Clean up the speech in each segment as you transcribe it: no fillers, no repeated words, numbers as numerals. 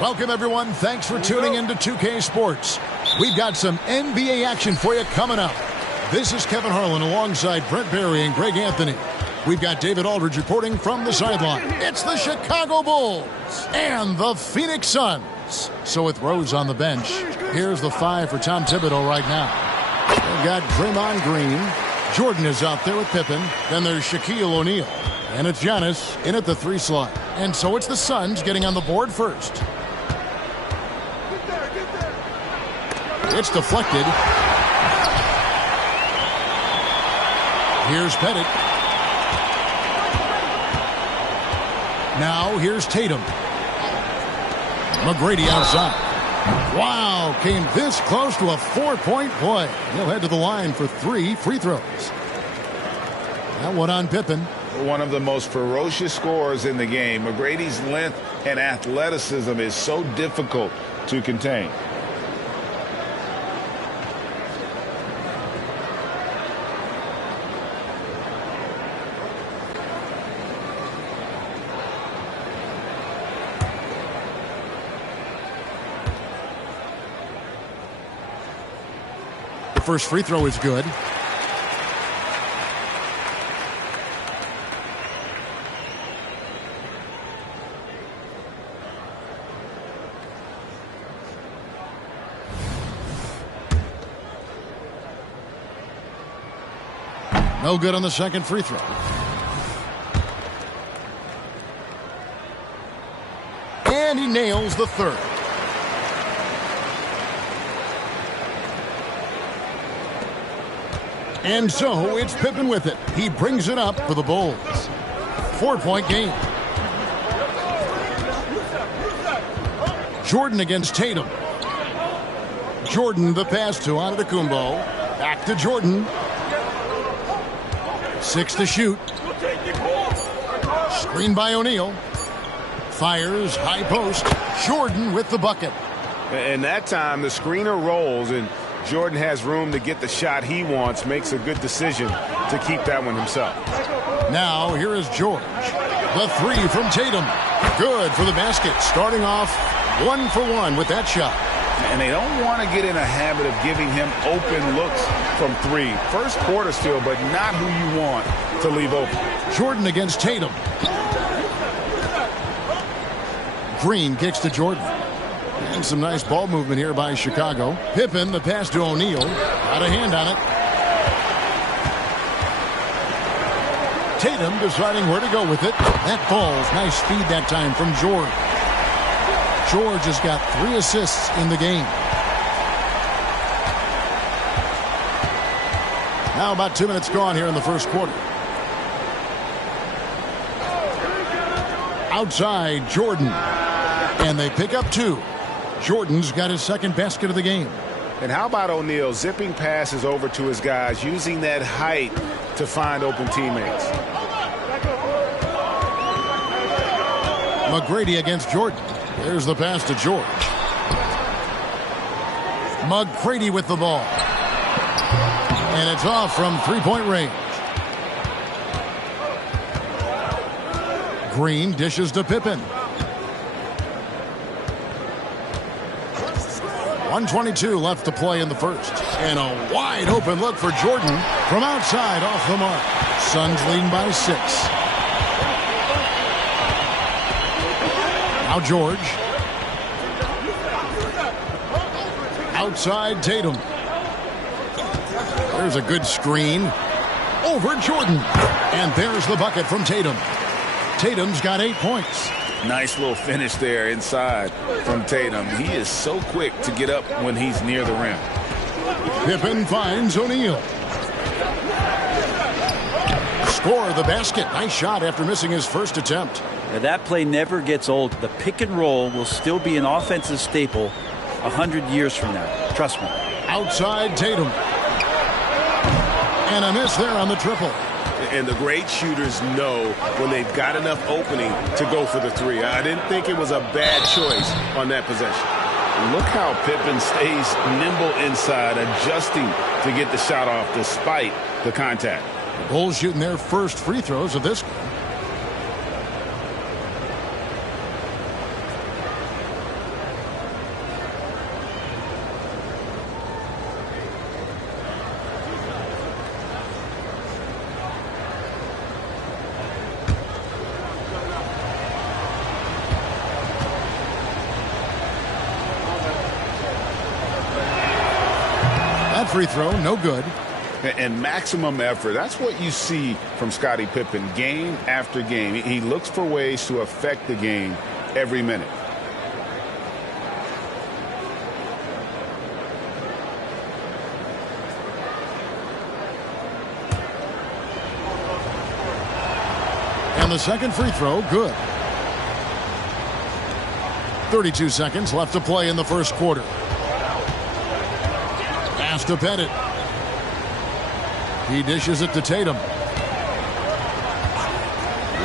Welcome, everyone. Thanks for tuning into 2K Sports. We've got some NBA action for you coming up. This is Kevin Harlan alongside Brent Barry and Greg Anthony. We've got David Aldridge reporting from the sideline. It's the Chicago Bulls and the Phoenix Suns. So with Rose on the bench, here's the 5 for Tom Thibodeau right now. They've got Draymond Green. Jordan is out there with Pippen. Then there's Shaquille O'Neal. And it's Giannis in at the 3 slot. And so it's the Suns getting on the board first. It's deflected. Here's Pettit. Now here's Tatum. McGrady outside. Wow, came this close to a 4-point play. He'll head to the line for 3 free throws. That one on Pippen. one of the most ferocious scorers in the game. McGrady's length and athleticism is so difficult to contain. The first free throw is good. No good on the second free throw. And he nails the third. And so it's Pippen with it. He brings it up for the Bulls. 4-point game. Jordan against Tatum. Jordan the pass to Antetokounmpo. Back to Jordan. 6 to shoot. Screen by O'Neal. Fires, high post. Jordan with the bucket. And that time the screener rolls and Jordan has room to get the shot he wants. Makes a good decision to keep that one himself. Now here is George. The three from Tatum. Good for the basket. Starting off 1 for 1 with that shot. And they don't want to get in a habit of giving him open looks from three. First quarter still, but not who you want to leave open. Jordan against Tatum. Green kicks to Jordan. And some nice ball movement here by Chicago. Pippen, the pass to O'Neal. Got a hand on it. Tatum deciding where to go with it. That falls. Nice speed that time from George. George has got 3 assists in the game. Now about 2 minutes gone here in the first quarter. Outside, Jordan. And they pick up 2. Jordan's got his second basket of the game. And how about O'Neal zipping passes over to his guys, using that height to find open teammates. McGrady against Jordan. There's the pass to George. McGrady with the ball. And it's off from three-point range. Green dishes to Pippen. 1:22 left to play in the first. And a wide open look for Jordan from outside off the mark. Suns leading by 6. Now George. Outside Tatum. There's a good screen. Over Jordan. And there's the bucket from Tatum. Tatum's got 8 points. Nice little finish there inside from Tatum. He is so quick to get up when he's near the rim. Pippen finds O'Neal. Score the basket. Nice shot after missing his first attempt. Now that play never gets old. The pick and roll will still be an offensive staple 100 years from now. Trust me. Outside Tatum. And a miss there on the triple. And the great shooters know when they've got enough opening to go for the three. I didn't think it was a bad choice on that possession. Look how Pippen stays nimble inside, adjusting to get the shot off despite the contact. The Bulls shooting their first free throws of this game. Free throw, no good. And maximum effort. That's what you see from Scottie Pippen game after game. He looks for ways to affect the game every minute. And the second free throw, good. 32 seconds left to play in the first quarter. To Pettit. He dishes it to Tatum.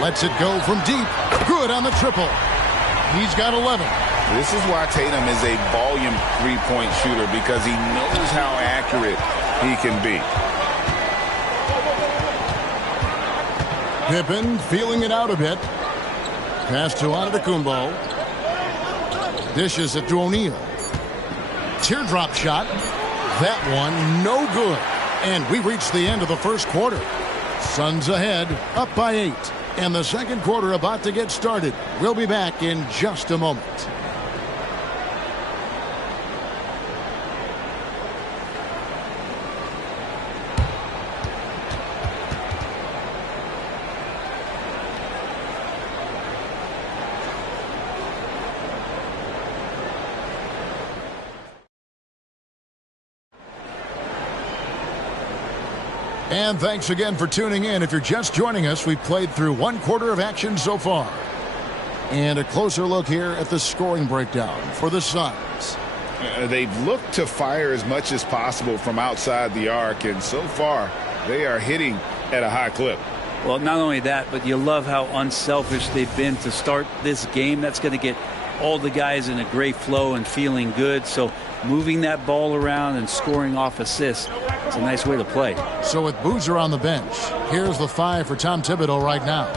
Lets it go from deep. Good on the triple. He's got 11. This is why Tatum is a volume three-point shooter, because he knows how accurate he can be. Pippen feeling it out a bit. Pass to Antetokounmpo. Dishes it to O'Neal. Teardrop shot. That one no good. And we reached the end of the first quarter. Suns ahead, up by 8. And the second quarter about to get started. We'll be back in just a moment. And thanks again for tuning in. If you're just joining us, we've played through one quarter of action so far. And a closer look here at the scoring breakdown for the Suns. They've looked to fire as much as possible from outside the arc, and so far they are hitting at a high clip. Well, not only that, but you love how unselfish they've been to start this game. That's going to get all the guys in a great flow and feeling good. So moving that ball around and scoring off assists, it's a nice way to play. So with Boozer on the bench, here's the 5 for Tom Thibodeau right now.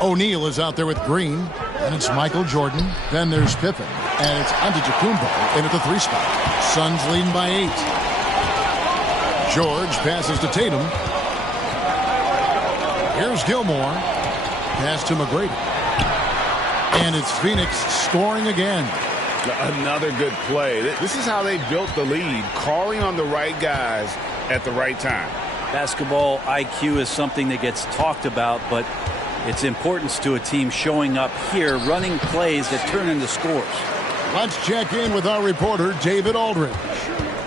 O'Neal is out there with Green, and it's Michael Jordan. Then there's Pippen, and it's Antetokounmpo in at the 3 spot. Suns leading by 8. George passes to Tatum. Here's Gilmore. Pass to McGrady. And it's Phoenix scoring again. Another good play. This is how they built the lead, calling on the right guys at the right time. Basketball IQ is something that gets talked about, but its importance to a team showing up here, running plays that turn into scores. Let's check in with our reporter, David Aldridge.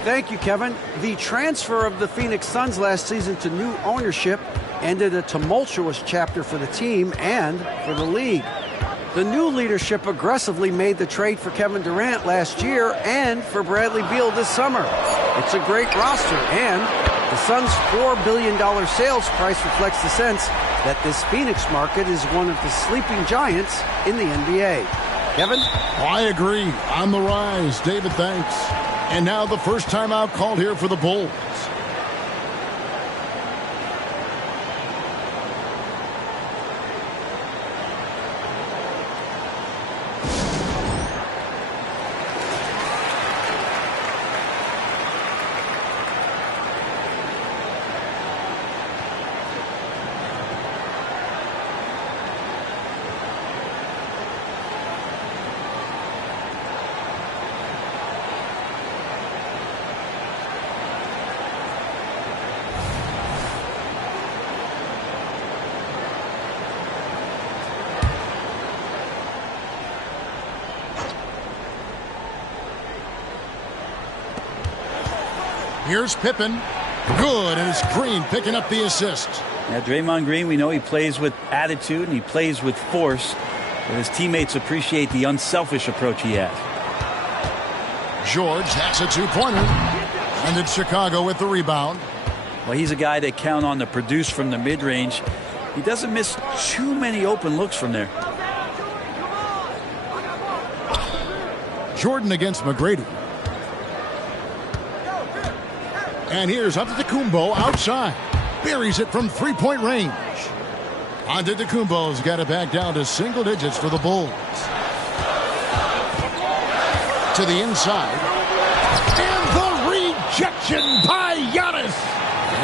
Thank you, Kevin. The transfer of the Phoenix Suns last season to new ownership ended a tumultuous chapter for the team and for the league. The new leadership aggressively made the trade for Kevin Durant last year and for Bradley Beal this summer. It's a great roster, and the Suns' $4 billion sales price reflects the sense that this Phoenix market is one of the sleeping giants in the NBA. Kevin? I agree. On the rise. David, thanks. And now the first timeout called here for the Bulls. Here's Pippen. Good, and it's Green picking up the assist. Now, Draymond Green, we know he plays with attitude and he plays with force, but his teammates appreciate the unselfish approach he has. George hacks a 2-pointer, and it's Chicago with the rebound. Well, he's a guy they count on to produce from the mid-range. He doesn't miss too many open looks from there. Jordan against McGrady. And here's Antetokounmpo outside. Buries it from 3-point range. Antetokounmpo's got it back down to single digits for the Bulls. To the inside. And the rejection by Giannis.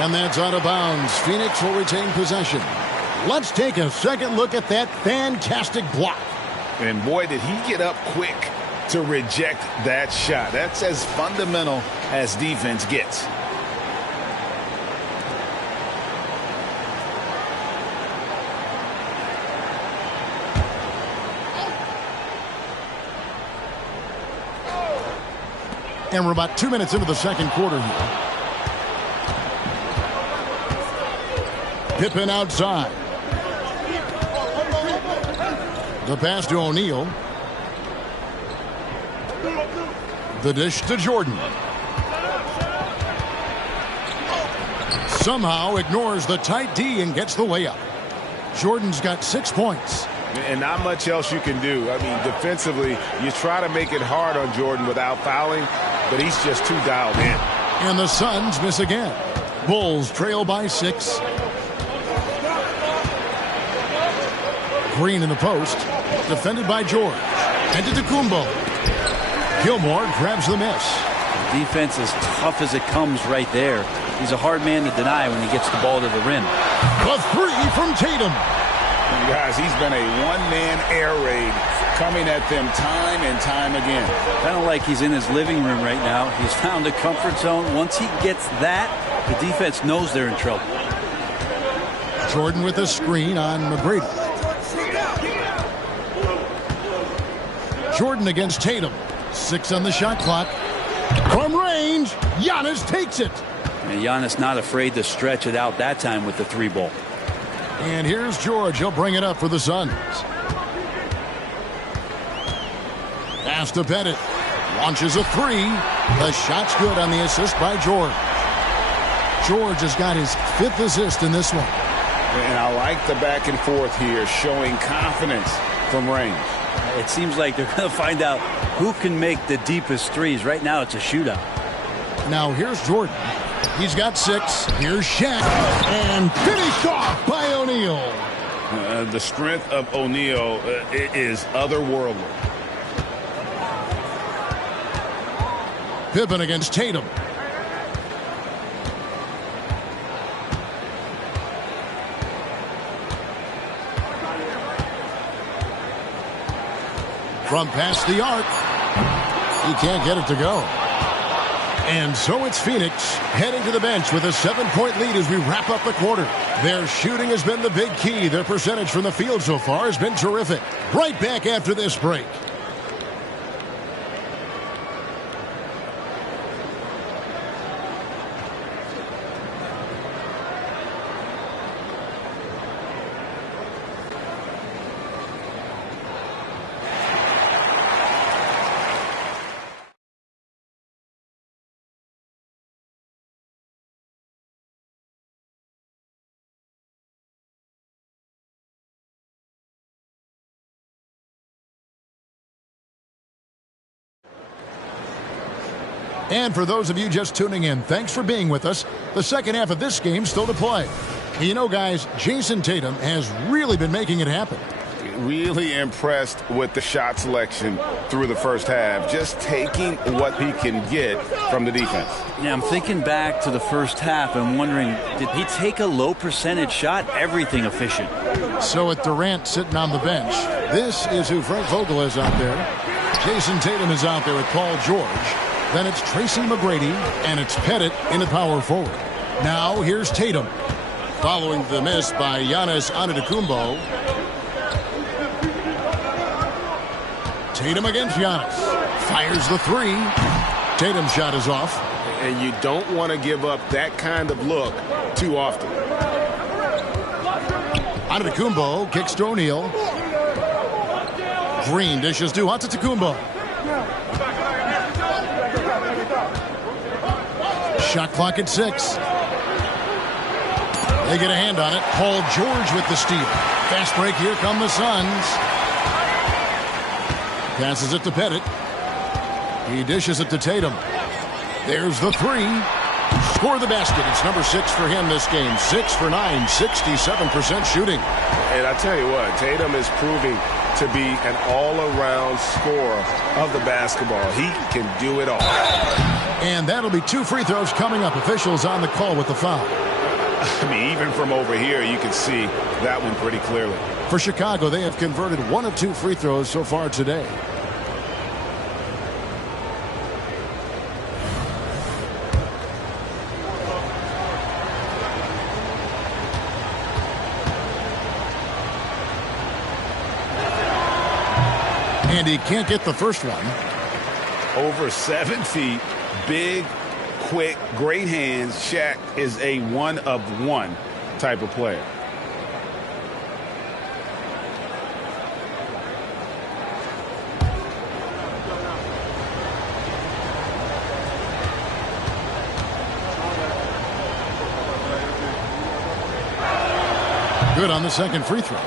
And that's out of bounds. Phoenix will retain possession. Let's take a second look at that fantastic block. And boy, did he get up quick to reject that shot. That's as fundamental as defense gets. And we're about 2 minutes into the second quarter here. Pippen outside. The pass to O'Neal. The dish to Jordan. Somehow ignores the tight D and gets the layup. Jordan's got 6 points. And not much else you can do. I mean, defensively, you try to make it hard on Jordan without fouling, but he's just too dialed in. And the Suns miss again. Bulls trail by 6. Green in the post. Defended by George. And to Kumbo. Gilmore grabs the miss. The defense is tough as it comes right there. He's a hard man to deny when he gets the ball to the rim. A 3 from Tatum. Guys, he's been a one-man air raid coming at them time and time again. Kind of like he's in his living room right now. He's found a comfort zone. Once he gets that, the defense knows they're in trouble. Jordan with a screen on McGrady. Jordan against Tatum. 6 on the shot clock. From range, Giannis takes it. And Giannis not afraid to stretch it out that time with the 3-ball. And here's George. He'll bring it up for the Suns. Pass to Pettit. Launches a 3. The shot's good on the assist by George. George has got his 5th assist in this one. And I like the back and forth here, showing confidence from range. It seems like they're going to find out who can make the deepest threes. Right now, it's a shootout. Now here's Jordan. He's got 6. Here's Shaq. And finished off by O'Neal. The strength of O'Neal is otherworldly. Pippen against Tatum. From past the arc. He can't get it to go. And so it's Phoenix heading to the bench with a 7-point lead as we wrap up the quarter. Their shooting has been the big key. Their percentage from the field so far has been terrific. Right back after this break. And for those of you just tuning in, thanks for being with us. The second half of this game still to play. You know, guys, Jason Tatum has really been making it happen. Really impressed with the shot selection through the first half. Just taking what he can get from the defense. Yeah, I'm thinking back to the first half and wondering, did he take a low percentage shot? Everything efficient. So with Durant sitting on the bench, this is who Frank Vogel is out there. Jason Tatum is out there with Paul George. Then it's Tracy McGrady, and it's Pettit in the power forward. Now here's Tatum. Following the miss by Giannis Antetokounmpo. Tatum against Giannis. Fires the 3. Tatum's shot is off. And you don't want to give up that kind of look too often. Antetokounmpo kicks to O'Neal. Green dishes to Antetokounmpo. Shot clock at 6. They get a hand on it. Paul George with the steal. Fast break. Here come the Suns. Passes it to Pettit. He dishes it to Tatum. There's the 3. Score the basket. It's number 6 for him this game. 6 for 9. 67% shooting. And I tell you what, Tatum is proving to be an all-around scorer of the basketball. He can do it all. And that'll be 2 free throws coming up. Officials on the call with the foul. I mean, even from over here, you can see that one pretty clearly. For Chicago, they have converted 1 of 2 free throws so far today. And he can't get the first one. Over 7 feet, big, quick, great hands. Shaq is a one-of-one type of player. Good on the second free throw.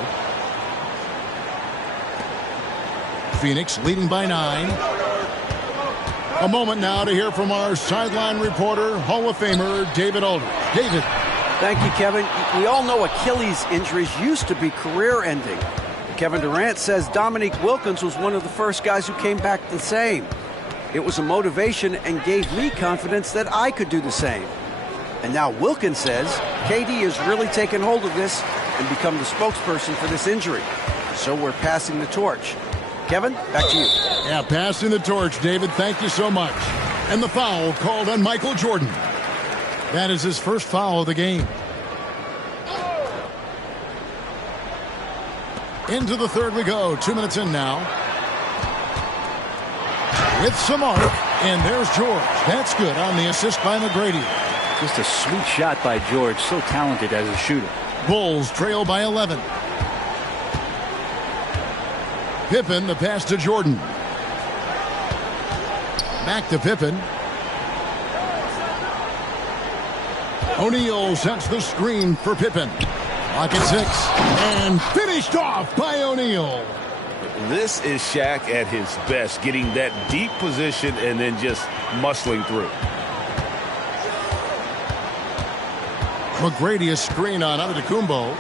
Phoenix leading by 9. A moment now to hear from our sideline reporter, Hall of Famer David Aldridge. David. Thank you, Kevin. We all know Achilles injuries used to be career-ending. Kevin Durant says Dominique Wilkins was one of the first guys who came back the same. It was a motivation and gave me confidence that I could do the same. And now Wilkins says KD has really taken hold of this and become the spokesperson for this injury. So we're passing the torch. Kevin, back to you. Yeah, passing the torch, David. Thank you so much. And the foul called on Michael Jordan. That is his first foul of the game. Into the third we go. 2 minutes in now. With some arc. And there's George. That's good on the assist by McGrady. Just a sweet shot by George. So talented as a shooter. Bulls trail by 11. Pippen, the pass to Jordan. Back to Pippen. O'Neal sets the screen for Pippen. Clock at 6. And finished off by O'Neal. This is Shaq at his best, getting that deep position and then just muscling through. McGrady a screen on Antetokounmpo.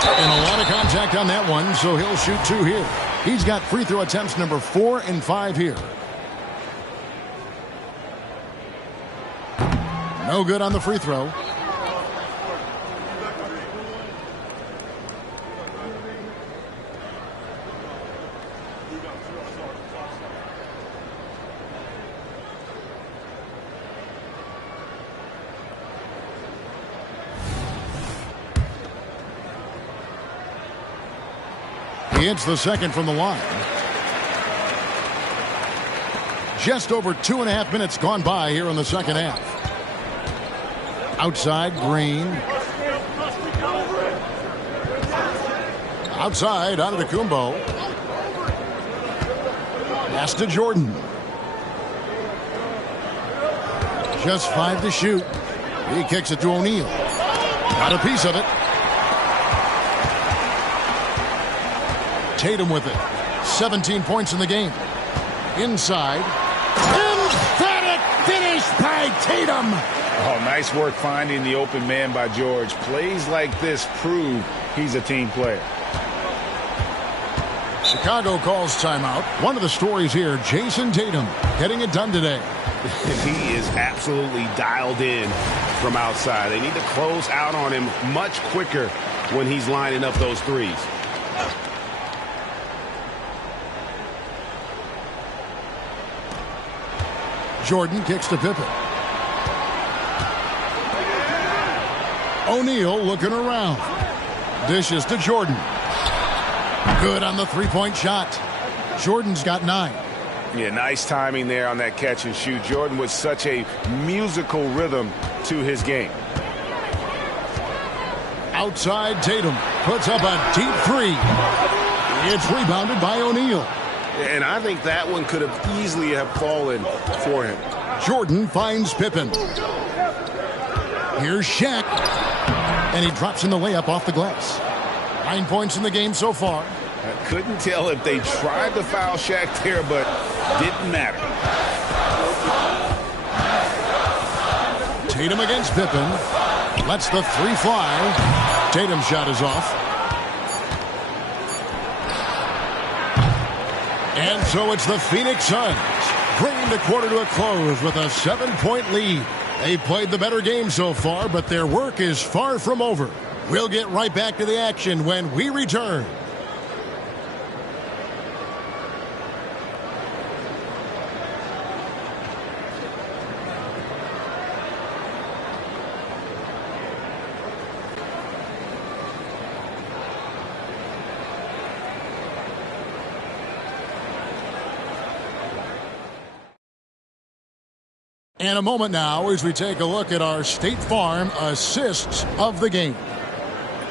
And a lot of contact on that one, so he'll shoot 2 here. He's got free throw attempts number 4 and 5 here. No good on the free throw. He hits the second from the line. Just over 2.5 minutes gone by here in the second half. Outside, Green. Outside, Antetokounmpo. Pass to Jordan. Just 5 to shoot. He kicks it to O'Neal. Got a piece of it. Tatum with it. 17 points in the game. Inside. Emphatic finish by Tatum. Oh, nice work finding the open man by George. Plays like this prove he's a team player. Chicago calls timeout. One of the stories here, Jason Tatum getting it done today. He is absolutely dialed in from outside. They need to close out on him much quicker when he's lining up those threes. Jordan kicks to Pippen. O'Neal looking around. Dishes to Jordan. Good on the three-point shot. Jordan's got 9. Yeah, nice timing there on that catch and shoot. Jordan with such a musical rhythm to his game. Outside, Tatum puts up a deep 3. It's rebounded by O'Neal. And I think that one could have easily have fallen for him. Jordan finds Pippen. Here's Shaq. And he drops in the layup off the glass. 9 points in the game so far. I couldn't tell if they tried to foul Shaq there, but didn't matter. Tatum against Pippen. Lets the 3 fly. Tatum's shot is off. And so it's the Phoenix Suns bringing the quarter to a close with a 7-point lead. They've played the better game so far, but their work is far from over. We'll get right back to the action when we return. And a moment now as we take a look at our State Farm assists of the game.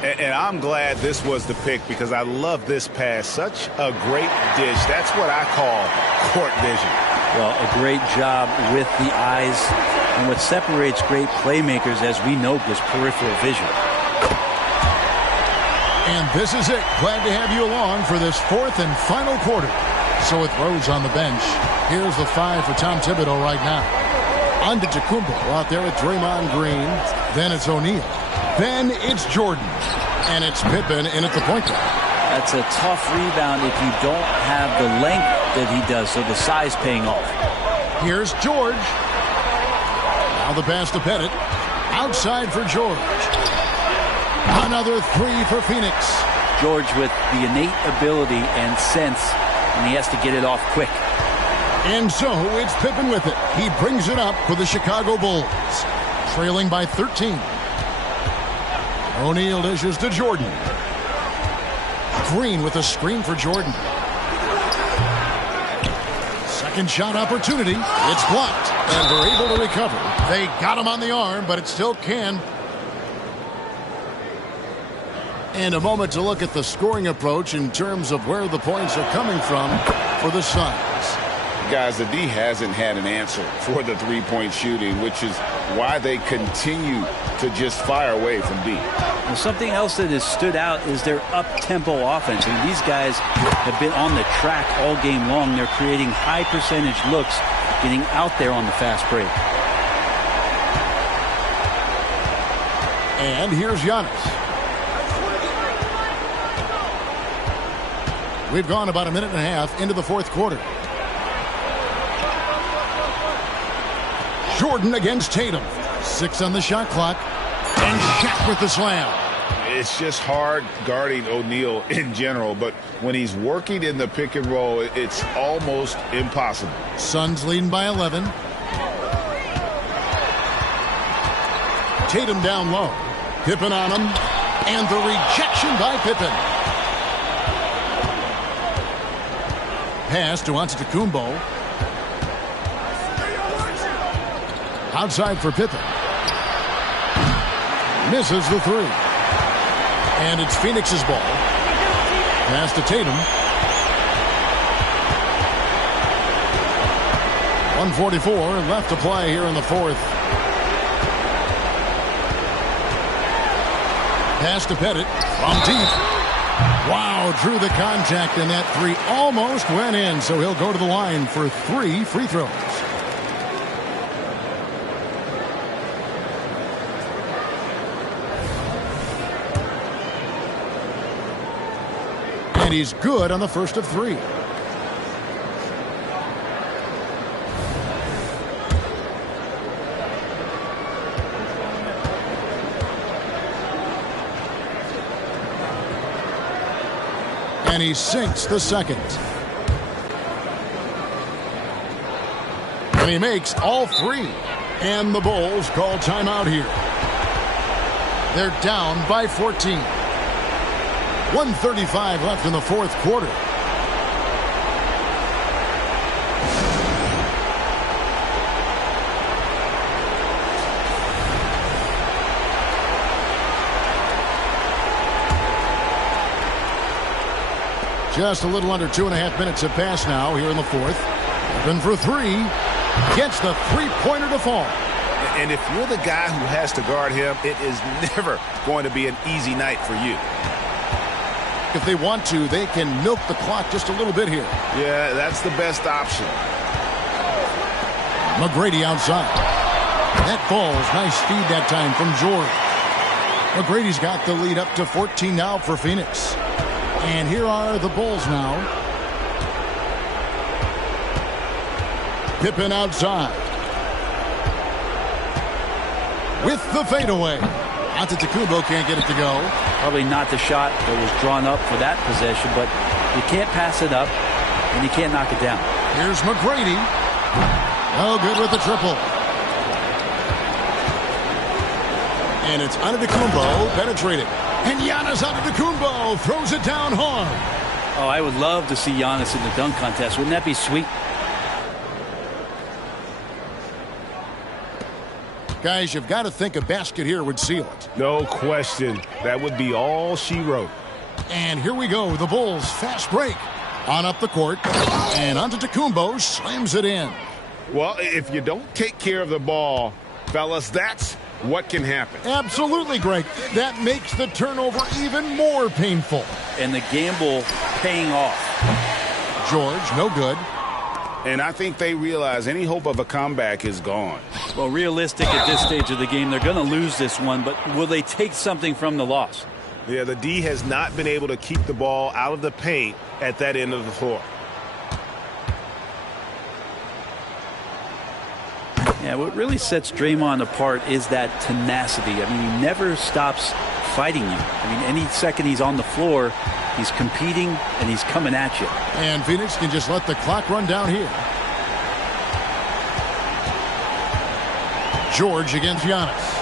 And I'm glad this was the pick because I love this pass. Such a great dish. That's what I call court vision. Well, a great job with the eyes. And what separates great playmakers, as we know, is peripheral vision. And this is it. Glad to have you along for this fourth and final quarter. So with Rose on the bench, here's the 5 for Tom Thibodeau right now. Antetokounmpo out there with Draymond Green. Then it's O'Neal. Then it's Jordan. And it's Pippen in at the point guard. That's a tough rebound if you don't have the length that he does, so the size paying off. Here's George. Now the pass to Pettit. Outside for George. Another 3 for Phoenix. George with the innate ability and sense, and he has to get it off quick. And so it's Pippen with it. He brings it up for the Chicago Bulls. Trailing by 13. O'Neal dishes to Jordan. Green with a screen for Jordan. Second shot opportunity. It's blocked. And they're able to recover. They got him on the arm, but it still can. And a moment to look at the scoring approach in terms of where the points are coming from for the Suns. Guys, the D hasn't had an answer for the three-point shooting, which is why they continue to just fire away from deep. Well, something else that has stood out is their up-tempo offense. I mean, these guys have been on the track all game long. They're creating high-percentage looks, getting out there on the fast break. And here's Giannis. We've gone about a minute and a half into the fourth quarter. Jordan against Tatum. 6 on the shot clock. And Shaq with the slam. It's just hard guarding O'Neal in general, but when he's working in the pick and roll, it's almost impossible. Suns leading by 11. Tatum down low. Pippen on him. And the rejection by Pippen. Pass to Antetokounmpo. Outside for Pippen. Misses the 3. And it's Phoenix's ball. Pass to Tatum. 1:44 left to play here in the fourth. Pass to Pettit from deep. Wow, drew the contact, and that 3 almost went in, so he'll go to the line for 3 free throws. And he's good on the first of 3. And he sinks the second. And he makes all 3. And the Bulls call timeout here. They're down by 14. 1:35 left in the fourth quarter. Just a little under 2.5 minutes have passed now here in the fourth. Open for 3. Gets the three-pointer to fall. And if you're the guy who has to guard him, it is never going to be an easy night for you. If they want to, they can milk the clock just a little bit here. Yeah, that's the best option. McGrady outside. That ball's nice speed that time from George. McGrady's got the lead up to 14 now for Phoenix. And here are the Bulls now. Pippen outside. With the fadeaway. Antetokounmpo can't get it to go. Probably not the shot that was drawn up for that possession, but you can't pass it up, and you can't knock it down. Here's McGrady. Oh, good with the triple. And it's Antetokounmpo penetrating. And Giannis Antetokounmpo throws it down hard. Oh, I would love to see Giannis in the dunk contest. Wouldn't that be sweet? Guys, you've got to think a basket here would seal it. No question. That would be all she wrote. And here we go. The Bulls fast break. On up the court. And Antetokounmpo slams it in. Well, if you don't take care of the ball, fellas, that's what can happen. Absolutely, Greg. That makes the turnover even more painful. And the gamble paying off. George, no good. And I think they realize any hope of a comeback is gone. Well, realistic at this stage of the game, they're going to lose this one, but will they take something from the loss? Yeah, the D has not been able to keep the ball out of the paint at that end of the floor. Yeah, what really sets Draymond apart is that tenacity. I mean, he never stops fighting you. I mean, any second he's on the floor, he's competing and he's coming at you. And Phoenix can just let the clock run down here. George against Giannis.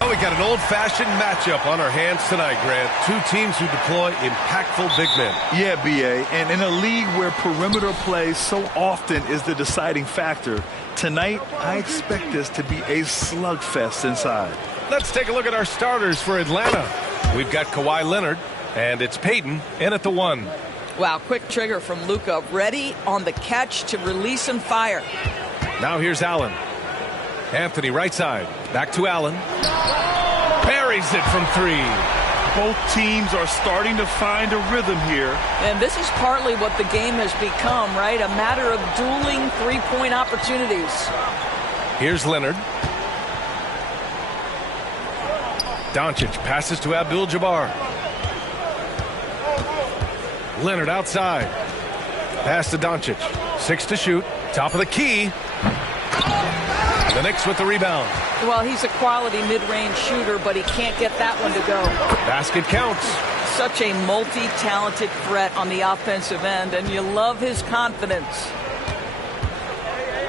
Oh, we got an old-fashioned matchup on our hands tonight, Grant. Two teams who deploy impactful big men. Yeah, B.A., and in a league where perimeter play so often is the deciding factor, tonight I expect this to be a slugfest inside. Let's take a look at our starters for Atlanta. We've got Kawhi Leonard, and it's Payton in at the 1. Wow, quick trigger from Luka, ready on the catch to release and fire. Now here's Allen. Anthony right side. Back to Allen. Buries it from 3. Both teams are starting to find a rhythm here. And this is partly what the game has become, right? A matter of dueling three-point opportunities. Here's Leonard. Doncic passes to Abdul-Jabbar. Leonard outside. Pass to Doncic. 6 to shoot. Top of the key. The Knicks with the rebound. Well, he's a quality mid-range shooter, but he can't get that one to go. Basket counts. such a multi-talented threat on the offensive end, and you love his confidence.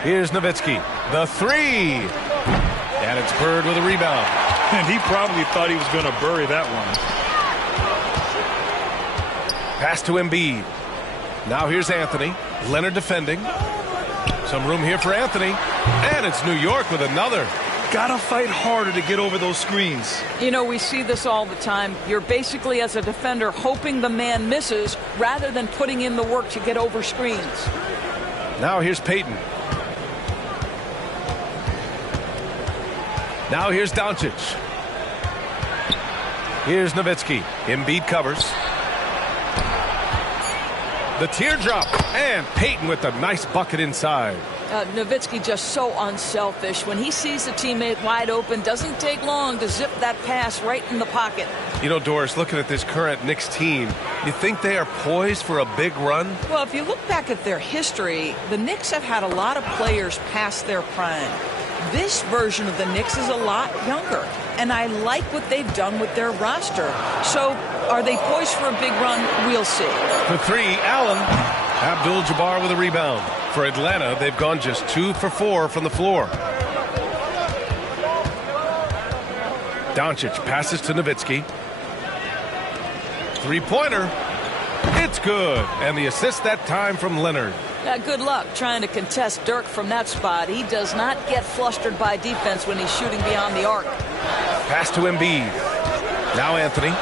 Here's Nowitzki, the three. And it's Bird with a rebound. And he probably thought he was going to bury that one. Pass to Embiid. Now here's Anthony. Leonard defending. Some room here for Anthony. And it's New York with another. Gotta fight harder to get over those screens. You know, we see this all the time. You're basically, as a defender, hoping the man misses rather than putting in the work to get over screens. Now here's Payton. Now here's Doncic. Here's Nowitzki. Embiid covers. The teardrop. And Payton with a nice bucket inside. Nowitzki just so unselfish. When he sees a teammate wide open, doesn't take long to zip that pass right in the pocket. You know, Doris, looking at this current Knicks team, you think they are poised for a big run? Well, if you look back at their history, the Knicks have had a lot of players past their prime. This version of the Knicks is a lot younger, and I like what they've done with their roster. So, are they poised for a big run? We'll see. For three, Allen. Abdul-Jabbar with a rebound. For Atlanta, they've gone just 2 for 4 from the floor. Doncic passes to Nowitzki. Three-pointer. It's good. And the assist that time from Leonard. Good luck trying to contest Dirk from that spot. He does not get flustered by defense when he's shooting beyond the arc. Pass to Embiid. Now Anthony.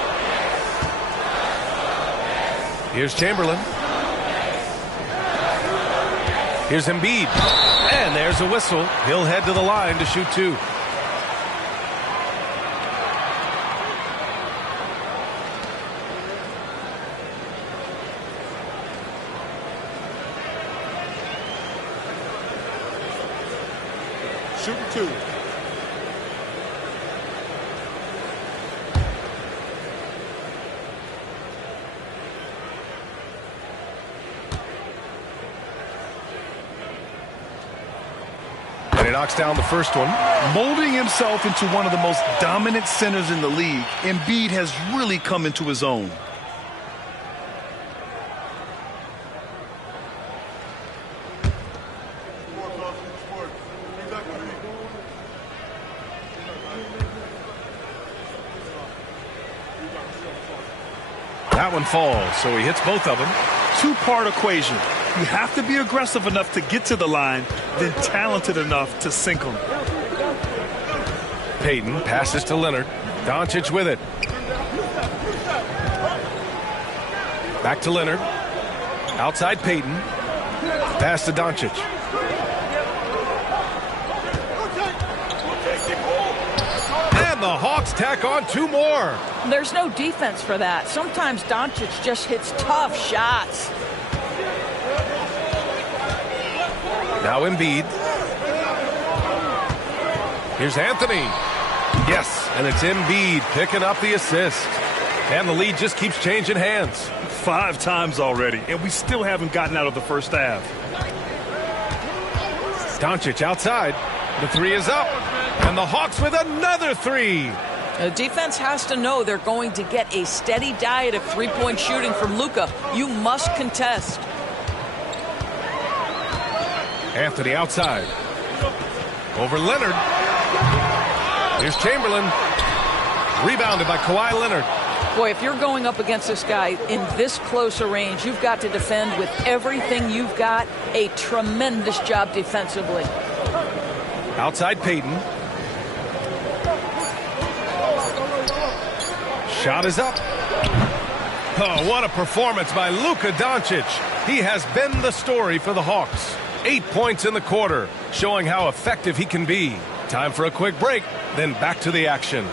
Here's Chamberlain. Here's Embiid. And there's a whistle. He'll head to the line to shoot 2. Shooting 2. And he knocks down the first one. Molding himself into one of the most dominant centers in the league, Embiid has really come into his own. That one falls, so he hits both of them. Two-part equation. You have to be aggressive enough to get to the line, then talented enough to sink them. Payton passes to Leonard. Doncic with it. Back to Leonard. Outside Payton. Pass to Doncic. And the Hawks tack on 2 more. There's no defense for that. Sometimes Doncic just hits tough shots. Now Embiid. Here's Anthony. Yes, and it's Embiid picking up the assist. And the lead just keeps changing hands. 5 times already, and we still haven't gotten out of the first half. Doncic outside. The 3 is up. And the Hawks with another 3. The defense has to know they're going to get a steady diet of three-point shooting from Luka. You must contest. Anthony outside. Over Leonard. Here's Chamberlain. Rebounded by Kawhi Leonard. Boy, if you're going up against this guy in this close a range, you've got to defend with everything you've got. A tremendous job defensively. Outside Payton. Shot is up. Oh, what a performance by Luka Doncic. He has been the story for the Hawks. 8 points in the quarter, showing how effective he can be. Time for a quick break, then back to the action.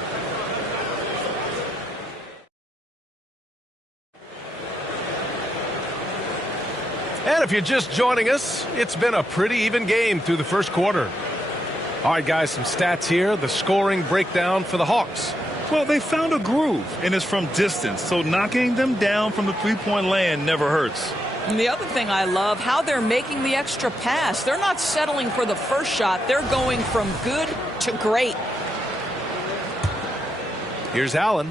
And if you're just joining us, it's been a pretty even game through the first quarter. All right, guys, some stats here. The scoring breakdown for the Hawks. Well, they found a groove, and it's from distance, so knocking them down from the three-point land never hurts. And the other thing I love, how they're making the extra pass. They're not settling for the first shot. They're going from good to great. Here's Allen.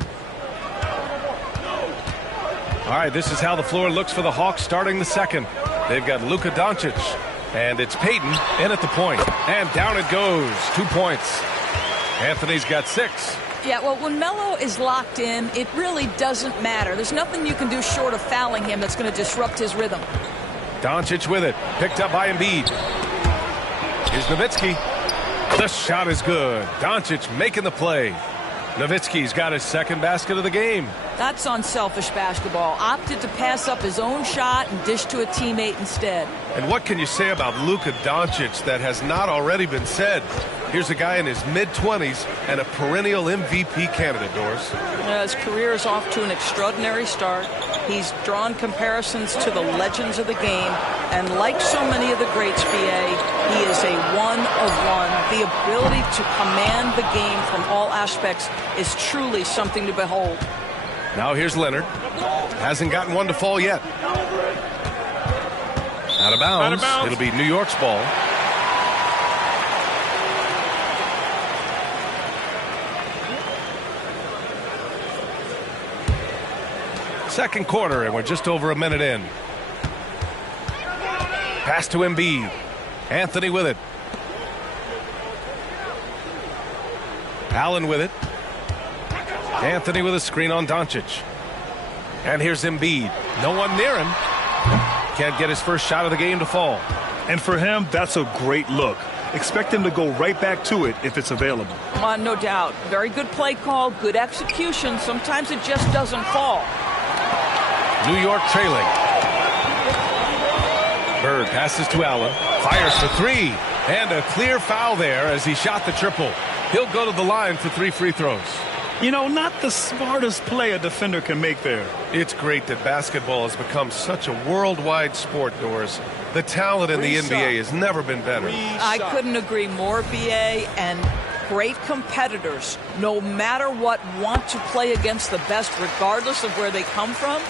All right, this is how the floor looks for the Hawks starting the second. They've got Luka Doncic, and it's Payton in at the point. And down it goes. 2 points. Anthony's got 6. Yeah, well, when Melo is locked in, it really doesn't matter. There's nothing you can do short of fouling him that's going to disrupt his rhythm. Doncic with it. Picked up by Embiid. Here's Nowitzki. The shot is good. Doncic making the play. Nowitzki's got his second basket of the game. That's unselfish basketball. Opted to pass up his own shot and dish to a teammate instead. And what can you say about Luka Doncic that has not already been said? Here's a guy in his mid-20s and a perennial MVP candidate, Doris. His career is off to an extraordinary start. He's drawn comparisons to the legends of the game. And like so many of the greats, BA, he is a one-of-one. The ability to command the game from all aspects is truly something to behold. Now here's Leonard. Hasn't gotten one to fall yet. Out of bounds. It'll be New York's ball. Second quarter, and we're just over a minute in. Pass to Embiid. Anthony with it. Allen with it. Anthony with a screen on Doncic. And here's Embiid. No one near him. Can't get his first shot of the game to fall. And for him, that's a great look. Expect him to go right back to it if it's available. No doubt. Very good play call, good execution. Sometimes it just doesn't fall. New York trailing. Bird passes to Allen. Fires for 3. And a clear foul there as he shot the triple. He'll go to the line for 3 free throws. You know, not the smartest play a defender can make there. It's great that basketball has become such a worldwide sport, Doris. The talent in the NBA has never been better. I couldn't agree more, BA, and great competitors, no matter what, want to play against the best regardless of where they come from.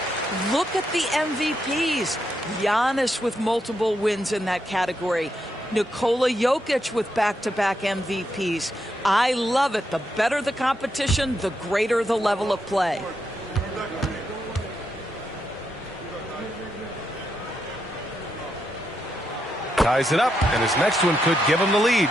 Look at the MVPs. Giannis with multiple wins in that category. Nikola Jokic with back-to-back MVPs. I love it. The better the competition, the greater the level of play. Ties it up, and his next one could give him the lead.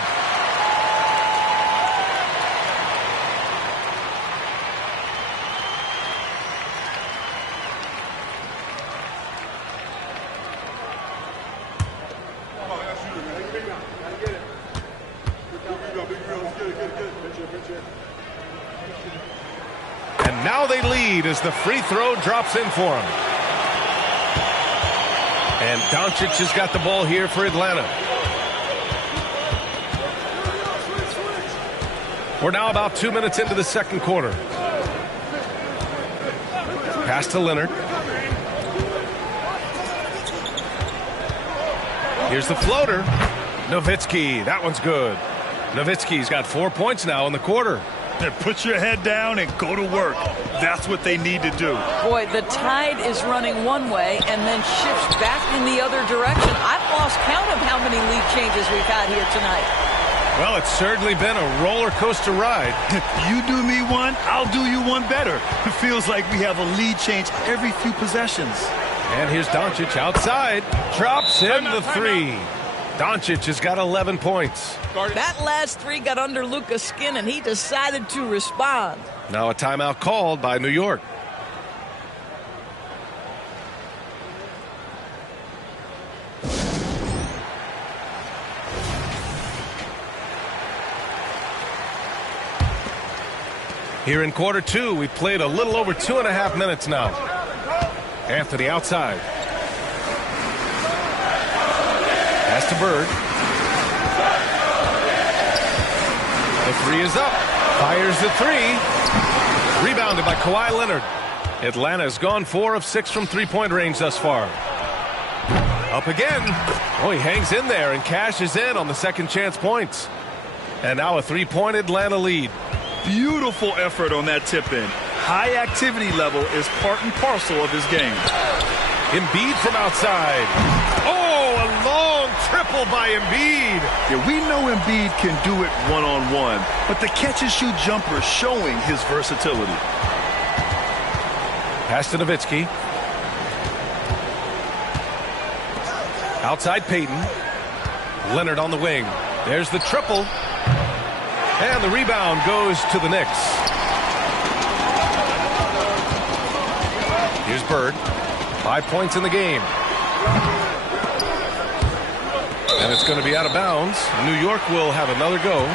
And now they lead as the free throw drops in for him. And Doncic has got the ball here for Atlanta. We're now about 2 minutes into the second quarter. Pass to Leonard. Here's the floater. Nowitzki, that one's good. Nowitzki's got 4 points now in the quarter. And put your head down and go to work. That's what they need to do. Boy, the tide is running one way and then shifts back in the other direction. I've lost count of how many lead changes we've had here tonight. Well, it's certainly been a roller coaster ride. You do me one, I'll do you one better. It feels like we have a lead change every few possessions. And here's Doncic outside. Drops in the 3. Doncic has got 11 points. That last 3 got under Luka's skin, and he decided to respond. Now a timeout called by New York. Here in quarter 2, we played a little over 2.5 minutes now. Anthony outside. Pass to Bird. The 3 is up. Fires the 3. Rebounded by Kawhi Leonard. Atlanta has gone 4 of 6 from three-point range thus far. Up again. Oh, he hangs in there and cashes in on the second chance points. And now a 3-point Atlanta lead. Beautiful effort on that tip-in. High activity level is part and parcel of his game. Embiid from outside. Oh, a long triple by Embiid. Yeah, we know Embiid can do it one-on-one, but the catch-and-shoot jumper showing his versatility. Pass to Nowitzki. Outside Payton. Leonard on the wing. There's the triple. And the rebound goes to the Knicks. Here's Bird. 5 points in the game. And it's going to be out of bounds. New York will have another go.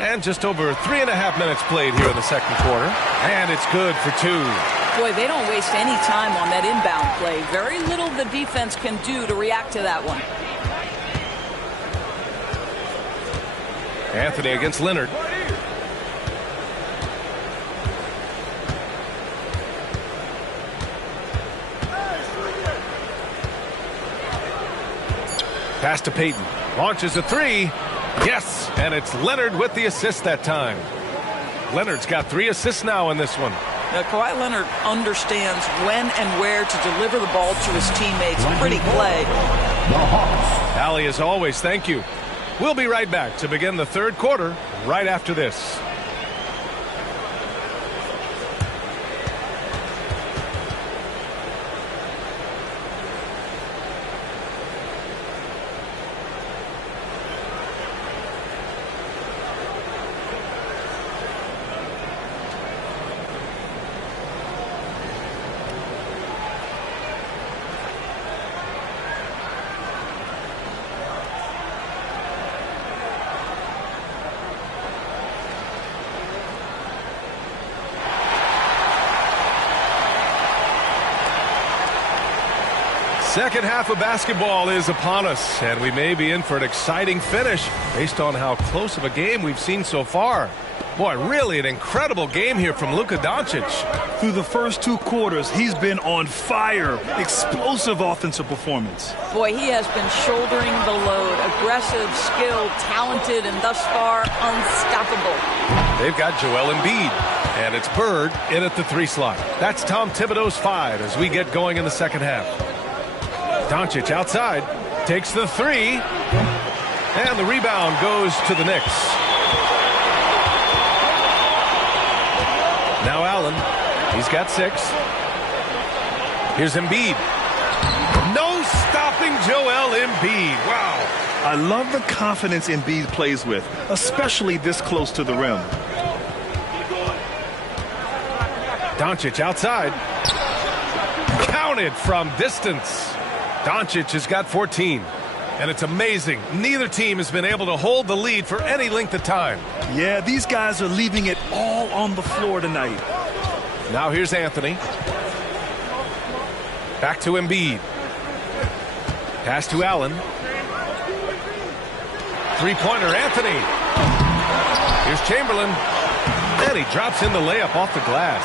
And just over 3.5 minutes played here in the second quarter. And it's good for 2. Boy, they don't waste any time on that inbound play. Very little the defense can do to react to that one. Anthony against Leonard. Pass to Payton. Launches a 3. Yes, and it's Leonard with the assist that time. Leonard's got 3 assists now in this one. Now, Kawhi Leonard understands when and where to deliver the ball to his teammates. Pretty play. Allie, as always, thank you. We'll be right back to begin the third quarter right after this. Second half of basketball is upon us, and we may be in for an exciting finish based on how close of a game we've seen so far. Boy, really an incredible game here from Luka Doncic. Through the first 2 quarters, he's been on fire. Explosive offensive performance. Boy, he has been shouldering the load. Aggressive, skilled, talented, and thus far unstoppable. They've got Joel Embiid, and it's Bird in at the 3 slot. That's Tom Thibodeau's 5 as we get going in the second half. Doncic outside, takes the 3, and the rebound goes to the Knicks. Now Allen, he's got 6. Here's Embiid. No stopping Joel Embiid. Wow. I love the confidence Embiid plays with, especially this close to the rim. Doncic outside. Counted from distance. Doncic has got 14, and it's amazing. Neither team has been able to hold the lead for any length of time. Yeah, these guys are leaving it all on the floor tonight. Now here's Anthony. Back to Embiid. Pass to Allen. 3-pointer, Anthony. Here's Chamberlain. And he drops in the layup off the glass.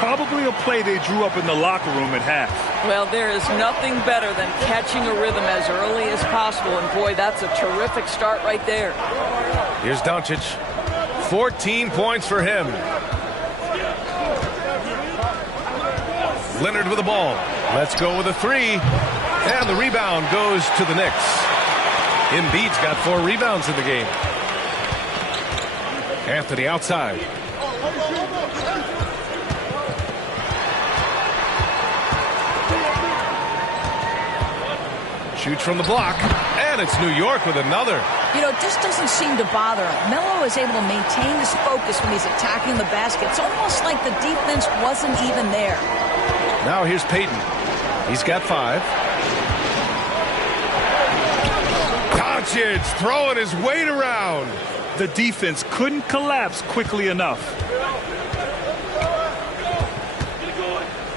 Probably a play they drew up in the locker room at half. Well, there is nothing better than catching a rhythm as early as possible. And, boy, that's a terrific start right there. Here's Doncic. 14 points for him. Leonard with the ball. Let's go with a 3. And the rebound goes to the Knicks. Embiid's got 4 rebounds in the game. Anthony outside. Shoots from the block, and it's New York with another. You know, this doesn't seem to bother him. Melo is able to maintain his focus when he's attacking the basket. It's almost like the defense wasn't even there. Now here's Payton. He's got 5. Doncic throwing his weight around. The defense couldn't collapse quickly enough.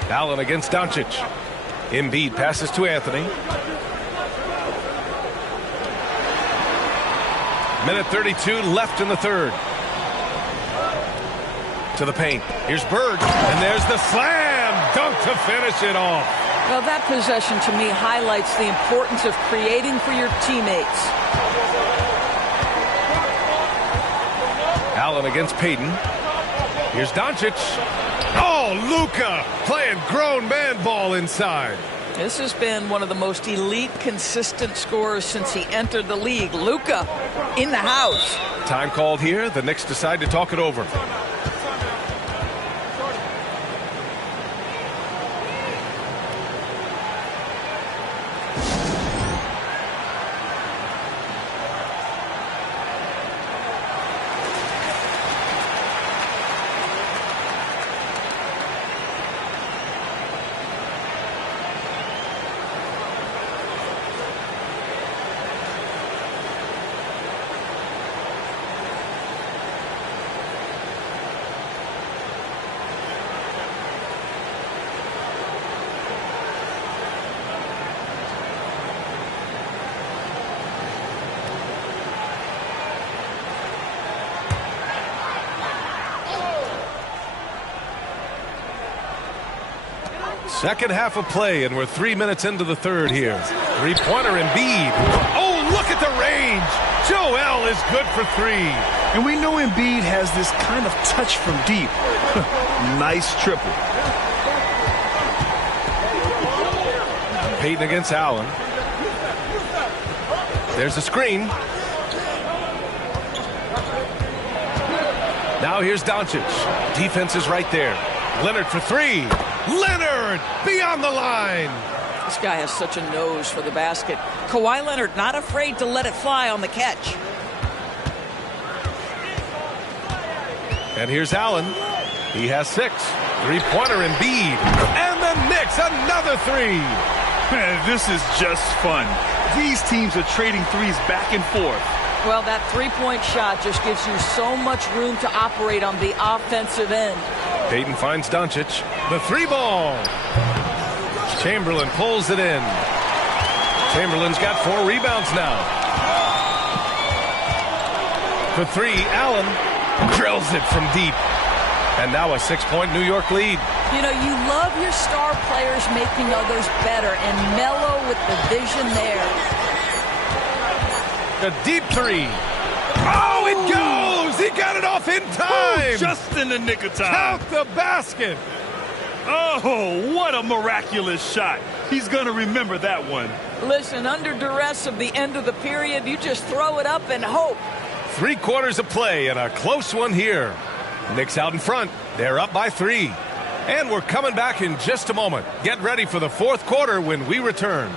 Allen against Doncic. Embiid passes to Anthony. Minute 32 left in the third. To the paint. Here's Bird. And there's the slam dunk to finish it off. Well, that possession to me highlights the importance of creating for your teammates. Allen against Payton. Here's Doncic. Oh, Luka playing grown man ball inside. This has been one of the most elite, consistent scorers since he entered the league. Luka in the house. Time called here. The Knicks decide to talk it over. Second half of play, and we're 3 minutes into the third here. Three-pointer Embiid. Oh, look at the range. Joel is good for three. And we know Embiid has this kind of touch from deep. Nice triple. Payton against Allen. There's a screen. Now here's Doncic. Defense is right there. Leonard for three. Leonard beyond the line. This guy has such a nose for the basket. Kawhi Leonard not afraid to let it fly on the catch. And here's Allen. He has 6. Three-pointer Embiid. And the Knicks another three. Man, this is just fun. These teams are trading threes back and forth. Well, that three-point shot just gives you so much room to operate on the offensive end. Payton finds Doncic. The three ball. Chamberlain pulls it in. Chamberlain's got 4 rebounds now. For three, Allen drills it from deep. And now a 6-point New York lead. You know, you love your star players making others better, and Melo with the vision there. A deep three. Oh, it goes! He got it off in time! Just in the nick of time. Count the basket! Oh, what a miraculous shot. He's going to remember that one. Listen, under duress of the end of the period, you just throw it up and hope. 3 quarters of play and a close one here. Knicks out in front. They're up by 3. And we're coming back in just a moment. Get ready for the 4th quarter when we return.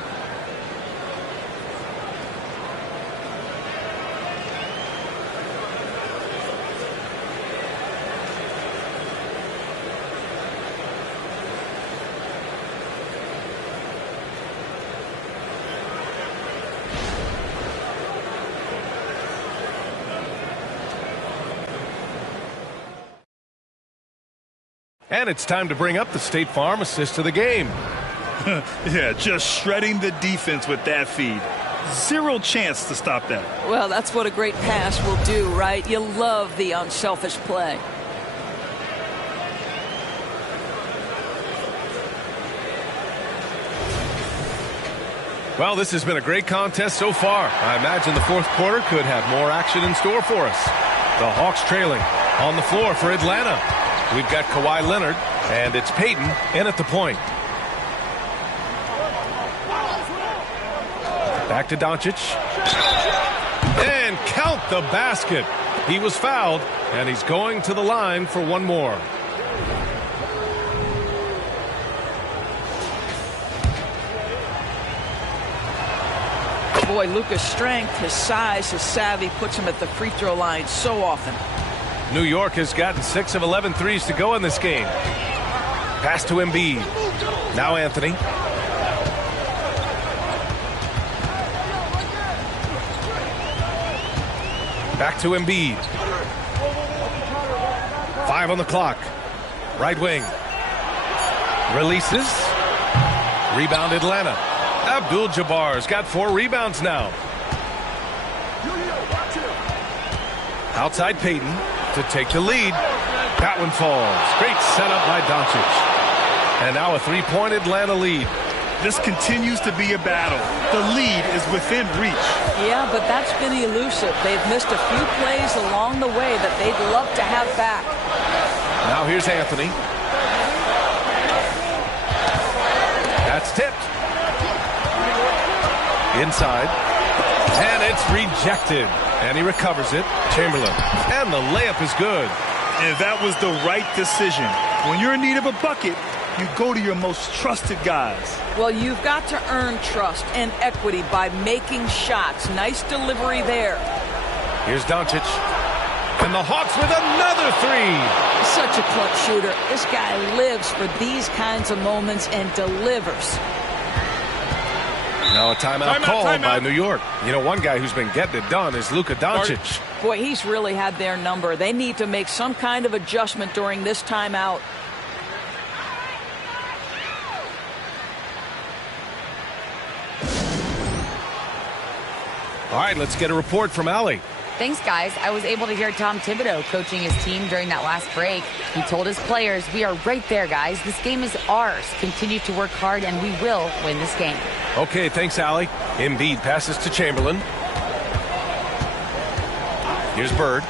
And it's time to bring up the State Farm assist to the game. Yeah, just shredding the defense with that feed. 0 chance to stop that. Well, that's what a great pass will do, right? You love the unselfish play. Well, this has been a great contest so far. I imagine the 4th quarter could have more action in store for us. The Hawks trailing on the floor for Atlanta. We've got Kawhi Leonard, and it's Payton in at the point. Back to Doncic. And count the basket. He was fouled, and he's going to the line for one more. Boy, Luka's strength, his size, his savvy puts him at the free throw line so often. New York has gotten 6 of 11 threes to go in this game. Pass to Embiid. Now Anthony. Back to Embiid. 5 on the clock. Right wing. Releases. Rebound Atlanta. Abdul-Jabbar's got 4 rebounds now. Outside Payton to take the lead. That one falls. Great setup by Doncic. And now a 3-point Atlanta lead. This continues to be a battle. The lead is within reach. Yeah, but that's been elusive. They've missed a few plays along the way that they'd love to have back. Now here's Anthony. That's tipped. Inside. And it's rejected. And he recovers it. Chamberlain. And the layup is good. And that was the right decision. When you're in need of a bucket, you go to your most trusted guys. Well, you've got to earn trust and equity by making shots. Nice delivery there. Here's Doncic. And the Hawks with another three. Such a clutch shooter. This guy lives for these kinds of moments and delivers. Now a timeout called by New York. You know, one guy who's been getting it done is Luka Doncic. Boy, he's really had their number. They need to make some kind of adjustment during this timeout. All right, let's get a report from Allie. Thanks, guys. I was able to hear Tom Thibodeau coaching his team during that last break. He told his players, we are right there, guys. This game is ours. Continue to work hard, and we will win this game. Okay, thanks, Allie. Embiid passes to Chamberlain. Here's Bird.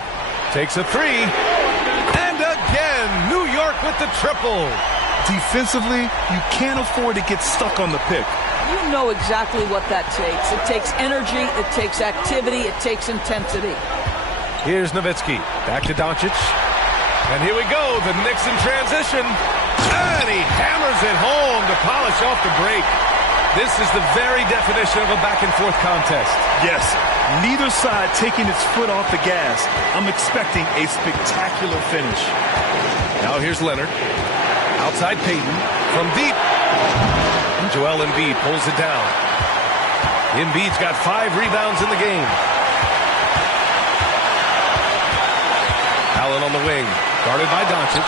Takes a three. And again, New York with the triple. Defensively, you can't afford to get stuck on the pick. You know exactly what that takes. It takes energy, it takes activity, it takes intensity. Here's Nowitzki. Back to Doncic. And here we go, the Knicks in transition. And he hammers it home to polish off the break. This is the very definition of a back-and-forth contest. Yes, neither side taking its foot off the gas. I'm expecting a spectacular finish. Now here's Leonard. Outside Payton. From deep. Joel Embiid pulls it down. Embiid's got 5 rebounds in the game. Allen on the wing, guarded by Doncic.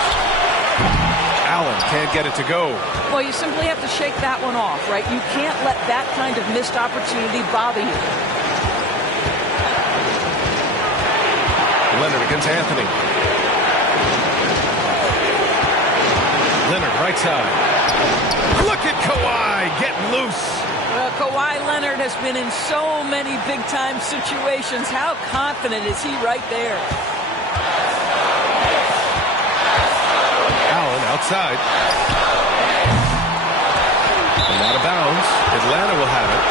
Allen can't get it to go. Well, you simply have to shake that one off, right? You can't let that kind of missed opportunity bother you. Leonard against Anthony. Leonard right side. Look at Kawhi getting loose. Kawhi Leonard has been in so many big-time situations. How confident is he right there? Allen outside. And out of bounds. Atlanta will have it.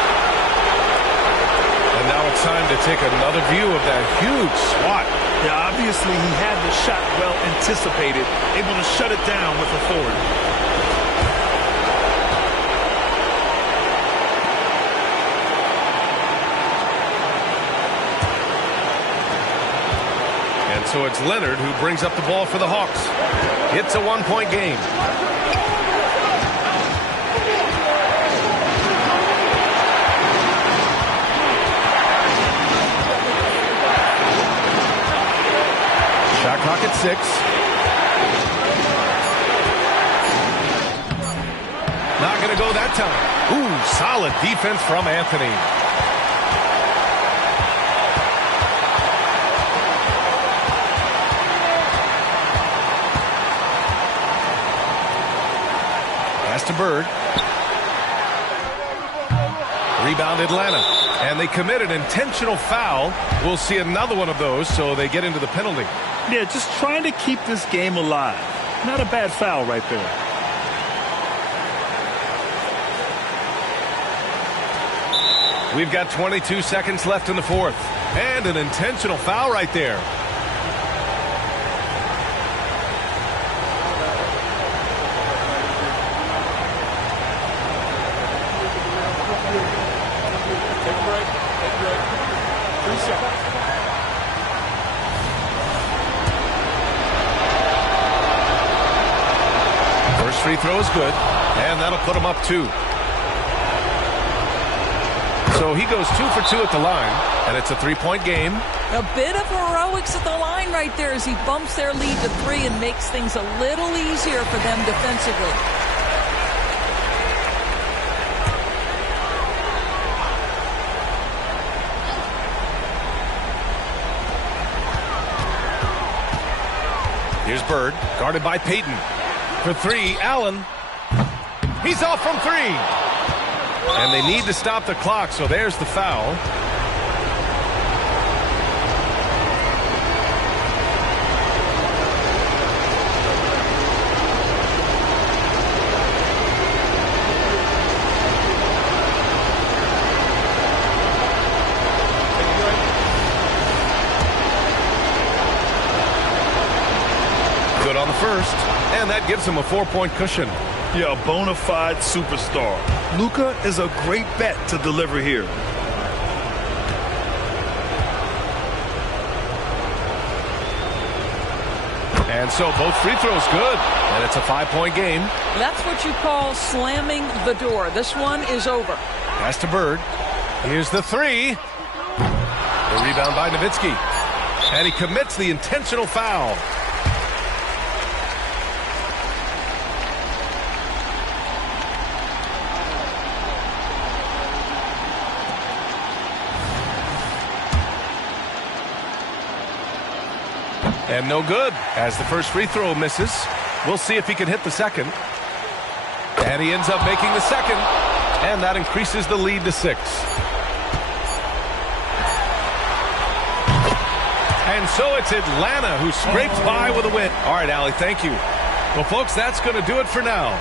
And now it's time to take another view of that huge swat. Yeah, obviously he had the shot well anticipated, able to shut it down with authority. So it's Leonard who brings up the ball for the Hawks. It's a 1-point game. Shot clock at 6. Not going to go that time. Ooh, solid defense from Anthony. To Bird. Rebound Atlanta. And they commit an intentional foul. We'll see another one of those, so they get into the penalty. Yeah, just trying to keep this game alive. Not a bad foul right there. We've got 22 seconds left in the fourth. And an intentional foul right there. First free throw is good, and that'll put him up 2. So he goes 2 for 2 at the line, and it's a 3-point game. A bit of heroics at the line right there as he bumps their lead to 3 and makes things a little easier for them defensively. Here's Bird, guarded by Payton. For 3, Allen. He's off from 3. And they need to stop the clock, so there's the foul. good on the first, and that gives him a 4-point cushion. Yeah, a bona fide superstar. Luka is a great bet to deliver here. And so both free throws good, and it's a 5-point game. That's what you call slamming the door. This one is over. Pass to Bird. Here's the three. The rebound by Nowitzki. And he commits the intentional foul. And no good, as the first free throw misses. We'll see if he can hit the second. And he ends up making the second. And that increases the lead to 6. And so it's Atlanta who scrapes by with a win. All right, Allie, thank you. Well, folks, that's going to do it for now.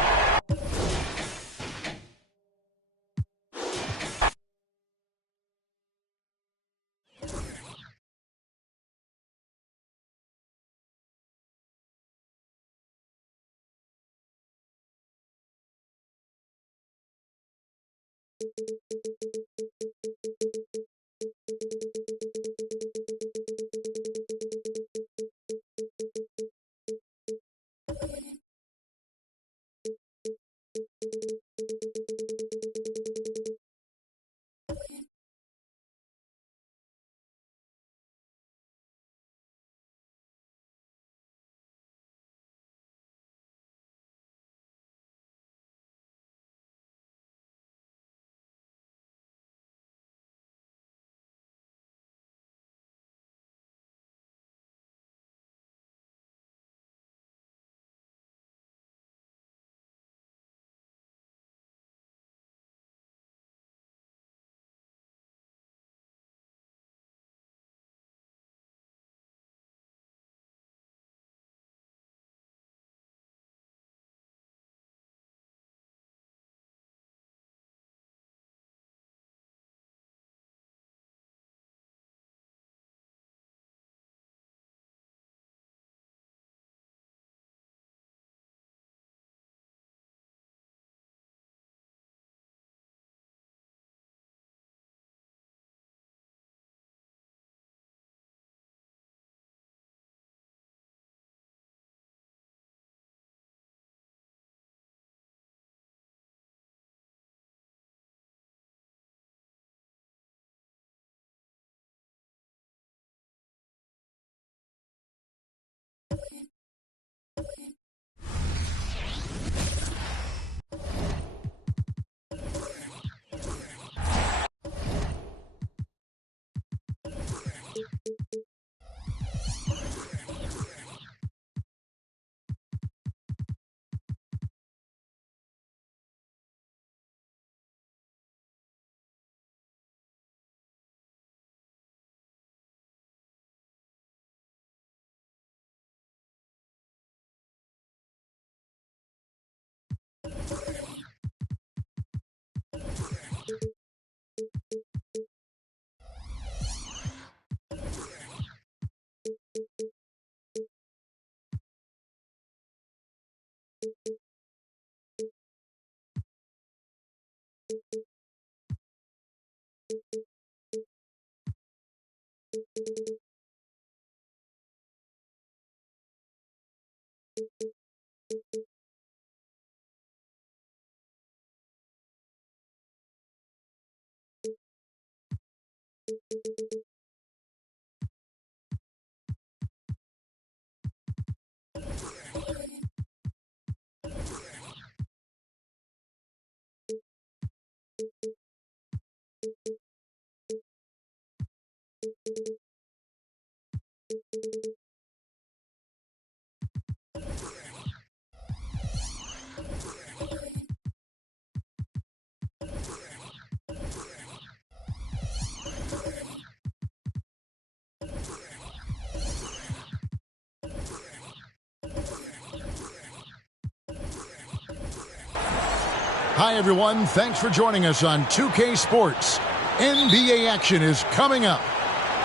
Hi, everyone. Thanks for joining us on 2K Sports. NBA action is coming up.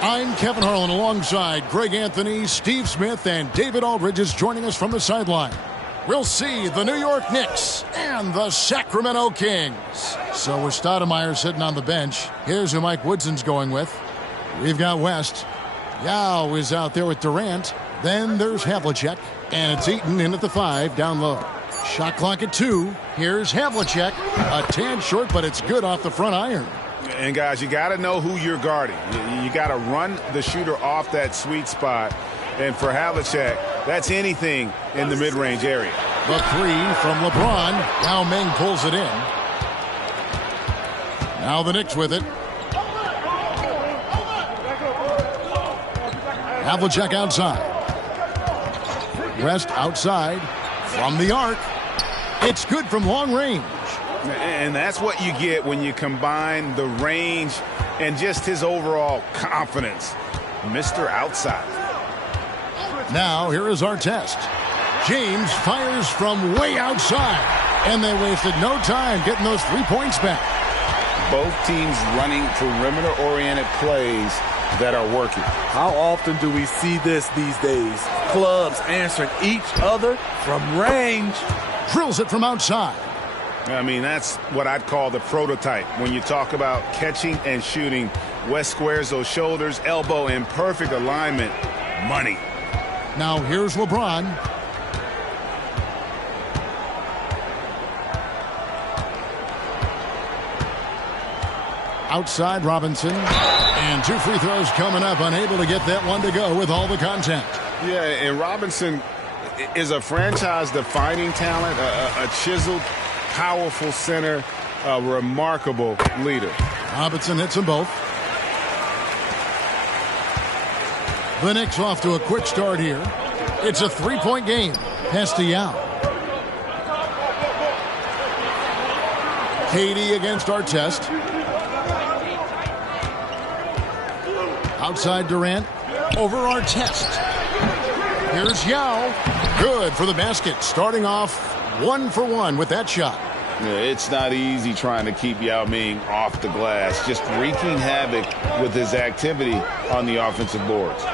I'm Kevin Harlan alongside Greg Anthony, Steve Smith, and David Aldridge is joining us from the sideline. We'll see the New York Knicks and the Sacramento Kings. So with Stoudemire sitting on the bench, here's who Mike Woodson's going with. We've got West. Yao is out there with Durant. Then there's Havlicek. And it's Eaton in at the 5, down low. Shot clock at 2. Here's Havlicek. A tad short, but it's good off the front iron. And, guys, you got to know who you're guarding. You got to run the shooter off that sweet spot. And for Havlicek, that's anything in the mid-range area. The 3 from LeBron. Yao Ming pulls it in. Now the Knicks with it. Havlicek outside. West outside. From the arc. It's good from long range. And that's what you get when you combine the range and just his overall confidence. Mr. Outside. Now, here is our test. James fires from way outside. And they wasted no time getting those 3 points back. Both teams running perimeter-oriented plays that are working. How often do we see this these days? Clubs answering each other from range. Drills it from outside. I mean, that's what I'd call the prototype. When you talk about catching and shooting, West squares those shoulders, elbow in perfect alignment. Money. Now here's LeBron. Outside Robinson. And 2 free throws coming up. Unable to get that one to go with all the contact. Yeah, and Robinson is a franchise-defining talent, a chiseled, powerful center, a remarkable leader. Robinson hits them both. The Knicks off to a quick start here. It's a 3-point game. Pass to Yao. KD against Artest. Outside Durant. Over Artest. Here's Yao. Good for the basket. Starting off 1 for 1 with that shot. Yeah, it's not easy trying to keep Yao Ming off the glass. Just wreaking havoc with his activity on the offensive boards.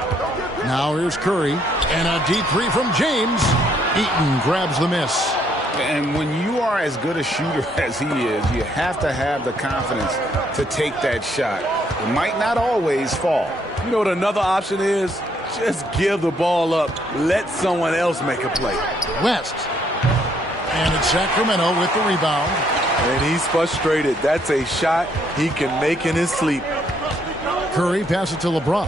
Now here's Curry. And a deep 3 from James. Eaton grabs the miss. And when you are as good a shooter as he is, you have to have the confidence to take that shot. It might not always fall. You know what another option is? Just give the ball up. Let someone else make a play. West. And it's Sacramento with the rebound. And he's frustrated. That's a shot he can make in his sleep. Curry passes it to LeBron.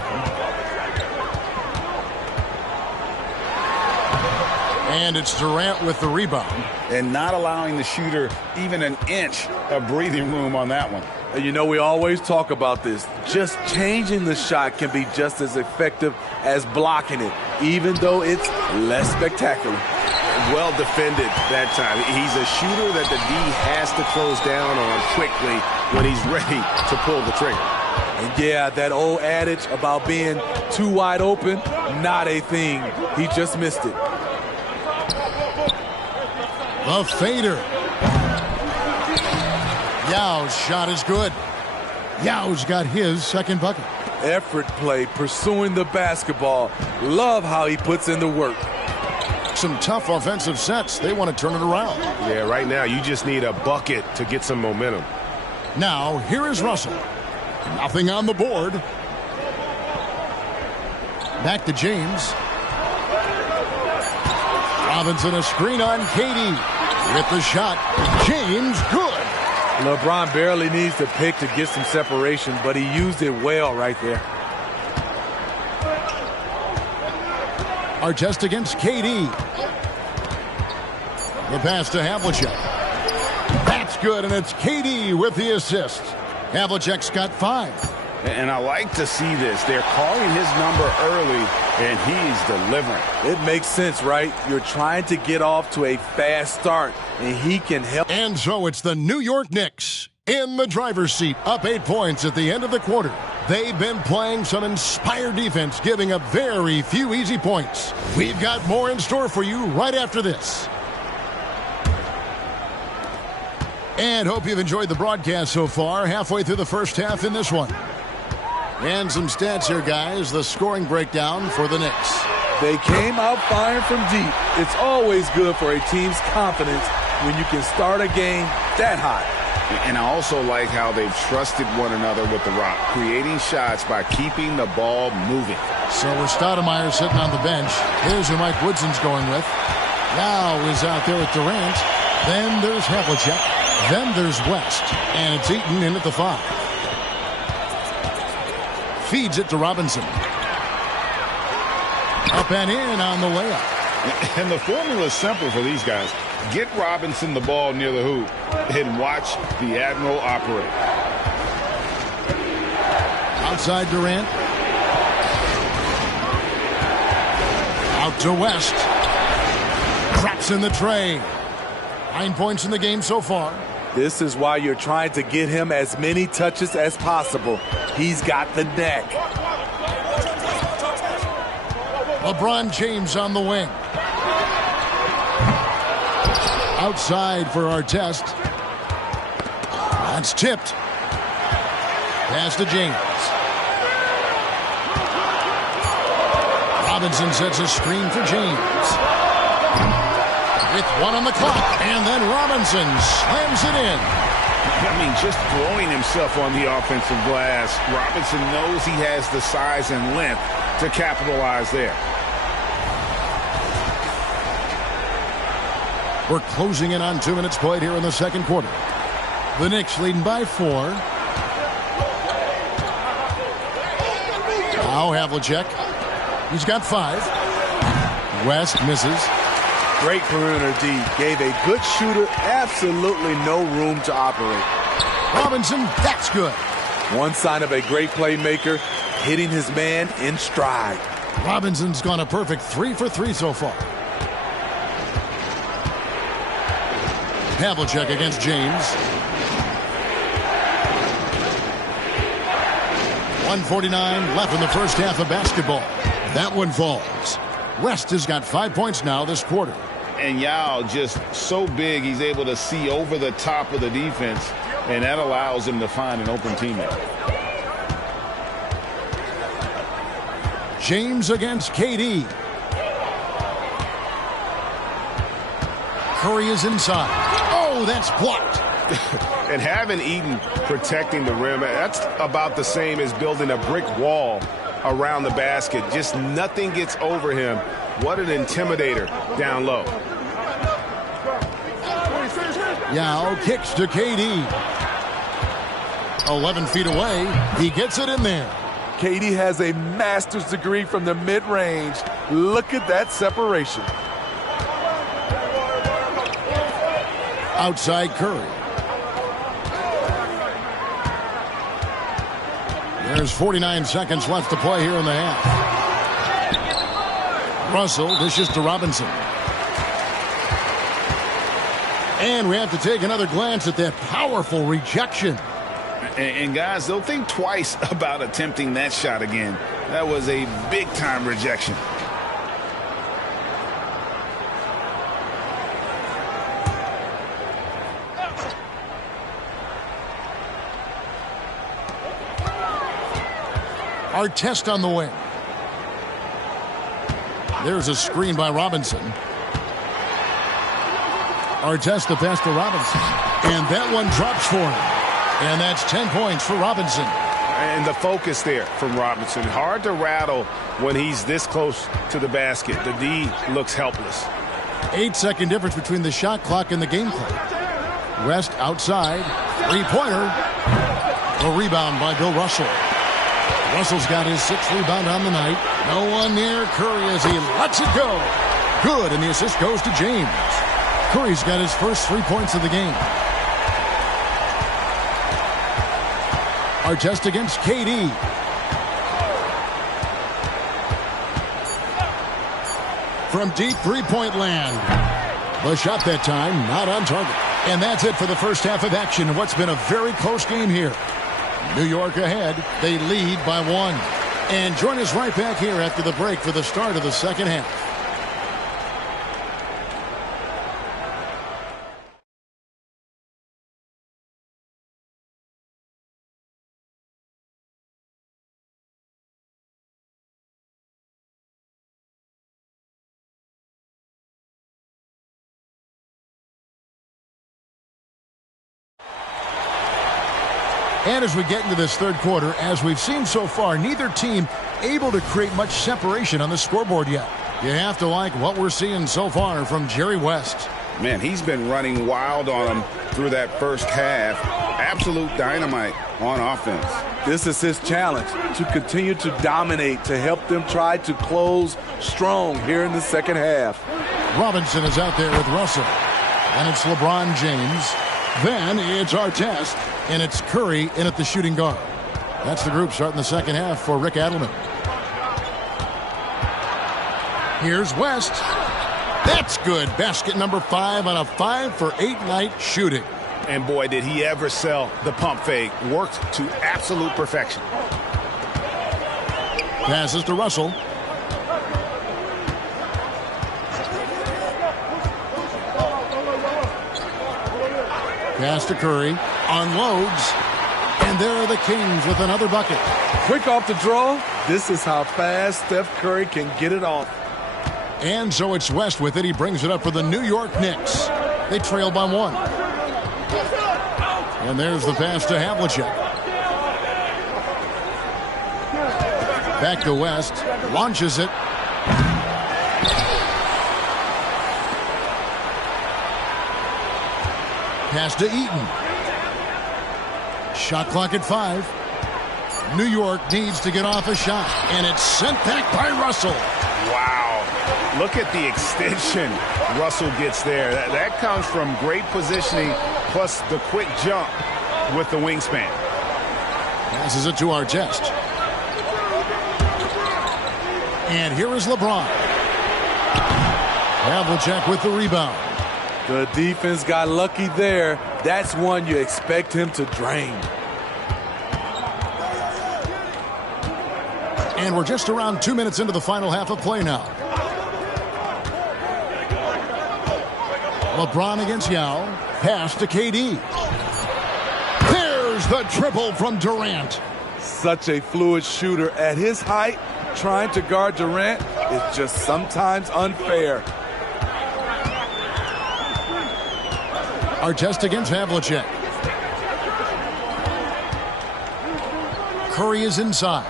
And it's Durant with the rebound. And not allowing the shooter even an inch of breathing room on that one. And you know, we always talk about this. Just changing the shot can be just as effective as blocking it, even though it's less spectacular. Well defended that time. He's a shooter that the D has to close down on quickly when he's ready to pull the trigger. And yeah, that old adage about being too wide open, not a thing. He just missed it. The fader. Yao's shot is good. Yao's got his second bucket. Effort play, pursuing the basketball. Love how he puts in the work. Some tough offensive sets. They want to turn it around. Yeah, right now you just need a bucket to get some momentum. Now, here is Russell. Nothing on the board. Back to James. Robinson, a screen on KD. With the shot. James, good. LeBron barely needs to pick to get some separation, but he used it well right there. Artest against KD. The pass to Havlicek. That's good, and it's KD with the assist. Havlicek's got 5. And I like to see this. They're calling his number early, and he's delivering. It makes sense, right? You're trying to get off to a fast start, and he can help. And so it's the New York Knicks in the driver's seat, up 8 points at the end of the quarter. They've been playing some inspired defense, giving up very few easy points. We've got more in store for you right after this. And hope you've enjoyed the broadcast so far, halfway through the first half in this one. And some stats here, guys. The scoring breakdown for the Knicks. They came out firing from deep. It's always good for a team's confidence when you can start a game that hot. And I also like how they've trusted one another with the rock, creating shots by keeping the ball moving. So with Stoudemire sitting on the bench, here's who Mike Woodson's going with. Now is out there with Durant. Then there's Havlicek. Then there's West. And it's Eaton in at the 5. Feeds it to Robinson. Up and in on the layup. And the formula is simple for these guys. Get Robinson the ball near the hoop and watch the Admiral operate. Outside Durant. Out to West. Drops in the tray. 9 points in the game so far. This is why you're trying to get him as many touches as possible. He's got the neck. LeBron James on the wing. Outside for Artest. That's tipped. Pass to James. Robinson sets a screen for James. With 1 on the clock. And then Robinson slams it in. I mean, just throwing himself on the offensive glass. Robinson knows he has the size and length to capitalize there. We're closing in on 2 minutes played here in the second quarter. The Knicks leading by 4. Now Havlicek. He's got 5. West misses. Great perimeter D. Gave a good shooter absolutely no room to operate. Robinson, that's good. One sign of a great playmaker, hitting his man in stride. Robinson's gone a perfect 3 for 3 so far. Havlicek against James. 1:49 left in the first half of basketball. That one falls. West has got 5 points now this quarter. And Yao just so big he's able to see over the top of the defense, and that allows him to find an open teammate. James against KD. Curry is inside. Oh, that's blocked. And having Eaton protecting the rim, that's about the same as building a brick wall around the basket. Just nothing gets over him. What an intimidator down low. Yao kicks to KD. 11 feet away. He gets it in there. KD has a master's degree from the mid-range. Look at that separation. Outside Curry. There's 49 seconds left to play here in the half. Russell dishes to Robinson. And we have to take another glance at that powerful rejection. And guys, they'll think twice about attempting that shot again. That was a big-time rejection. Artest on the wing. There's a screen by Robinson. Artest the pass to Robinson. And that one drops for him. And that's 10 points for Robinson. And the focus there from Robinson. Hard to rattle when he's this close to the basket. The D looks helpless. 8-second difference between the shot clock and the game clock. West outside. Three-pointer. A rebound by Bill Russell. Russell's got his 6th rebound on the night. No one near Curry as he lets it go. Good, and the assist goes to James. Curry's got his first 3 points of the game. Artest against KD. From deep three-point land. The shot that time, not on target. And that's it for the first half of action in what's been a very close game here. New York ahead. They lead by 1. And join us right back here after the break for the start of the second half. And as we get into this third quarter, as we've seen so far, neither team able to create much separation on the scoreboard yet. You have to like what we're seeing so far from Jerry West. Man, he's been running wild on them through that first half. Absolute dynamite on offense. This is his challenge, to continue to dominate, to help them try to close strong here in the second half. Robinson is out there with Russell. And it's LeBron James. Then it's Artest. And it's Curry in at the shooting guard. That's the group starting the second half for Rick Adelman. Here's West. That's good. Basket number 5 on a 5-for-8 night shooting. And boy, did he ever sell the pump fake. Worked to absolute perfection. Passes to Russell. Pass to Curry. Unloads. And there are the Kings with another bucket. Quick off the draw. This is how fast Steph Curry can get it off. And so it's West with it. He brings it up for the New York Knicks. They trail by 1. And there's the pass to Havlicek. Back to West. Launches it. Pass to Eaton. Shot clock at 5. New York needs to get off a shot. And it's sent back by Russell. Wow. Look at the extension Russell gets there. That comes from great positioning plus the quick jump with the wingspan. Passes it to Artest. And here is LeBron. Havlicek with the rebound. The defense got lucky there. That's one you expect him to drain. And we're just around 2 minutes into the final half of play now. LeBron against Yao. Pass to KD. There's the triple from Durant. Such a fluid shooter at his height. Trying to guard Durant is just sometimes unfair. Artest against Havlicek. Curry is inside.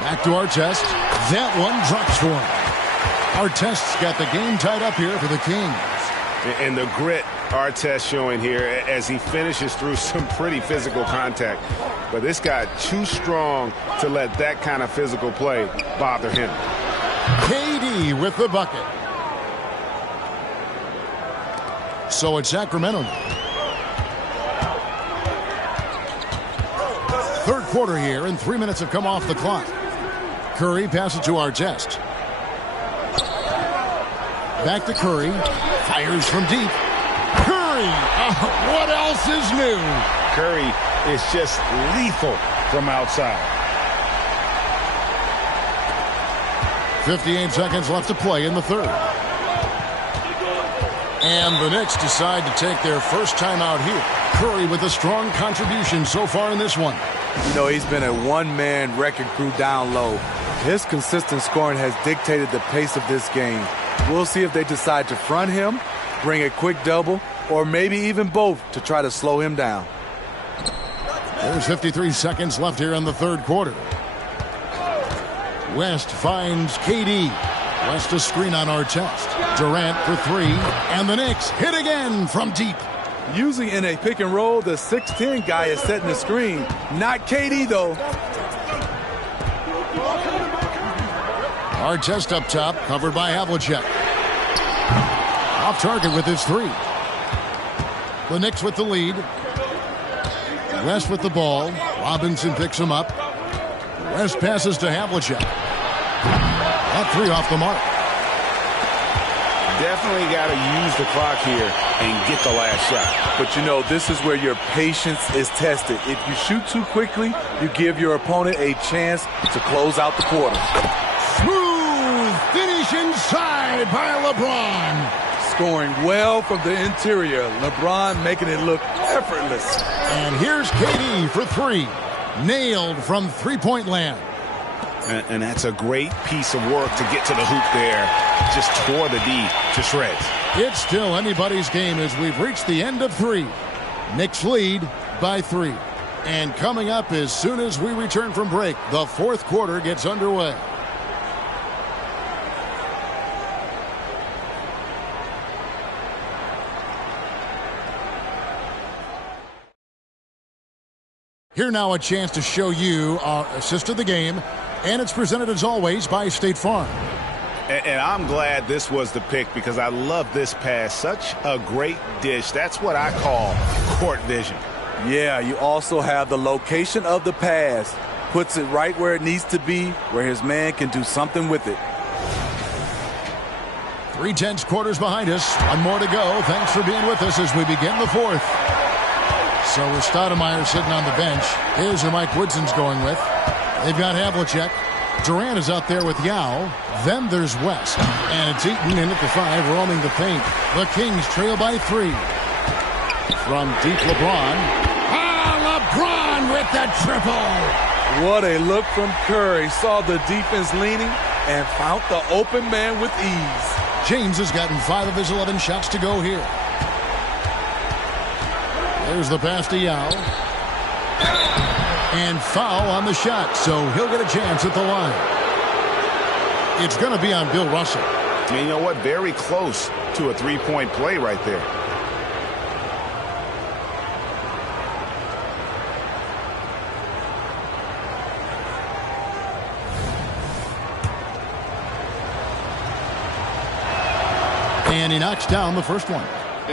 Back to Artest. That one drops for him. Artest's got the game tied up here for the Kings. And the grit Artest showing here as he finishes through some pretty physical contact. But this guy too strong to let that kind of physical play bother him. KD with the bucket. So it's Sacramento. Third quarter here, and 3 minutes have come off the clock. Curry passes to Artest. Back to Curry. Fires from deep. Curry! What else is new? Curry is just lethal from outside. 58 seconds left to play in the third. And the Knicks decide to take their first time out here. Curry with a strong contribution so far in this one. You know, he's been a one-man wrecking crew down low. His consistent scoring has dictated the pace of this game. We'll see if they decide to front him, bring a quick double, or maybe even both to try to slow him down. There's 53 seconds left here in the third quarter. West finds KD. West a screen on Artest. Durant for 3. And the Knicks hit again from deep. Usually in a pick and roll, the 6'10 guy is setting the screen. Not KD, though. Artest up top, covered by Havlicek. Off target with his 3. The Knicks with the lead. West with the ball. Robinson picks him up. West passes to Havlicek. That 3 off the mark. Definitely got to use the clock here and get the last shot. But you know, this is where your patience is tested. If you shoot too quickly, you give your opponent a chance to close out the quarter. Smooth finish inside by LeBron. Scoring well from the interior. LeBron making it look effortless. And here's KD for 3. Nailed from three-point land. And that's a great piece of work to get to the hoop there. Just tore the D to shreds. It's still anybody's game as we've reached the end of 3. Knicks lead by 3. And coming up as soon as we return from break, the fourth quarter gets underway. Here now a chance to show you our assist of the game, and it's presented as always by State Farm. And I'm glad this was the pick because I love this pass. Such a great dish. That's what I call court vision. Yeah, you also have the location of the pass. Puts it right where it needs to be, where his man can do something with it. 3/10 quarters behind us. One more to go. Thanks for being with us as we begin the fourth. So with Stoudemire sitting on the bench, here's who Mike Woodson's going with. They've got Havlicek. Durant is out there with Yao. Then there's West. And it's Eaton in at the 5, roaming the paint. The Kings trail by 3. From deep, LeBron. LeBron with the triple. What a look from Curry. Saw the defense leaning and found the open man with ease. James has gotten 5 of his 11 shots to go here. There's the pass to Yao. And foul on the shot, so he'll get a chance at the line. It's going to be on Bill Russell. And you know what? Very close to a three-point play right there. And he knocks down the first one.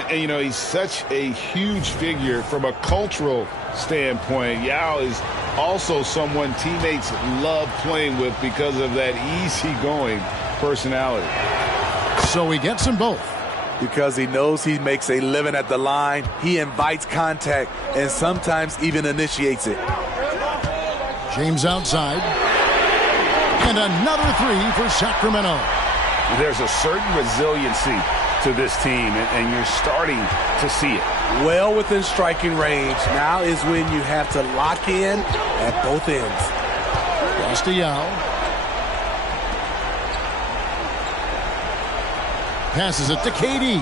And, you know, he's such a huge figure from a cultural standpoint. Yao is also someone teammates love playing with because of that easygoing personality. So he gets them both. Because he knows he makes a living at the line, he invites contact and sometimes even initiates it. James outside. And another 3 for Sacramento. There's a certain resiliency to this team, and you're starting to see it. Well within striking range. Now is when you have to lock in at both ends. Pass to Yao. Passes it to KD.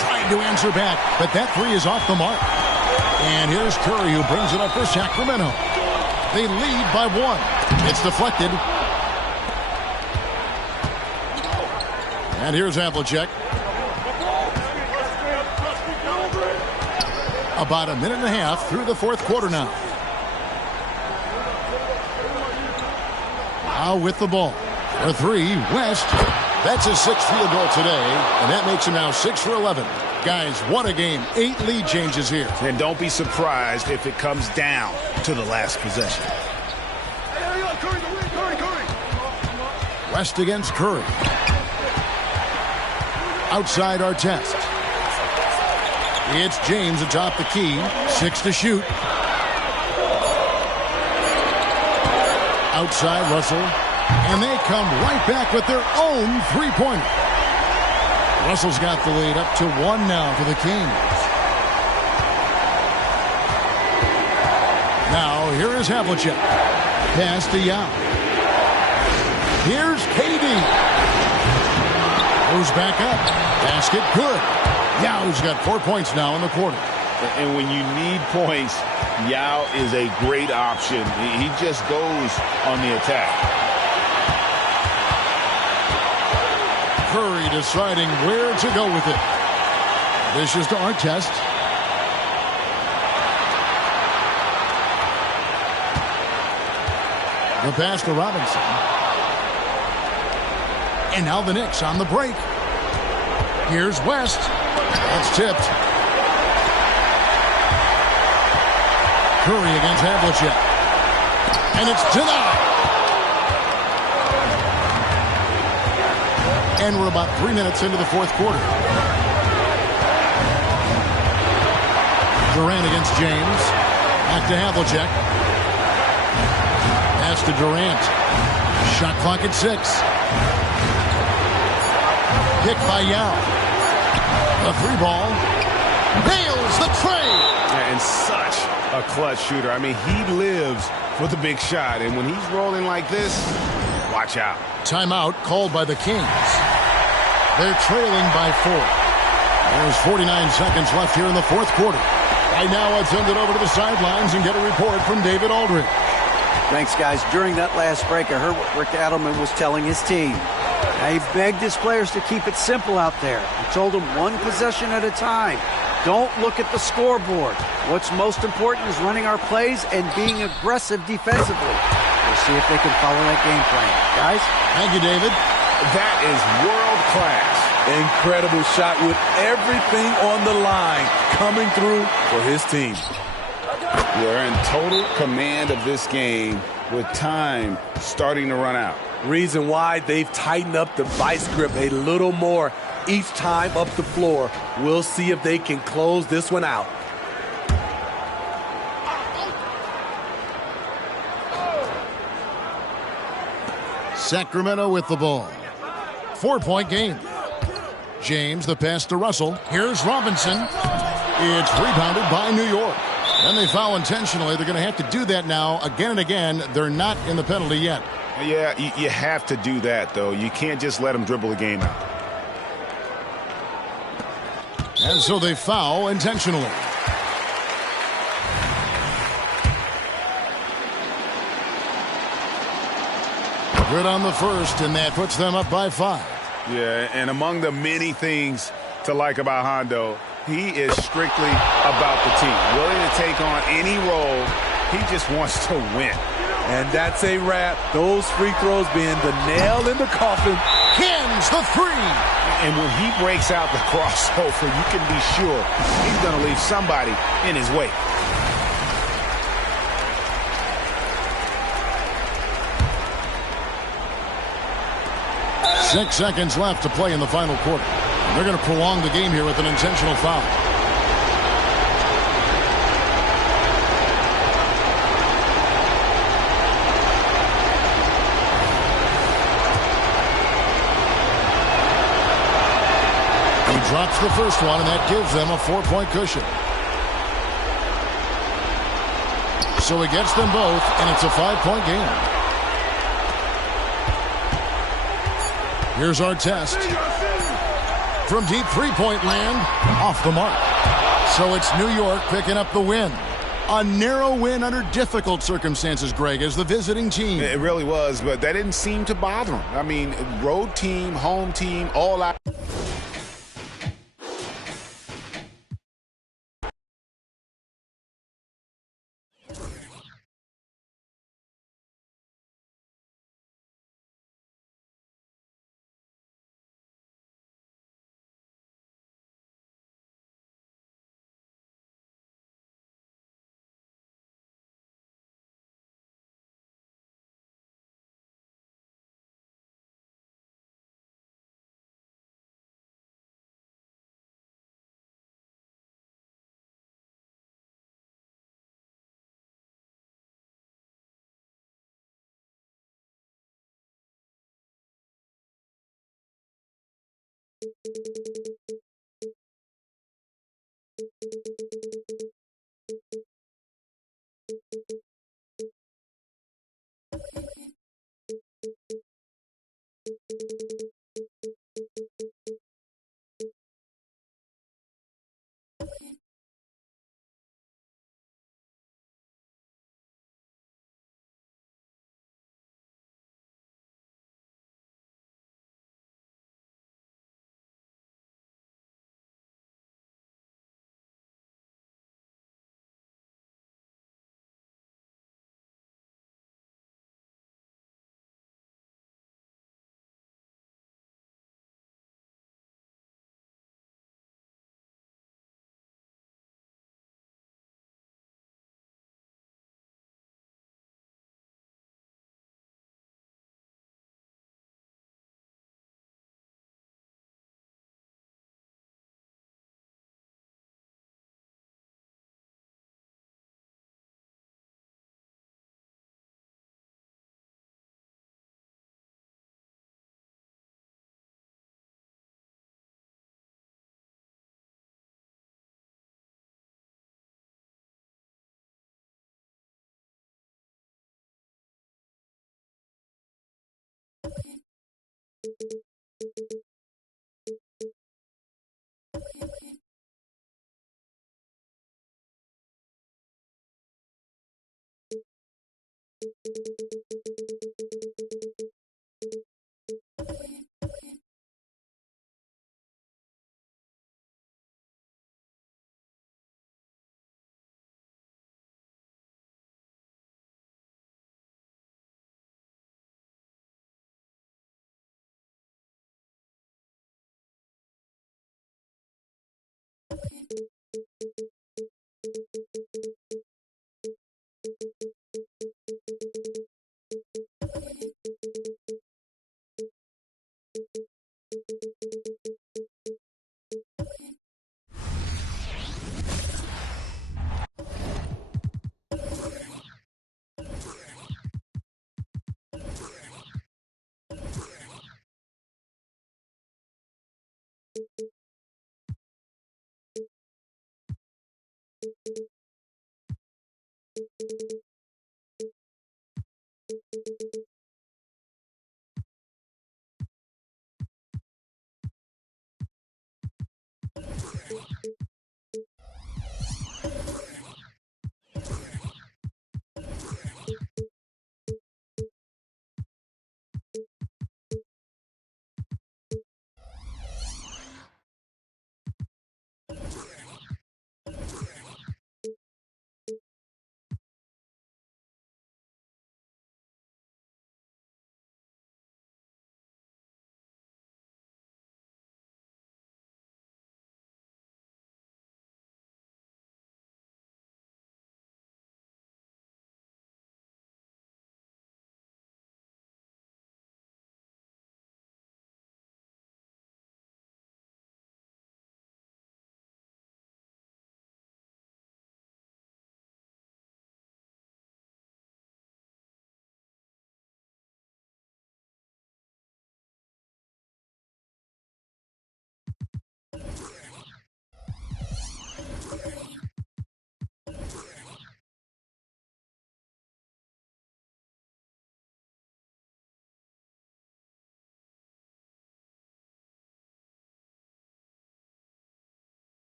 Trying to answer back, but that 3 is off the mark. And here's Curry who brings it up for Sacramento. They lead by 1. It's deflected. And here's Havlicek. About a minute and a half through the fourth quarter now. Now with the ball. For 3, West. That's his 6th field goal today, and that makes him now 6 for 11. Guys, what a game. 8 lead changes here. And don't be surprised if it comes down to the last possession. West against Curry. Outside Artest. It's James atop the key. 6 to shoot. Outside Russell. And they come right back with their own three-pointer. Russell's got the lead up to 1 now for the Kings. Now here is Havlicek. Pass to Yao. Here's KD. Goes back up. Basket good. Yao's got 4 points now in the quarter. And when you need points, Yao is a great option. He just goes on the attack. Curry deciding where to go with it. This is to Artest. The pass to Robinson. And now the Knicks on the break. Here's West. That's tipped. Curry against Havlicek. And it's denied. And we're about 3 minutes into the fourth quarter. Durant against James. Back to Havlicek. Pass to Durant. Shot clock at 6. Kick by Yao. The 3 ball. Nails the trade. And such a clutch shooter. I mean, he lives for the big shot. And when he's rolling like this, watch out. Timeout called by the Kings. They're trailing by 4. There's 49 seconds left here in the fourth quarter. I now attend it over to the sidelines and get a report from David Aldridge. Thanks, guys. During that last break, I heard what Rick Adelman was telling his team. He begged his players to keep it simple out there. He told them one possession at a time. Don't look at the scoreboard. What's most important is running our plays and being aggressive defensively. We'll see if they can follow that game plan. Guys? Thank you, David. That is world class. Incredible shot with everything on the line coming through for his team. We're in total command of this game with time starting to run out. Reason why they've tightened up the vice grip a little more each time up the floor. We'll see if they can close this one out. Sacramento with the ball. 4-point game. James, the pass to Russell. Here's Robinson. It's rebounded by New York. And they foul intentionally. They're going to have to do that now again and again. They're not in the penalty yet. Yeah, you have to do that, though. You can't just let them dribble the game out. And so they foul intentionally. Good on the first, and that puts them up by 5. Yeah, and among the many things to like about Hondo, he is strictly about the team. Willing to take on any role. He just wants to win. And that's a wrap. Those free throws being the nail in the coffin. Hins the 3. And when he breaks out the crossover, you can be sure he's going to leave somebody in his wake. Six seconds left to play in the final quarter. And they're going to prolong the game here with an intentional foul. He drops the first one, and that gives them a 4-point cushion. So he gets them both, and it's a 5-point game. Here's our test. From deep three-point land, off the mark. So it's New York picking up the win. A narrow win under difficult circumstances, Greg, as the visiting team. It really was, but that didn't seem to bother him. I mean, road team, home team, all out.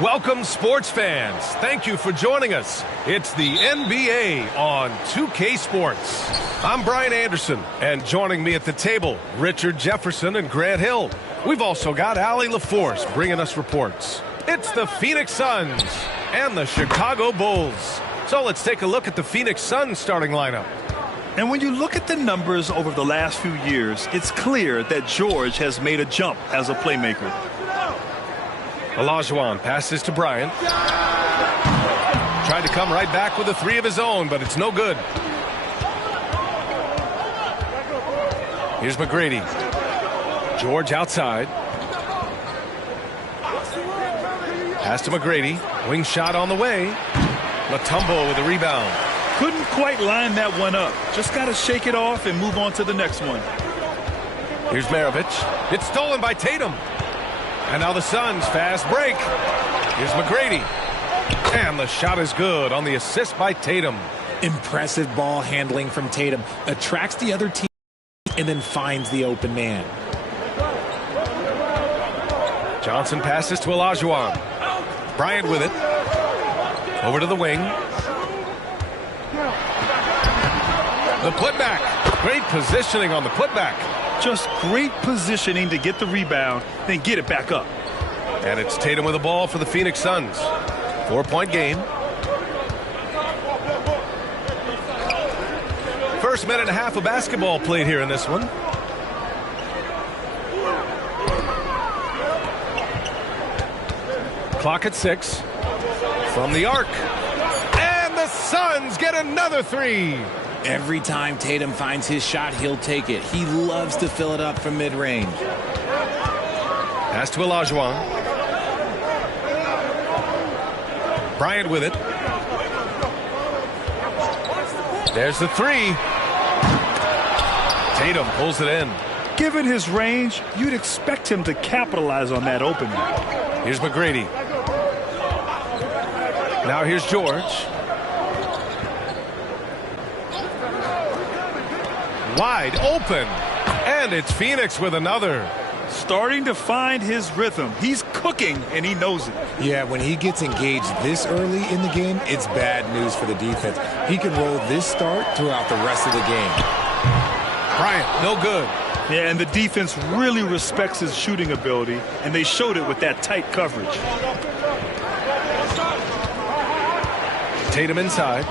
Welcome, sports fans. Thank you for joining us. It's the NBA on 2K Sports. I'm Brian Anderson, and joining me at the table, Richard Jefferson and Grant Hill. We've also got Allie LaForce bringing us reports. It's the Phoenix Suns and the Chicago Bulls. So let's take a look at the Phoenix Suns starting lineup. And when you look at the numbers over the last few years, it's clear that George has made a jump as a playmaker. Olajuwon passes to Bryant. Tried to come right back with a three of his own, but it's no good. Here's McGrady. George outside. Pass to McGrady. Wing shot on the way. Mutombo with a rebound. Couldn't quite line that one up. Just got to shake it off and move on to the next one. Here's Maravich. It's stolen by Tatum. And now the Suns fast break. Here's McGrady. And the shot is good on the assist by Tatum. Impressive ball handling from Tatum. Attracts the other team and then finds the open man. Johnson passes to Olajuwon. Bryant with it. Over to the wing. The putback. Great positioning on the putback. Just great positioning to get the rebound, then get it back up. And it's Tatum with the ball for the Phoenix Suns. 4-point game. First minute and a half of basketball played here in this one. Clock at 6. From the arc. And the Suns get another three. Every time Tatum finds his shot, he'll take it. He loves to fill it up from mid-range. Pass to Olajuwon. Bryant with it. There's the three. Tatum pulls it in. Given his range, you'd expect him to capitalize on that opening. Here's McGrady. Now here's George. Wide open. And it's Phoenix with another. Starting to find his rhythm. He's cooking, and he knows it. Yeah, when he gets engaged this early in the game, it's bad news for the defense. He can roll this start throughout the rest of the game. Bryant, no good. Yeah, and the defense really respects his shooting ability, and they showed it with that tight coverage. Tatum inside.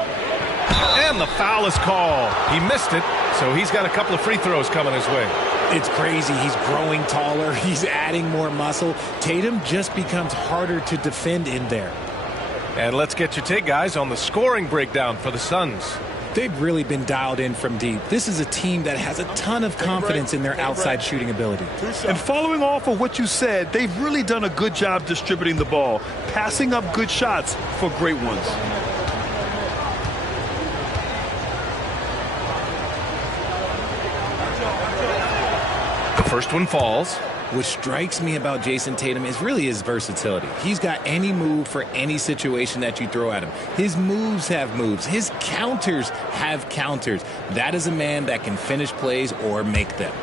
And the foul is called. He missed it, so he's got a couple of free throws coming his way. It's crazy. He's growing taller. He's adding more muscle. Tatum just becomes harder to defend in there. And let's get your take, guys, on the scoring breakdown for the Suns. They've really been dialed in from deep. This is a team that has a ton of confidence in their outside shooting ability. And following off of what you said, they've really done a good job distributing the ball, passing up good shots for great ones. First one falls. What strikes me about Jason Tatum is really his versatility. He's got any move for any situation that you throw at him. His moves have moves. His counters have counters. That is a man that can finish plays or make them.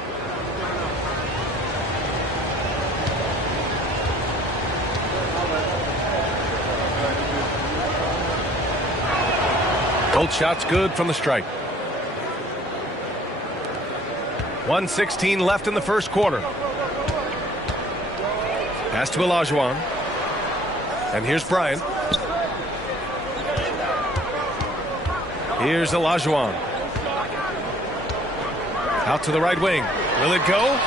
Both shots good from the stripe. 1:16 left in the first quarter. Pass to Olajuwon. And here's Bryant. Here's Olajuwon. Out to the right wing. Will it go?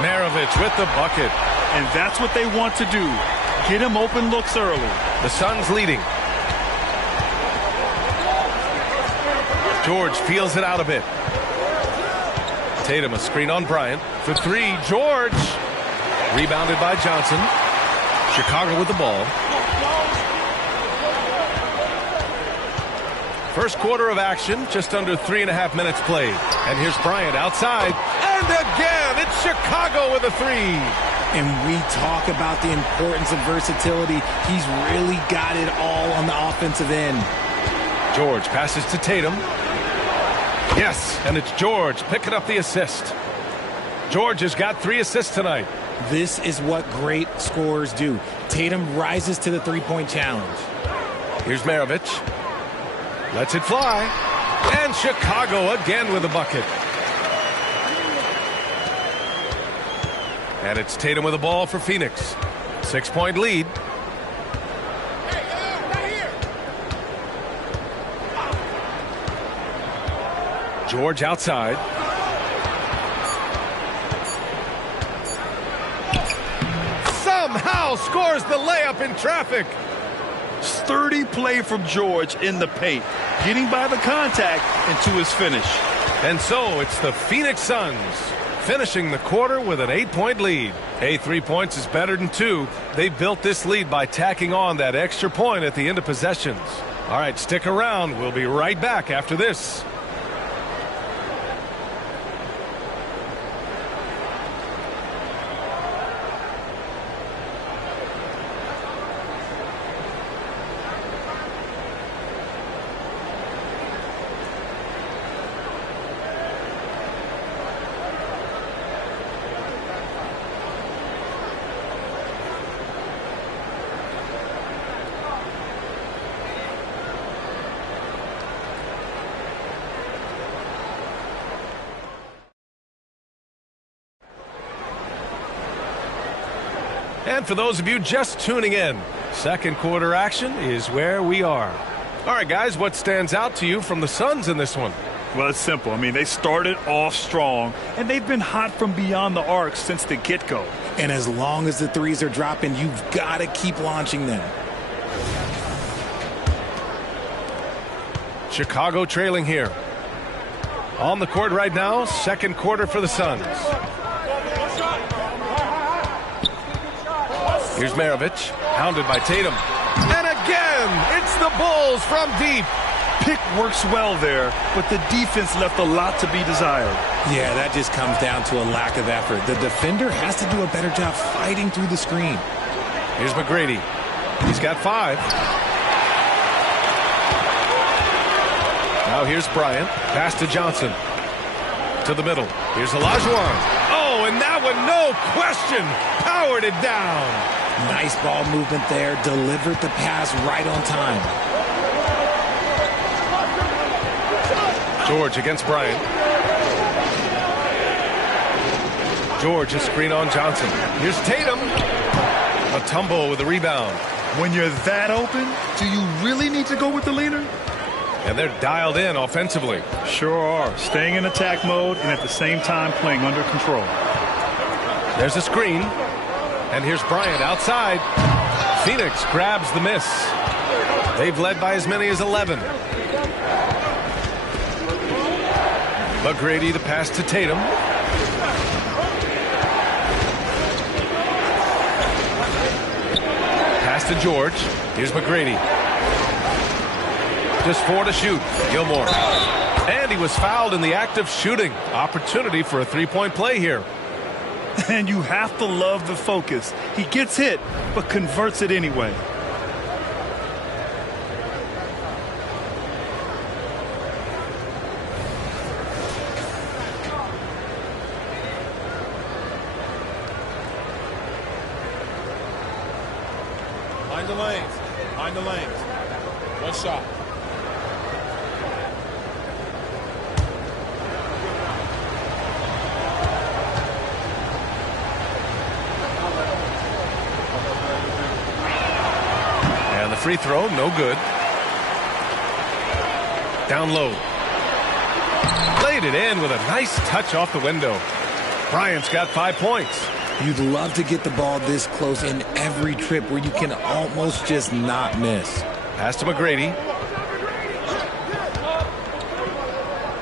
Maravich with the bucket. And that's what they want to do. Get him open looks early. The Suns leading. George feels it out a bit. Tatum a screen on Bryant for three. George. Rebounded by Johnson. Chicago with the ball. First quarter of action, just under 3.5 minutes played. And here's Bryant outside. And again, it's Chicago with a three. And we talk about the importance of versatility. He's really got it all on the offensive end. George passes to Tatum. Yes, and it's George picking up the assist. George has got 3 assists tonight. This is what great scorers do. Tatum rises to the three-point challenge. Here's Maravich. Lets it fly. And Chicago again with a bucket. And it's Tatum with the ball for Phoenix. 6-point lead. George outside. Somehow scores the layup in traffic. Sturdy play from George in the paint, getting by the contact and to his finish. And so it's the Phoenix Suns finishing the quarter with an 8-point lead. Hey, 3 points is better than 2. They built this lead by tacking on that extra point at the end of possessions. All right, stick around. We'll be right back after this. And for those of you just tuning in, second quarter action is where we are. All right, guys, what stands out to you from the Suns in this one? Well, it's simple. I mean, they started off strong, and they've been hot from beyond the arc since the get-go. And as long as the threes are dropping, you've got to keep launching them. Chicago trailing here. On the court right now, second quarter for the Suns. Here's Maravich, hounded by Tatum. And again, it's the Bulls from deep. Pick works well there, but the defense left a lot to be desired. Yeah, that just comes down to a lack of effort. The defender has to do a better job fighting through the screen. Here's McGrady. He's got 5. Now here's Bryant. Pass to Johnson. To the middle. Here's Olajuwon. Oh, and that one, no question, powered it down. Nice ball movement there. Delivered the pass right on time. George against Bryant. George, a screen on Johnson. Here's Tatum. A tumble with a rebound. When you're that open, do you really need to go with the leader? And they're dialed in offensively. Sure are. Staying in attack mode and at the same time playing under control. There's a screen. And here's Bryant outside. Phoenix grabs the miss. They've led by as many as 11. McGrady, the pass to Tatum. Pass to George. Here's McGrady. Just 4 to shoot. Gilmore. And he was fouled in the act of shooting. Opportunity for a three-point play here. And you have to love the focus. He gets hit, but converts it anyway. Mind the lanes. Mind the lanes. One shot. free throw, no good. Down low. Laid it in with a nice touch off the window. Bryant's got 5 points. You'd love to get the ball this close in every trip where you can almost just not miss. Pass to McGrady.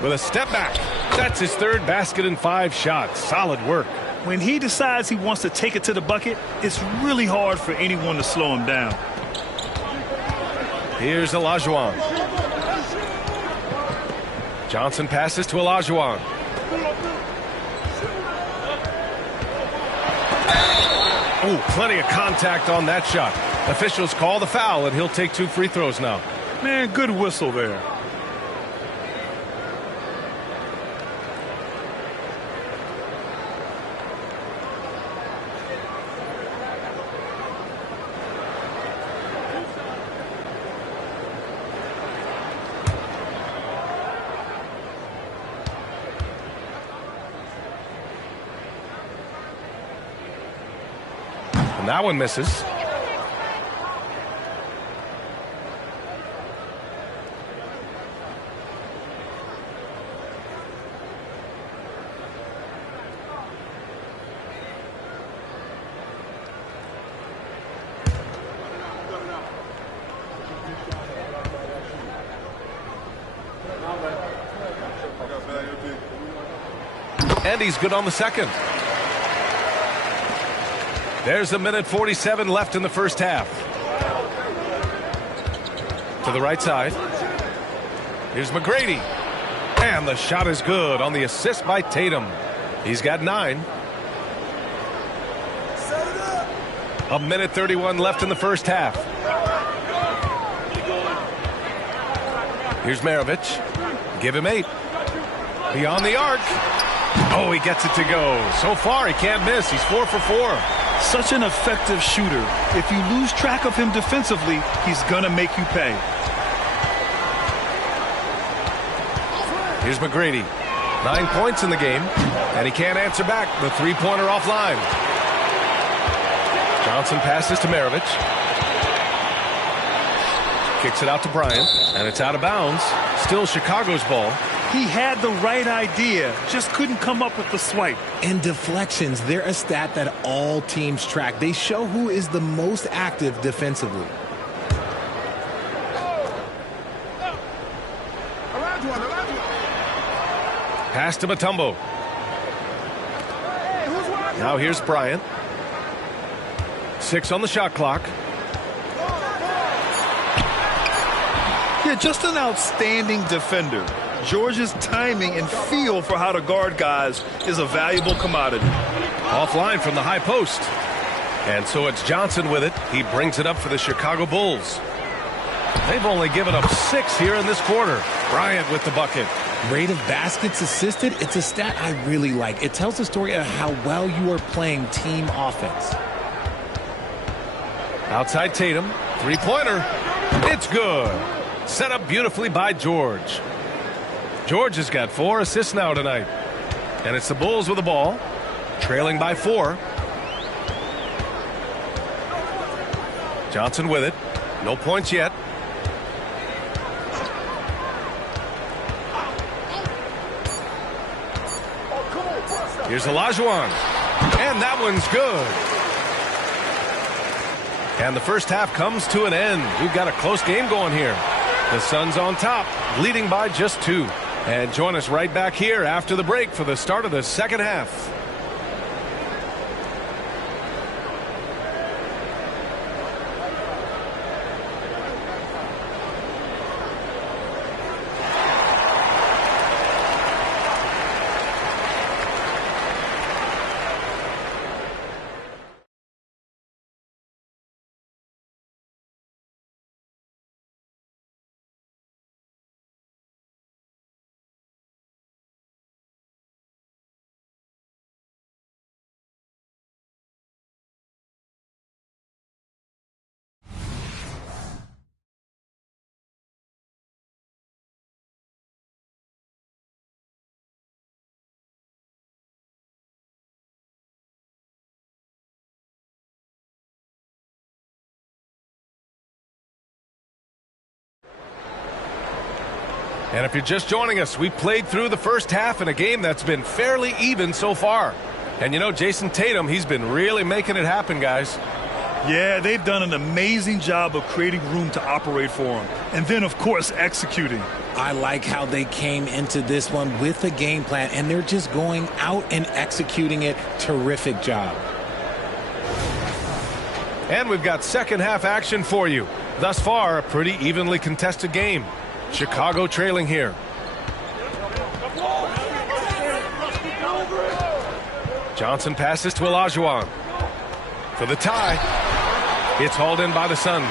With a step back. That's his third basket in 5 shots. Solid work. When he decides he wants to take it to the bucket, it's really hard for anyone to slow him down. Here's Olajuwon. Johnson passes to Olajuwon. Oh, plenty of contact on that shot. Officials call the foul, and he'll take 2 free throws now. Man, good whistle there. And that one misses. And he's good on the second. There's 1:47 left in the first half. To the right side. Here's McGrady. And the shot is good on the assist by Tatum. He's got 9. 1:31 left in the first half. Here's Maravich. Give him 8. Beyond the arc. Oh, he gets it to go. So far, he can't miss. He's 4 for 4. Such an effective shooter. If you lose track of him defensively, he's going to make you pay. Here's McGrady. 9 points in the game, and he can't answer back. The three-pointer offline. Johnson passes to Maravich. Kicks it out to Bryant, and it's out of bounds. Still Chicago's ball. He had the right idea, just couldn't come up with the swipe. And deflections, they're a stat that all teams track. They show who is the most active defensively. Pass to Mutombo. Now here's Bryant. 6 on the shot clock. Yeah, just an outstanding defender. George's timing and feel for how to guard guys is a valuable commodity. Offline from the high post. And so it's Johnson with it. He brings it up for the Chicago Bulls. They've only given up 6 here in this quarter. Bryant with the bucket. Rate of baskets assisted, it's a stat I really like. It tells the story of how well you are playing team offense. Outside Tatum. Three-pointer. It's good. Set up beautifully by George. George has got 4 assists now tonight. And it's the Bulls with the ball, trailing by 4. Johnson with it. No points yet. Here's Olajuwon. And that one's good. And the first half comes to an end. We've got a close game going here. The Suns on top, leading by just 2. And join us right back here after the break for the start of the second half. And if you're just joining us, we played through the first half in a game that's been fairly even so far. And you know, Jason Tatum, he's been really making it happen, guys. Yeah, they've done an amazing job of creating room to operate for him. And then, of course, executing. I like how they came into this one with a game plan, and they're just going out and executing it. Terrific job. And we've got second half action for you. Thus far, a pretty evenly contested game. Chicago trailing here. Johnson passes to Olajuwon for the tie. It's hauled in by the Suns.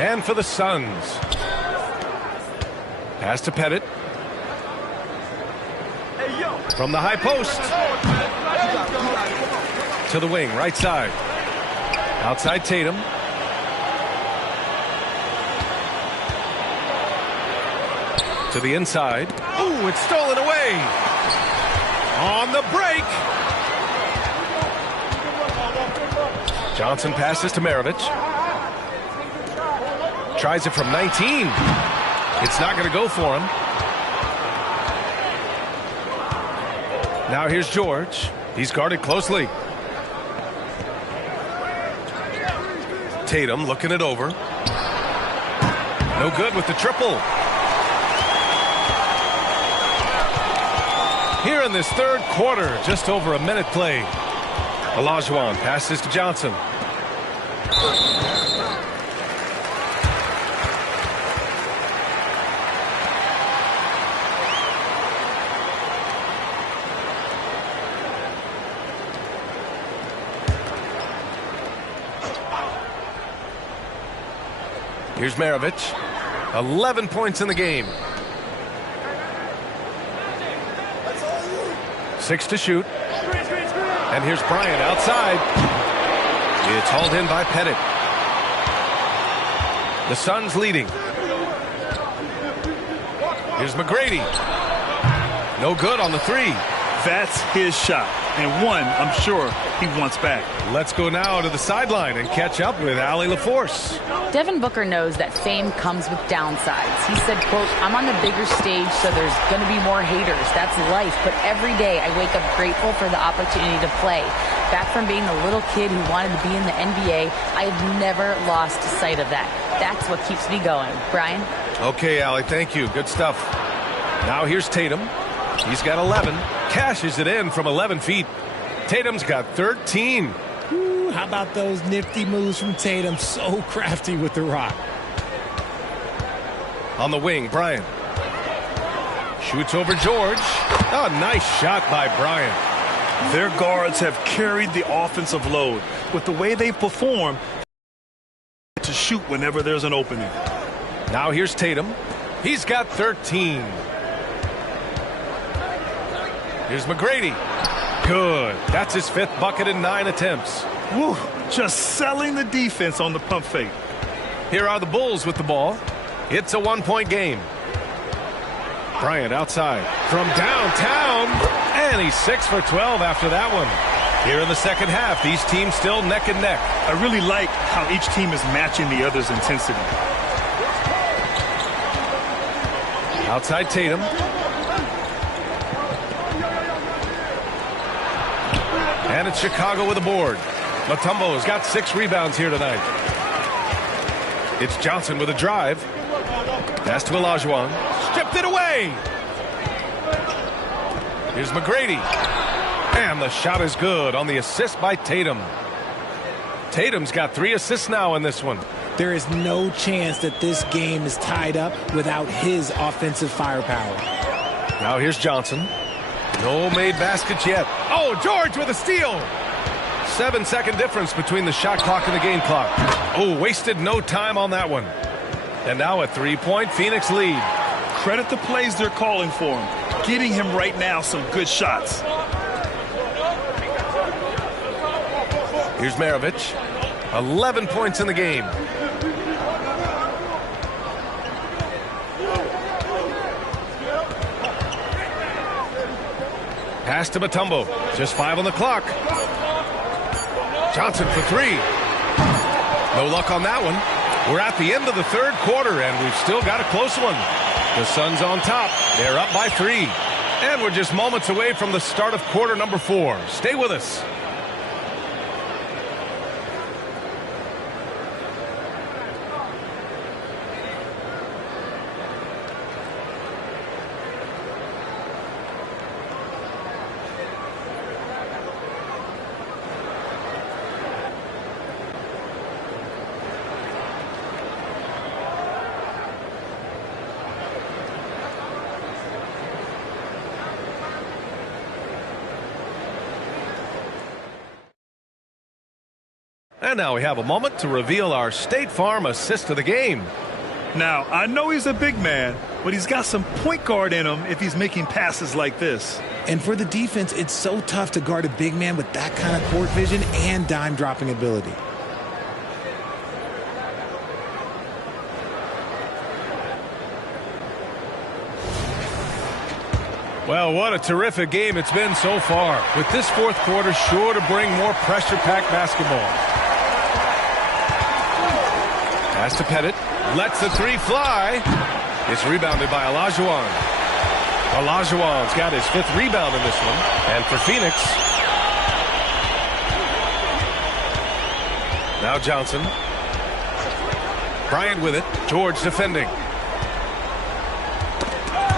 And for the Suns, pass to Pettit from the high post to the wing, right side. Outside Tatum. To the inside. Ooh, it's stolen away. On the break. Johnson passes to Maravich. Tries it from 19. It's not going to go for him. Now here's George. He's guarded closely. Tatum looking it over. No good with the triple. Here in this third quarter, just over a minute played. Olajuwon passes to Johnson. Here's Maravich. 11 points in the game. 6 to shoot. And here's Bryant outside. It's hauled in by Pettit. The Suns leading. Here's McGrady. No good on the three. That's his shot. And one, I'm sure, he wants back. Let's go now to the sideline and catch up with Allie LaForce. Devin Booker knows that fame comes with downsides. He said, quote, "I'm on the bigger stage, so there's going to be more haters. That's life. But every day I wake up grateful for the opportunity to play. Back from being a little kid who wanted to be in the NBA, I have never lost sight of that. That's what keeps me going." Brian? Okay, Allie, thank you. Good stuff. Now here's Tatum. He's got 11. Cashes it in from 11 feet. Tatum's got 13. Ooh, how about those nifty moves from Tatum? So crafty with the rock. On the wing, Bryant. Shoots over George. Oh, nice shot by Bryant. Their guards have carried the offensive load. With the way they perform, to shoot whenever there's an opening. Now here's Tatum. He's got 13. Here's McGrady. Good. That's his 5th bucket in 9 attempts. Woo, just selling the defense on the pump fake. Here are the Bulls with the ball. It's a 1-point game. Bryant outside from downtown. And he's 6 for 12 after that one. Here in the second half, these teams still neck and neck. I really like how each team is matching the other's intensity. Outside Tatum. And it's Chicago with a board. Mutombo's got 6 rebounds here tonight. It's Johnson with a drive. Pass to Olajuwon. Stripped it away. Here's McGrady. And the shot is good on the assist by Tatum. Tatum's got 3 assists now in this one. There is no chance that this game is tied up without his offensive firepower. Now here's Johnson. No made baskets yet. Oh, George with a steal. 7-second difference between the shot clock and the game clock. Oh, wasted no time on that one. And now a 3-point Phoenix lead. Credit the plays they're calling for him. Getting him right now some good shots. Here's Maravich. 11 points in the game. Pass to Mutombo. Just 5 on the clock. Johnson for 3. No luck on that one. We're at the end of the third quarter, and we've still got a close one. The Suns on top. They're up by 3. And we're just moments away from the start of quarter number 4. Stay with us. And now we have a moment to reveal our State Farm assist of the game. Now, I know he's a big man, but he's got some point guard in him if he's making passes like this. And for the defense, it's so tough to guard a big man with that kind of court vision and dime dropping ability. Well, what a terrific game it's been so far, with this fourth quarter sure to bring more pressure-packed basketball. Pass to Pettit, lets the 3 fly. It's rebounded by Olajuwon. Olajuwon's got his 5th rebound in this one. And for Phoenix, now Johnson. Bryant with it. George defending.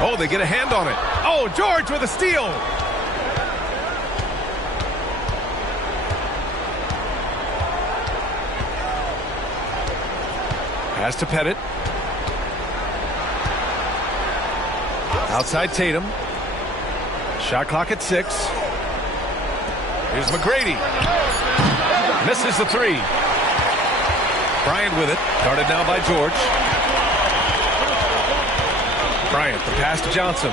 Oh, they get a hand on it. Oh, George with a steal. Pass to Pettit. Outside Tatum. Shot clock at 6. Here's McGrady. Misses the 3. Bryant with it. Guarded now by George. Bryant, the pass to Johnson.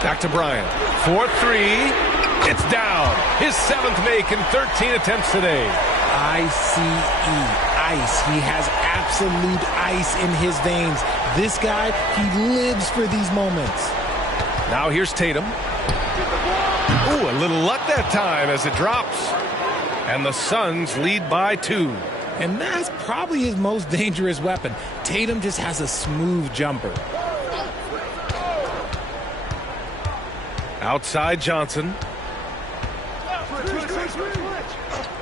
Back to Bryant. 4-3. It's down. His 7th make in 13 attempts today. ICE. Ice. He has absolute ice in his veins. This guy, he lives for these moments. Now here's Tatum. Ooh, a little luck that time as it drops. And the Suns lead by 2. And that's probably his most dangerous weapon. Tatum just has a smooth jumper. Outside Johnson.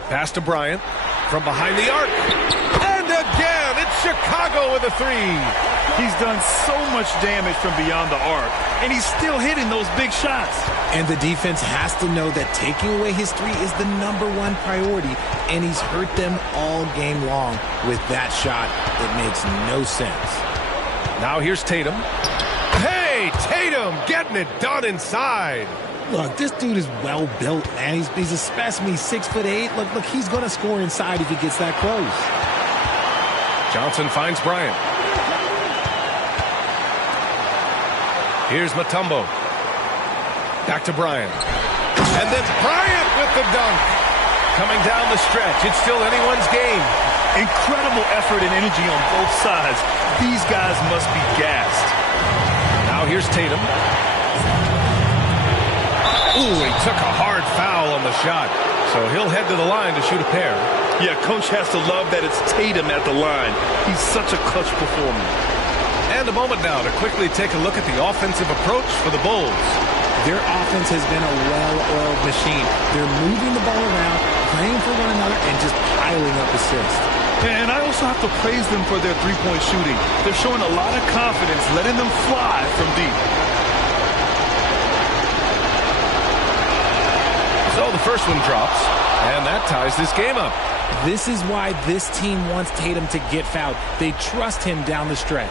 Pass to Bryant. From behind the arc. And again, it's Chicago with a 3. He's done so much damage from beyond the arc, and he's still hitting those big shots. And the defense has to know that taking away his 3 is the #1 priority, and he's hurt them all game long with that shot. It makes no sense. Now here's Tatum. Hey, Tatum getting it done inside. Look, this dude is well built, man. He's a specimen. He's 6'8". Look, he's going to score inside if he gets that close. Johnson finds Bryant. Here's Mutombo. Back to Bryant. And then Bryant with the dunk. Coming down the stretch. It's still anyone's game. Incredible effort and energy on both sides. These guys must be gassed. Now here's Tatum. Ooh, he took a hard foul on the shot. So he'll head to the line to shoot a pair. Yeah, coach has to love that it's Tatum at the line. He's such a clutch performer. And a moment now to quickly take a look at the offensive approach for the Bulls. Their offense has been a well-oiled machine. They're moving the ball around, playing for one another, and just piling up assists. And I also have to praise them for their three-point shooting. They're showing a lot of confidence, letting them fly from deep. So the first one drops, and that ties this game up. This is why this team wants Tatum to get fouled. They trust him down the stretch.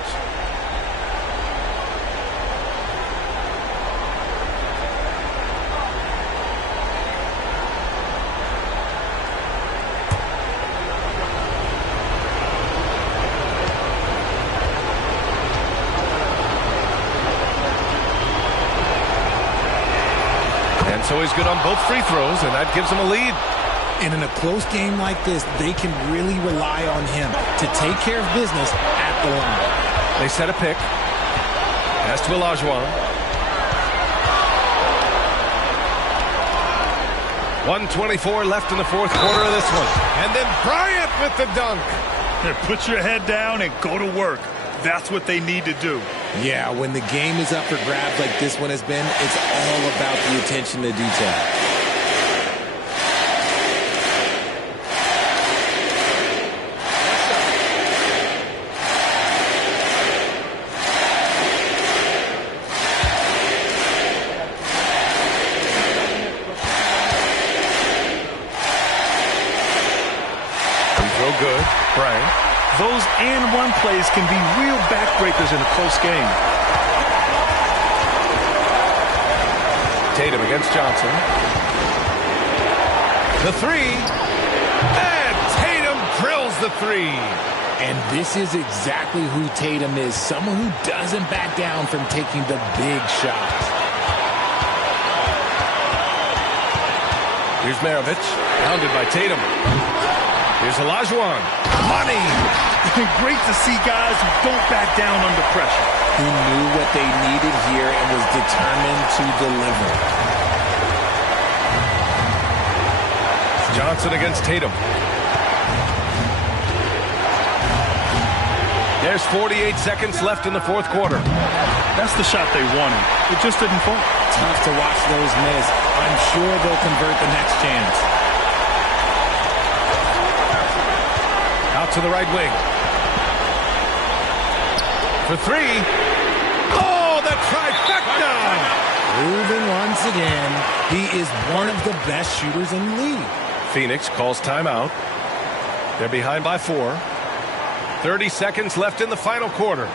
So he's good on both free throws, and that gives him a lead. And in a close game like this, they can really rely on him to take care of business at the line. They set a pick. Pass to Olajuwon. 1:24 left in the fourth quarter of this one. And then Bryant with the dunk. Put your head down and go to work. That's what they need to do. Yeah, when the game is up for grabs like this one has been, it's all about the attention to detail. Good. Brian. Those and one plays can be real backbreakers in a close game. Tatum against Johnson. The three. And Tatum drills the three. And this is exactly who Tatum is. Someone who doesn't back down from taking the big shots. Here's Maravich. Pounded by Tatum. Here's Olajuwon. Money! Great to see guys who don't back down under pressure. Who knew what they needed here and was determined to deliver. Johnson against Tatum. There's 48 seconds left in the fourth quarter. That's the shot they wanted. It just didn't fall. Tough to watch those miss. I'm sure they'll convert the next chance. Out to the right wing. For three. Oh, the trifecta! Proving once again, he is one of the best shooters in the league. Phoenix calls timeout. They're behind by 4. 30 seconds left in the final quarter.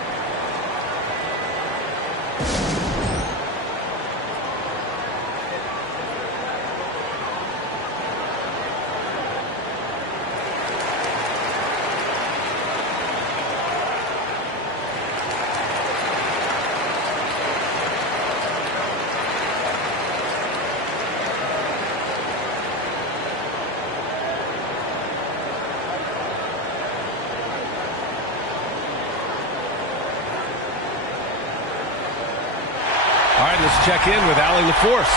All right, let's check in with Allie LaForce.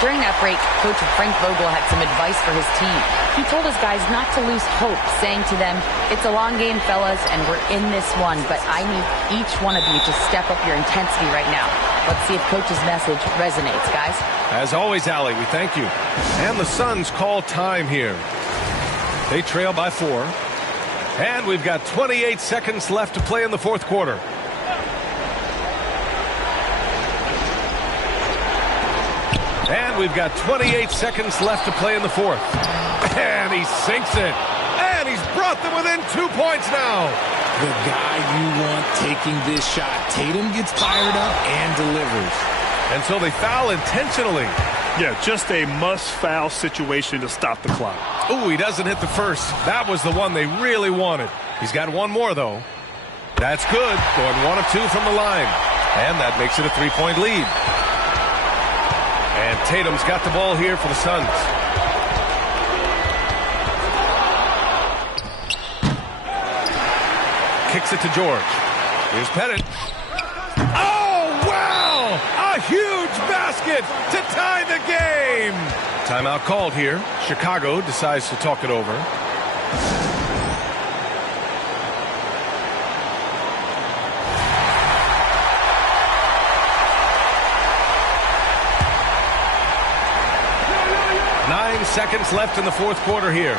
During that break, Coach Frank Vogel had some advice for his team. He told his guys not to lose hope, saying to them, "It's a long game, fellas, and we're in this one, but I need each one of you to step up your intensity right now." Let's see if Coach's message resonates, guys. As always, Allie, we thank you. And the Suns call time here. They trail by 4. And we've got 28 seconds left to play in the fourth quarter. And we've got 28 seconds left to play in the fourth. And he sinks it. And he's brought them within 2 points now. The guy you want taking this shot. Tatum gets fired up and delivers. And so they foul intentionally. Yeah, just a must-foul situation to stop the clock. Ooh, he doesn't hit the first. That was the one they really wanted. He's got one more, though. That's good. Going 1 of 2 from the line. And that makes it a 3-point lead. And Tatum's got the ball here for the Suns. Kicks it to George. Here's Pettit. Oh, wow! A huge basket to tie the game! Timeout called here. Chicago decides to talk it over. Seconds left in the fourth quarter here.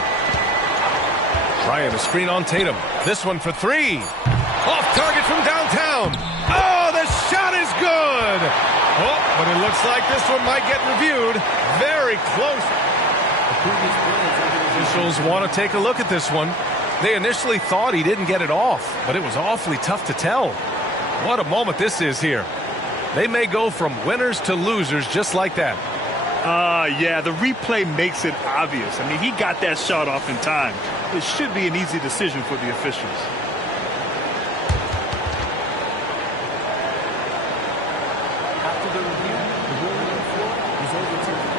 Ryan, a screen on Tatum. This one for 3. Off target from downtown. Oh, the shot is good. Oh, but it looks like this one might get reviewed. Very close. Officials want to take a look at this one. They initially thought he didn't get it off, but it was awfully tough to tell. What a moment this is here. They may go from winners to losers just like that. Yeah, the replay makes it obvious. I mean, he got that shot off in time. It should be an easy decision for the officials. After the review, the ruling on the floor is overturned.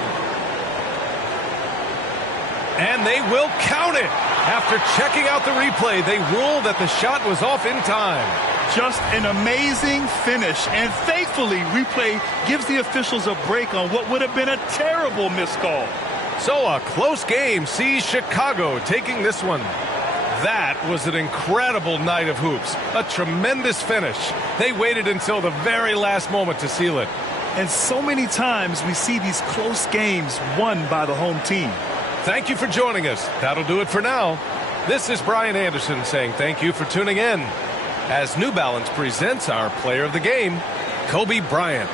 And they will count it. After checking out the replay, they ruled that the shot was off in time. Just an amazing finish. And thankfully, replay gives the officials a break on what would have been a terrible missed call. So a close game sees Chicago taking this one. That was an incredible night of hoops. A tremendous finish. They waited until the very last moment to seal it. And so many times we see these close games won by the home team. Thank you for joining us. That'll do it for now. This is Brian Anderson saying thank you for tuning in as New Balance presents our player of the game, Kobe Bryant.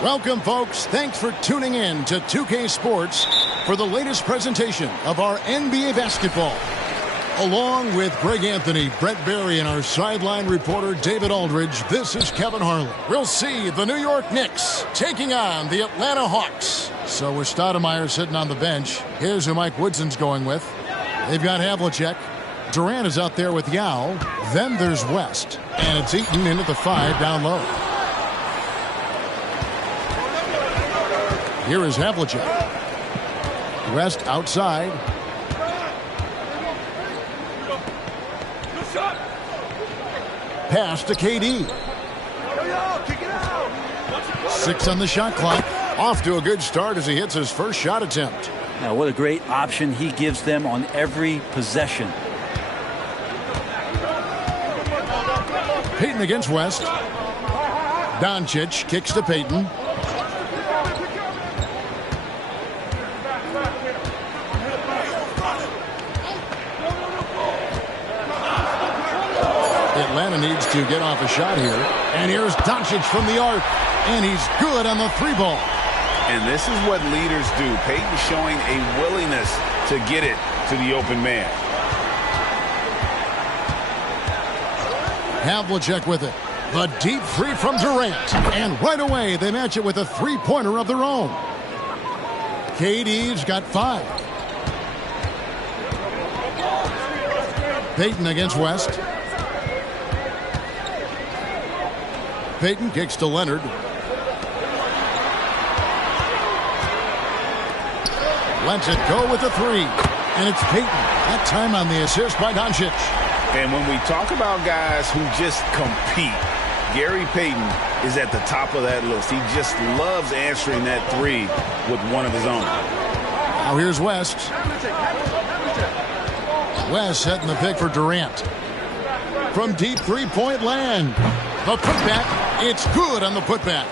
Welcome, folks. Thanks for tuning in to 2K Sports for the latest presentation of our NBA basketball. Along with Greg Anthony, Brett Barry, and our sideline reporter David Aldridge, this is Kevin Harlan. We'll see the New York Knicks taking on the Atlanta Hawks. So with Stoudemire sitting on the bench, here's who Mike Woodson's going with. They've got Havlicek. Durant is out there with Yao. Then there's West. And it's Eaton in at the 5 down low. Here is Havlicek. West outside. Pass to KD. 6 on the shot clock. Off to a good start as he hits his first shot attempt. Now, what a great option he gives them on every possession. Payton against West. Doncic kicks to Payton. Atlanta needs to get off a shot here. And here's Doncic from the arc. And he's good on the 3-ball. And this is what leaders do. Payton showing a willingness to get it to the open man. Havlicek with it. The deep 3 from Durant. And right away, they match it with a 3-pointer of their own. KD's got 5. Payton against West. Payton kicks to Leonard. Lets it go with the 3. And it's Payton. That time on the assist by Doncic. And when we talk about guys who just compete, Gary Payton is at the top of that list. He just loves answering that 3 with one of his own. Now here's West. West setting the pick for Durant. From deep 3-point land. The putback. It's good on the putback.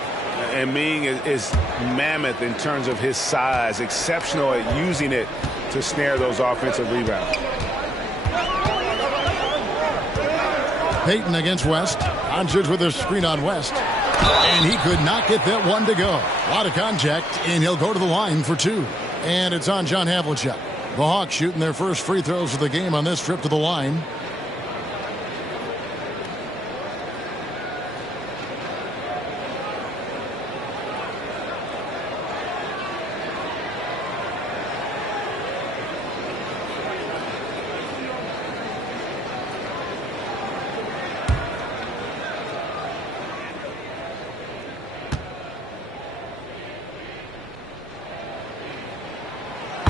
And Ming is mammoth in terms of his size, exceptional at using it to snare those offensive rebounds. Payton against West. Doncic with a screen on West. And he could not get that one to go. A lot of contact, and he'll go to the line for two. And it's on John Havlicek. The Hawks shooting their first free throws of the game on this trip to the line.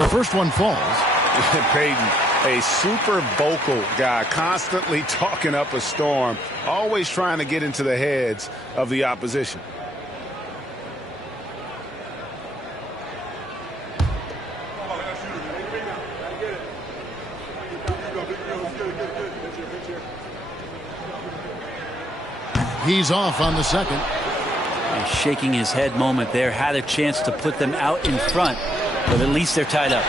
First one falls. Payton, a super vocal guy, constantly talking up a storm, always trying to get into the heads of the opposition. He's off on the second. A shaking his head moment there. Had a chance to put them out in front. But at least they're tied up.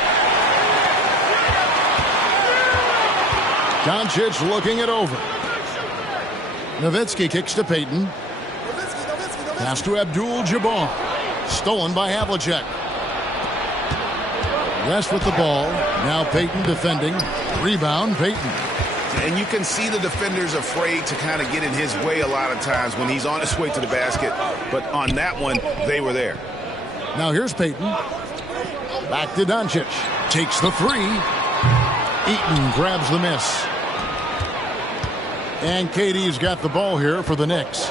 Doncic looking it over. Nowitzki kicks to Payton. Pass to Abdul-Jabbar. Stolen by Havlicek. West with the ball. Now Payton defending. Rebound, Payton. And you can see the defenders afraid to kind of get in his way a lot of times when he's on his way to the basket. But on that one, they were there. Now here's Payton. Back to Doncic. Takes the three. Eaton grabs the miss. And KD's got the ball here for the Knicks.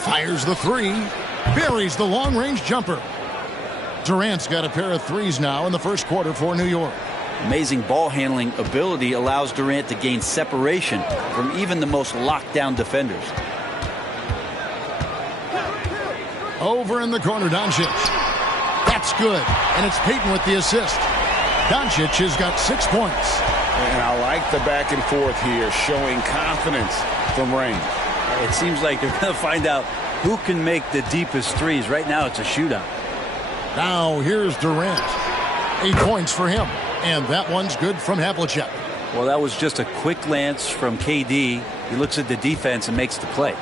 Fires the three. Buries the long-range jumper. Durant's got a pair of threes now in the first quarter for New York. Amazing ball handling ability allows Durant to gain separation from even the most locked-down defenders. Over in the corner, Doncic. That's good. And it's Payton with the assist. Doncic has got 6 points. And I like the back and forth here, showing confidence from range. It seems like they're going to find out who can make the deepest threes. Right now, it's a shootout. Now, here's Durant. 8 points for him. And that one's good from Havlicek. Well, that was just a quick glance from KD. He looks at the defense and makes the play.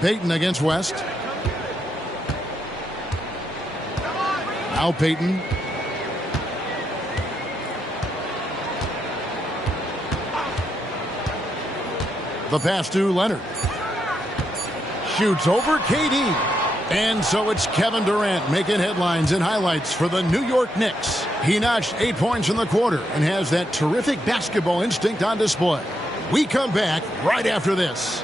Payton against West. Now Payton. The pass to Leonard. Shoots over KD. And so it's Kevin Durant making headlines and highlights for the New York Knicks. He notched 8 points in the quarter and has that terrific basketball instinct on display. We come back right after this.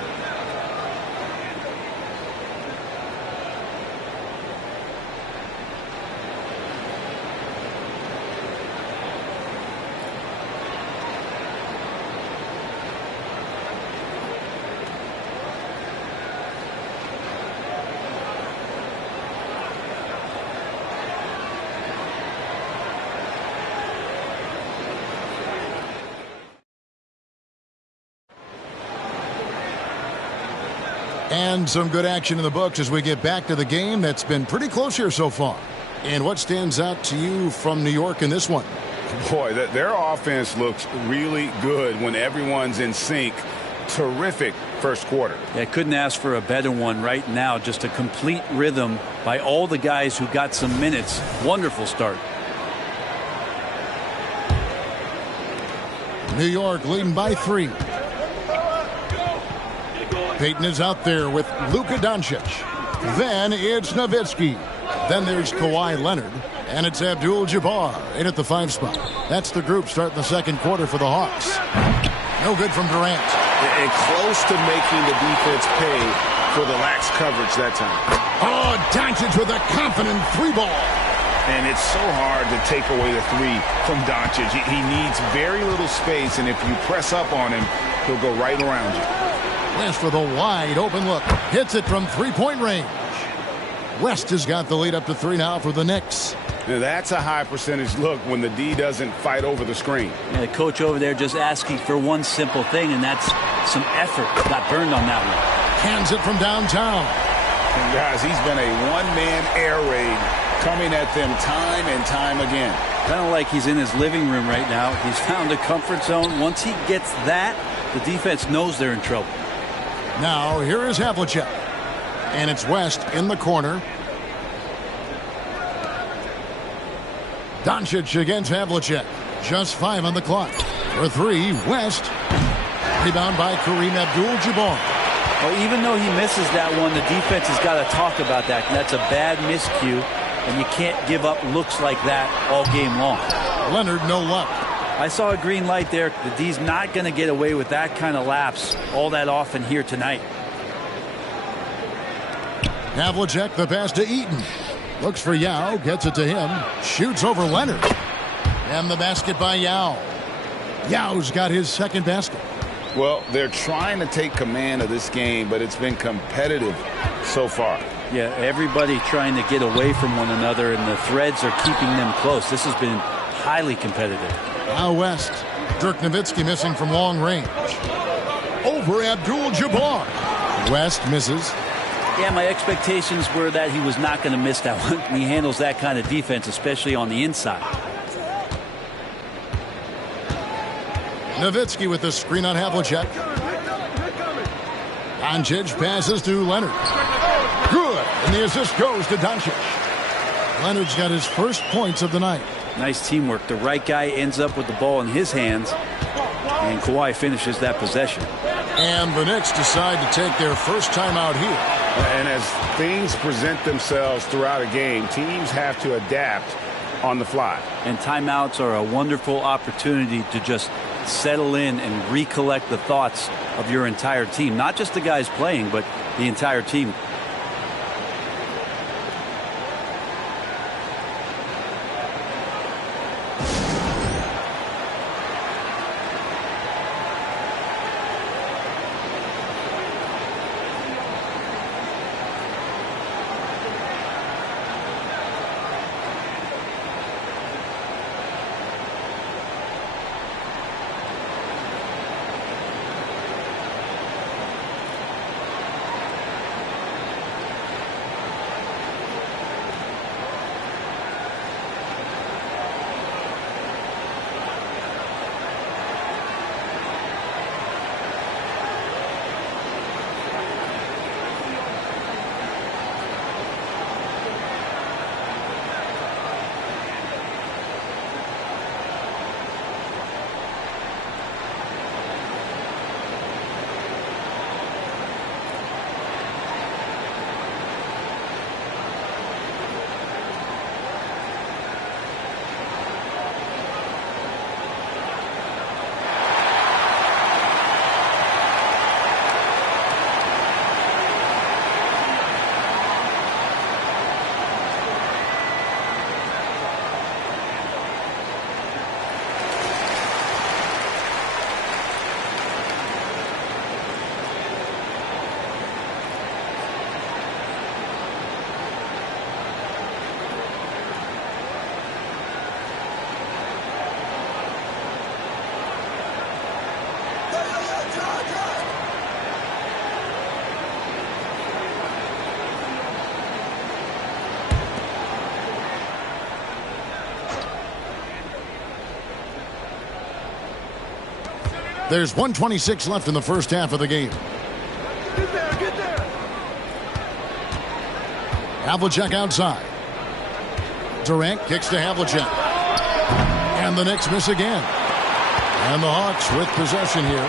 And some good action in the books as we get back to the game that's been pretty close here so far. And what stands out to you from New York in this one? Boy, their offense looks really good when everyone's in sync. Terrific first quarter. Yeah, couldn't ask for a better one right now. Just a complete rhythm by all the guys who got some minutes. Wonderful start. New York leading by 3. Payton is out there with Luka Doncic. Then it's Nowitzki. Then there's Kawhi Leonard. And it's Abdul-Jabbar in at the 5 spot. That's the group starting the second quarter for the Hawks. No good from Durant. And close to making the defense pay for the lax coverage that time. Oh, Doncic with a confident 3 ball. And it's so hard to take away the 3 from Doncic. He needs very little space, and if you press up on him, he'll go right around you. West with a wide open look. Hits it from 3-point range. West has got the lead up to 3 now for the Knicks. Now that's a high percentage look when the D doesn't fight over the screen. Yeah, the coach over there just asking for one simple thing, and that's some effort. Got burned on that one. Hands it from downtown. And guys, he's been a one-man air raid coming at them time and time again. Kind of like he's in his living room right now. He's found a comfort zone. Once he gets that, the defense knows they're in trouble. Now, here is Havlicek. And it's West in the corner. Doncic against Havlicek. Just 5 on the clock. For 3, West. Rebound by Kareem Abdul-Jabbar. Well, even though he misses that one, the defense has got to talk about that. And that's a bad miscue, and you can't give up looks like that all game long. Leonard, no luck. I saw a green light there. The D's not going to get away with that kind of lapse all that often here tonight. Havlicek, the pass to Eaton. Looks for Yao, gets it to him. Shoots over Leonard. And the basket by Yao. Yao's got his second basket. Well, they're trying to take command of this game, but it's been competitive so far. Yeah, everybody trying to get away from one another, and the threads are keeping them close. This has been highly competitive. Now West. Dirk Nowitzki missing from long range. Over Abdul-Jabbar. West misses. Yeah, my expectations were that he was not going to miss that one. He handles that kind of defense, especially on the inside. Nowitzki with the screen on Havlicek. Doncic passes to Leonard. Good. And the assist goes to Doncic. Leonard's got his first points of the night. Nice teamwork. The right guy ends up with the ball in his hands, and Kawhi finishes that possession. And the Knicks decide to take their first timeout here. And as things present themselves throughout a game, teams have to adapt on the fly. And timeouts are a wonderful opportunity to just settle in and recollect the thoughts of your entire team. Not just the guys playing, but the entire team. There's 1:26 left in the first half of the game. Get there. Havlicek outside. Durant kicks to Havlicek. And the Knicks miss again. And the Hawks with possession here.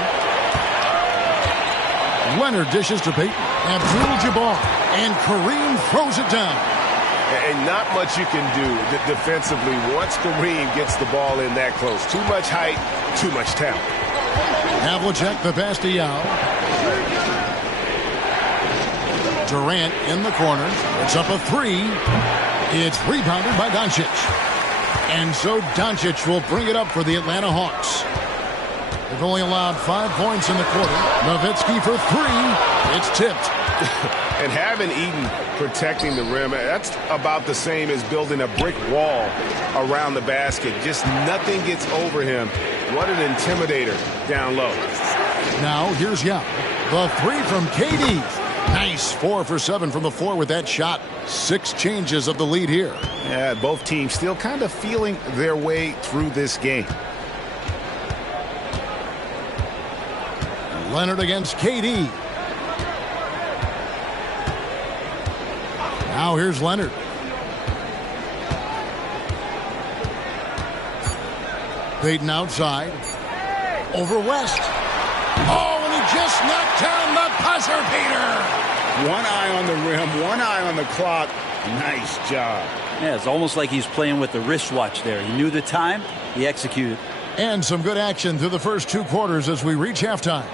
Leonard dishes to Payton. Abdul-Jabbar. And Kareem throws it down. And not much you can do defensively once Kareem gets the ball in that close. Too much height, too much talent. Havlicek, the pass to Yao. Durant in the corner. It's up a 3. It's rebounded by Doncic. And so Doncic will bring it up for the Atlanta Hawks. They've only allowed 5 points in the quarter. Nowitzki for 3. It's tipped. And having Eaton protecting the rim, that's about the same as building a brick wall around the basket. Just nothing gets over him. What an intimidator down low. Now here's Yao. The 3 from KD. Nice 4 for 7 from the floor with that shot. 6 changes of the lead here. Yeah, both teams still kind of feeling their way through this game. Leonard against KD. Now here's Leonard. Payton outside. Over West. Oh, and he just knocked down the buzzer beater. One eye on the rim, one eye on the clock. Nice job. Yeah, it's almost like he's playing with the wristwatch there. He knew the time, he executed. And some good action through the first 2 quarters as we reach halftime.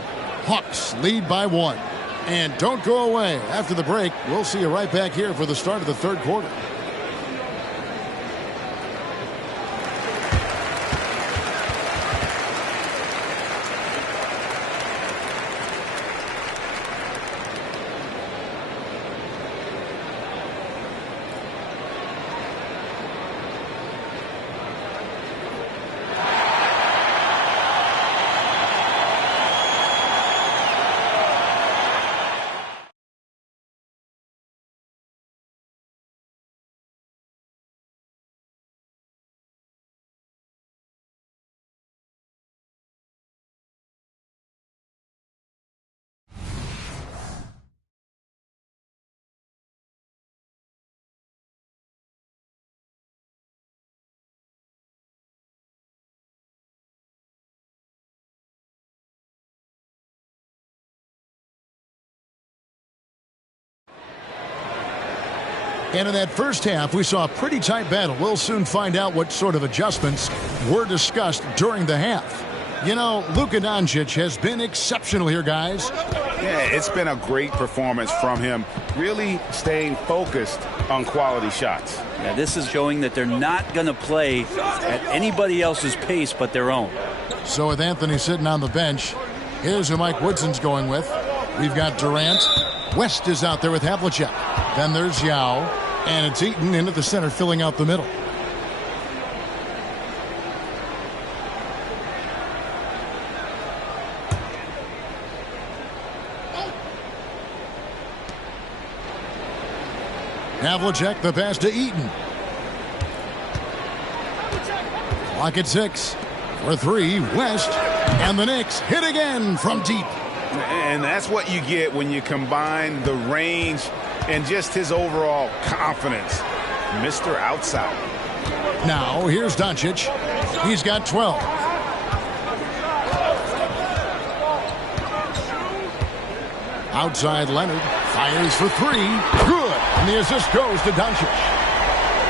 Hawks lead by 1. And don't go away. After the break, we'll see you right back here for the start of the 3rd quarter. And in that first half, we saw a pretty tight battle. We'll soon find out what sort of adjustments were discussed during the half. You know, Luka Doncic has been exceptional here, guys. Yeah, it's been a great performance from him, really staying focused on quality shots. Yeah, this is showing that they're not going to play at anybody else's pace but their own. So with Anthony sitting on the bench, here's who Mike Woodson's going with. We've got Durant. West is out there with Havlicek. Then there's Yao. And it's Eaton into the center, filling out the middle. Havlicek, the pass to Eaton. Clock at 6. For 3, West. And the Knicks hit again from deep. And that's what you get when you combine the range and just his overall confidence. Mr. Outside. Now, here's Doncic. He's got 12. Outside Leonard. Fires for 3. Good. And the assist goes to Doncic.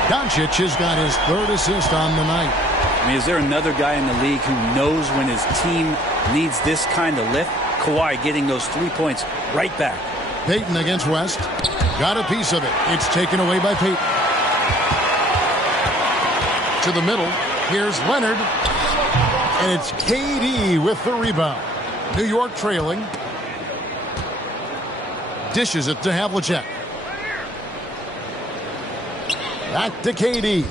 Doncic has got his 3rd assist on the night. I mean, is there another guy in the league who knows when his team needs this kind of lift? Kawhi getting those 3 points right back. Payton against West. Got a piece of it. It's taken away by Payton. To the middle. Here's Leonard. And it's KD with the rebound. New York trailing. Dishes it to Havlicek. Back to KD.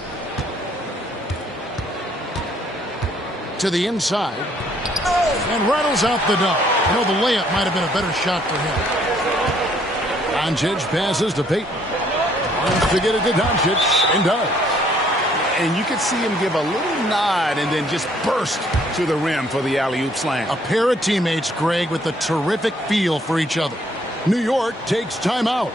To the inside. And rattles out the dunk. You know, the layup might have been a better shot for him. Doncic passes to Payton. Wants to get it to Doncic, and does. And you could see him give a little nod and then just burst to the rim for the alley-oop slam. A pair of teammates, Greg, with a terrific feel for each other. New York takes timeout.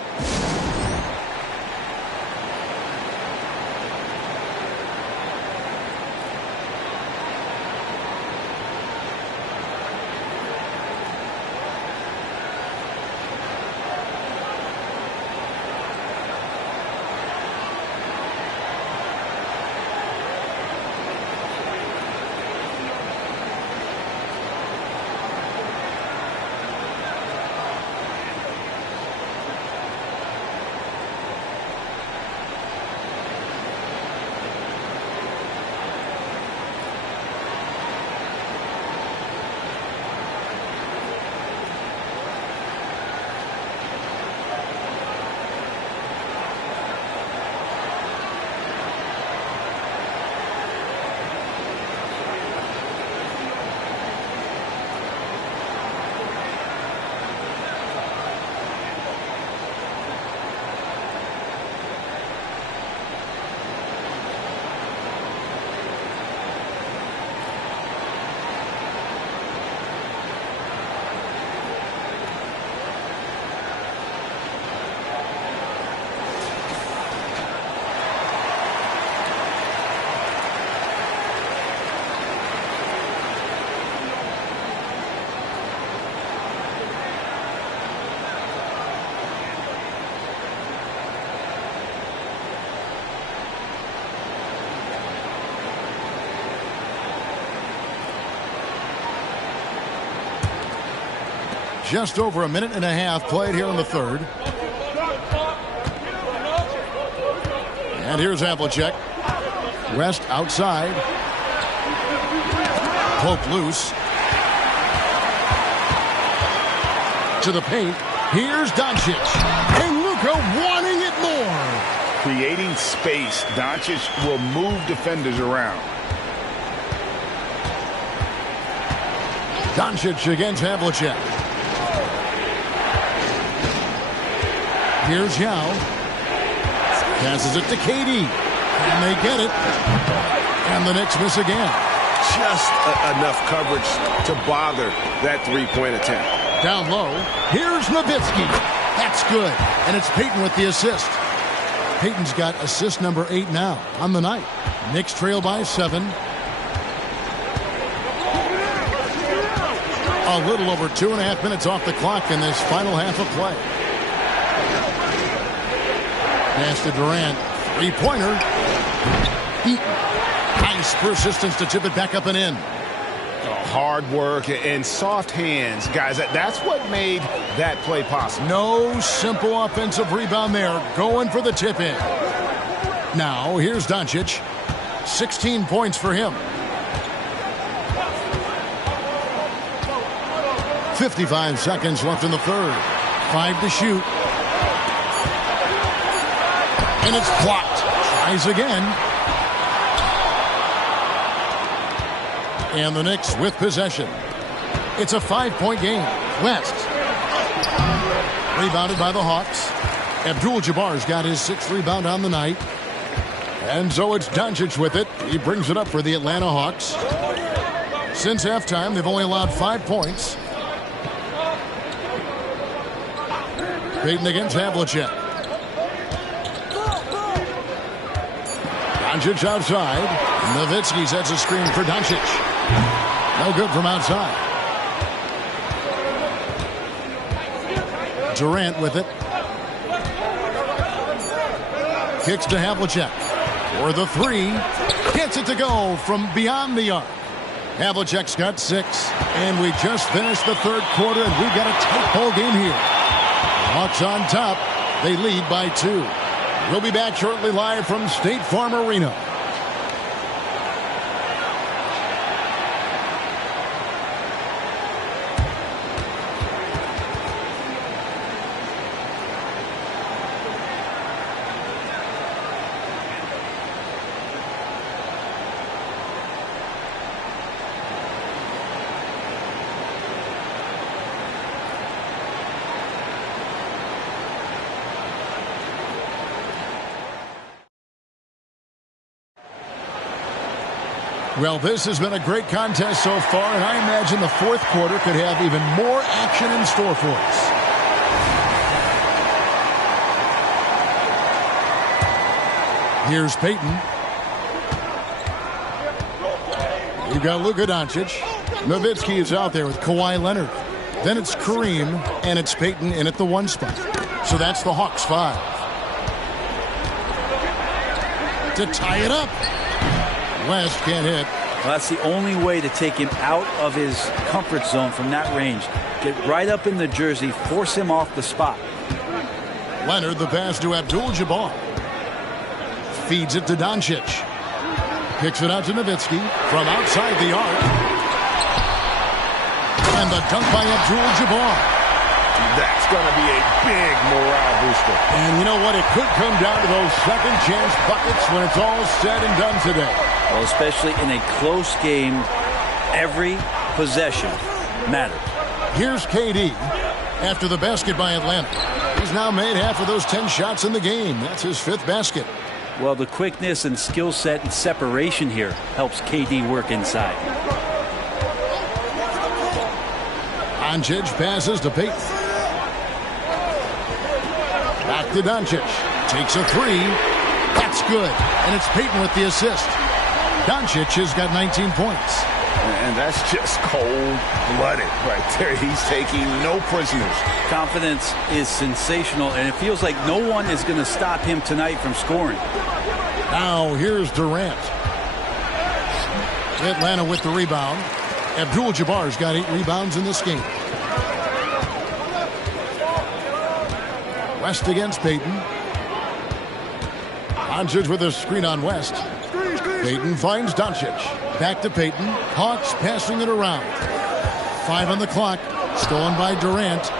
Just over a minute and a half played here in the third. And here's Havlicek. West outside. Poke loose. To the paint. Here's Doncic. And Luka wanting it more. Creating space. Doncic will move defenders around. Doncic against Havlicek. Here's Yao. Passes it to KD. And they get it. And the Knicks miss again. Just enough coverage to bother that three-point attempt. Down low. Here's Nowitzki. That's good. And it's Payton with the assist. Payton's got assist number 8 now on the night. Knicks trail by 7. A little over 2.5 minutes off the clock in this final half of play. Pass to Durant. Three-pointer. Nice persistence to tip it back up and in. Hard work and soft hands. Guys, that's what made that play possible. No simple offensive rebound there. Going for the tip-in. Now, here's Doncic. 16 points for him. 55 seconds left in the third. 5 to shoot. And it's blocked. Tries again. And the Knicks with possession. It's a 5-point game. West. Rebounded by the Hawks. Abdul-Jabbar's got his 6th rebound on the night. And so it's Doncic with it. He brings it up for the Atlanta Hawks. Since halftime, they've only allowed 5 points. Payton against Havlicek. Doncic outside. Nowitzki sets a screen for Doncic. No good from outside. Durant with it. Kicks to Havlicek. For the 3. Gets it to go from beyond the arc. Havlicek's got 6. And we just finished the third quarter, and we've got a tight ball game here. Hawks on top. They lead by 2. We'll be back shortly live from State Farm Arena. Well, this has been a great contest so far, and I imagine the fourth quarter could have even more action in store for us. Here's Payton. You've got Luka Doncic. Nowitzki is out there with Kawhi Leonard. Then it's Kareem, and it's Payton in at the 1 spot. So that's the Hawks 5. To tie it up. West can't hit. Well, that's the only way to take him out of his comfort zone from that range. Get right up in the jersey, force him off the spot. Leonard, the pass to Abdul-Jabbar. Feeds it to Doncic. Kicks it out to Nowitzki from outside the arc. And the dunk by Abdul-Jabbar. That's going to be a big morale booster. And you know what? It could come down to those second chance buckets when it's all said and done today. Well, especially in a close game, every possession matters. Here's KD after the basket by Atlanta. He's now made half of those 10 shots in the game. That's his 5th basket. Well, the quickness and skill set and separation here helps KD work inside. Doncic passes to Payton. Back to Doncic. Takes a 3. That's good. And it's Payton with the assist. Doncic has got 19 points. And that's just cold-blooded right there. He's taking no prisoners. Confidence is sensational, and it feels like no one is going to stop him tonight from scoring. Now here's Durant. Atlanta with the rebound. Abdul-Jabbar's got 8 rebounds in this game. West against Payton. Doncic with a screen on West. Payton finds Doncic. Back to Payton. Hawks passing it around. 5 on the clock. Stolen by Durant.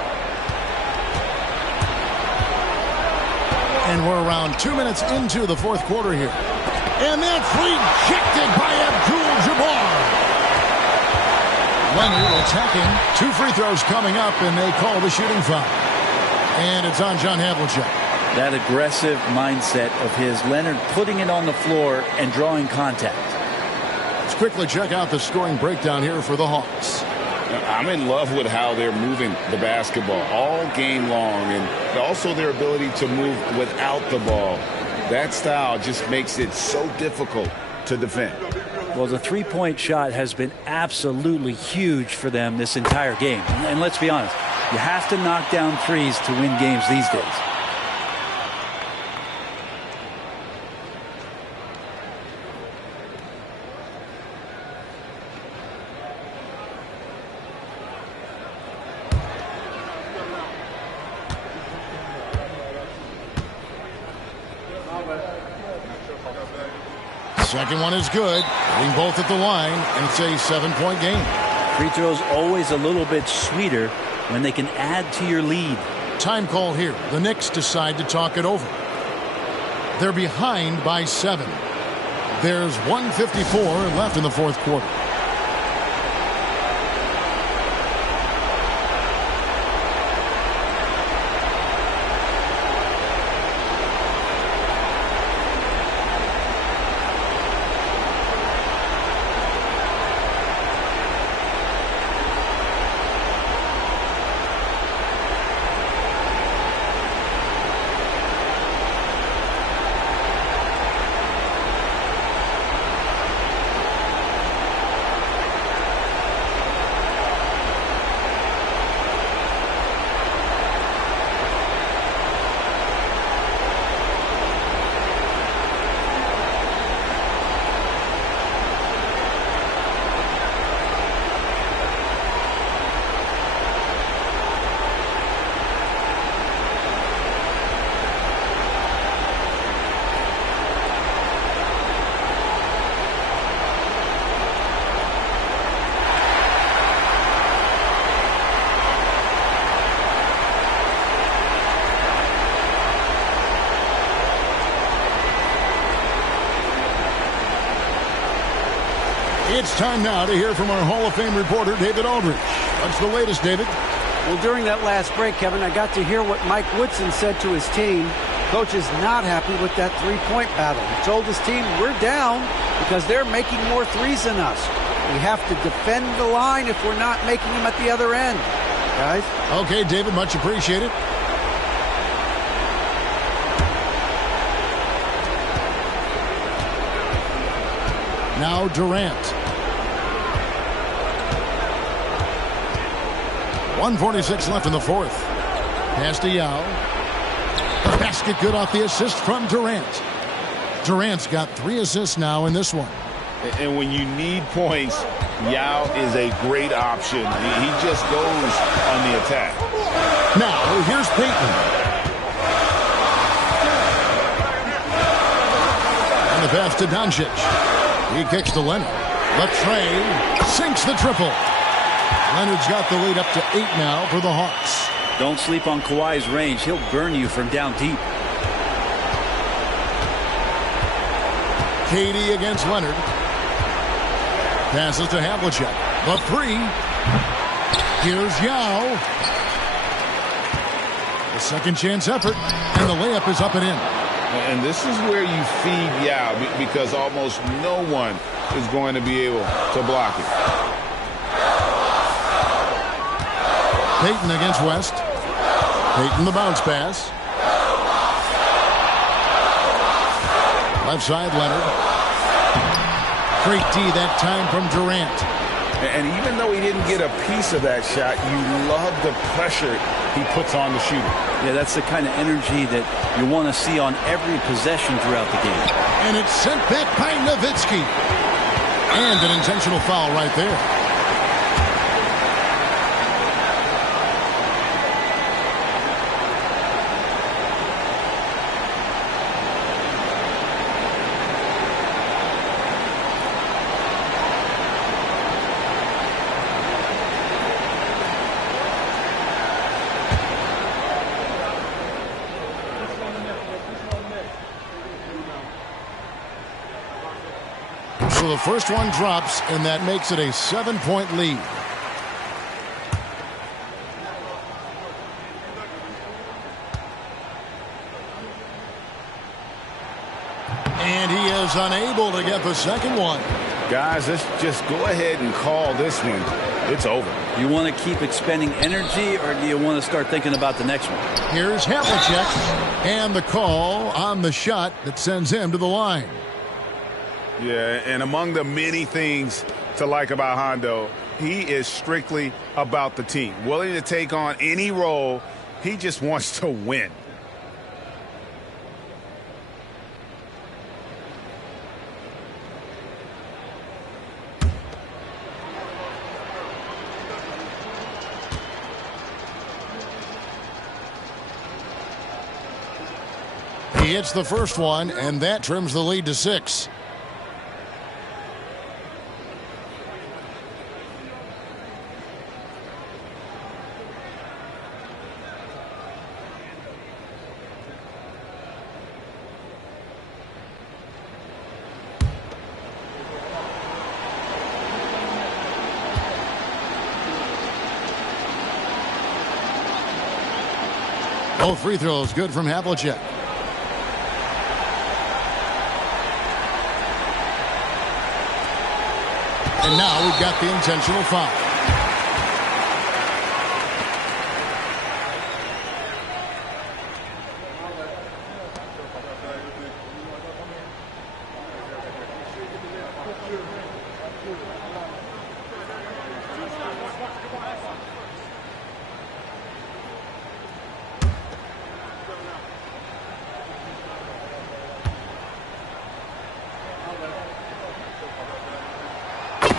And we're around 2 minutes into the fourth quarter here. And that's rejected by Abdul-Jabbar. Leonard attacking. 2 free throws coming up, and they call the shooting foul. And it's on John Havlicek. That aggressive mindset of his, Leonard putting it on the floor and drawing contact. Let's quickly check out the scoring breakdown here for the Hawks. I'm in love with how they're moving the basketball all game long, and also their ability to move without the ball. That style just makes it so difficult to defend. Well, the three-point shot has been absolutely huge for them this entire game. And let's be honest, you have to knock down threes to win games these days. Second one is good. Hitting both at the line, and it's a 7-point game. Free throws always a little bit sweeter when they can add to your lead. Time call here. The Knicks decide to talk it over. They're behind by 7. There's 1:54 left in the fourth quarter. It's time now to hear from our Hall of Fame reporter, David Aldridge. What's the latest, David? Well, during that last break, Kevin, I got to hear what Mike Woodson said to his team. Coach is not happy with that three-point battle. He told his team, we're down because they're making more threes than us. We have to defend the line if we're not making them at the other end. Guys? Okay, David, much appreciated. Now Durant. 1:46 left in the fourth. Pass to Yao. The basket good off the assist from Durant. Durant's got 3 assists now in this one. And when you need points, Yao is a great option. He just goes on the attack. Now, here's Payton. And the pass to Doncic. He kicks to Leonard. Latrey sinks the triple. Leonard's got the lead up to 8 now for the Hawks. Don't sleep on Kawhi's range. He'll burn you from down deep. KD against Leonard. Passes to Havlicek. The 3. Here's Yao. The second chance effort. And the layup is up and in. And this is where you feed Yao because almost no one is going to be able to block it. Payton against West. Payton the bounce pass. Left side Leonard. Great D that time from Durant. And even though he didn't get a piece of that shot, you love the pressure he puts on the shooter. Yeah, that's the kind of energy that you want to see on every possession throughout the game. And it's sent back by Nowitzki. And an intentional foul right there. So the first one drops, and that makes it a 7-point lead. And he is unable to get the second one. Guys, let's just go ahead and call this one. It's over. You want to keep expending energy, or do you want to start thinking about the next one? Here's Havlicek, and the call on the shot that sends him to the line. Yeah, and among the many things to like about Hondo, he is strictly about the team. Willing to take on any role. He just wants to win. He hits the first one, and that trims the lead to 6. Both free throws good from Havlicek. And now we've got the intentional foul.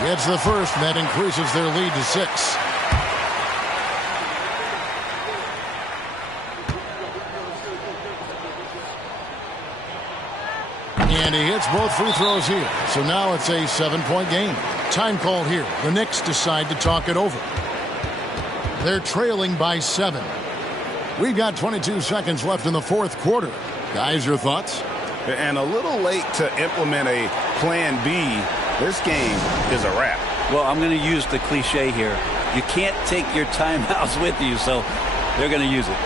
It's the first, and that increases their lead to 6. And he hits both free throws here. So now it's a 7-point game. Time called here. The Knicks decide to talk it over. They're trailing by 7. We've got 22 seconds left in the fourth quarter. Guys, your thoughts? And a little late to implement a plan B. This game is a wrap. Well, I'm going to use the cliche here. You can't take your timeouts with you, so they're going to use it.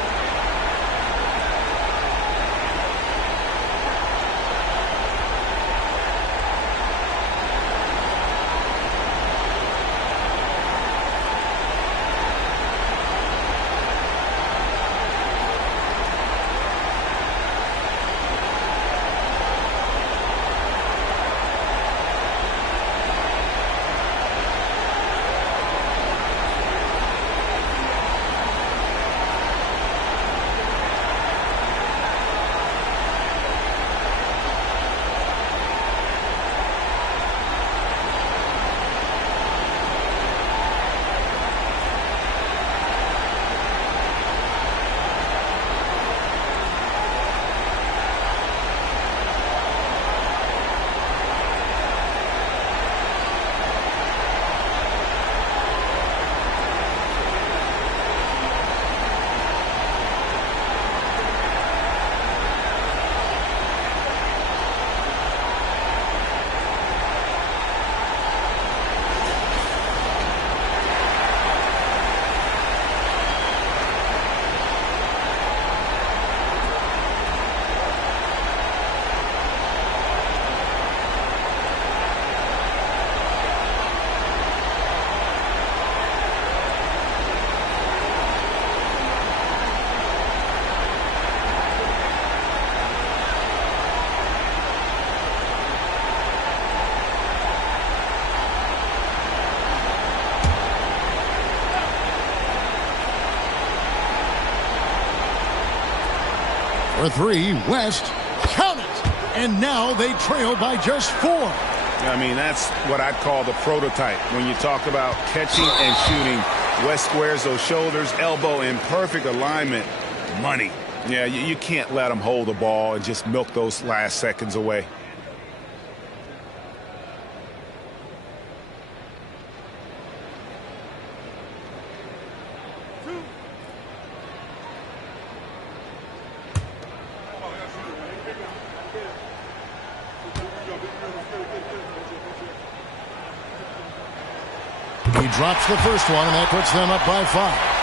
For 3, West, count it! And now they trail by just 4. I mean, that's what I'd call the prototype. When you talk about catching and shooting, West squares those shoulders, elbow in perfect alignment. Money. Yeah, you can't let them hold the ball and just milk those last seconds away. He drops the first one, and that puts them up by 5.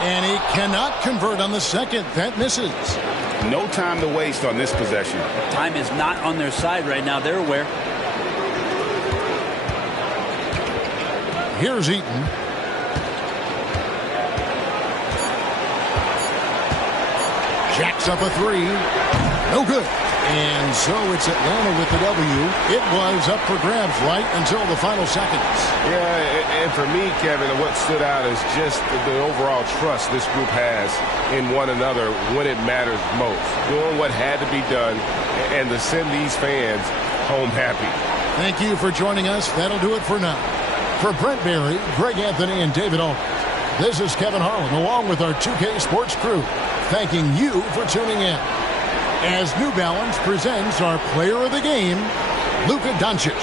And he cannot convert on the second. That misses. No time to waste on this possession. Time is not on their side right now. They're aware. Here's Eaton. Jacks up a 3. No good. And so it's Atlanta with the W. It was up for grabs right until the final seconds. Yeah, and for me, Kevin, what stood out is just the overall trust this group has in one another when it matters most. Doing what had to be done and to send these fans home happy. Thank you for joining us. That'll do it for now. For Brent Barry, Greg Anthony, and David Aldridge, this is Kevin Harlan along with our 2K Sports crew, thanking you for tuning in. As New Balance presents our player of the game, Luka Doncic.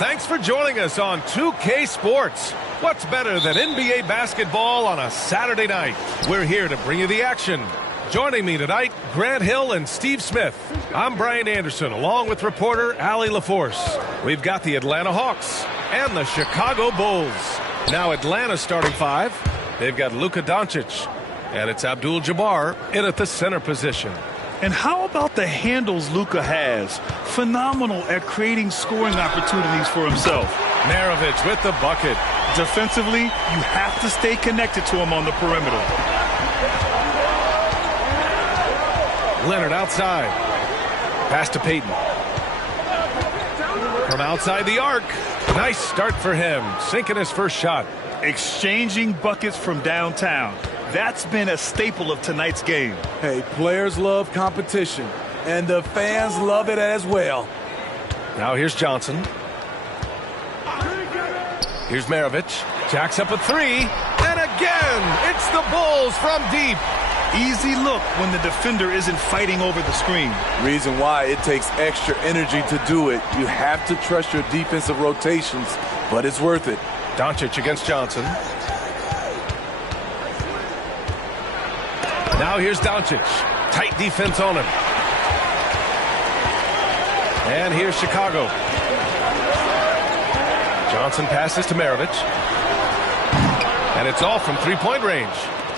Thanks for joining us on 2K Sports. What's better than NBA basketball on a Saturday night? We're here to bring you the action. Joining me tonight, Grant Hill and Steve Smith. I'm Brian Anderson, along with reporter Allie LaForce. We've got the Atlanta Hawks and the Chicago Bulls. Now Atlanta's starting five. They've got Luka Doncic, and it's Abdul-Jabbar in at the center position. And how about the handles Luka has? Phenomenal at creating scoring opportunities for himself. Maravich with the bucket. Defensively, you have to stay connected to him on the perimeter. Leonard outside. Pass to Peyton. From outside the arc. Nice start for him. Sinking his first shot. Exchanging buckets from downtown. That's been a staple of tonight's game. Hey, players love competition, and the fans love it as well. Now here's Johnson. Here's Maravich. Jacks up a three. And again, it's the Bulls from deep. Easy look when the defender isn't fighting over the screen. Reason why it takes extra energy to do it. You have to trust your defensive rotations, but it's worth it. Doncic against Johnson. Now here's Doncic. Tight defense on him. And here's Chicago. Johnson passes to Maravich. And it's all from three-point range.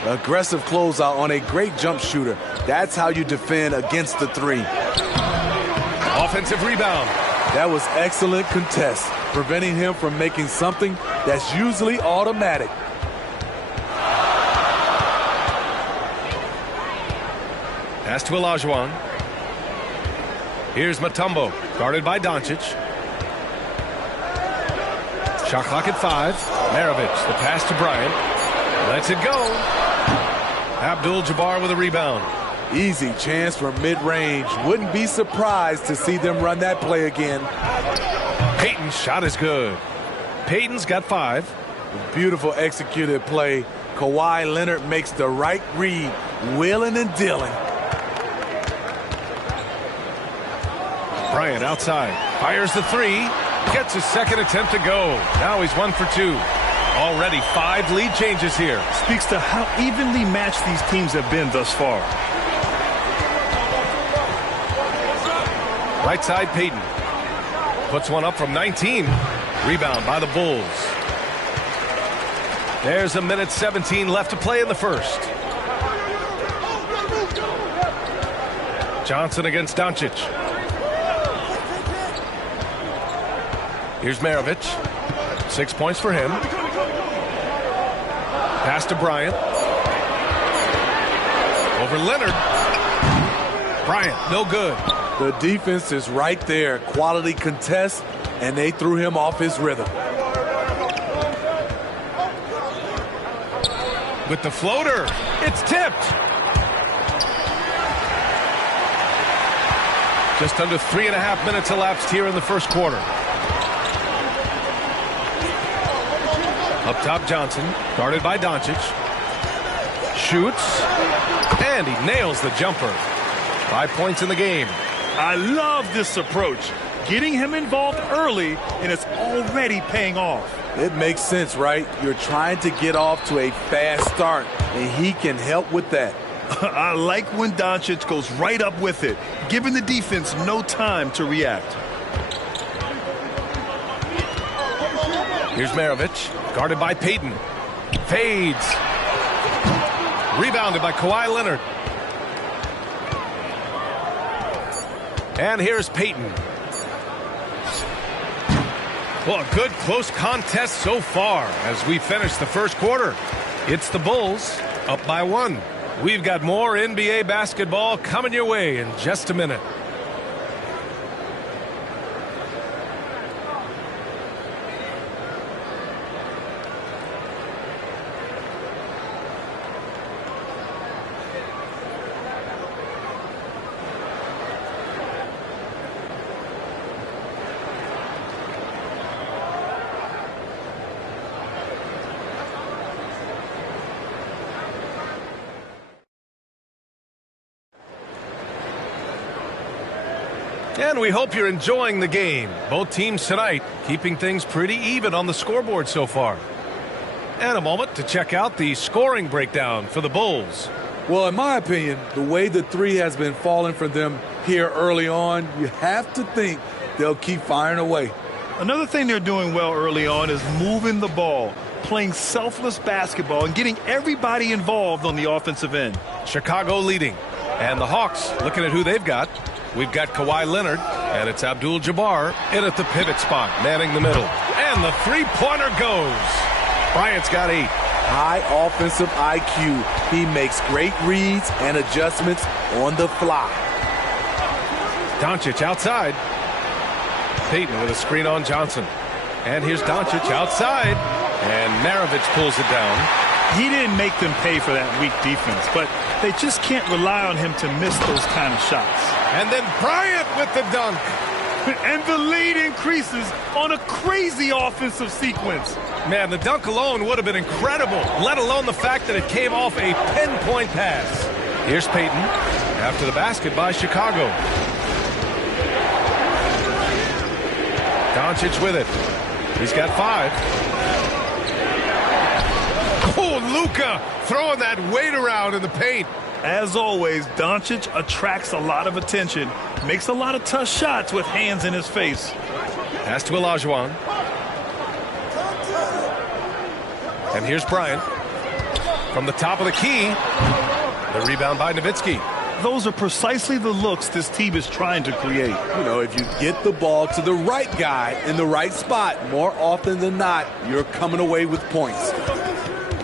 Aggressive closeout on a great jump shooter. That's how you defend against the three. Offensive rebound. That was excellent contest, preventing him from making something that's usually automatic. Pass to Olajuwon. Here's Mutombo, guarded by Doncic. Shot clock at 5. Maravich, the pass to Bryant. Lets it go. Abdul-Jabbar with a rebound. Easy chance from mid-range. Wouldn't be surprised to see them run that play again. Payton's shot is good. Payton's got 5. Beautiful executed play. Kawhi Leonard makes the right read, wheeling and dealing. Bryant outside. Fires the 3. Gets his second attempt to go. Now he's 1 for 2. Already 5 lead changes here. Speaks to how evenly matched these teams have been thus far. Right side, Payton. Puts one up from 19. Rebound by the Bulls. There's a minute 17 left to play in the first. Johnson against Doncic. Here's Maravich. 6 points for him. Pass to Bryant. Over Leonard. Bryant, no good. The defense is right there. Quality contest, and they threw him off his rhythm. With the floater, it's tipped. Just under 3.5 minutes elapsed here in the first quarter. Up top, Johnson, guarded by Doncic. Shoots, and he nails the jumper. 5 points in the game. I love this approach. Getting him involved early, and it's already paying off. It makes sense, right? You're trying to get off to a fast start, and he can help with that. I like when Doncic goes right up with it, giving the defense no time to react. Here's Maravich, guarded by Payton. Fades. Rebounded by Kawhi Leonard. And here's Payton. Well, a good close contest so far as we finish the first quarter. It's the Bulls up by 1. We've got more NBA basketball coming your way in just a minute. And we hope you're enjoying the game. Both teams tonight keeping things pretty even on the scoreboard so far. And a moment to check out the scoring breakdown for the Bulls. Well, in my opinion, the way the 3 has been falling for them here early on, you have to think they'll keep firing away. Another thing they're doing well early on is moving the ball, playing selfless basketball, and getting everybody involved on the offensive end. Chicago leading. And the Hawks looking at who they've got. We've got Kawhi Leonard, and it's Abdul-Jabbar in at the pivot spot, manning the middle. And the three-pointer goes. Bryant's got 8. High offensive IQ. He makes great reads and adjustments on the fly. Doncic outside. Payton with a screen on Johnson. And here's Doncic outside. And Maravich pulls it down. He didn't make them pay for that weak defense, but they just can't rely on him to miss those kind of shots. And then Bryant with the dunk. And the lead increases on a crazy offensive sequence. Man, the dunk alone would have been incredible, let alone the fact that it came off a pinpoint pass. Here's Payton after the basket by Chicago. Doncic with it. He's got 5. Oh, Luka throwing that weight around in the paint. As always, Doncic attracts a lot of attention, makes a lot of tough shots with hands in his face. Pass to Olajuwon. And here's Bryant. From the top of the key, the rebound by Nowitzki. Those are precisely the looks this team is trying to create. You know, if you get the ball to the right guy in the right spot, more often than not, you're coming away with points.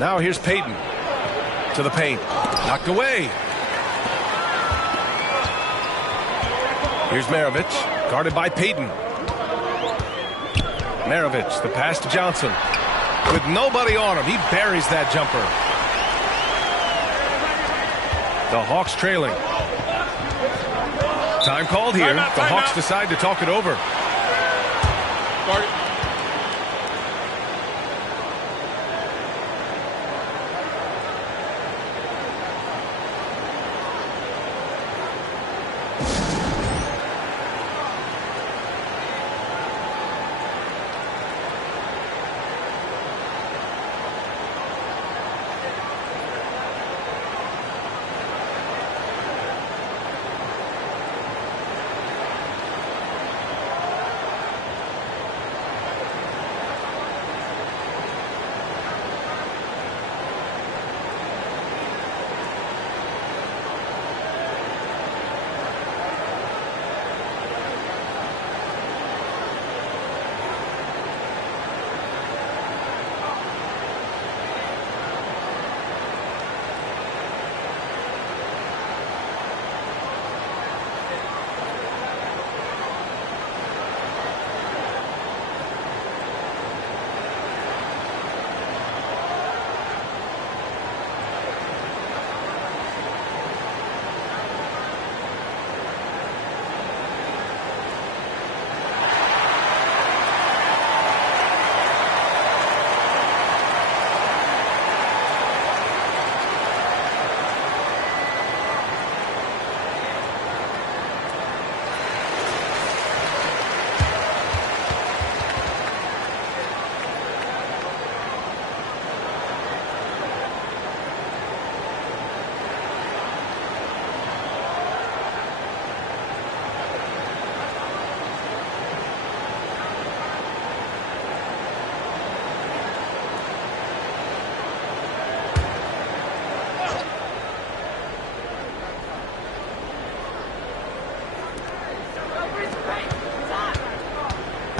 Now here's Payton to the paint. Knocked away. Here's Maravich, guarded by Payton. Maravich, the pass to Johnson. With nobody on him, he buries that jumper. The Hawks trailing. Time called here. The Hawks decide to talk it over.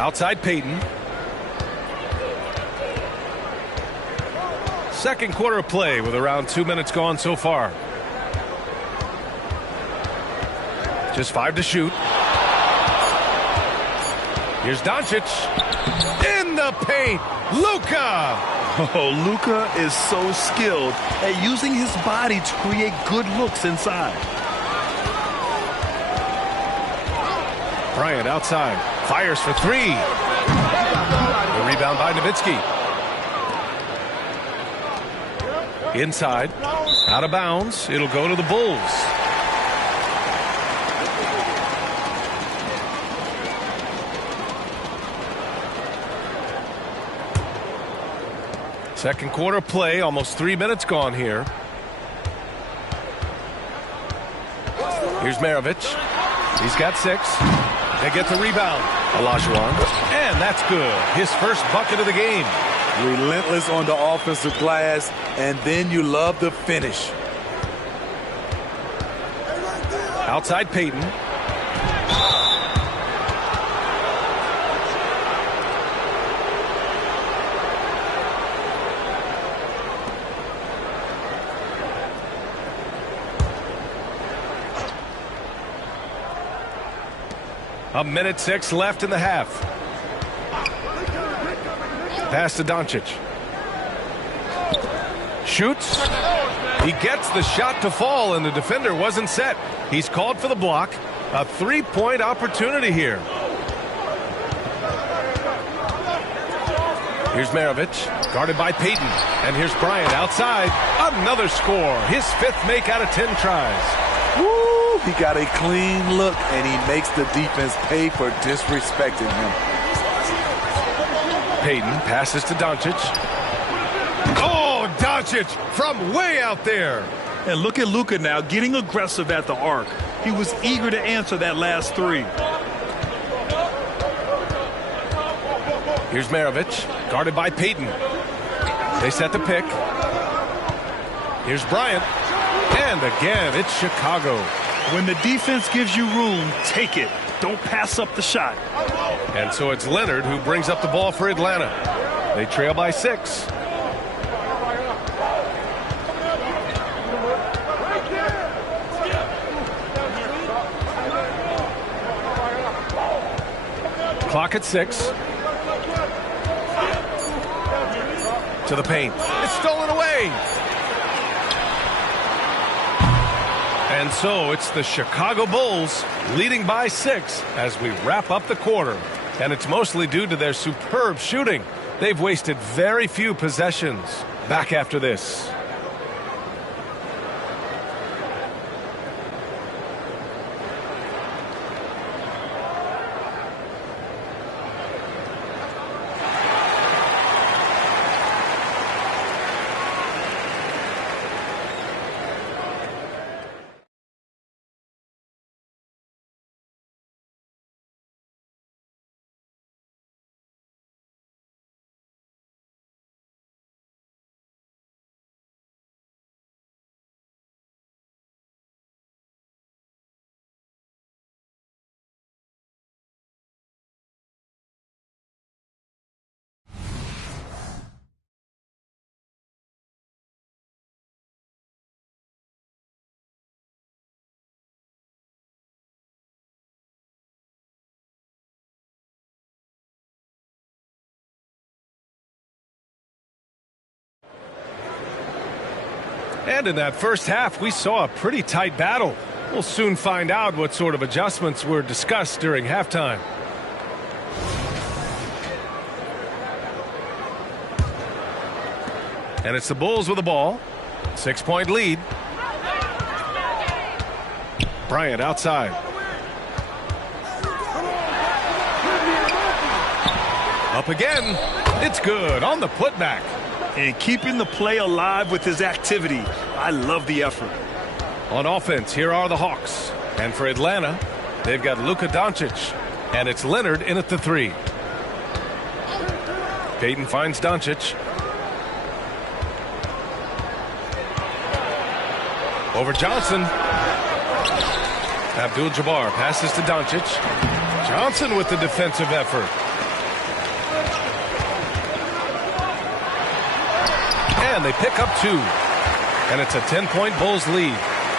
Outside Payton. Second quarter of play with around 2 minutes gone so far. Just 5 to shoot. Here's Doncic. In the paint. Luka. Oh, Luka is so skilled at using his body to create good looks inside. Bryant outside. Fires for 3. The rebound by Nowitzki. Inside. Out of bounds. It'll go to the Bulls. Second quarter play. Almost 3 minutes gone here. Here's Maravich. He's got 6. They get the rebound. Olajuwon. And that's good. His first bucket of the game. Relentless on the offensive glass, and then you love the finish. Outside Payton. A minute 6 left in the half. Pass to Doncic. Shoots. He gets the shot to fall, and the defender wasn't set. He's called for the block. A 3-point opportunity here. Here's Maravich, guarded by Payton. And here's Bryant outside. Another score. His 5th make out of 10 tries. Woo! He got a clean look, and he makes the defense pay for disrespecting him. Payton passes to Doncic. Oh, Doncic from way out there. And look at Luka now getting aggressive at the arc. He was eager to answer that last 3. Here's Maravich, guarded by Payton. They set the pick. Here's Bryant. And again, it's Chicago. When the defense gives you room, take it. Don't pass up the shot. And so it's Leonard who brings up the ball for Atlanta. They trail by 6. Clock at 6. To the paint. It's stolen away. And so it's the Chicago Bulls leading by 6 as we wrap up the quarter. And it's mostly due to their superb shooting. They've wasted very few possessions. Back after this. And in that first half, we saw a pretty tight battle. We'll soon find out what sort of adjustments were discussed during halftime. And it's the Bulls with the ball. 6-point lead. Bryant outside. Up again. It's good on the putback. And keeping the play alive with his activity. I love the effort. On offense, here are the Hawks. And for Atlanta, they've got Luka Doncic. And it's Leonard in at the 3. Payton finds Doncic. Over Johnson. Abdul-Jabbar passes to Doncic. Johnson with the defensive effort. And they pick up 2. And it's a 10-point Bulls lead.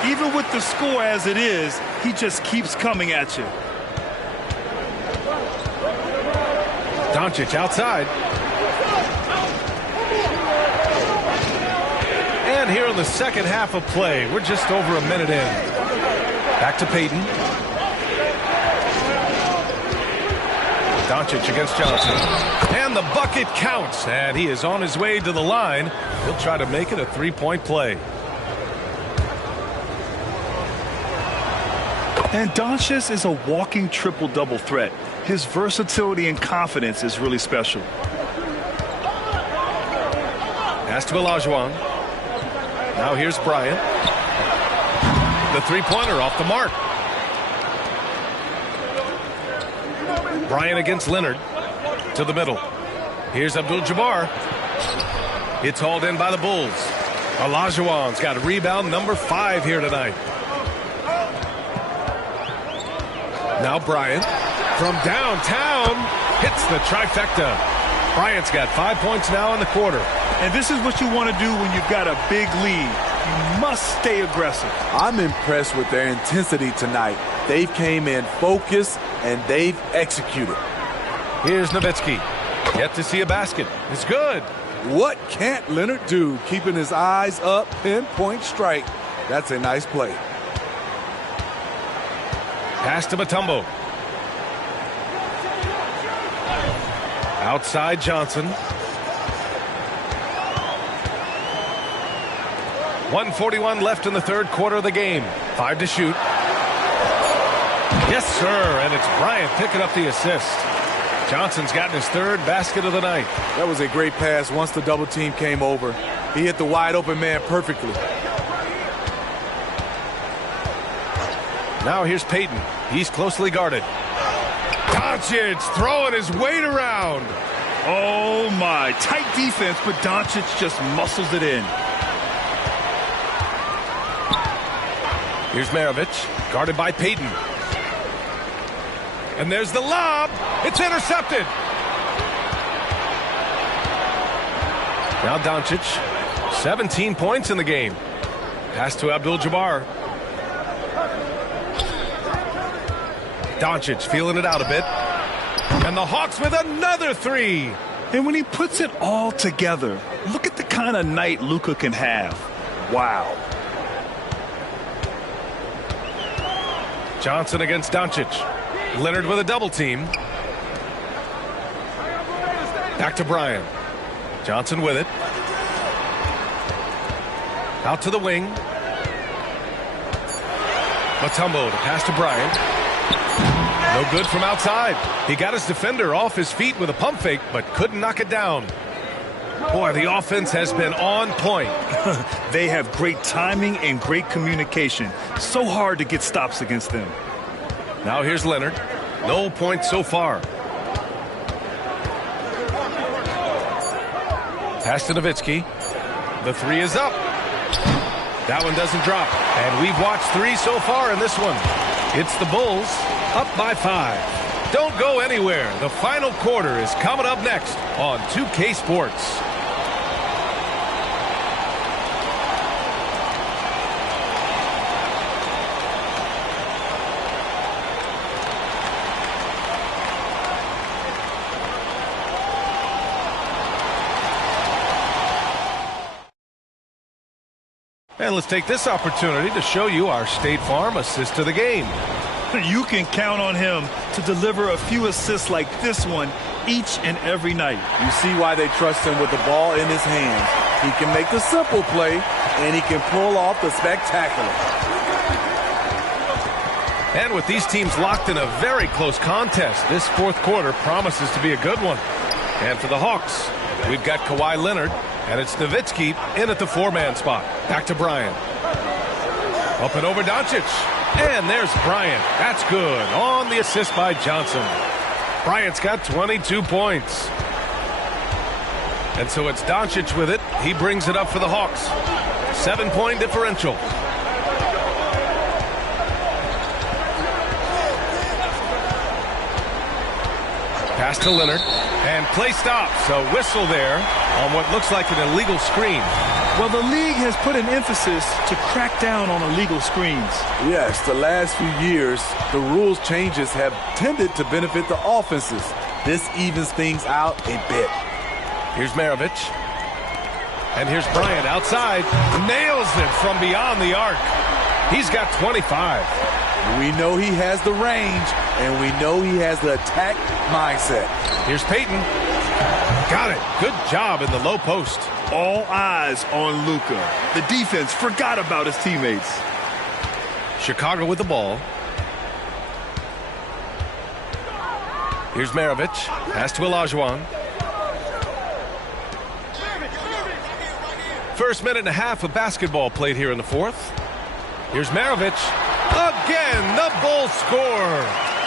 Even with the score as it is, he just keeps coming at you. Doncic outside. And here in the second half of play, we're just over a minute in. Back to Payton. Doncic against Johnson. And the bucket counts. And he is on his way to the line. He'll try to make it a 3-point play. And Doncic is a walking triple-double threat. His versatility and confidence is really special. Pass to Olajuwon. Now here's Bryant. The three-pointer off the mark. Bryant against Leonard. To the middle. Here's Abdul-Jabbar. It's hauled in by the Bulls. Olajuwon's got rebound number 5 here tonight. Now Bryant from downtown hits the trifecta. Bryant's got 5 points now in the quarter. And this is what you want to do when you've got a big lead. You must stay aggressive. I'm impressed with their intensity tonight. They've came in focused and they've executed. Here's Nowitzki. Yet to see a basket. It's good. What can't Leonard do? Keeping his eyes up, pinpoint strike. That's a nice play. Pass to Mutombo. Outside Johnson. 1:41 left in the third quarter of the game. 5 to shoot. Yes, sir. And it's Bryant picking up the assist. Johnson's gotten his 3rd basket of the night. That was a great pass once the double team came over. He hit the wide open man perfectly. Now here's Payton. He's closely guarded. Doncic throwing his weight around. Oh, my. Tight defense, but Doncic just muscles it in. Here's Maravich, guarded by Payton. And there's the lob. It's intercepted. Now Doncic, 17 points in the game. Pass to Abdul-Jabbar. Doncic feeling it out a bit. And the Hawks with another 3. And when he puts it all together, look at the kind of night Luka can have. Wow. Johnson against Doncic. Leonard with a double team. Back to Bryant. Johnson with it. Out to the wing. Mutombo to pass to Bryant. No good from outside. He got his defender off his feet with a pump fake, but couldn't knock it down. Boy, the offense has been on point. They have great timing and great communication. So hard to get stops against them. Now here's Leonard. No points so far. Pass to Nowitzki. The three is up. That one doesn't drop. And we've watched 3 so far in this one. It's the Bulls up by 5. Don't go anywhere. The final quarter is coming up next on 2K Sports. And let's take this opportunity to show you our State Farm assist to the game. You can count on him to deliver a few assists like this one each and every night. You see why they trust him with the ball in his hands. He can make the simple play, and he can pull off the spectacular. And with these teams locked in a very close contest, this fourth quarter promises to be a good one. And for the Hawks, we've got Kawhi Leonard, and it's Nowitzki in at the 4-man spot. Back to Bryant. Up and over Doncic. And there's Bryant. That's good. On the assist by Johnson. Bryant's got 22 points. And so it's Doncic with it. He brings it up for the Hawks. 7-point differential. Pass to Leonard. And play stops. A whistle there on what looks like an illegal screen. Well, the league has put an emphasis to crack down on illegal screens. Yes, the last few years, the rules changes have tended to benefit the offenses. This evens things out a bit. Here's Maravich. And here's Bryant outside. Nails it from beyond the arc. He's got 25. We know he has the range, and we know he has the attack mindset. Here's Payton. Got it. Good job in the low post. All eyes on Luka. The defense forgot about his teammates. Chicago with the ball. Here's Maravich. Pass to Olajuwon. First minute and a half of basketball played here in the fourth. Here's Maravich. Again, the Bulls score.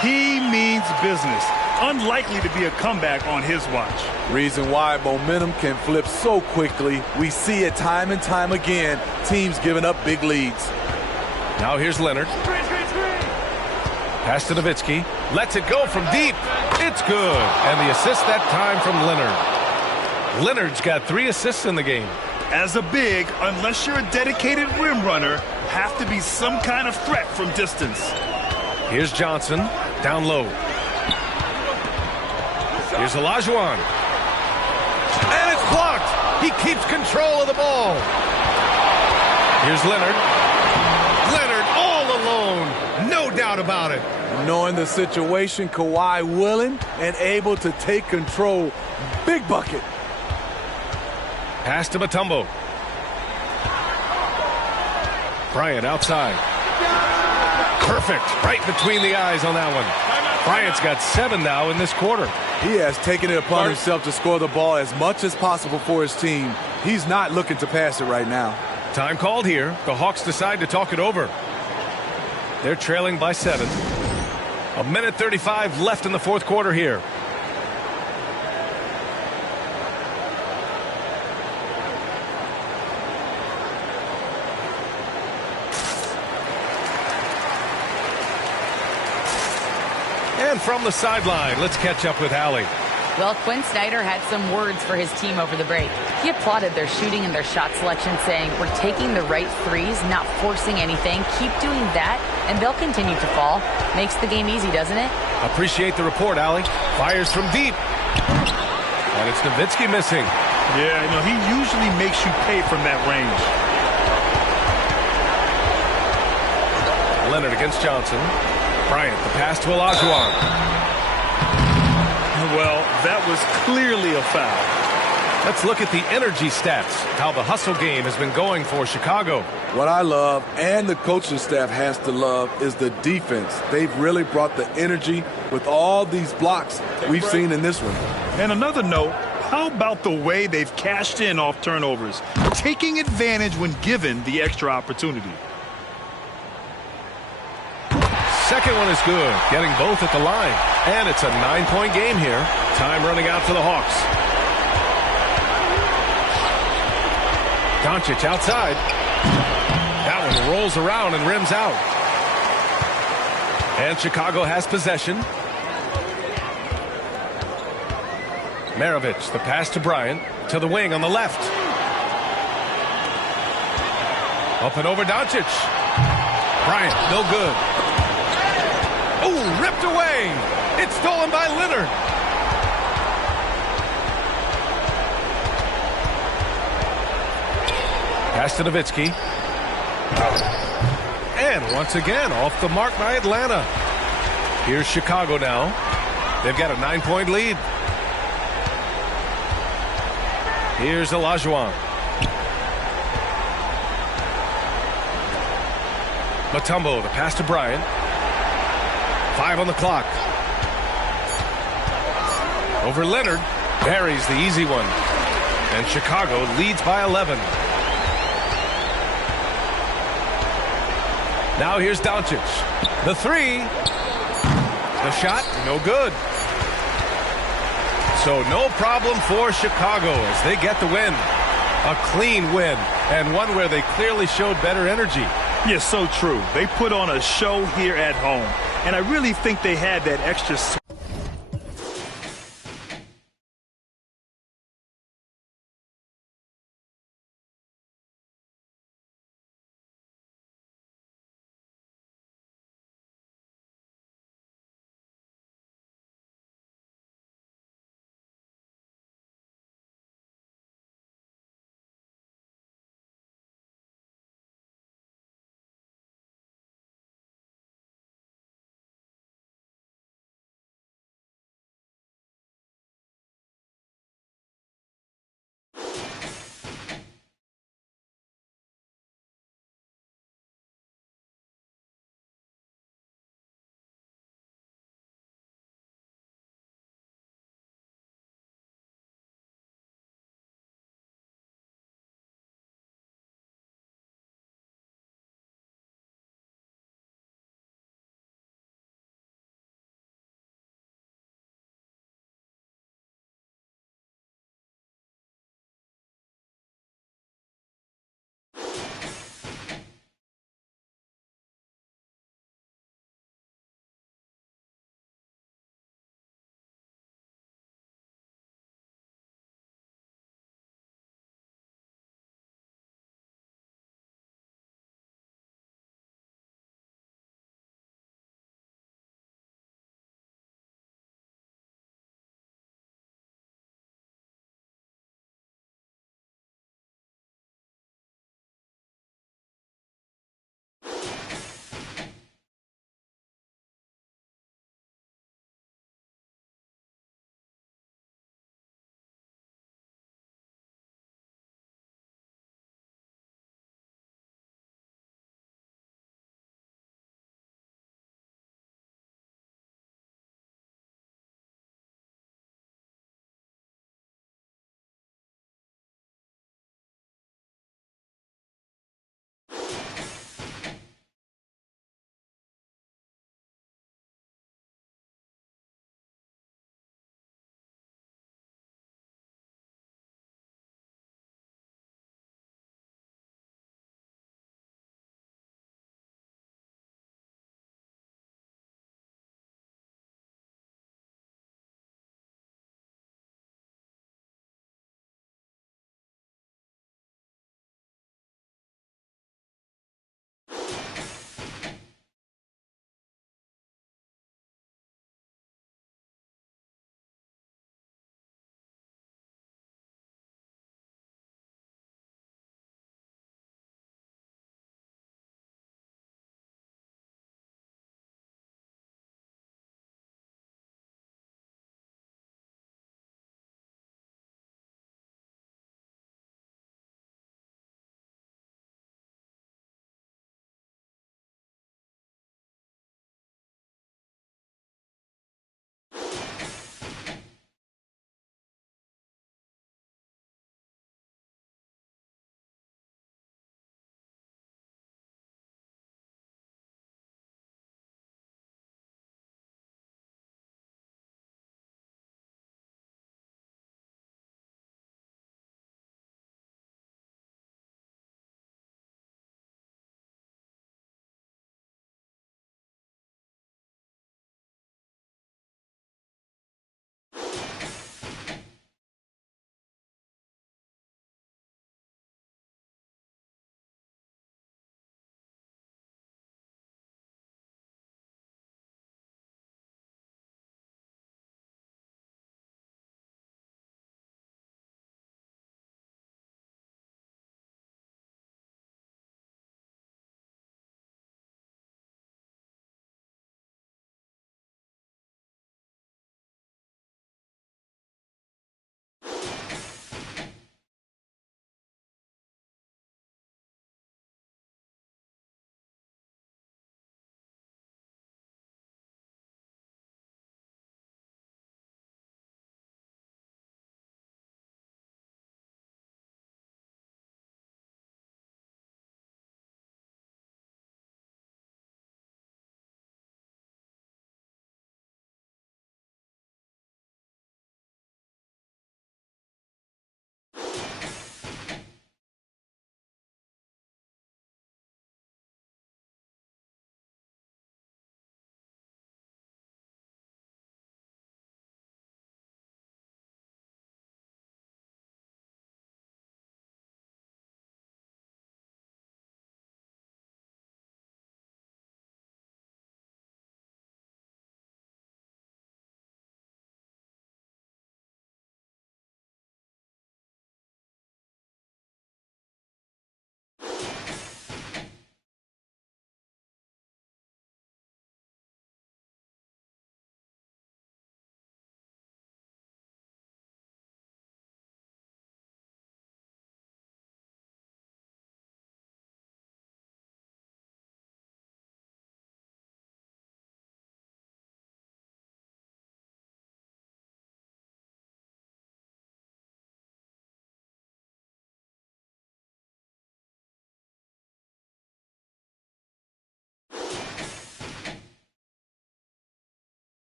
He means business. Unlikely to be a comeback on his watch. Reason why momentum can flip so quickly. We see it time and time again. Teams giving up big leads. Now here's Leonard. Pass to Nowitzki. Lets it go from deep. It's good. And the assist that time from Leonard. Leonard's got 3 assists in the game. As a big, unless you're a dedicated rim runner, have to be some kind of threat from distance. Here's Johnson. Down low. Here's Olajuwon. And it's blocked. He keeps control of the ball. Here's Leonard. Leonard all alone. No doubt about it. Knowing the situation, Kawhi willing and able to take control. Big bucket. Pass to Mutombo. Bryant outside. Perfect. Right between the eyes on that one. Bryant's got 7 now in this quarter. He has taken it upon himself to score the ball as much as possible for his team. He's not looking to pass it right now. Time called here. The Hawks decide to talk it over. They're trailing by 7. 1:35 left in the fourth quarter here. And from the sideline, let's catch up with Allie. Well, Quinn Snyder had some words for his team over the break. He applauded their shooting and their shot selection, saying, "We're taking the right threes, not forcing anything. Keep doing that, and they'll continue to fall." Makes the game easy, doesn't it? Appreciate the report, Allie. Fires from deep. And it's Nowitzki missing. Yeah, he usually makes you pay from that range. Leonard against Johnson. Bryant, the pass to Olajuwon. Well, that was clearly a foul. Let's look at the energy stats, how the hustle game has been going for Chicago. What I love, and the coaching staff has to love, is the defense. They've really brought the energy with all these blocks we've seen in this one. And another note, how about the way they've cashed in off turnovers, taking advantage when given the extra opportunity? Second one is good, getting both at the line. And it's a 9-point game here. Time running out for the Hawks. Doncic outside. That one rolls around and rims out. And Chicago has possession. Maravich, the pass to Bryant, to the wing on the left. Up and over Doncic. Bryant, no good. Oh, ripped away. It's stolen by Leonard. Pass to Nowitzki. And once again, off the mark by Atlanta. Here's Chicago now. They've got a 9-point lead. Here's Olajuwon. Mutombo, the pass to Bryant. 5 on the clock. Over Leonard. Buries the easy one. And Chicago leads by 11. Now here's Doncic. The three. The shot, no good. So no problem for Chicago as they get the win. A clean win, and one where they clearly showed better energy. Yes, so true. They put on a show here at home, and I really think they had that extra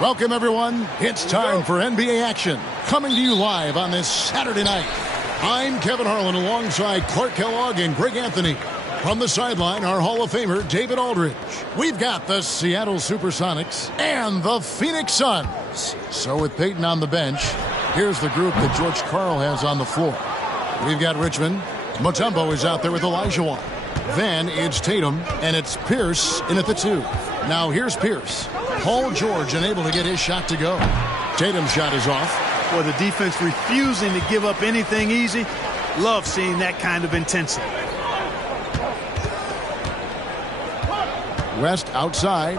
Welcome, everyone. It's time for NBA action. Coming to you live on this Saturday night. I'm Kevin Harlan alongside Clark Kellogg and Greg Anthony. From the sideline, our Hall of Famer, David Aldridge. We've got the Seattle Supersonics and the Phoenix Suns. So with Peyton on the bench, here's the group that George Karl has on the floor. We've got Richmond. Mutombo is out there with Olajuwon. Then it's Tatum, and it's Pierce in at the 2. Now here's Pierce. Paul George unable to get his shot to go. Tatum's shot is off. Well, the defense refusing to give up anything easy. Love seeing that kind of intensity. West outside.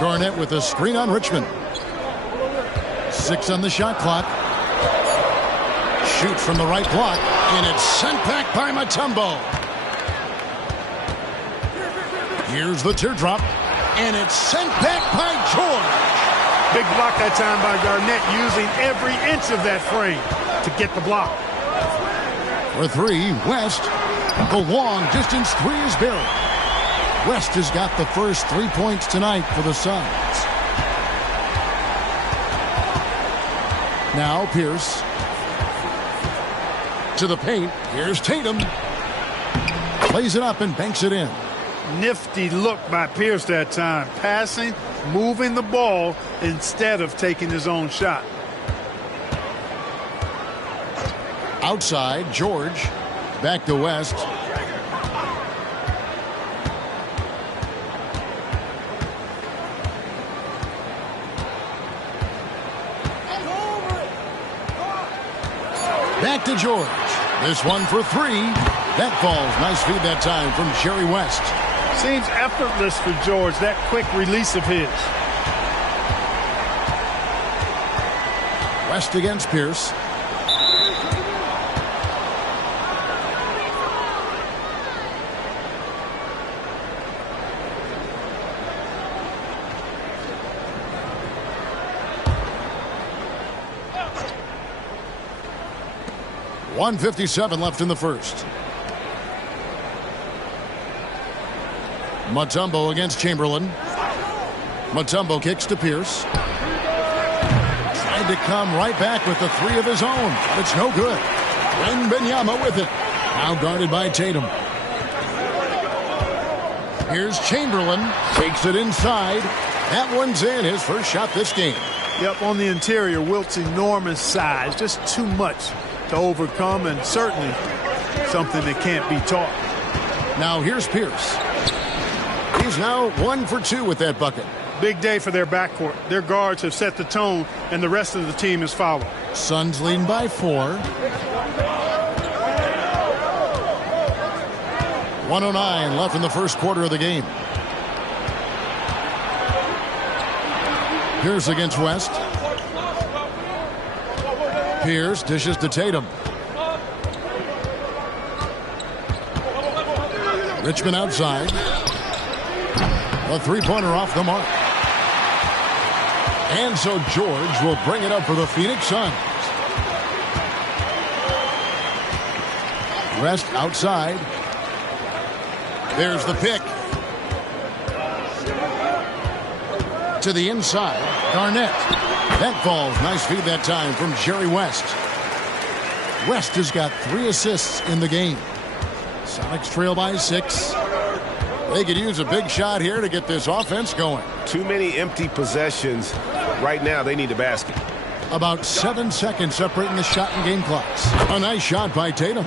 Garnett with a screen on Richmond. 6 on the shot clock. Shoots from the right block, and it's sent back by Mutombo. Here's the teardrop, and it's sent back by George. Big block that time by Garnett, using every inch of that frame to get the block. For 3, West. The long distance 3 is buried. West has got the first 3 points tonight for the Suns. Now Pierce. To the paint. Here's Tatum. Plays it up and banks it in. Nifty look by Pierce that time. Passing, moving the ball instead of taking his own shot. Outside, George. Back to West. Back to George. This one for 3. That falls. Nice feed that time from Jerry West. Seems effortless for George, that quick release of his. West against Pierce. .157 left in the first. Mutombo against Chamberlain. Mutombo kicks to Pierce. Tried to come right back with the three of his own, but it's no good. Wembanyama with it. Now guarded by Tatum. Here's Chamberlain. Takes it inside. That one's in. His first shot this game. Yep, on the interior, Wilt's enormous size. Just too much to overcome, and certainly something that can't be taught. Now here's Pierce. He's now 1 for 2 with that bucket. Big day for their backcourt. Their guards have set the tone, and the rest of the team is following. Suns leading by 4. 1:09 left in the first quarter of the game. Pierce against West. Pierce dishes to Tatum. Richmond outside. A three-pointer off the mark. And so George will bring it up for the Phoenix Suns. West outside. There's the pick. To the inside. Garnett. That falls. Nice feed that time from Jerry West. West has got 3 assists in the game. Sonics trail by 6. They could use a big shot here to get this offense going. Too many empty possessions. Right now, they need a basket. About 7 seconds separating the shot and game clocks. A nice shot by Tatum.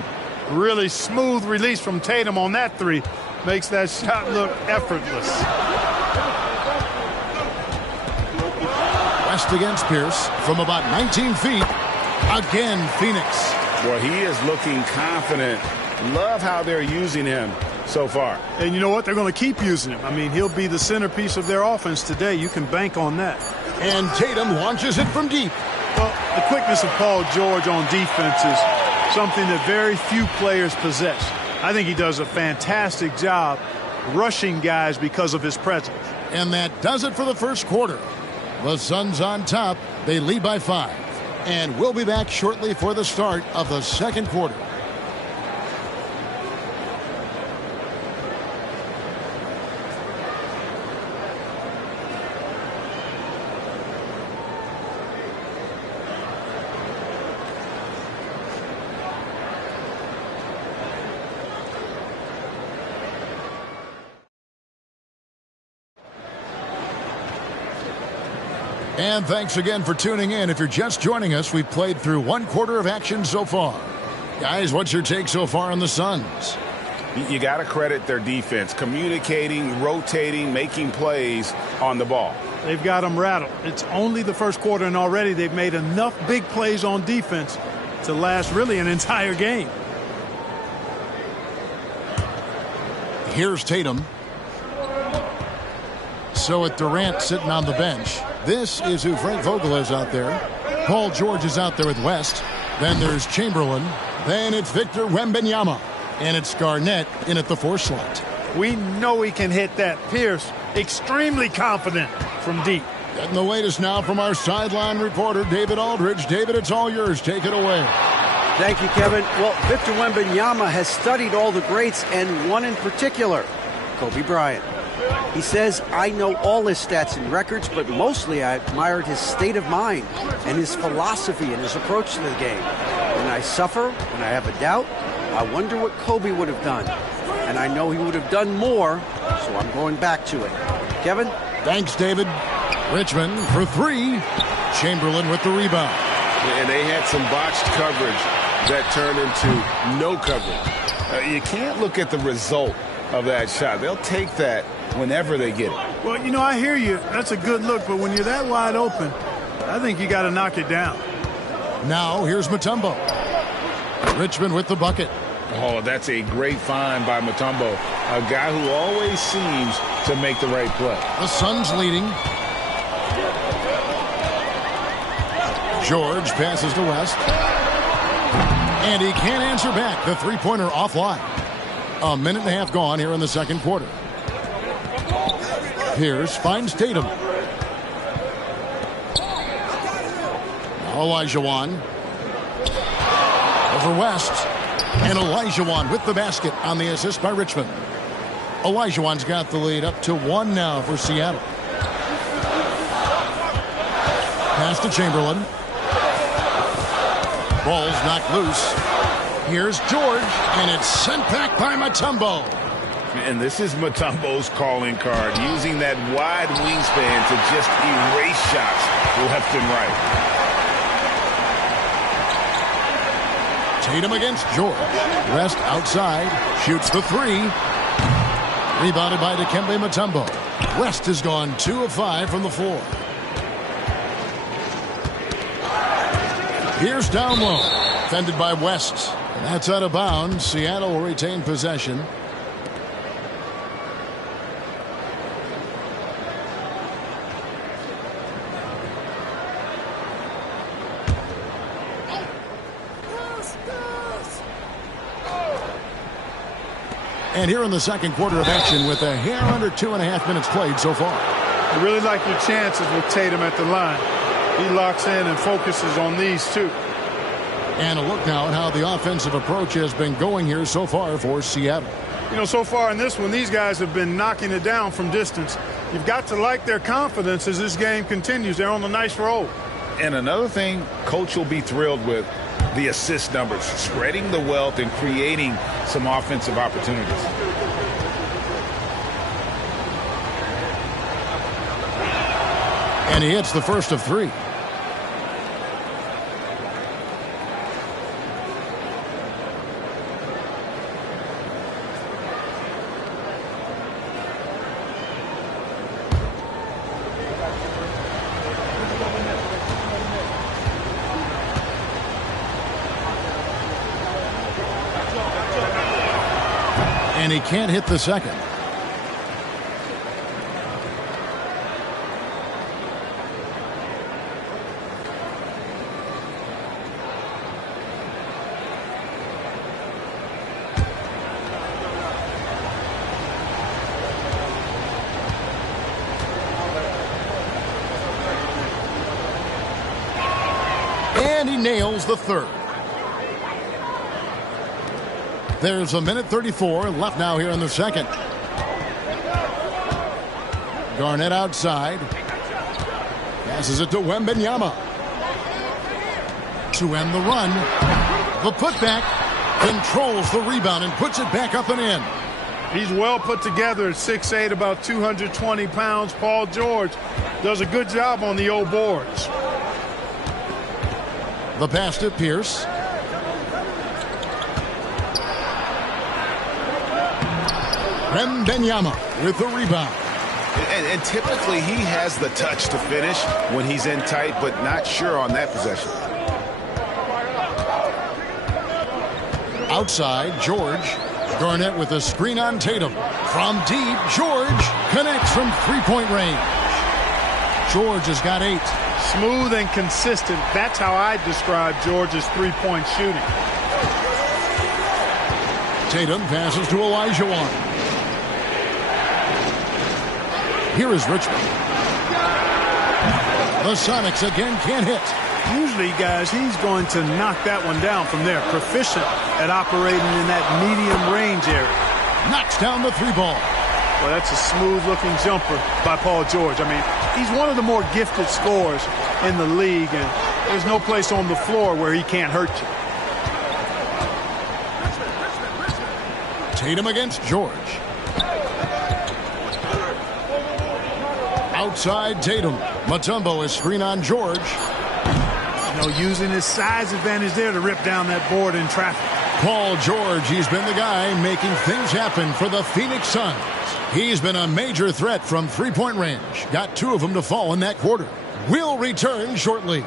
Really smooth release from Tatum on that three. Makes that shot look effortless. West against Pierce from about 19 feet. Again, Phoenix. Well, he is looking confident. Love how they're using him so far. And you know what? They're going to keep using him. I mean, he'll be the centerpiece of their offense today. You can bank on that. And Tatum launches it from deep. Well, the quickness of Paul George on defense is something that very few players possess. I think he does a fantastic job rushing guys because of his presence. And that does it for the first quarter. The Suns on top. They lead by 5. And we'll be back shortly for the start of the second quarter. And thanks again for tuning in. If you're just joining us, we've played through 1 quarter of action so far. Guys, what's your take so far on the Suns? You got to credit their defense. Communicating, rotating, making plays on the ball. They've got them rattled. It's only the first quarter, and already they've made enough big plays on defense to last really an entire game. Here's Tatum. So with Durant sitting on the bench, this is who Frank Vogel is out there. Paul George is out there with West. Then there's Chamberlain. Then it's Victor Wembanyama. And it's Garnett in at the 4 slot. We know he can hit that. Pierce, extremely confident from deep. Getting the latest now from our sideline reporter, David Aldridge. David, it's all yours. Take it away. Thank you, Kevin. Well, Victor Wembanyama has studied all the greats and one in particular, Kobe Bryant. He says, I know all his stats and records, but mostly I admired his state of mind and his philosophy and his approach to the game. When I suffer, when I have a doubt, I wonder what Kobe would have done. And I know he would have done more, so I'm going back to it. Kevin? Thanks, David. Richmond for 3. Chamberlain with the rebound. And they had some botched coverage that turned into no coverage. You can't look at the result of that shot. They'll take that whenever they get it. Well, you know, I hear you. That's a good look, but when you're that wide open, I think you got to knock it down. Now here's Mutombo. Richmond with the bucket. Oh, that's a great find by Mutombo. A guy who always seems to make the right play. The Suns leading. George passes to West. And he can't answer back. The three-pointer offline. A minute and a half gone here in the second quarter. Pierce finds Tatum. Now Olajuwon. Over West. And Olajuwon with the basket on the assist by Richmond. Olajuwon's got the lead up to 1 now for Seattle. to Chamberlain. Ball's knocked loose. Here's George, and it's sent back by Mutombo. And this is Mutombo's calling card, using that wide wingspan to just erase shots left and right. Tatum against George. West outside, shoots the three. Rebounded by Dikembe Mutombo. West has gone 2 of 5 from the floor. Here's down low, defended by West. And that's out of bounds. Seattle will retain possession. And here in the second quarter of action with a hair under 2.5 minutes played so far. I really like your chances with Tatum at the line. He locks in and focuses on these two. And a look now at how the offensive approach has been going here so far for Seattle. You know, so far in this one, these guys have been knocking it down from distance. You've got to like their confidence as this game continues. They're on a nice roll. And another thing Coach will be thrilled with, the assist numbers, spreading the wealth and creating some offensive opportunities. And he hits the first of 3. And he can't hit the second. And he nails the third. There's a minute 34 left now here in the second. Garnett outside. Passes it to Wembanyama. To end the run. The putback. Controls the rebound and puts it back up and in. He's well put together at 6'8", about 220 pounds. Paul George does a good job on the old boards. The pass to Pierce. Wembanyama with the rebound. And typically he has the touch to finish when he's in tight, but not sure on that possession. Outside, George. Garnett with a screen on Tatum. From deep, George connects from three-point range. George has got 8. Smooth and consistent. That's how I describe George's three-point shooting. Tatum passes to Olajuwon. Here is Richmond. The Sonics again can't hit. Usually, guys, he's going to knock that one down from there. Proficient at operating in that medium range area. Knocks down the 3-ball. Well, that's a smooth-looking jumper by Paul George. I mean, he's one of the more gifted scorers in the league, and there's no place on the floor where he can't hurt you. Tatum against George. Outside Tatum. Mutombo is screen on George. You know, using his size advantage there to rip down that board in traffic. Paul George, he's been the guy making things happen for the Phoenix Suns. He's been a major threat from three-point range. Got 2 of them to fall in that quarter. We'll return shortly.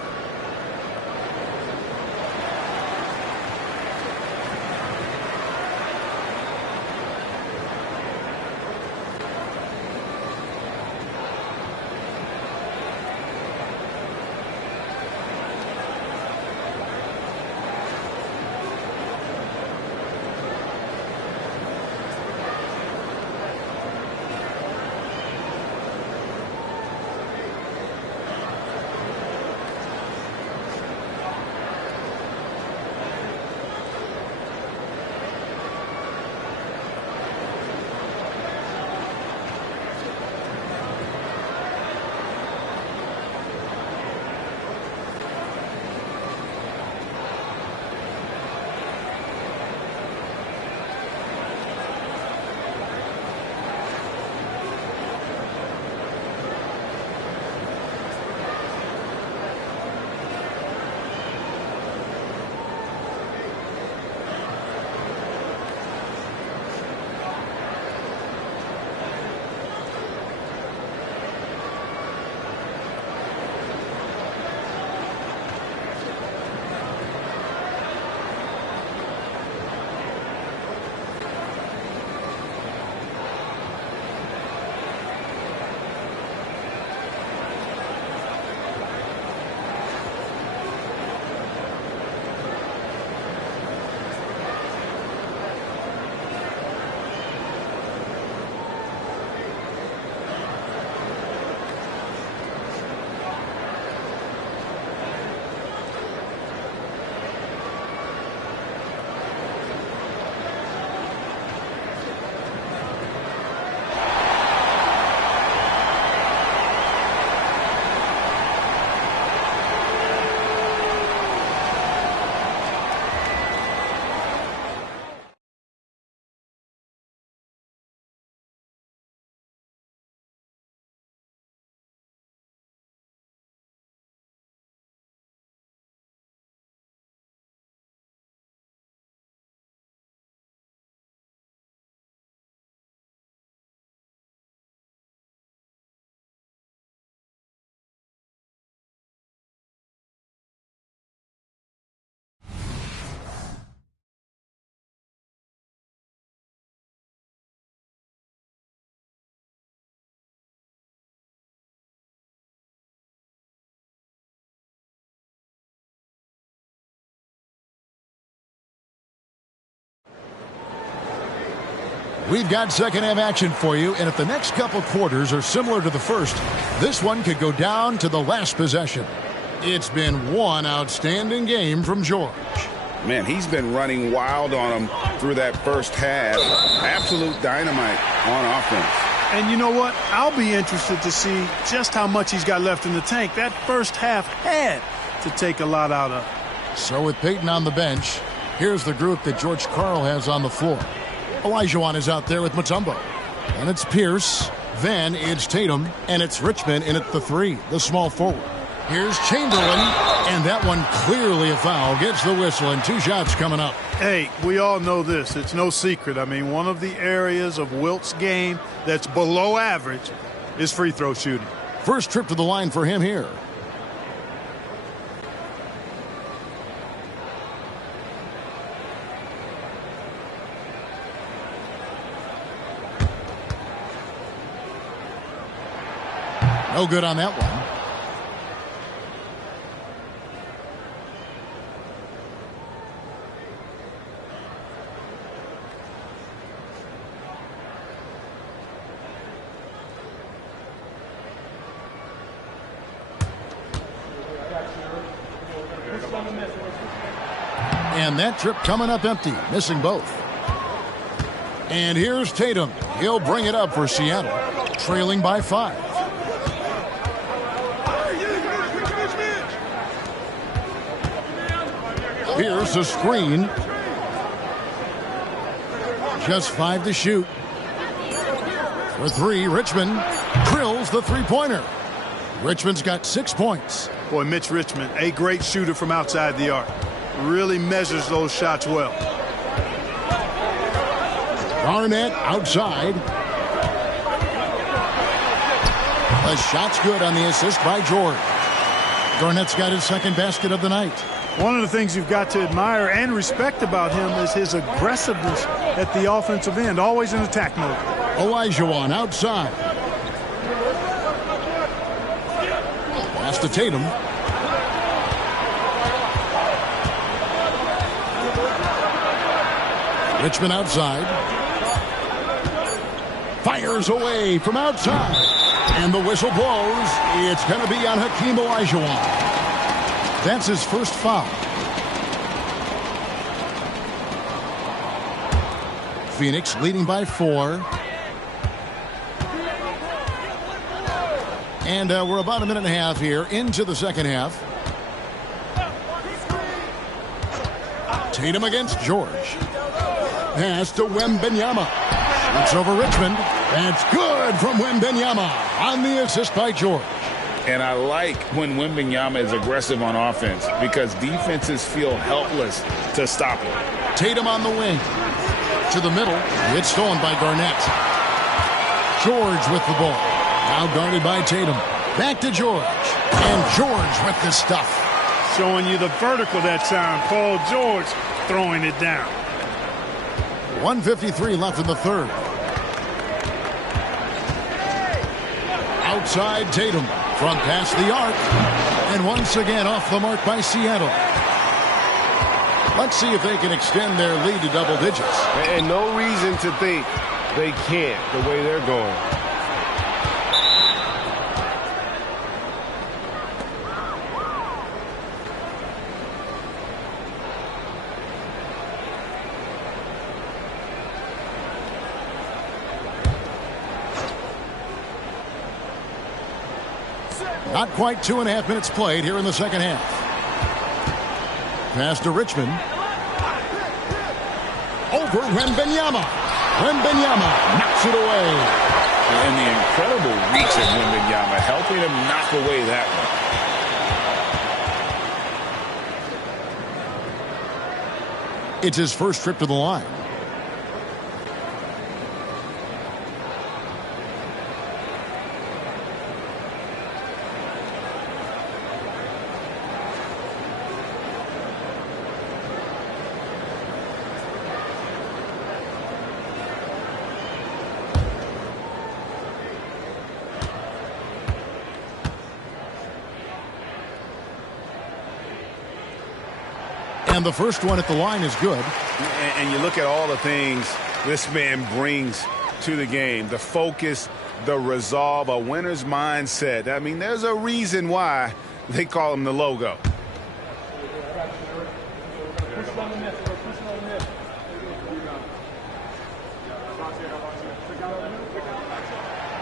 We've got second half action for you, and if the next couple quarters are similar to the first, this one could go down to the last possession. It's been one outstanding game from George. Man, he's been running wild on him through that first half. Absolute dynamite on offense. And you know what? I'll be interested to see just how much he's got left in the tank. That first half had to take a lot out of. So with Peyton on the bench, here's the group that George Karl has on the floor. Olajuwon is out there with Mutombo. And it's Pierce. Then it's Tatum. And it's Richmond in at the 3, the small forward. Here's Chamberlain. And that one clearly a foul. Gets the whistle and 2 shots coming up. Hey, we all know this. It's no secret. I mean, one of the areas of Wilt's game that's below average is free throw shooting. First trip to the line for him here. No good on that one. And that trip coming up empty, missing both. And here's Tatum. He'll bring it up for Seattle, trailing by 5. Here's a screen. Just 5 to shoot. For 3, Richmond drills the three-pointer. Richmond's got 6 points. Boy, Mitch Richmond, a great shooter from outside the arc. Really measures those shots well. Garnett outside. The shot's good on the assist by George. Garnett's got his second basket of the night. One of the things you've got to admire and respect about him is his aggressiveness at the offensive end, always in attack mode. Olajuwon outside. Pass to Tatum. Richmond outside. Fires away from outside. And the whistle blows. It's going to be on Hakeem Olajuwon. That's his first foul. Phoenix leading by 4. And we're about a minute and a half here into the second half. Tatum against George. Pass to Wembanyama. It's over Richmond. That's good from Wembanyama on the assist by George. And I like when Wembanyama is aggressive on offense because defenses feel helpless to stop him. Tatum on the wing. To the middle. It's stolen by Garnett. George with the ball. Now guarded by Tatum. Back to George. And George with the stuff. Showing you the vertical that time. Paul George throwing it down. 1:53 left in the third. Outside Tatum. From past the arc. And once again off the mark by Seattle. Let's see if they can extend their lead to double digits. And no reason to think they can't the way they're going. Not quite 2.5 minutes played here in the second half. Pass to Richmond. Over Wembanyama. Wembanyama knocks it away. And the incredible reach of Wembanyama helping him knock away that one. It's his first trip to the line. And the first one at the line is good. And you look at all the things this man brings to the game. The focus, the resolve, a winner's mindset. I mean, there's a reason why they call him the logo.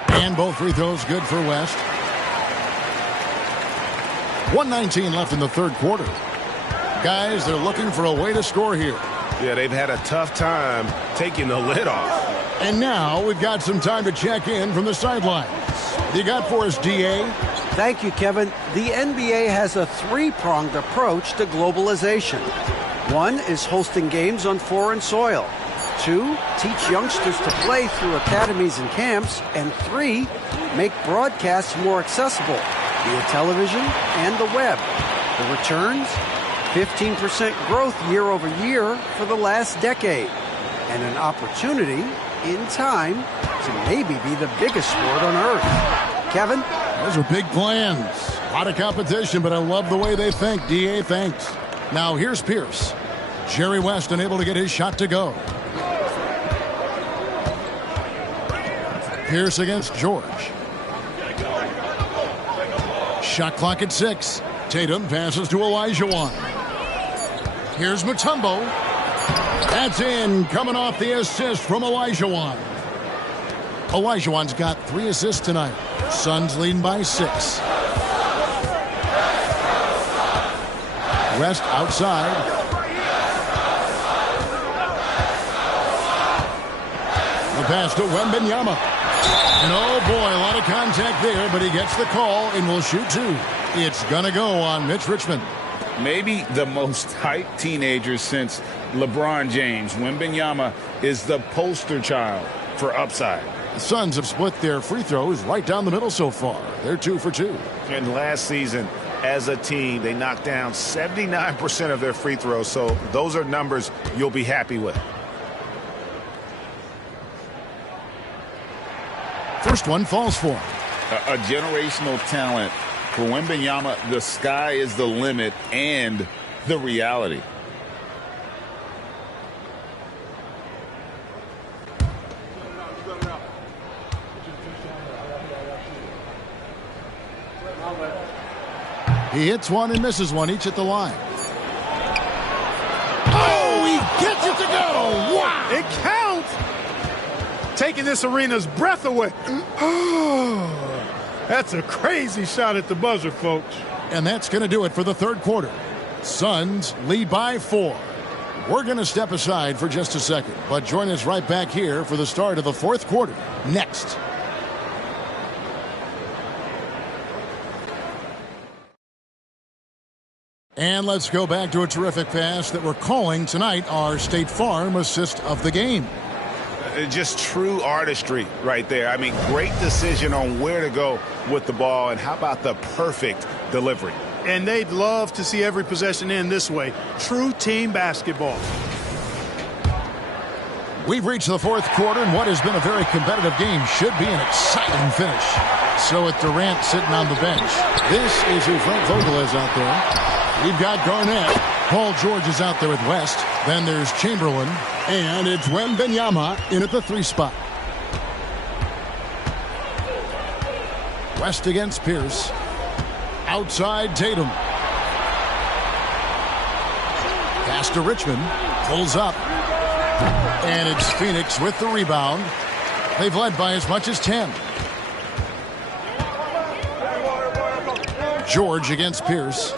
And both free throws good for West. 1:19 left in the third quarter. Guys, they're looking for a way to score here. Yeah, they've had a tough time taking the lid off. And now we've got some time to check in from the sidelines. You got for us, DA? Thank you, Kevin. The NBA has a three-pronged approach to globalization. One is hosting games on foreign soil. Two, teach youngsters to play through academies and camps. And three, make broadcasts more accessible via television and the web. The returns? 15% growth year over year for the last decade. And an opportunity, in time, to maybe be the biggest sport on earth. Kevin? Those are big plans. A lot of competition, but I love the way they think. DA, thanks. Now here's Pierce. Jerry West unable to get his shot to go. Pierce against George. Shot clock at 6. Tatum passes to Olajuwon. Here's Mutombo. That's in, coming off the assist from Olajuwon. Olajuwon's got 3 assists tonight. Suns leading by 6. West outside. The pass to Wembanyama. And oh boy, a lot of contact there, but he gets the call and will shoot 2. It's gonna go on Mitch Richmond. Maybe the most hyped teenager since LeBron James. Wembanyama is the poster child for upside. The Suns have split their free throws right down the middle so far. They're 2 for 2. And last season, as a team, they knocked down 79% of their free throws, so those are numbers you'll be happy with. First one falls for him. A generational talent. For Wembanyama, the sky is the limit and the reality. He hits one and misses one, each at the line. Oh, he gets it to go! Wow! It counts! Taking this arena's breath away. That's a crazy shot at the buzzer, folks. And that's going to do it for the third quarter. Suns lead by 4. We're going to step aside for just a second, but join us right back here for the start of the fourth quarter next. And let's go back to a terrific pass that we're calling tonight our State Farm assist of the game. Just true artistry right there. I mean, great decision on where to go with the ball, and how about the perfect delivery? And they'd love to see every possession end this way. True team basketball. We've reached the fourth quarter, and what has been a very competitive game should be an exciting finish. So with Durant sitting on the bench, this is who Frank Vogel is out there. We've got Garnett. Paul George is out there with West. Then there's Chamberlain. And it's Wembanyama in at the 3 spot. West against Pierce. Outside Tatum. Pass to Richmond. Pulls up. And it's Phoenix with the rebound. They've led by as much as 10. George against Pierce.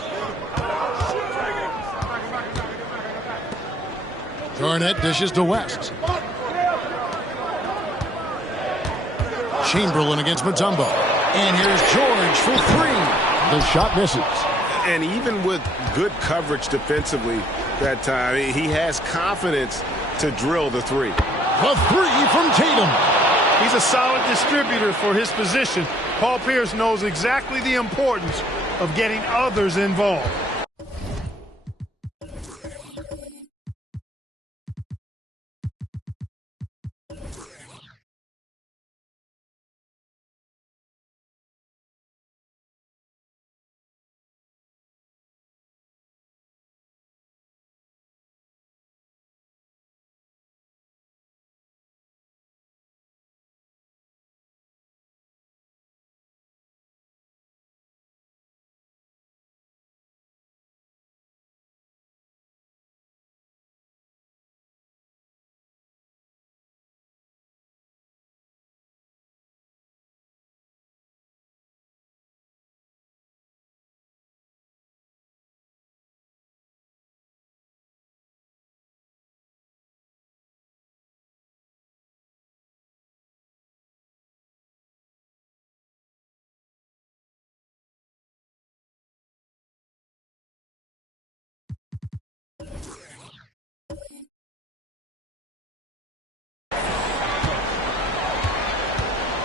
Garnett dishes to West. Chamberlain against Mutombo. And here's George for 3. The shot misses. And even with good coverage defensively that time, he has confidence to drill the 3. The 3 from Tatum. He's a solid distributor for his position. Paul Pierce knows exactly the importance of getting others involved.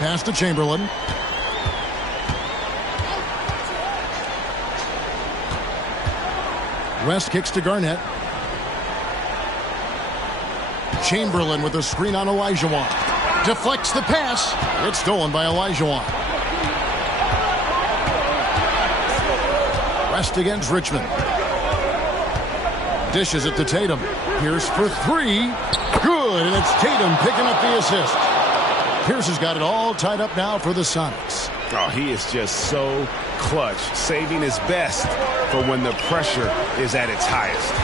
Pass to Chamberlain. West kicks to Garnett. Chamberlain with a screen on Olajuwon. Deflects the pass. It's stolen by Olajuwon. West against Richmond. Dishes it to Tatum. Pierce for three. Good, and it's Tatum picking up the assist. Pierce has got it all tied up now for the Sonics. Oh, he is just so clutch, saving his best for when the pressure is at its highest.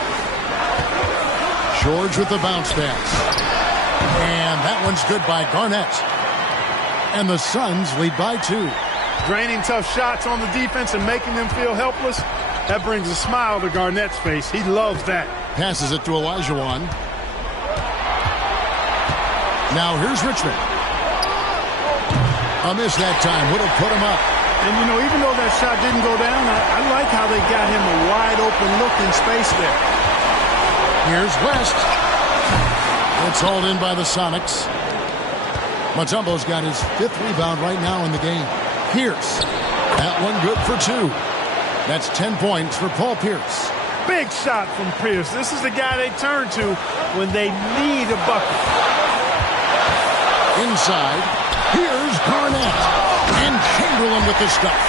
George with the bounce pass. And that one's good by Garnett. And the Suns lead by 2. Draining tough shots on the defense and making them feel helpless. That brings a smile to Garnett's face. He loves that. Passes it to Olajuwon. Now here's Richmond. A miss that time. Would have put him up. And, you know, even though that shot didn't go down, I like how they got him a wide-open look in space there. Here's West. It's hauled in by the Sonics. Mutombo's got his 5th rebound right now in the game. Pierce. That one good for 2. That's 10 points for Paul Pierce. Big shot from Pierce. This is the guy they turn to when they need a bucket. Inside. Here's Garnett. And Chamberlain with the stuff.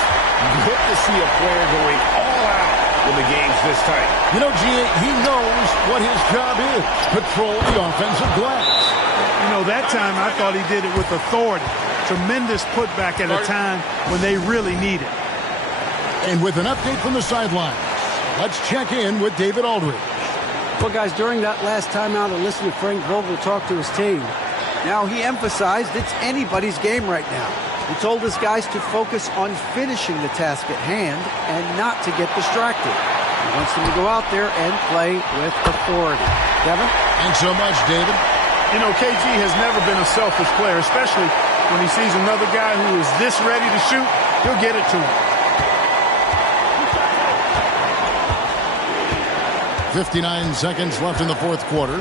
Good to see a player going all out when the game's this tight. You know, G.A., he knows what his job is. Patrol the offensive glass. You know, that time I thought he did it with authority. Tremendous putback at a time when they really need it. And with an update from the sidelines, let's check in with David Aldridge. Well, guys, during that last timeout, I listened to Frank Vogel talk to his team. Now, he emphasized it's anybody's game right now. He told his guys to focus on finishing the task at hand and not to get distracted. He wants them to go out there and play with authority. Kevin? Thanks so much, David. You know, KG has never been a selfish player, especially when he sees another guy who is this ready to shoot. He'll get it to him. 59 seconds left in the 4th quarter.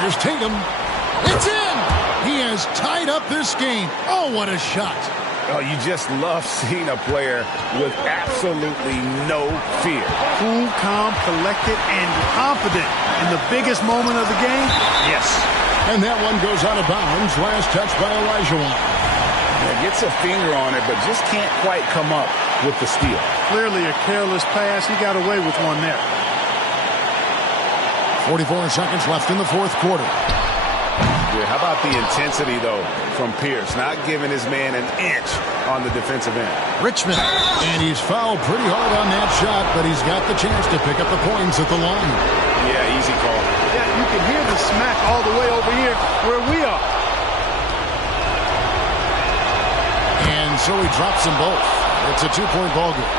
Here's Tatum. It's in! He has tied up this game. Oh, what a shot. Oh, you just love seeing a player with absolutely no fear. Cool, calm, collected, and confident in the biggest moment of the game. Yes. And that one goes out of bounds. Last touch by Olajuwon. Yeah, gets a finger on it, but just can't quite come up with the steal. Clearly a careless pass. He got away with one there. 44 seconds left in the 4th quarter. Yeah, how about the intensity, though, from Pierce? Not giving his man an inch on the defensive end. Richmond. And he's fouled pretty hard on that shot, but he's got the chance to pick up the points at the line. Yeah, easy call. Yeah, you can hear the smack all the way over here where we are. And so he drops them both. It's a 2-point ball game.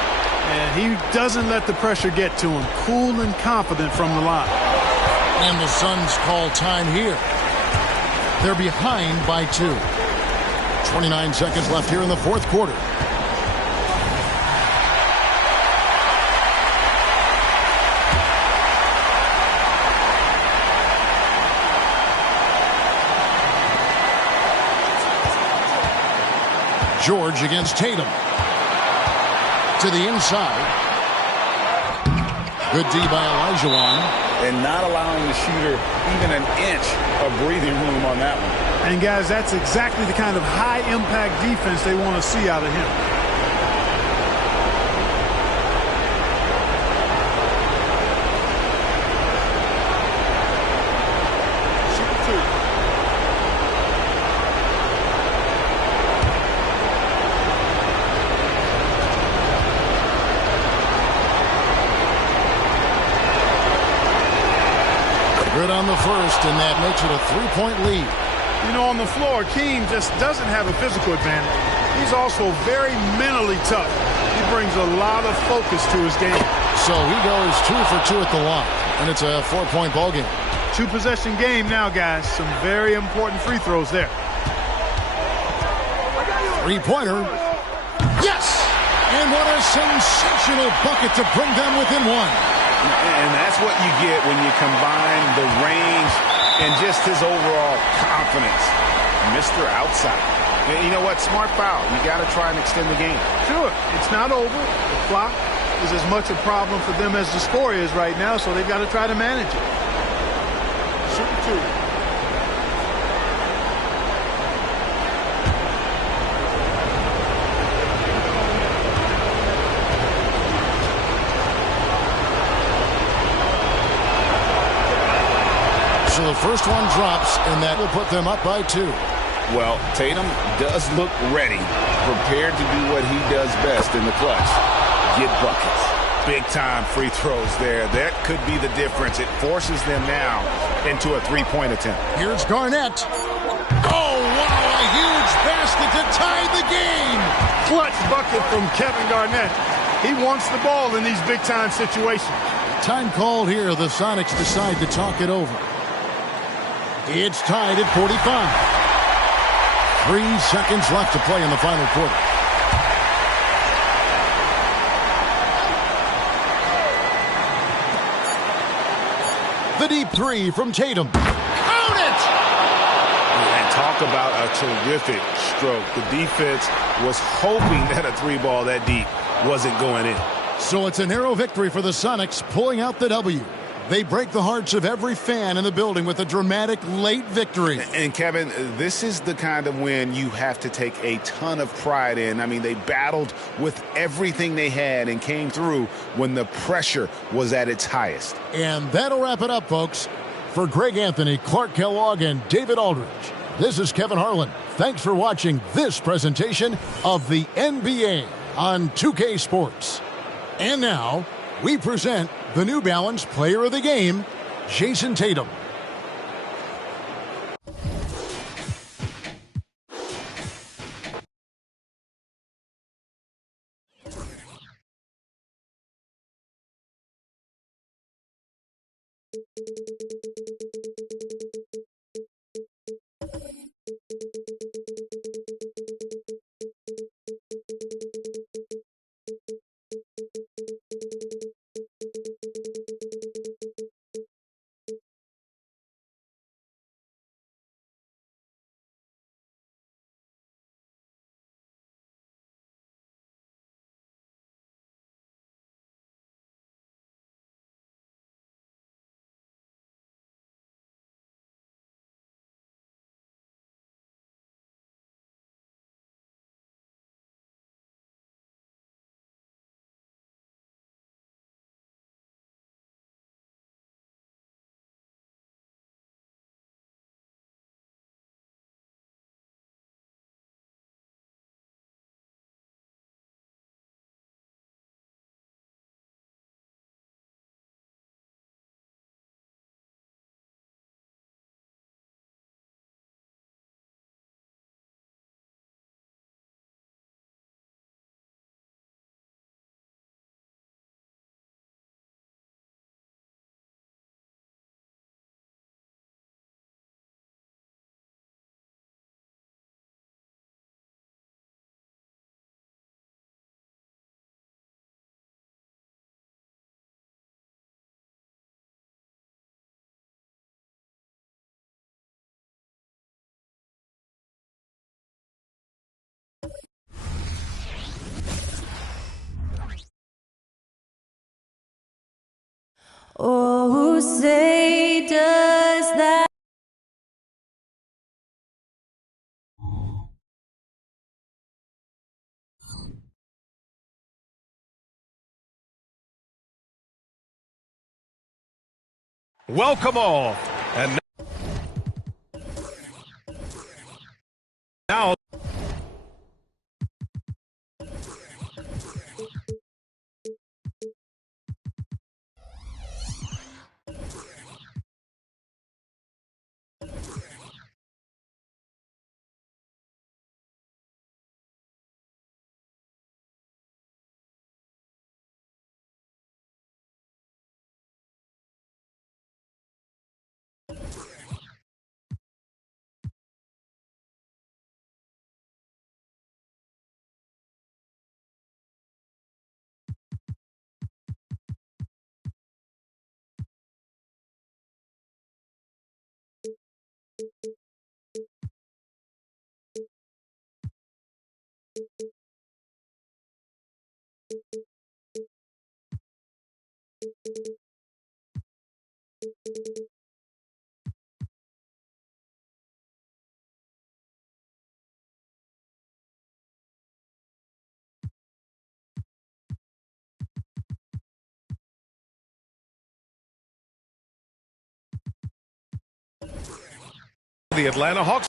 And he doesn't let the pressure get to him. Cool and confident from the line. And the Suns call time here. They're behind by 2. 29 seconds left here in the 4th quarter. George against Tatum. To the inside. Good D by Olajuwon. And not allowing the shooter even an inch of breathing room on that one. And, guys, that's exactly the kind of high-impact defense they want to see out of him. Good on the first, and that makes it a 3-point lead. You know, on the floor, Keem just doesn't have a physical advantage. He's also very mentally tough. He brings a lot of focus to his game. So he goes 2 for 2 at the line, and it's a 4-point ball game. 2-possession game now, guys. Some very important free throws there. 3-pointer. Yes! And what a sensational bucket to bring them within 1. And that's what you get when you combine the range and just his overall confidence. Mr. Outside. And you know what? Smart foul. You got to try and extend the game. Sure, it's not over. The clock is as much a problem for them as the score is right now, so they've got to try to manage it. Shoot two. So the first one drops, and that will put them up by 2. Well, Tatum does look ready, prepared to do what he does best in the clutch. Get buckets. Big-time free throws there. That could be the difference. It forces them now into a three-point attempt. Here's Garnett. Oh, wow, a huge basket to tie the game. Clutch bucket from Kevin Garnett. He wants the ball in these big-time situations. Time called here. The Sonics decide to talk it over. It's tied at 45. 3 seconds left to play in the final quarter. The deep three from Tatum. Count it! And talk about a terrific stroke. The defense was hoping that a three ball that deep wasn't going in. So it's a narrow victory for the Sonics, pulling out the W. They break the hearts of every fan in the building with a dramatic late victory. And Kevin, this is the kind of win you have to take a ton of pride in. I mean, they battled with everything they had and came through when the pressure was at its highest. And that'll wrap it up, folks. For Greg Anthony, Clark Kellogg, and David Aldridge, this is Kevin Harlan. Thanks for watching this presentation of the NBA on 2K Sports. And now, we present the New Balance Player of the Game, Jason Tatum. Oh, say does that Welcome all. And now The Atlanta Hawks.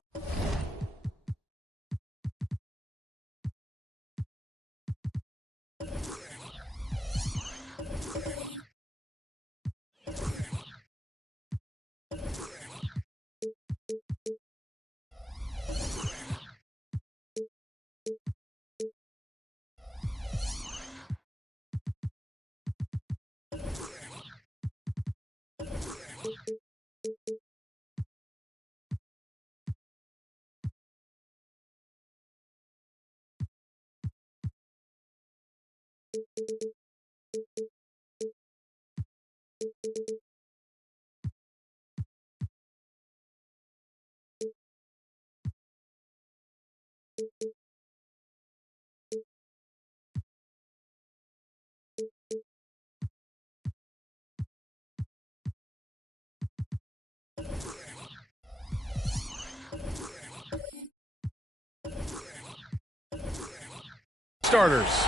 Starters.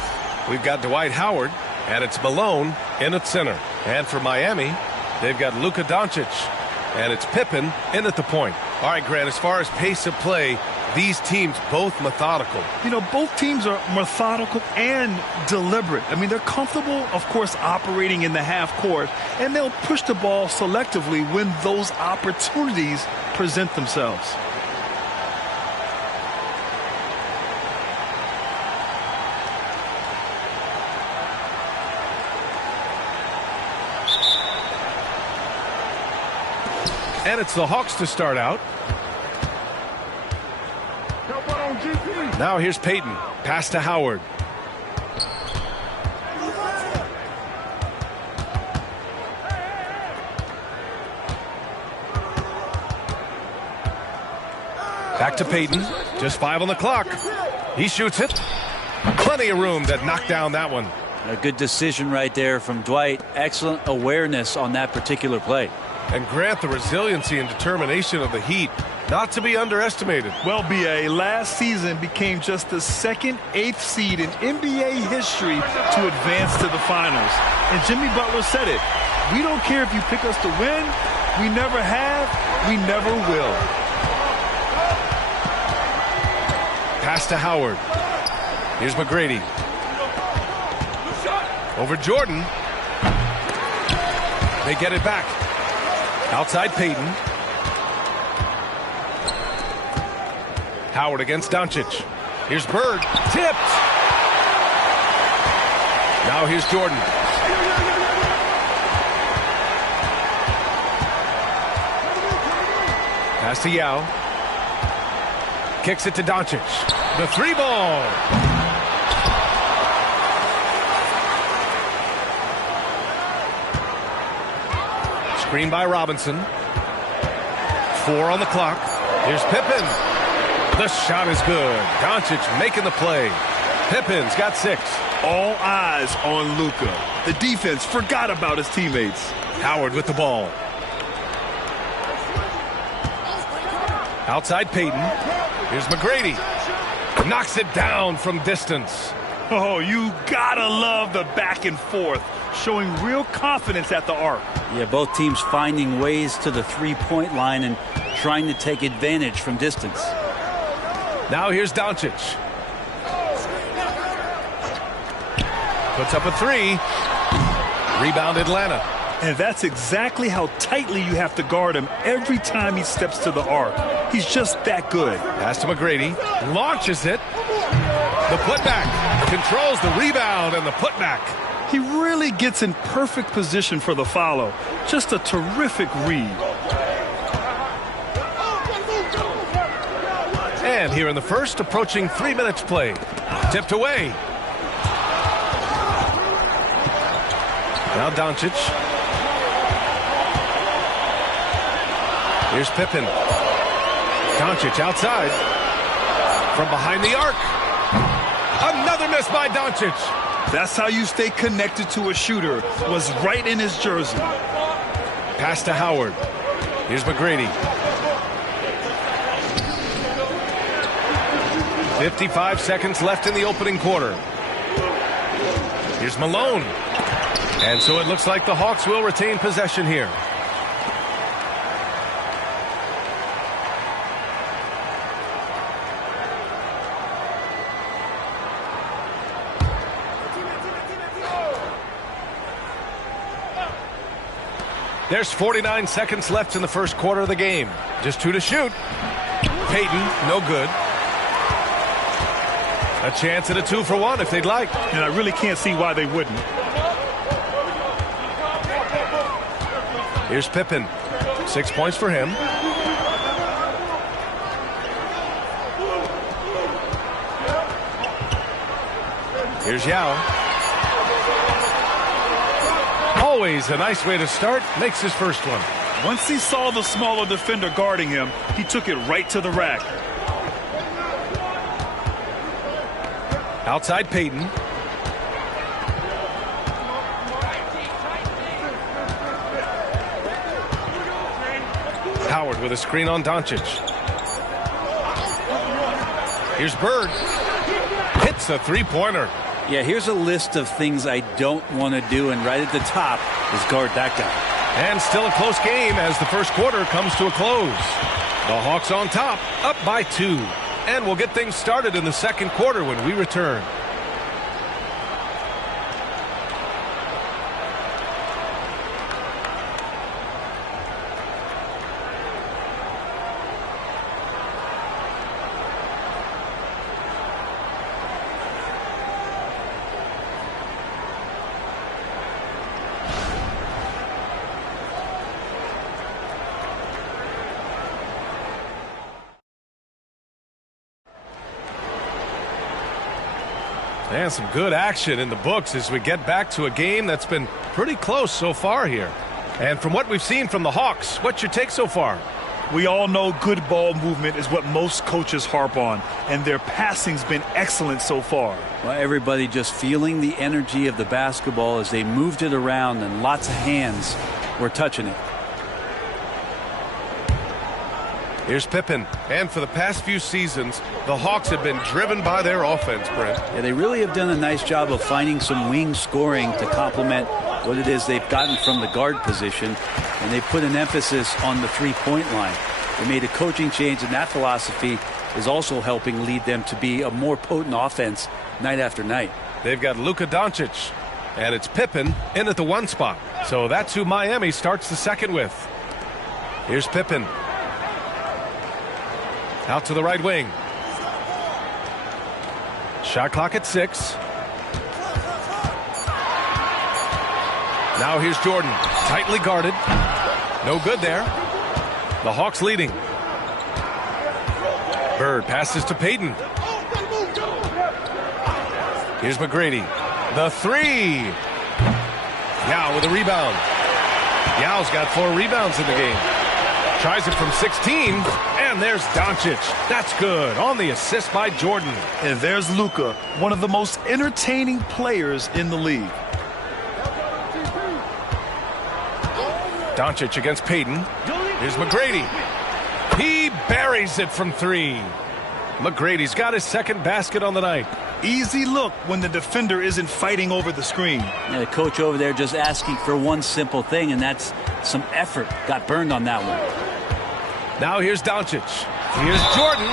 We've got Dwight Howard, and it's Malone in at center. And for Miami, they've got Luka Doncic, and it's Pippen in at the point. All right, Grant, as far as pace of play, these teams both methodical. You know, both teams are methodical and deliberate. I mean, they're comfortable, of course, operating in the half court, and they'll push the ball selectively when those opportunities present themselves. And it's the Hawks to start out. Now here's Payton. Pass to Howard. Back to Payton. Just 5 on the clock. He shoots it. Plenty of room to knock down that one. A good decision right there from Dwight. Excellent awareness on that particular play. And Grant, the resiliency and determination of the Heat, not to be underestimated. Well, B.A., last season became just the second 8th seed in NBA history to advance to the finals. And Jimmy Butler said it. We don't care if you pick us to win. We never have. We never will. Pass to Howard. Here's McGrady. Over Jordan. They get it back. Outside Payton. Howard against Doncic. Here's Bird. Tipped. Now here's Jordan. Pass to Yao. Kicks it to Doncic. The 3-ball. Screen by Robinson. 4 on the clock. Here's Pippen. The shot is good. Doncic making the play. Pippen's got 6. All eyes on Luka. The defense forgot about his teammates. Howard with the ball. Outside Payton. Here's McGrady. Knocks it down from distance. Oh, you gotta love the back and forth, showing real confidence at the arc. Yeah, both teams finding ways to the 3-point line and trying to take advantage from distance. Now here's Doncic. Puts up a 3. Rebound Atlanta. And that's exactly how tightly you have to guard him every time he steps to the arc. He's just that good. Pass to McGrady. Launches it. The putback. Controls the rebound and the putback. He really gets in perfect position for the follow. Just a terrific read. And here in the first, approaching 3 minutes play. Tipped away. Now Doncic. Here's Pippen. Doncic outside. From behind the arc. Another miss by Doncic. That's how you stay connected to a shooter. Was right in his jersey. Pass to Howard. Here's McGrady. 55 seconds left in the opening quarter. Here's Malone. And so it looks like the Hawks will retain possession here. There's 49 seconds left in the first quarter of the game. Just 2 to shoot. Payton, no good. A chance at a 2-for-1 if they'd like. And I really can't see why they wouldn't. Here's Pippen. 6 points for him. Here's Yao. Always a nice way to start. Makes his first one. Once he saw the smaller defender guarding him, he took it right to the rack. Outside Payton. Howard with a screen on Doncic. Here's Bird. Hits a three-pointer. Yeah, here's a list of things I don't want to do, and right at the top is guard that guy. And still a close game as the first quarter comes to a close. The Hawks on top, up by 2. And we'll get things started in the second quarter when we return. And some good action in the books as we get back to a game that's been pretty close so far here. And from what we've seen from the Hawks, what's your take so far? We all know good ball movement is what most coaches harp on, and their passing's been excellent so far. Well, everybody just feeling the energy of the basketball as they moved it around, and lots of hands were touching it. Here's Pippen. And for the past few seasons, the Hawks have been driven by their offense, Brent. Yeah, they really have done a nice job of finding some wing scoring to complement what it is they've gotten from the guard position, and they put an emphasis on the three-point line. They made a coaching change, and that philosophy is also helping lead them to be a more potent offense night after night. They've got Luka Doncic, and it's Pippen in at the 1 spot. So that's who Miami starts the second with. Here's Pippen. Out to the right wing. Shot clock at 6. Now here's Jordan. Tightly guarded. No good there. The Hawks leading. Bird passes to Payton. Here's McGrady. The 3. Yao with a rebound. Yao's got 4 rebounds in the game. Tries it from 16, and there's Doncic. That's good on the assist by Jordan. And there's Luka, one of the most entertaining players in the league. Doncic against Payton. Here's McGrady. He buries it from 3. McGrady's got his second basket on the night. Easy look when the defender isn't fighting over the screen. Yeah, the coach over there just asking for one simple thing, and that's some effort. Got burned on that one. Now here's Doncic. Here's Jordan.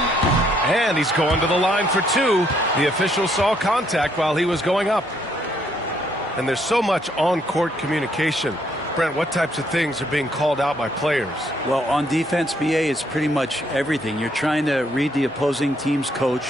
And he's going to the line for 2. The official saw contact while he was going up. And there's so much on-court communication. Brent, what types of things are being called out by players? Well, on defense, BA, it's pretty much everything. You're trying to read the opposing team's coach,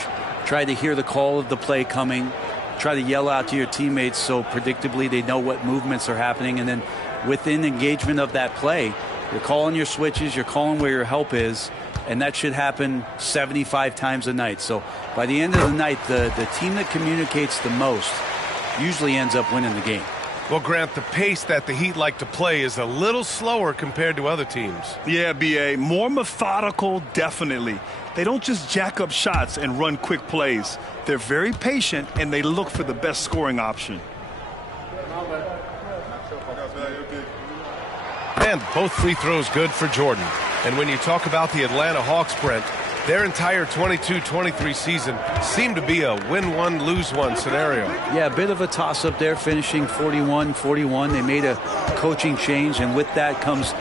try to hear the call of the play coming, try to yell out to your teammates so predictably they know what movements are happening, and then within engagement of that play, you're calling your switches, you're calling where your help is, and that should happen 75 times a night. So by the end of the night, the team that communicates the most usually ends up winning the game. Well, Grant, the pace that the Heat like to play is a little slower compared to other teams. Yeah, BA, more methodical, definitely. They don't just jack up shots and run quick plays. They're very patient, and they look for the best scoring option. And both free throws good for Jordan. And when you talk about the Atlanta Hawks, Brent, their entire 22-23 season seemed to be a win one, lose one scenario. Yeah, a bit of a toss-up there, finishing 41-41. They made a coaching change, and with that comes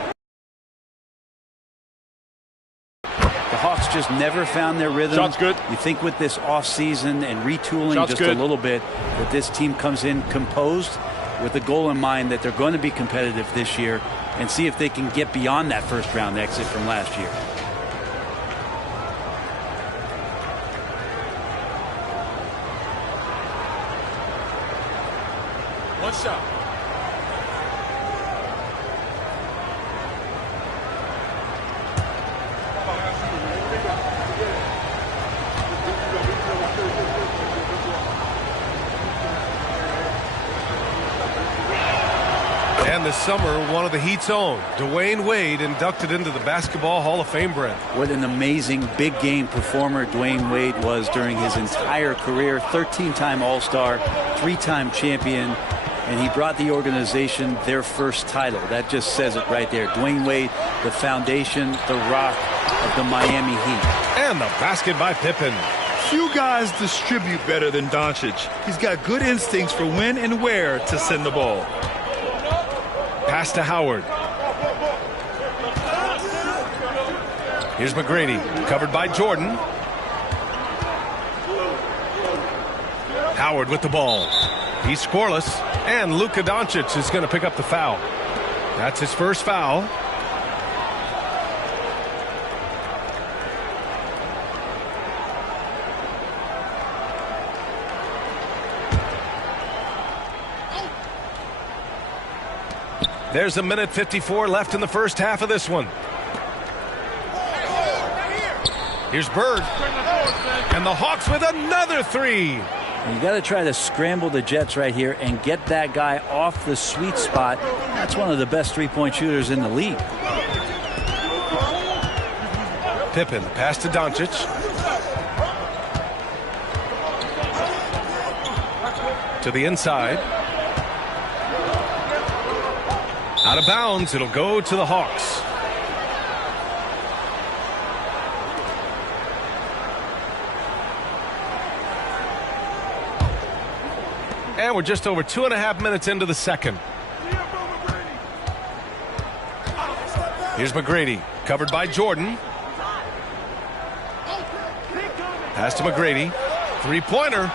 the Hawks just never found their rhythm. Shot's good. You think with this offseason and retooling Shot's just good. a little bit, that this team comes in composed with the goal in mind that they're going to be competitive this year and see if they can get beyond that first-round exit from last year. One shot. And this summer, one of the Heat's own, Dwayne Wade, inducted into the Basketball Hall of Fame, Brent. What an amazing big game performer Dwayne Wade was during his entire career. 13-time All-Star, 3-time champion, and he brought the organization their first title. That just says it right there. Dwayne Wade, the foundation, the rock of the Miami Heat. And the basket by Pippen. Few guys distribute better than Doncic. He's got good instincts for when and where to send the ball. Pass to Howard. Here's McGrady, covered by Jordan. Howard with the ball. He's scoreless, and Luka Doncic is going to pick up the foul. That's his first foul. There's a minute 54 left in the first half of this one. Here's Bird. And the Hawks with another three. You got to try to scramble the Jets right here and get that guy off the sweet spot. That's one of the best three-point shooters in the league. Pippen, pass to Doncic. To the inside. Out of bounds, it'll go to the Hawks. And we're just over 2.5 minutes into the second. Here's McGrady, covered by Jordan. Pass to McGrady. Three-pointer.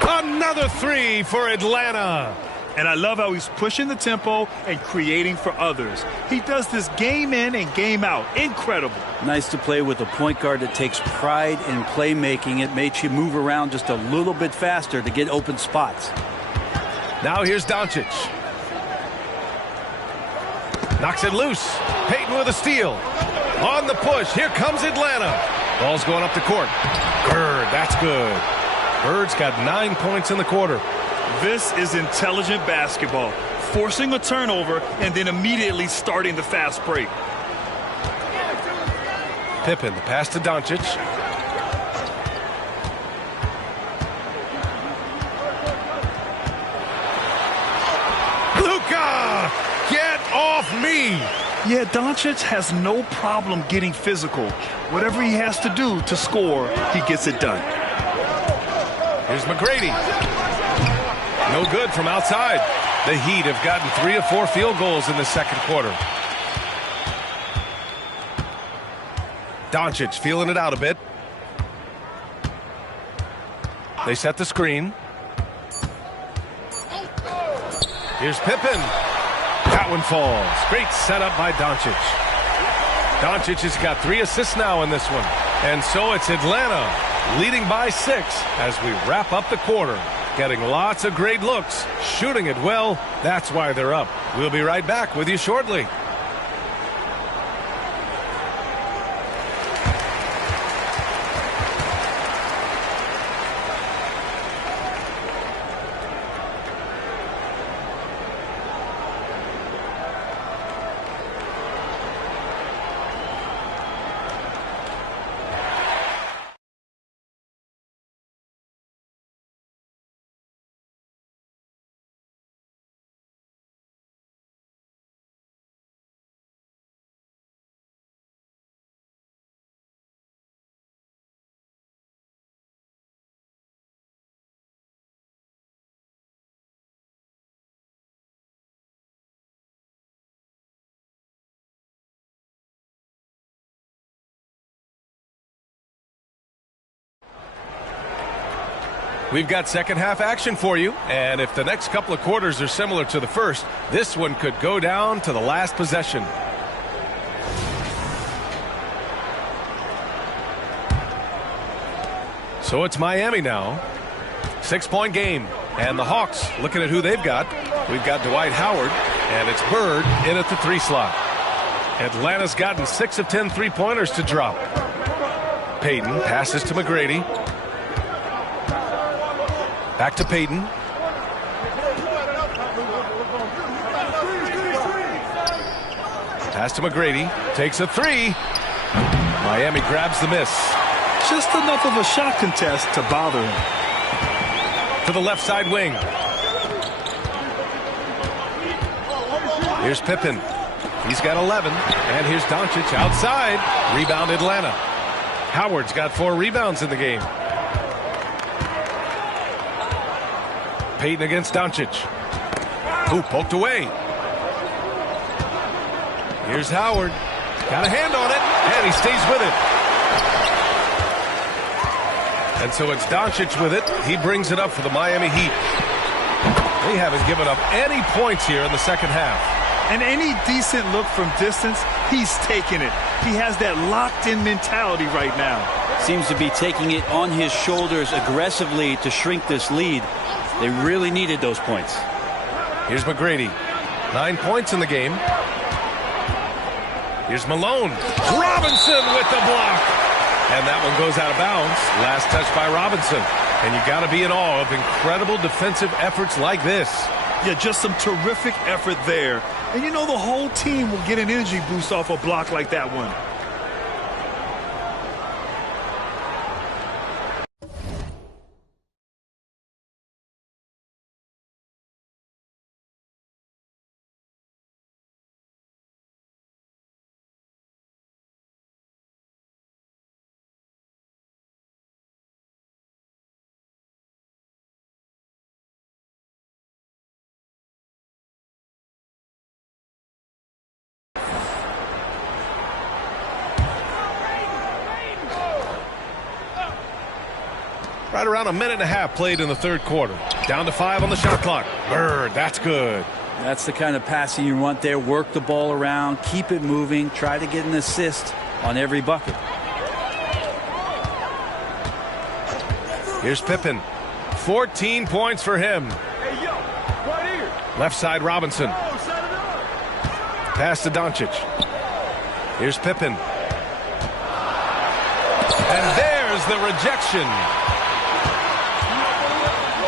Another three for Atlanta. And I love how he's pushing the tempo and creating for others. He does this game in and game out. Incredible. Nice to play with a point guard that takes pride in playmaking. It makes you move around just a little bit faster to get open spots. Now here's Doncic. Knocks it loose. Payton with a steal. On the push. Here comes Atlanta. Ball's going up the court. Bird, that's good. Bird's got 9 points in the quarter. This is intelligent basketball. Forcing a turnover and then immediately starting the fast break. Pippen, the pass to Doncic. Luka! Get off me! Yeah, Doncic has no problem getting physical. Whatever he has to do to score, he gets it done. Here's McGrady. No good from outside. The Heat have gotten 3 of 4 field goals in the second quarter. Doncic feeling it out a bit. They set the screen. Here's Pippen. That one falls. Great setup by Doncic. Doncic has got 3 assists now in this one. And so it's Atlanta leading by 6 as we wrap up the quarter. Getting lots of great looks, shooting it well. That's why they're up. We'll be right back with you shortly. We've got second half action for you, and if the next couple of quarters are similar to the first, this one could go down to the last possession. So it's Miami now. 6-point game, and the Hawks looking at who they've got. We've got Dwight Howard, and it's Bird in at the 3 slot. Atlanta's gotten 6 of 10 3-pointers to drop. Payton passes to McGrady. Back to Payton. Pass to McGrady. Takes a 3. Miami grabs the miss. Just enough of a shot contest to bother him. To the left side wing. Here's Pippen. He's got 11. And here's Doncic outside. Rebound Atlanta. Howard's got 4 rebounds in the game. Payton against Doncic. Ooh, poked away. Here's Howard. Got a hand on it, and he stays with it. And so it's Doncic with it. He brings it up for the Miami Heat. They haven't given up any points here in the second half. And any decent look from distance, he's taking it. He has that locked-in mentality right now. Seems to be taking it on his shoulders aggressively to shrink this lead. They really needed those points. Here's McGrady. 9 points in the game. Here's Malone. Robinson with the block. And that one goes out of bounds. Last touch by Robinson. And you got to be in awe of incredible defensive efforts like this. Yeah, just some terrific effort there. And you know the whole team will get an energy boost off a block like that one. Right around a minute and a half played in the third quarter. Down to 5 on the shot clock. Bird, that's good. That's the kind of passing you want there. Work the ball around, keep it moving, try to get an assist on every bucket. Here's Pippen. 14 points for him. Left side Robinson. Pass to Doncic. Here's Pippen. And there's the rejection.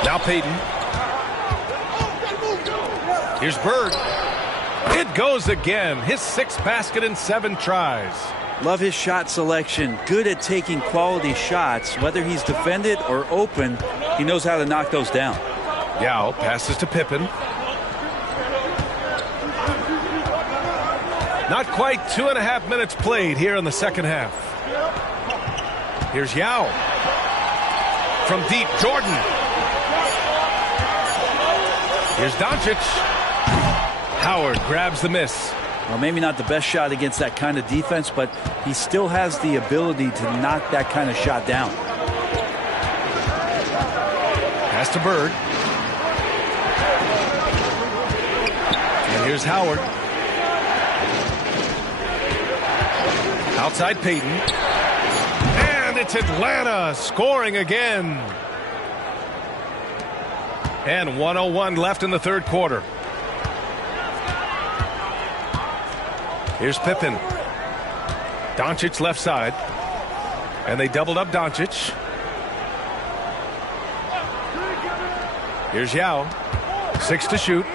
Now Payton. Here's Bird. It goes again. His 6th basket in 7 tries. Love his shot selection. Good at taking quality shots. Whether he's defended or open, he knows how to knock those down. Yao passes to Pippen. Not quite 2.5 minutes played here in the second half. Here's Yao. From deep, Jordan. Here's Doncic. Howard grabs the miss. Well, maybe not the best shot against that kind of defense, but he still has the ability to knock that kind of shot down. Pass to Bird. And here's Howard. Outside Payton. And it's Atlanta scoring again. And 1:01 left in the third quarter. Here's Pippen. Doncic left side. And they doubled up Doncic. Here's Yao. 6 to shoot.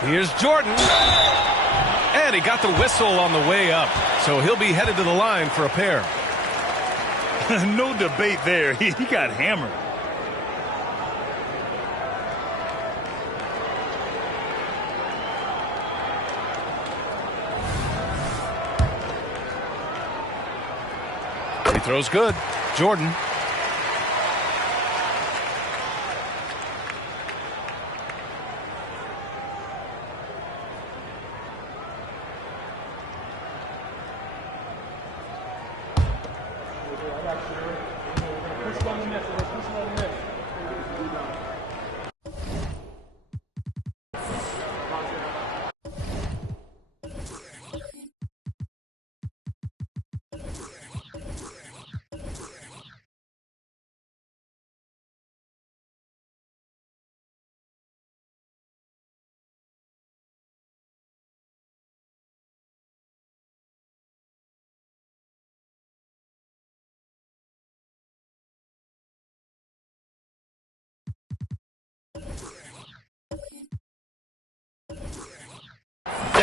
Here's Jordan. And he got the whistle on the way up. So he'll be headed to the line for a pair. No debate there. He got hammered. He throws good. Jordan.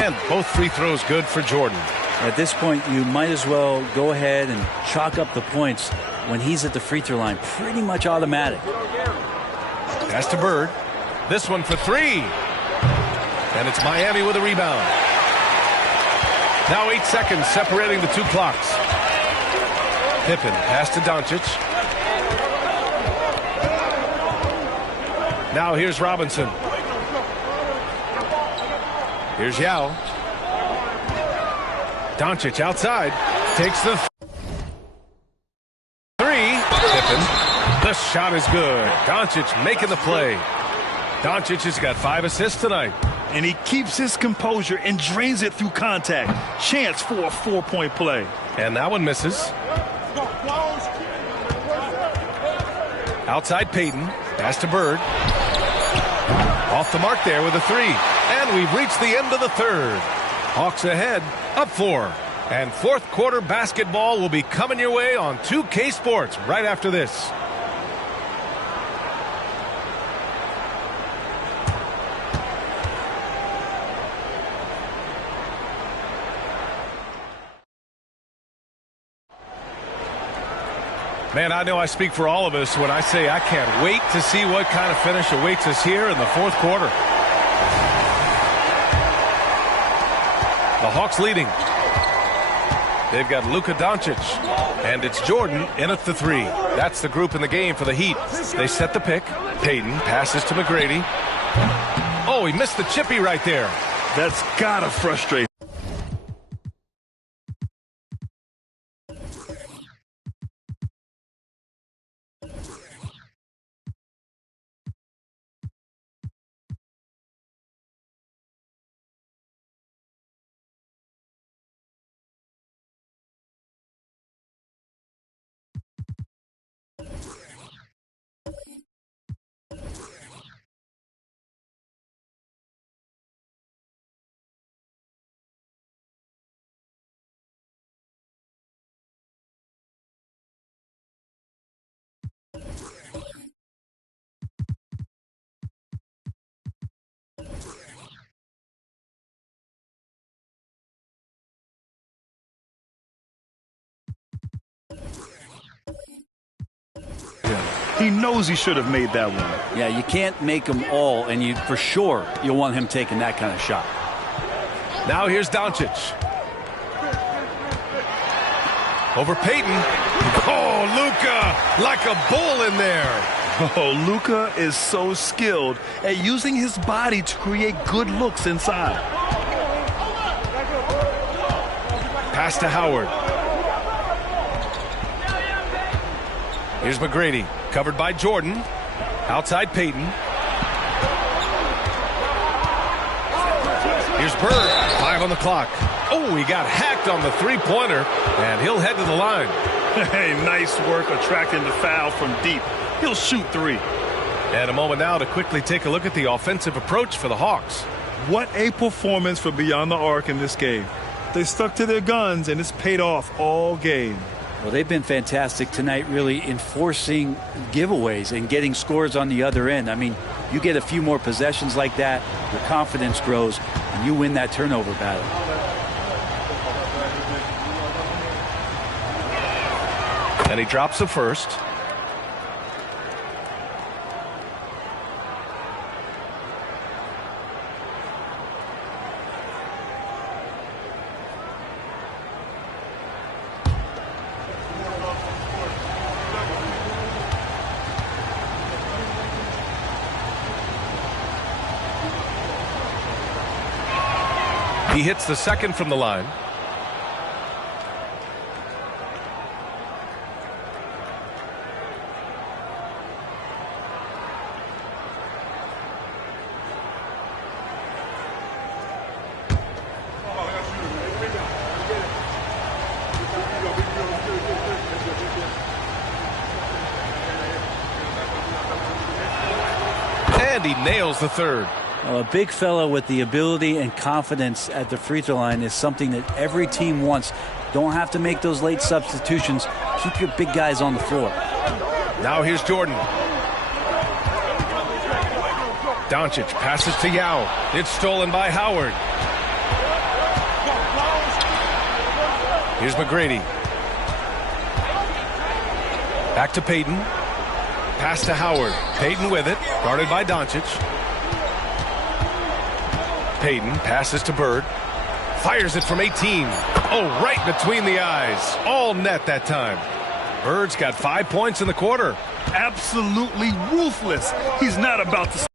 And both free throws good for Jordan. At this point, you might as well go ahead and chalk up the points when he's at the free throw line. Pretty much automatic. Pass to Bird. This one for three. And it's Miami with a rebound. Now 8 seconds separating the two clocks. Pippen pass to Doncic. Now here's Robinson. Here's Yao. Doncic outside. Takes the three. Pippen. The shot is good. Doncic making the play. Doncic has got 5 assists tonight. And he keeps his composure and drains it through contact. Chance for a 4-point play. And that one misses. Outside Payton. Pass to Bird. Off the mark there with a three. And we've reached the end of the third. Hawks ahead, up 4. And fourth quarter basketball will be coming your way on 2K Sports right after this. Man, I know I speak for all of us when I say I can't wait to see what kind of finish awaits us here in the fourth quarter. The Hawks leading. They've got Luka Doncic. And it's Jordan in at the three. That's the group in the game for the Heat. They set the pick. Payton passes to McGrady. Oh, he missed the chippy right there. That's gotta frustrate. He knows he should have made that one. Yeah, you can't make them all, and you for sure you'll want him taking that kind of shot. Now here's Doncic. Over Payton. Oh, Luka, like a bull in there. Oh, Luka is so skilled at using his body to create good looks inside. Pass to Howard. Here's McGrady, covered by Jordan. Outside Payton. Here's Bird, 5 on the clock. Oh, he got hacked on the three-pointer, and he'll head to the line. Hey, nice work attracting the foul from deep. He'll shoot 3. And a moment now to quickly take a look at the offensive approach for the Hawks. What a performance for Beyond the Arc in this game. They stuck to their guns, and it's paid off all game. Well, they've been fantastic tonight, really enforcing giveaways and getting scores on the other end. I mean, you get a few more possessions like that, your confidence grows, and you win that turnover battle. And he drops the first. He hits the second from the line. And he nails the third. Well, a big fella with the ability and confidence at the free throw line is something that every team wants. Don't have to make those late substitutions. Keep your big guys on the floor. Now here's Jordan. Doncic passes to Yao. It's stolen by Howard. Here's McGrady. Back to Payton. Pass to Howard. Payton with it. Guarded by Doncic. Payton passes to Bird. Fires it from 18. Oh, right between the eyes. All net that time. Bird's got 5 points in the quarter. Absolutely ruthless. He's not about to.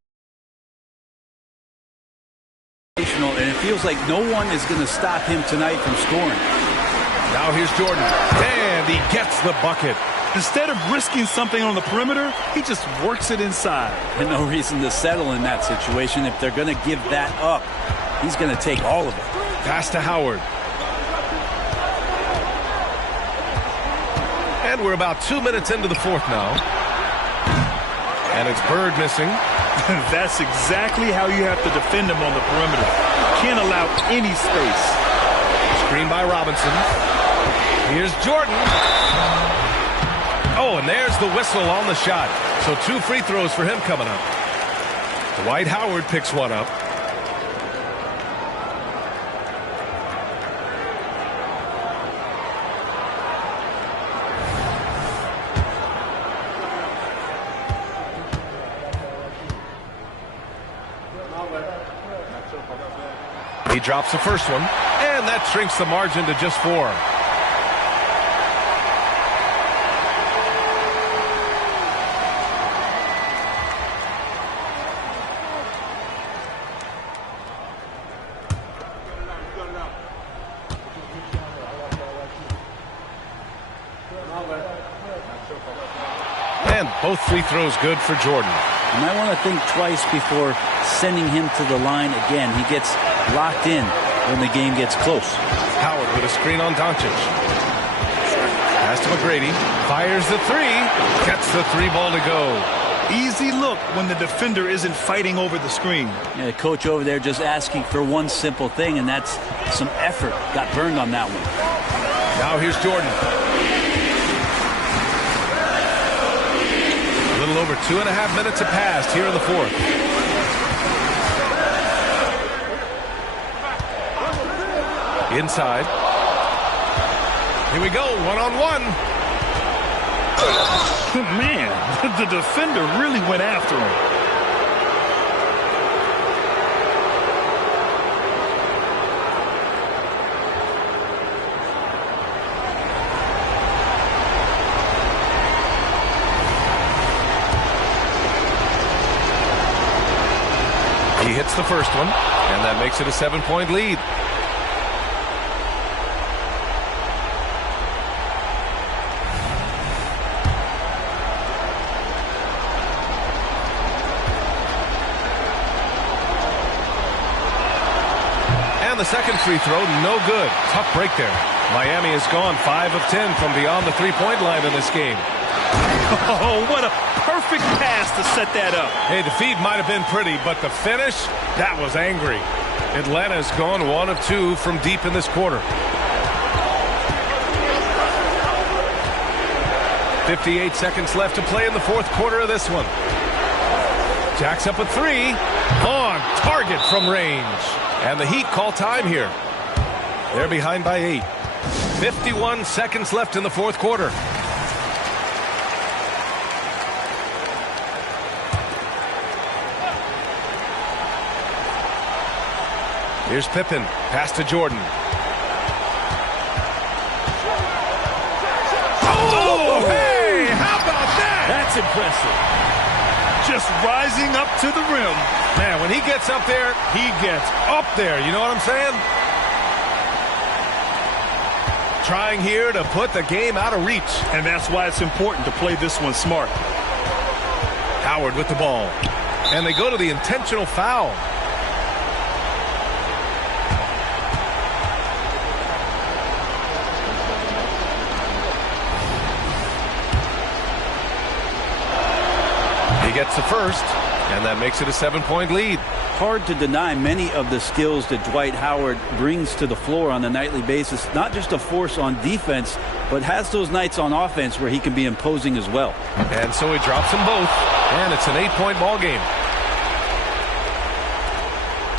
And it feels like no one is going to stop him tonight from scoring. Now here's Jordan. And he gets the bucket. Instead of risking something on the perimeter, he just works it inside. And no reason to settle in that situation. If they're going to give that up, he's going to take all of it. Pass to Howard. And we're about 2 minutes into the fourth now. And it's Bird missing. That's exactly how you have to defend him on the perimeter. Can't allow any space. Screen by Robinson. Here's Jordan. Oh, and there's the whistle on the shot. So 2 free throws for him coming up. Dwight Howard picks one up. He drops the first one, and that shrinks the margin to just 4. And both free throws good for Jordan. You might want to think twice before sending him to the line again. He gets locked in when the game gets close. Howard with a screen on Doncic. Pass to McGrady. Fires the 3. Gets the 3-ball to go. Easy look when the defender isn't fighting over the screen. Yeah, coach over there just asking for one simple thing, and that's some effort. Got burned on that one. Now here's Jordan. A little over 2.5 minutes have passed here in the fourth. Inside. Here we go, one-on-one. Man, the defender really went after him. He hits the first one, and that makes it a 7-point lead. The second free throw, no good. Tough break there. Miami has gone 5 of 10 from beyond the three-point line in this game. Oh, what a perfect pass to set that up. Hey, the feed might have been pretty, but the finish, that was angry. Atlanta's gone 1 of 2 from deep in this quarter. 58 seconds left to play in the fourth quarter of this one. Jacks up a 3. On target from range. And the Heat call time here. They're behind by 8. 51 seconds left in the fourth quarter. Here's Pippen. Pass to Jordan. Oh, hey! How about that? That's impressive. Just rising up to the rim. Man, when he gets up there, he gets up there. You know what I'm saying? Trying here to put the game out of reach. And that's why it's important to play this one smart. Howard with the ball. And they go to the intentional foul. He gets the first, and that makes it a 7-point lead. Hard to deny many of the skills that Dwight Howard brings to the floor on a nightly basis. Not just a force on defense, but has those nights on offense where he can be imposing as well. And so he drops them both, and it's an 8-point ball game.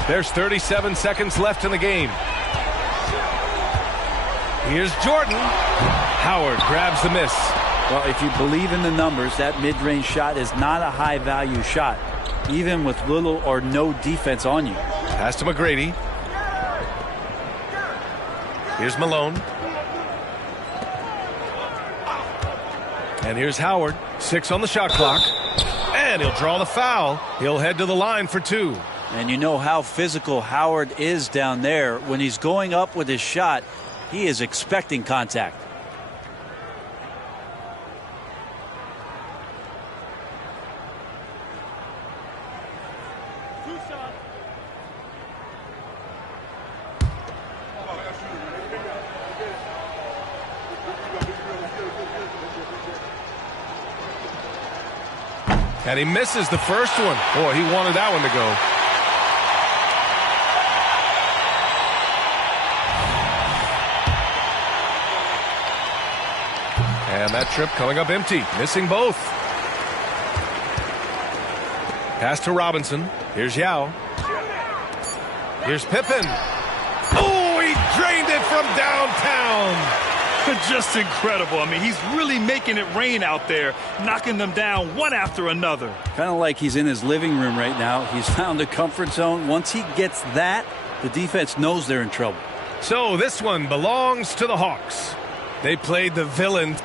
There's 37 seconds left in the game. Here's Jordan. Howard grabs the miss. Well, if you believe in the numbers, that mid-range shot is not a high-value shot, even with little or no defense on you. Pass to McGrady. Here's Malone. And here's Howard. 6 on the shot clock. And he'll draw the foul. He'll head to the line for 2. And you know how physical Howard is down there. When he's going up with his shot, he is expecting contact. And he misses the first one. Boy, he wanted that one to go. And that trip coming up empty, missing both. Pass to Robinson. Here's Yao. Here's Pippen. Oh, he drained it from downtown. Just incredible. I mean, he's really making it rain out there, knocking them down one after another. Kind of like he's in his living room right now. He's found a comfort zone. Once he gets that, the defense knows they're in trouble. So this one belongs to the Hawks. They played the villain.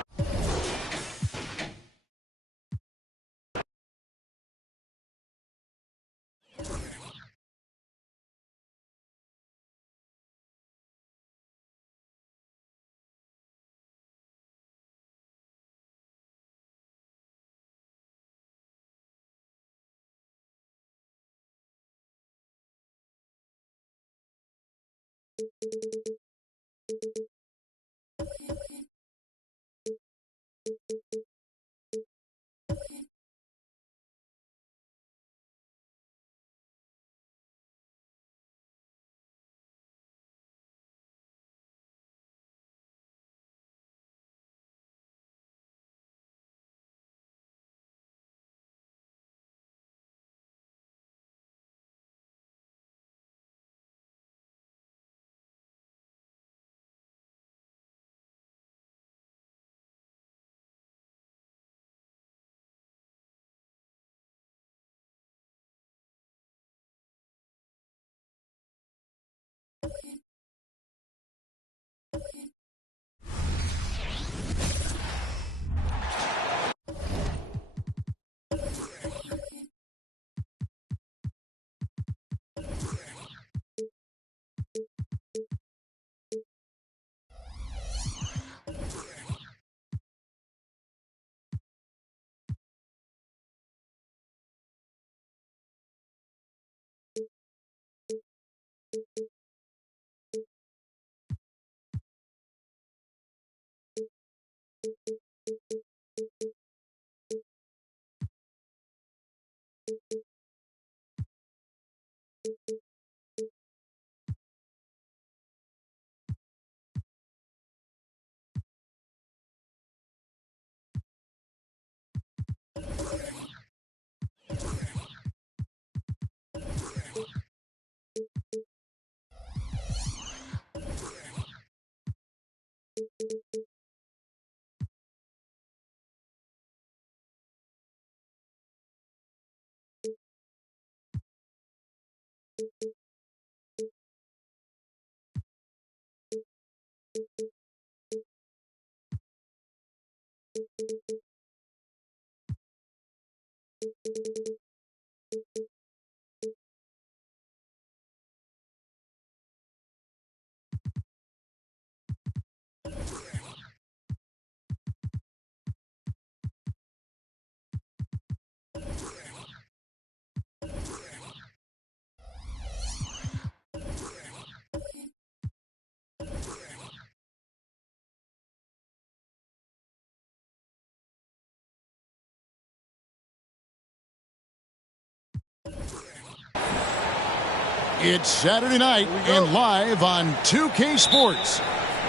It's Saturday night and live on 2K Sports.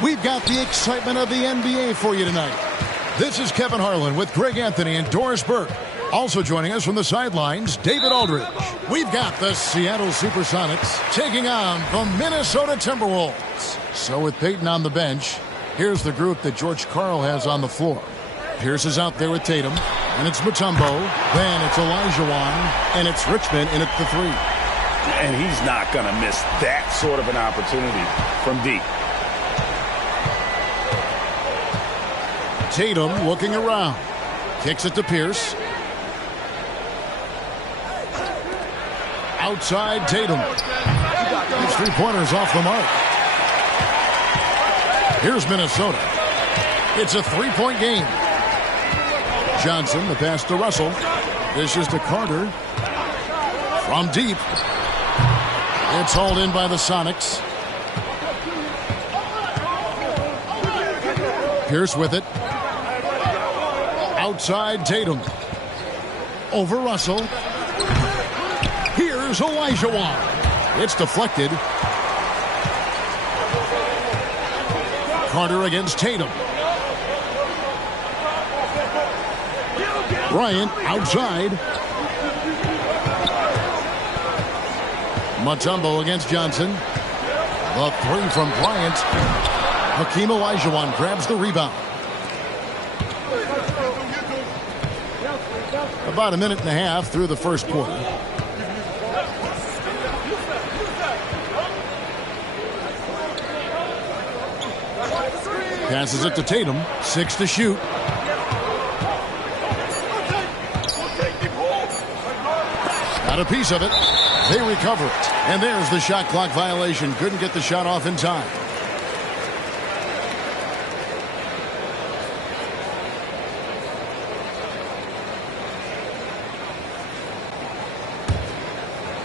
We've got the excitement of the NBA for you tonight. This is Kevin Harlan with Greg Anthony and Doris Burke. Also joining us from the sidelines, David Aldridge. We've got the Seattle Supersonics taking on the Minnesota Timberwolves. So with Peyton on the bench, Here's the group that George Karl has on the floor. Pierce is out there with Tatum, and it's Mutombo. Then it's Olajuwon, and it's Richmond in at the 3. And he's not going to miss that sort of an opportunity from deep. Tatum looking around. Kicks it to Pierce. Outside Tatum. His three-pointers off the mark. Here's Minnesota. It's a three-point game. Johnson, the pass to Russell. This is to Carter. From deep. It's hauled in by the Sonics. Pierce with it. Outside Tatum. Over Russell. Here's Olajuwon. It's deflected. Carter against Tatum. Bryant outside. Mutombo against Johnson. The 3 from Bryant. Hakeem Olajuwon grabs the rebound. About a minute and a half through the first quarter. Passes it to Tatum. 6 to shoot. Got a piece of it. They recover it. And there's the shot clock violation. Couldn't get the shot off in time.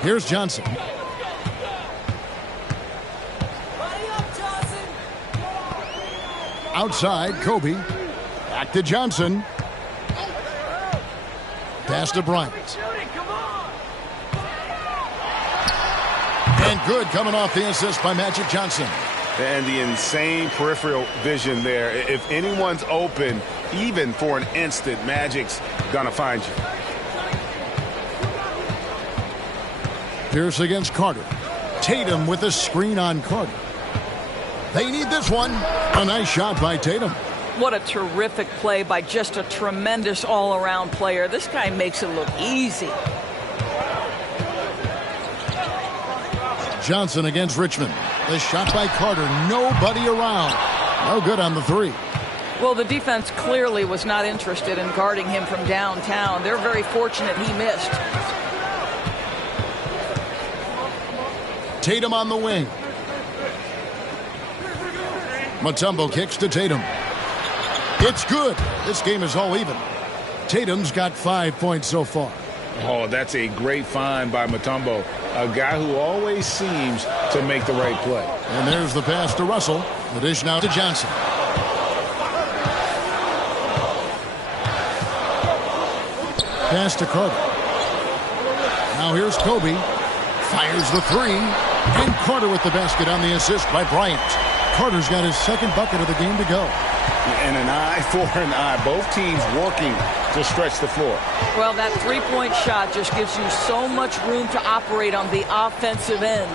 Here's Johnson. Outside, Kobe. Back to Johnson. Pass to Bryant. And good coming off the assist by Magic Johnson. And the insane peripheral vision there. If anyone's open, even for an instant, Magic's going to find you. Pierce against Carter. Tatum with a screen on Carter. They need this one. A nice shot by Tatum. What a terrific play by just a tremendous all-around player. This guy makes it look easy. Johnson against Richmond. The shot by Carter. Nobody around. No good on the 3. Well, the defense clearly was not interested in guarding him from downtown. They're very fortunate he missed. Tatum on the wing. Mutombo kicks to Tatum. It's good. This game is all even. Tatum's got 5 points so far. Oh, that's a great find by Mutombo. A guy who always seems to make the right play. And there's the pass to Russell. The dish now to Johnson. Pass to Carter. Now here's Kobe. Fires the 3. And Carter with the basket on the assist by Bryant. Carter's got his second bucket of the game to go. And an eye for an eye. Both teams working to stretch the floor. Well, that three-point shot just gives you so much room to operate on the offensive end.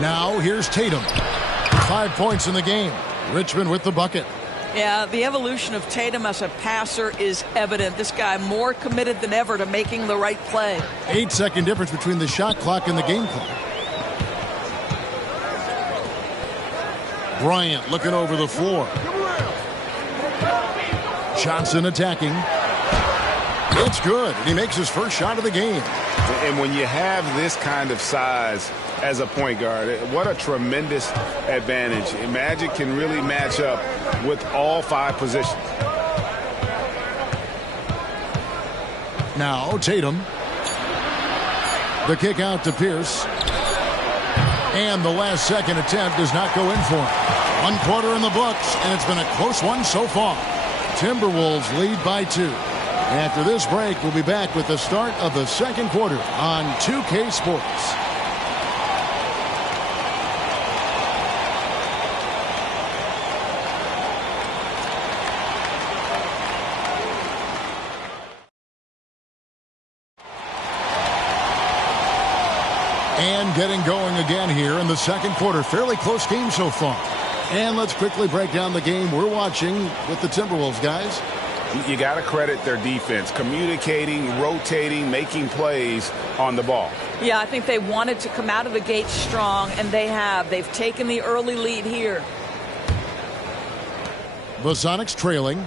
Now here's Tatum. 5 points in the game. Richmond with the bucket. Yeah, the evolution of Tatum as a passer is evident. This guy more committed than ever to making the right play. 8-second difference between the shot clock and the game clock. Bryant looking over the floor. Johnson attacking. It's good. He makes his first shot of the game. And when you have this kind of size as a point guard, what a tremendous advantage. Magic can really match up with all 5 positions. Now Tatum. The kick out to Pierce. And the last second attempt does not go in for him. 1 quarter in the books, and it's been a close one so far. Timberwolves lead by 2. After this break, we'll be back with the start of the second quarter on 2K Sports. And getting going again here in the second quarter. Fairly close game so far. And let's quickly break down the game we're watching with the Timberwolves, guys. You got to credit their defense, communicating, rotating, making plays on the ball. Yeah, I think they wanted to come out of the gate strong, and they have. They've taken the early lead here. The Sonics trailing.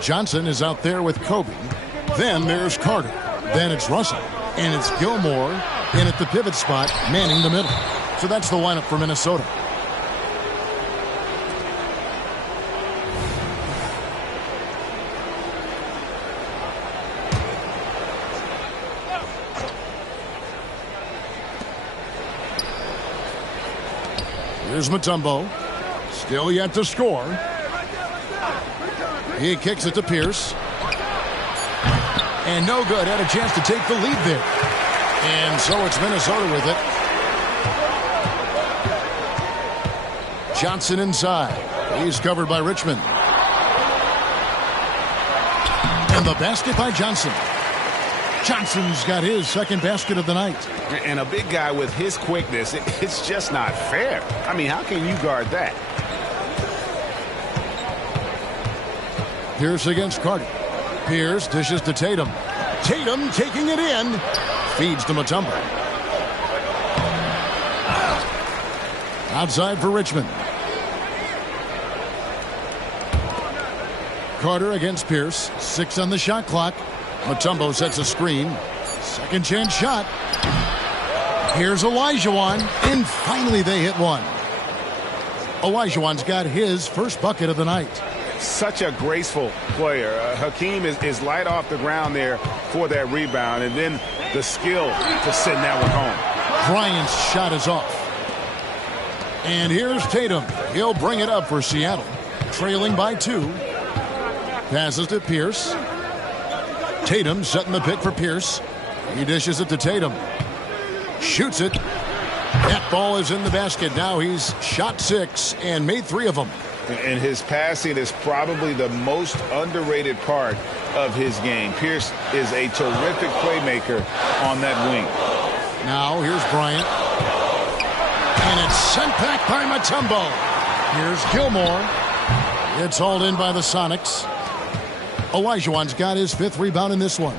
Johnson is out there with Kobe. Then there's Carter. Then it's Russell. And it's Gilmore in at the pivot spot, manning the middle. So that's the lineup for Minnesota. Here's Mutombo. Still yet to score. He kicks it to Pierce. And no good. Had a chance to take the lead there. And so it's Minnesota with it. Johnson inside. He's covered by Richmond. And the basket by Johnson. Johnson's got his second basket of the night. And a big guy with his quickness, it's just not fair. I mean, how can you guard that? Pierce against Carter. Pierce dishes to Tatum. Tatum taking it in. Feeds to Mutombo. Outside for Richmond. Carter against Pierce. 6 on the shot clock. Mutombo sets a screen. Second chance shot. Here's Olajuwon. And finally they hit one. Olajuwon's got his first bucket of the night. Such a graceful player. Hakeem is light off the ground there for that rebound. And then the skill to send that one home. Bryant's shot is off. And here's Tatum. He'll bring it up for Seattle. Trailing by 2. Passes to Pierce. Tatum setting the pick for Pierce. He dishes it to Tatum. Shoots it. That ball is in the basket. Now he's shot 6 and made 3 of them. And his passing is probably the most underrated part of his game. Pierce is a terrific playmaker on that wing. Now here's Bryant. And it's sent back by Mutombo. Here's Gilmore. It's hauled in by the Sonics. Olajuwon's got his 5th rebound in this one.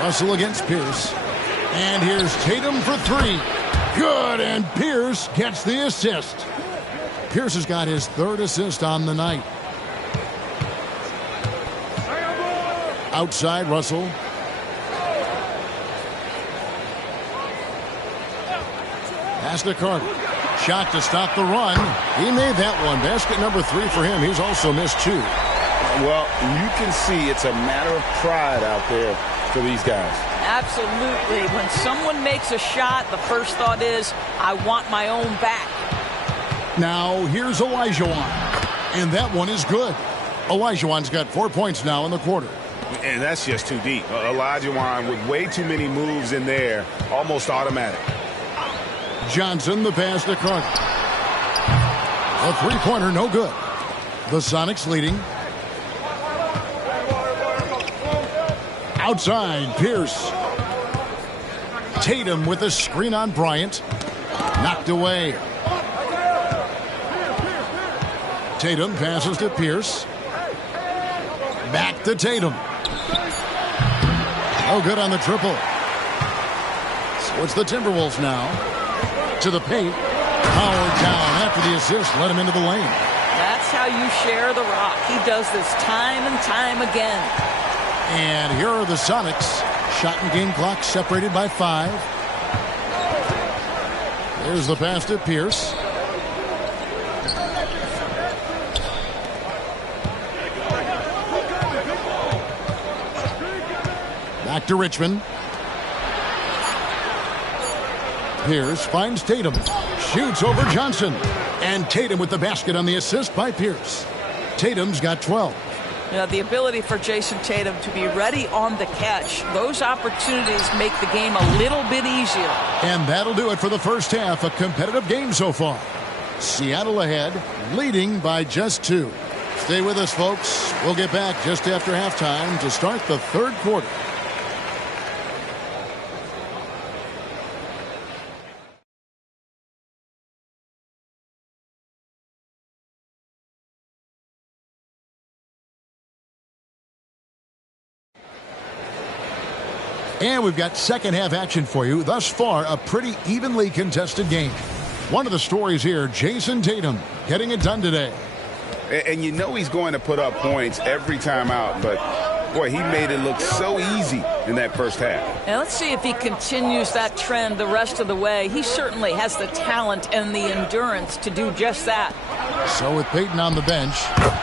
Russell against Pierce. And here's Tatum for 3. Good, and Pierce gets the assist. Pierce has got his 3rd assist on the night. Outside, Russell. Pass to Carter. Shot to stop the run. He made that one. Basket number 3 for him. He's also missed 2. Well, you can see it's a matter of pride out there for these guys. Absolutely. When someone makes a shot, the first thought is, I want my own back. Now, here's Olajuwon. And that one is good. Olajuwon's got 4 points now in the quarter. And that's just too deep. Olajuwon with way too many moves in there, almost automatic. Johnson, the pass to Carter. A 3-pointer, no good. The Sonics leading. Outside, Pierce. Tatum with a screen on Bryant. Knocked away. Tatum passes to Pierce. Back to Tatum. No good on the triple. So it's the Timberwolves now. To the paint. Power down after the assist. Let him into the lane. That's how you share the rock. He does this time and time again. And here are the Sonics. Shot and game clock separated by 5. There's the pass to Pierce. Back to Richmond. Pierce finds Tatum. Shoots over Johnson. And Tatum with the basket on the assist by Pierce. Tatum's got 12. You know, the ability for Jason Tatum to be ready on the catch, those opportunities make the game a little bit easier. And that'll do it for the first half. A competitive game so far. Seattle ahead, leading by just 2. Stay with us, folks. We'll get back just after halftime to start the 3rd quarter. And we've got second half action for you. Thus far, a pretty evenly contested game. One of the stories here, Jason Tatum getting it done today. And you know he's going to put up points every time out, but boy, he made it look so easy in that first half. And let's see if he continues that trend the rest of the way. He certainly has the talent and the endurance to do just that. So with Peyton on the bench,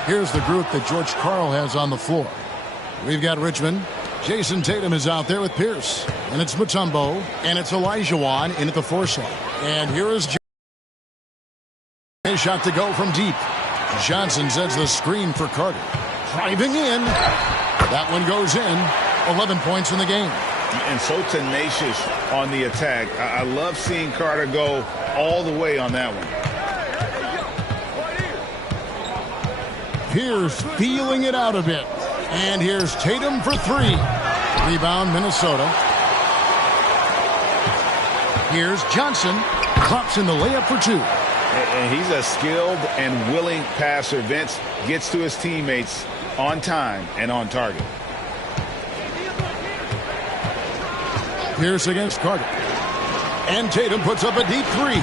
here's the group that George Karl has on the floor. We've got Richmond. Jason Tatum is out there with Pierce. And it's Mutombo. And it's Olajuwon in at the 4 slot. And here is a shot to go from deep. Johnson sets the screen for Carter. Driving in. That one goes in. 11 points in the game. And so tenacious on the attack. I love seeing Carter go all the way on that one. Pierce feeling it out a bit. And here's Tatum for 3. Rebound, Minnesota. Here's Johnson. Drops in the layup for 2. And he's a skilled and willing passer. Vince gets to his teammates on time and on target. Pierce against Carter. And Tatum puts up a deep 3.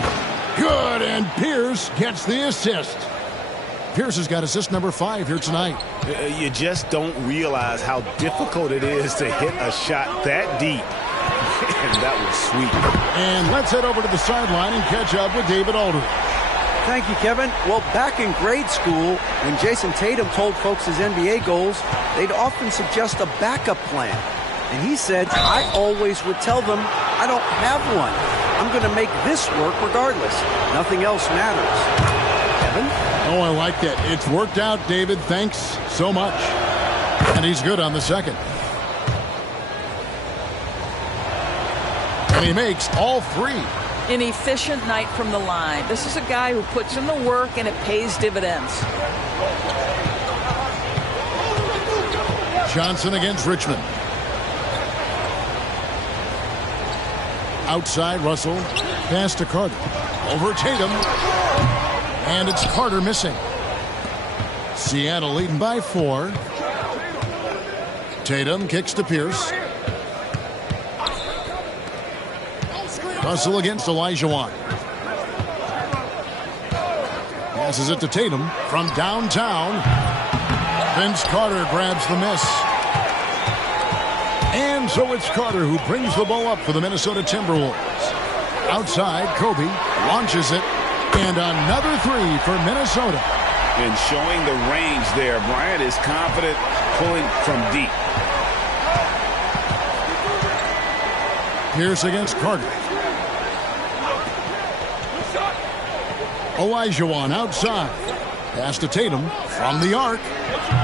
Good, and Pierce gets the assist. Pierce has got assist number 5 here tonight. You just don't realize how difficult it is to hit a shot that deep. And that was sweet. And let's head over to the sideline and catch up with David Aldridge. Thank you, Kevin. Well, back in grade school, when Jason Tatum told folks his NBA goals, they'd often suggest a backup plan. And he said, I always would tell them, I don't have one. I'm going to make this work regardless. Nothing else matters. Kevin? Oh, I like that. It's worked out, David. Thanks so much. And he's good on the second. And he makes all 3. An efficient night from the line. This is a guy who puts in the work and it pays dividends. Johnson against Richmond. Outside, Russell. Pass to Carter. Over Tatum. And it's Carter missing. Seattle leading by 4. Tatum kicks to Pierce. Russell against Olajuwon. Passes it to Tatum from downtown. Vince Carter grabs the miss. And so it's Carter who brings the ball up for the Minnesota Timberwolves. Outside, Kobe launches it. And another 3 for Minnesota. And showing the range there. Bryant is confident pulling from deep. Pierce against Carter. Olajuwon outside. Pass to Tatum from the arc.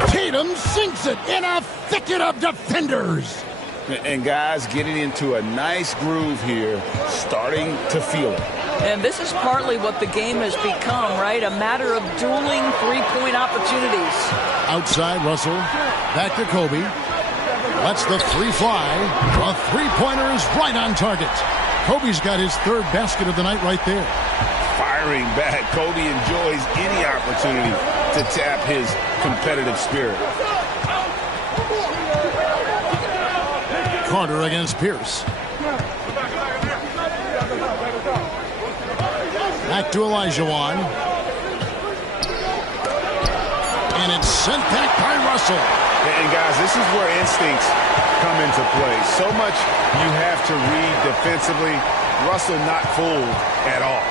Tatum sinks it in a thicket of defenders. And guys getting into a nice groove here, starting to feel it. And this is partly what the game has become, right? A matter of dueling 3-point opportunities. Outside, Russell. Back to Kobe. Lets the 3 fly. The 3-pointer is right on target. Kobe's got his 3rd basket of the night right there. Firing back, Kobe enjoys any opportunity to tap his competitive spirit. Carter against Pierce. Back to Olajuwon. And it's sent back by Russell. And guys, this is where instincts come into play. So much you have to read defensively. Russell not fooled at all.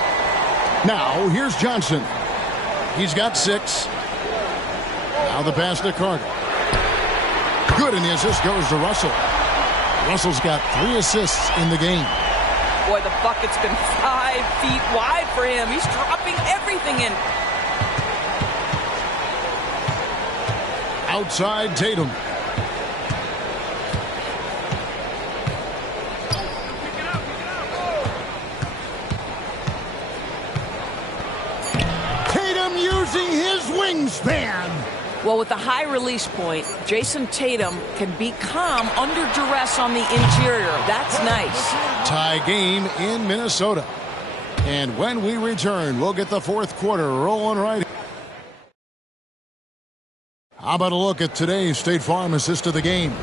Now, here's Johnson. He's got 6. Now the pass to Carter. Good, and the assist goes to Russell. Russell's got 3 assists in the game. Boy, the bucket's been 5 feet wide for him. He's dropping everything in. Outside, Tatum. Tatum using his wingspan. Well, with the high release point, Jason Tatum can be calm under duress on the interior. That's nice. Tie game in Minnesota. And when we return, we'll get the 4th quarter rolling right. How about a look at today's State Farm assist of the game?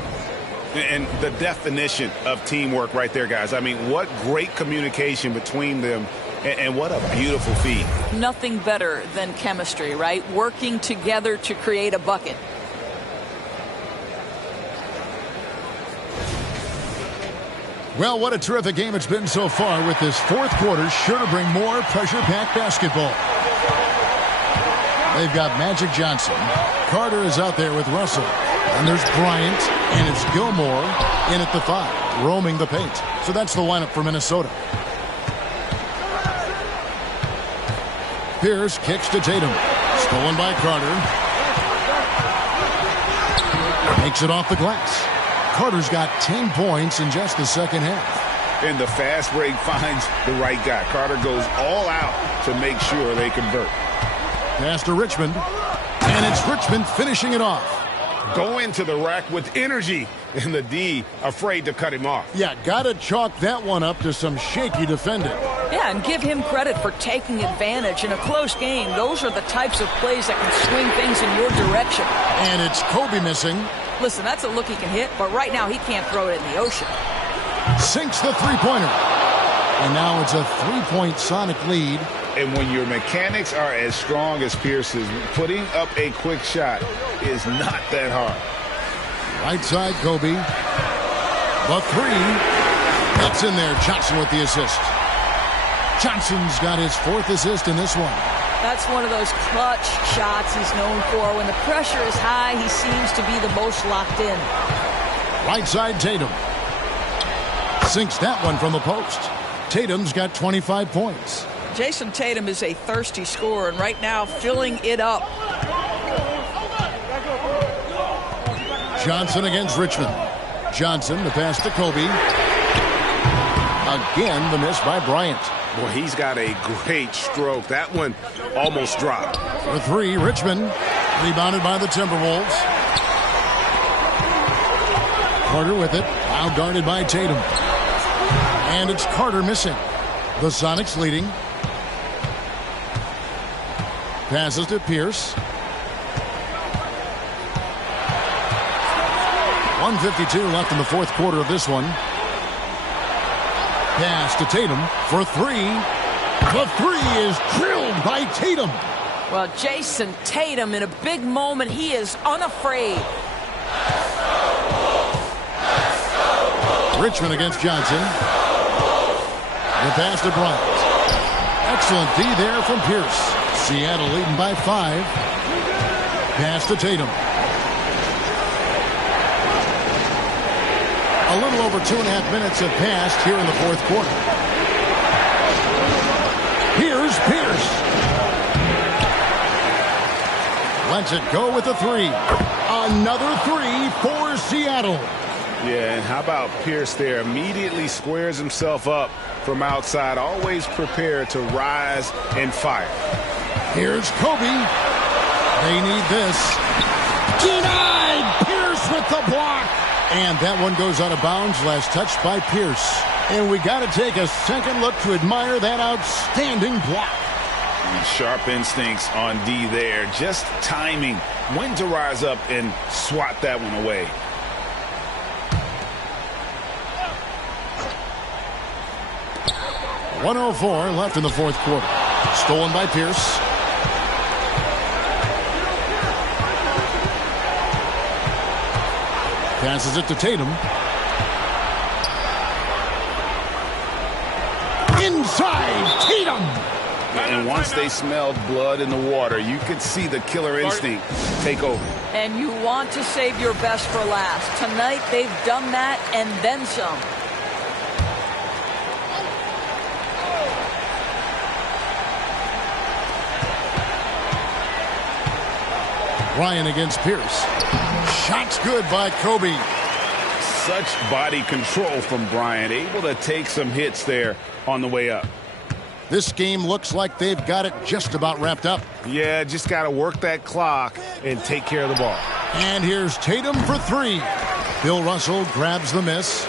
And the definition of teamwork right there, guys. I mean, what great communication between them, and what a beautiful feed. Nothing better than chemistry, right? Working together to create a bucket. Well, what a terrific game it's been so far, with this fourth quarter sure to bring more pressure-packed basketball. They've got Magic Johnson. Carter is out there with Russell. And there's Bryant, and it's Gilmore in at the 5, roaming the paint. So that's the lineup for Minnesota. Pierce kicks to Tatum. Stolen by Carter. Makes it off the glass. Carter's got 10 points in just the second half. And the fast break finds the right guy. Carter goes all out to make sure they convert. Pass to Richmond. And it's Richmond finishing it off. Go into the rack with energy. And the D afraid to cut him off. Yeah, got to chalk that one up to some shaky defending. Yeah, and give him credit for taking advantage in a close game. Those are the types of plays that can swing things in your direction. And it's Kobe missing. Listen, that's a look he can hit, but right now he can't throw it in the ocean. Sinks the three-pointer. And now it's a 3-point Sonic lead. And when your mechanics are as strong as Pierce's, putting up a quick shot is not that hard. Right side, Kobe. The 3. That's in there. Johnson with the assist. Johnson's got his 4th assist in this one. That's one of those clutch shots he's known for. When the pressure is high, he seems to be the most locked in. Right side, Tatum. Sinks that one from the post. Tatum's got 25 points. Jason Tatum is a thirsty scorer, and right now filling it up. Johnson against Richmond. Johnson, the pass to Kobe. Again, the miss by Bryant. Boy, he's got a great stroke. That one almost dropped. For 3, Richmond. Rebounded by the Timberwolves. Carter with it. Now guarded by Tatum. And it's Carter missing. The Sonics leading. Passes to Pierce. 1:52 left in the fourth quarter of this one. Pass to Tatum for 3. The 3 is drilled by Tatum. Well, Jason Tatum, in a big moment, he is unafraid. Richmond against Johnson. The pass to Bryant. Excellent D there from Pierce. Seattle leading by 5. Pass to Tatum. A little over 2.5 minutes have passed here in the fourth quarter. Here's Pierce. Lets it go with a 3. Another 3 for Seattle. Yeah, and how about Pierce there? Immediately squares himself up from outside. Always prepared to rise and fire. Here's Kobe. They need this. Denied! Pierce with the block. And that one goes out of bounds. Last touch by Pierce. And we got to take a second look to admire that outstanding block. And sharp instincts on D there. Just timing when to rise up and swat that one away. .104 left in the fourth quarter. Stolen by Pierce. Passes it to Tatum. Inside, Tatum! And once they smelled blood in the water, you could see the killer instinct take over. And you want to save your best for last. Tonight, they've done that and then some. Ryan against Pierce. Shots good by Kobe. Such body control from Bryant. Able to take some hits there on the way up. This game looks like they've got it just about wrapped up. Yeah, just got to work that clock and take care of the ball. And here's Tatum for 3. Bill Russell grabs the miss.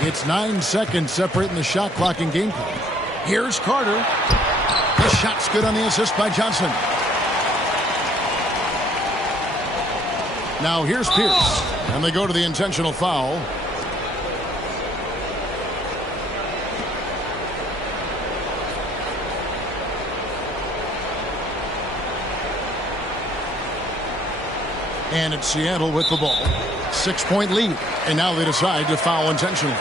It's 9 seconds separating the shot clock and game clock. Here's Carter. The shot's good on the assist by Johnson. Now here's Pierce. And they go to the intentional foul. And it's Seattle with the ball. 6-point lead. And now they decide to foul intentionally.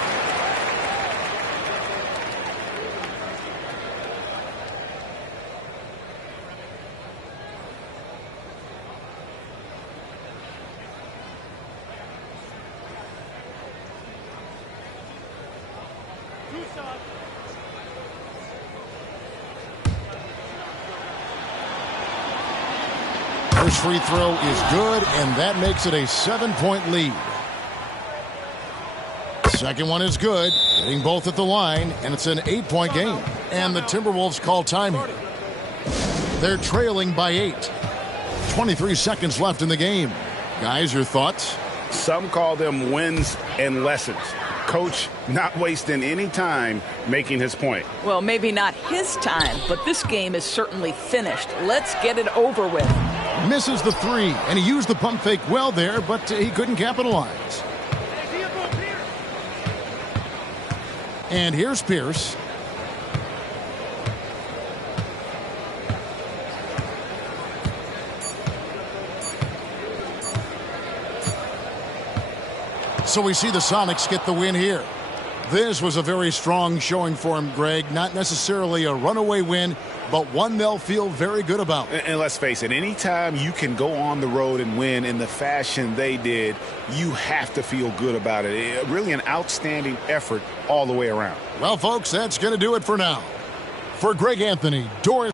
First free throw is good, and that makes it a 7-point lead. Second one is good, hitting both at the line, and it's an 8-point game. And the Timberwolves call time here. They're trailing by 8. 23 seconds left in the game. Guys, your thoughts? Some call them wins and lessons. Coach not wasting any time making his point. Well, maybe not his time, but this game is certainly finished. Let's get it over with. Misses the three, and he used the pump fake well there, but he couldn't capitalize. And here's Pierce. So we see the Sonics get the win here. This was a very strong showing for him, Greg. Not necessarily a runaway win, but one they'll feel very good about. And let's face it, anytime you can go on the road and win in the fashion they did, you have to feel good about it. Really an outstanding effort all the way around. Well, folks, that's going to do it for now. For Greg Anthony, Doris.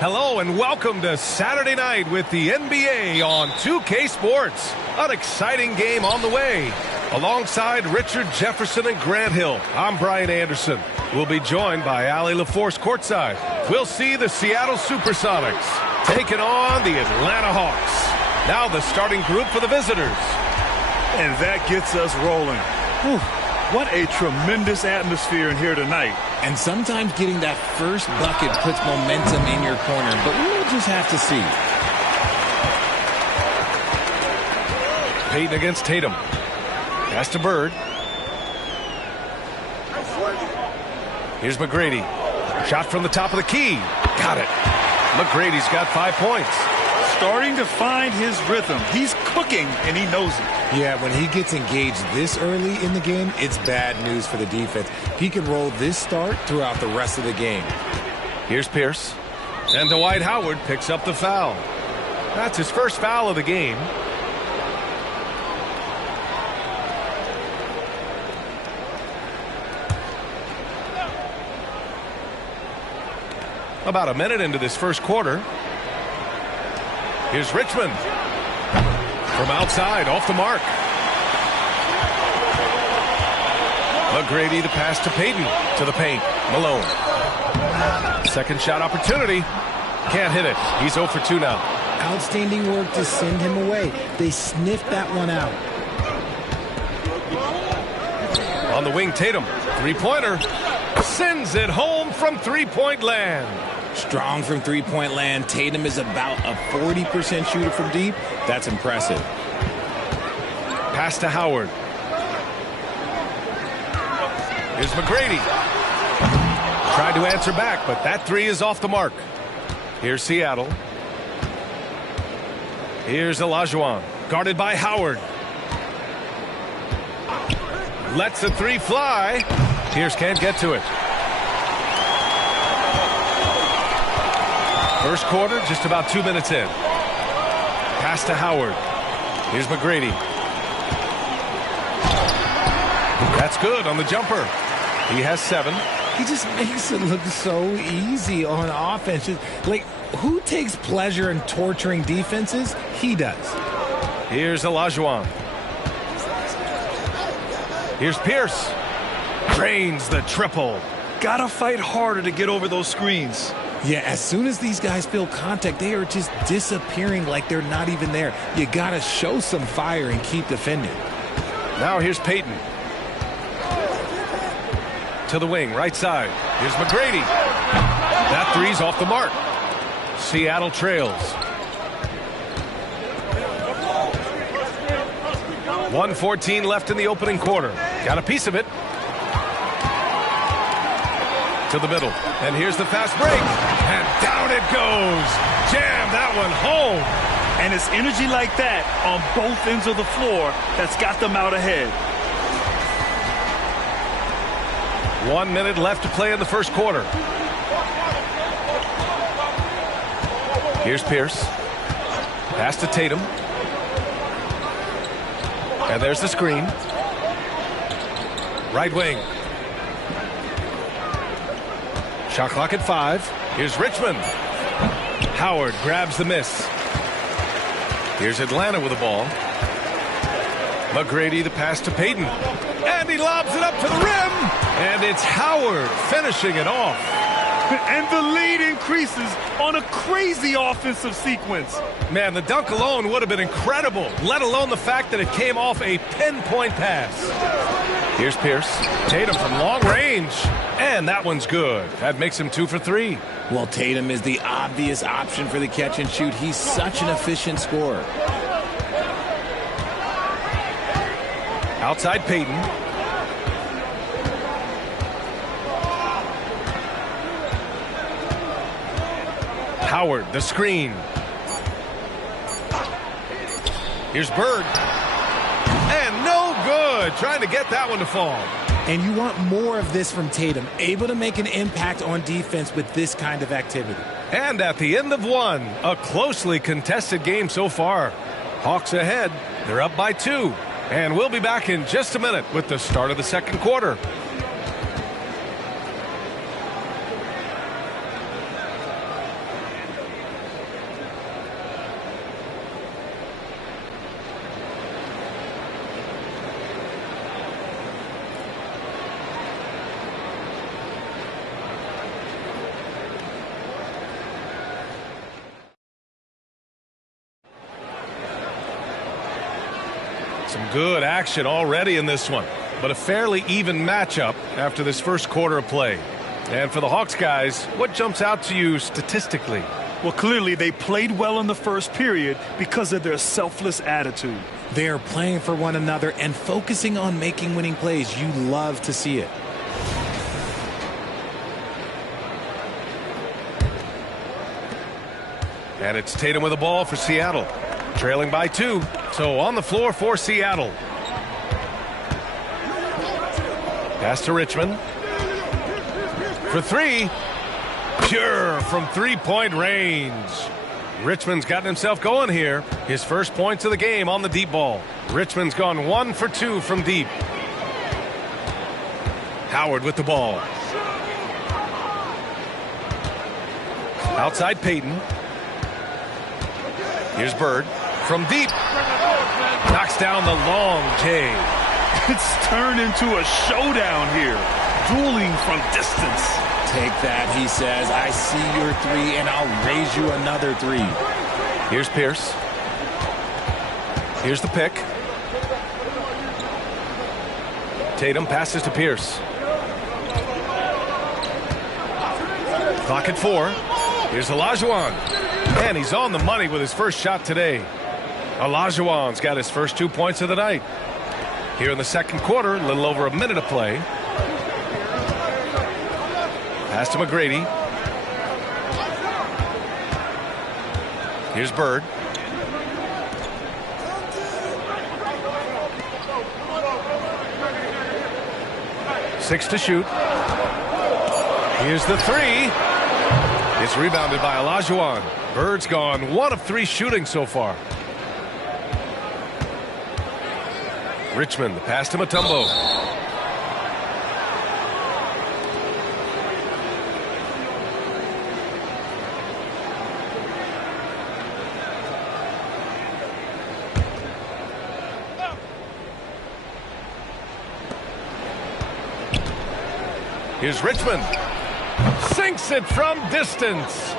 Hello and welcome to Saturday night with the NBA on 2K Sports. An exciting game on the way. Alongside Richard Jefferson and Grant Hill, I'm Brian Anderson. We'll be joined by Allie LaForce courtside. We'll see the Seattle Supersonics taking on the Atlanta Hawks. Now the starting group for the visitors. And that gets us rolling. Whew. What a tremendous atmosphere in here tonight. And sometimes getting that first bucket puts momentum in your corner, but we'll just have to see. Payton against Tatum. Pass to Bird. Here's McGrady. Shot from the top of the key. Got it. McGrady's got 5 points. Starting to find his rhythm. He's cooking, and he knows it. Yeah, when he gets engaged this early in the game, it's bad news for the defense. He can roll this start throughout the rest of the game. Here's Pierce. And Dwight Howard picks up the foul. That's his first foul of the game. About a minute into this first quarter. Here's Richmond. From outside, off the mark. McGrady, the pass to Payton. To the paint. Malone. Second shot opportunity. Can't hit it. He's 0 for 2 now. Outstanding work to send him away. They sniffed that one out. On the wing, Tatum. Three-pointer. Sends it home from three-point land. Strong from three-point land. Tatum is about a 40% shooter from deep. That's impressive. Pass to Howard. Here's McGrady. Tried to answer back, but that three is off the mark. Here's Seattle. Here's Olajuwon. Guarded by Howard. Lets the three fly. Pierce can't get to it. First quarter, just about 2 minutes in. Pass to Howard. Here's McGrady. That's good on the jumper. He has 7. He just makes it look so easy on offense. Just, like, who takes pleasure in torturing defenses? He does. Here's Olajuwon. Here's Pierce. Drains the triple. Gotta fight harder to get over those screens. Yeah, as soon as these guys feel contact, they are just disappearing like they're not even there. You gotta show some fire and keep defending. Now here's Payton. To the wing, right side. Here's McGrady. That three's off the mark. Seattle trails. 1:14 left in the opening quarter. Got a piece of it. To the middle. And here's the fast break. And down it goes. Jam that one home. And it's energy like that on both ends of the floor that's got them out ahead. 1 minute left to play in the first quarter. Here's Pierce. Pass to Tatum. And there's the screen. Right wing. Shot clock at 5. Here's Richmond. Howard grabs the miss. Here's Atlanta with the ball. McGrady, the pass to Payton. And he lobs it up to the rim. And it's Howard finishing it off. And the lead increases on a crazy offensive sequence. Man, the dunk alone would have been incredible, let alone the fact that it came off a pinpoint pass. Here's Pierce. Tatum from long range. And that one's good. That makes him 2 for 3. Well, Tatum is the obvious option for the catch and shoot. He's such an efficient scorer. Outside Payton. Howard, the screen. Here's Bird. And no good. Trying to get that one to fall. And you want more of this from Tatum, able to make an impact on defense with this kind of activity. And at the end of one, a closely contested game so far. Hawks ahead. They're up by 2. And we'll be back in just a minute with the start of the second quarter. Some good action already in this one, but a fairly even matchup after this first quarter of play. And for the Hawks guys, what jumps out to you statistically? Well, clearly they played well in the first period because of their selfless attitude. They are playing for one another and focusing on making winning plays. You love to see it. And it's Tatum with the ball for Seattle. Trailing by 2. So on the floor for Seattle. Pass to Richmond. For 3. Pure from three-point range. Richmond's gotten himself going here. His first points of the game on the deep ball. Richmond's gone 1 for 2 from deep. Howard with the ball. Outside Payton. Here's Bird. From deep. Knocks down the long J. It's turned into a showdown here. Dueling from distance. Take that, he says. I see your 3, and I'll raise you another 3. Here's Pierce. Here's the pick. Tatum passes to Pierce. Clock at 4. Here's Olajuwon. And he's on the money with his first shot today. Olajuwon's got his first 2 points of the night. Here in the second quarter, a little over a minute of play. Pass to McGrady. Here's Bird. 6 to shoot. Here's the 3. It's rebounded by Olajuwon. Bird's gone 1 of 3 shooting so far. Richmond, the pass to Mutombo. Here's Richmond. Sinks it from distance.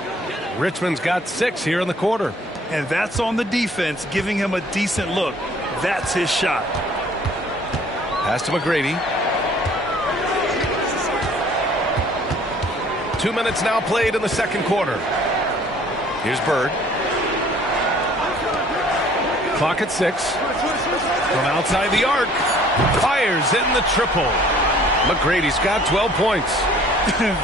Richmond's got 6 here in the quarter. And that's on the defense, giving him a decent look. That's his shot. Pass to McGrady. 2 minutes now played in the second quarter. Here's Bird. Clock at 6. From outside the arc. Fires in the triple. McGrady's got 12 points.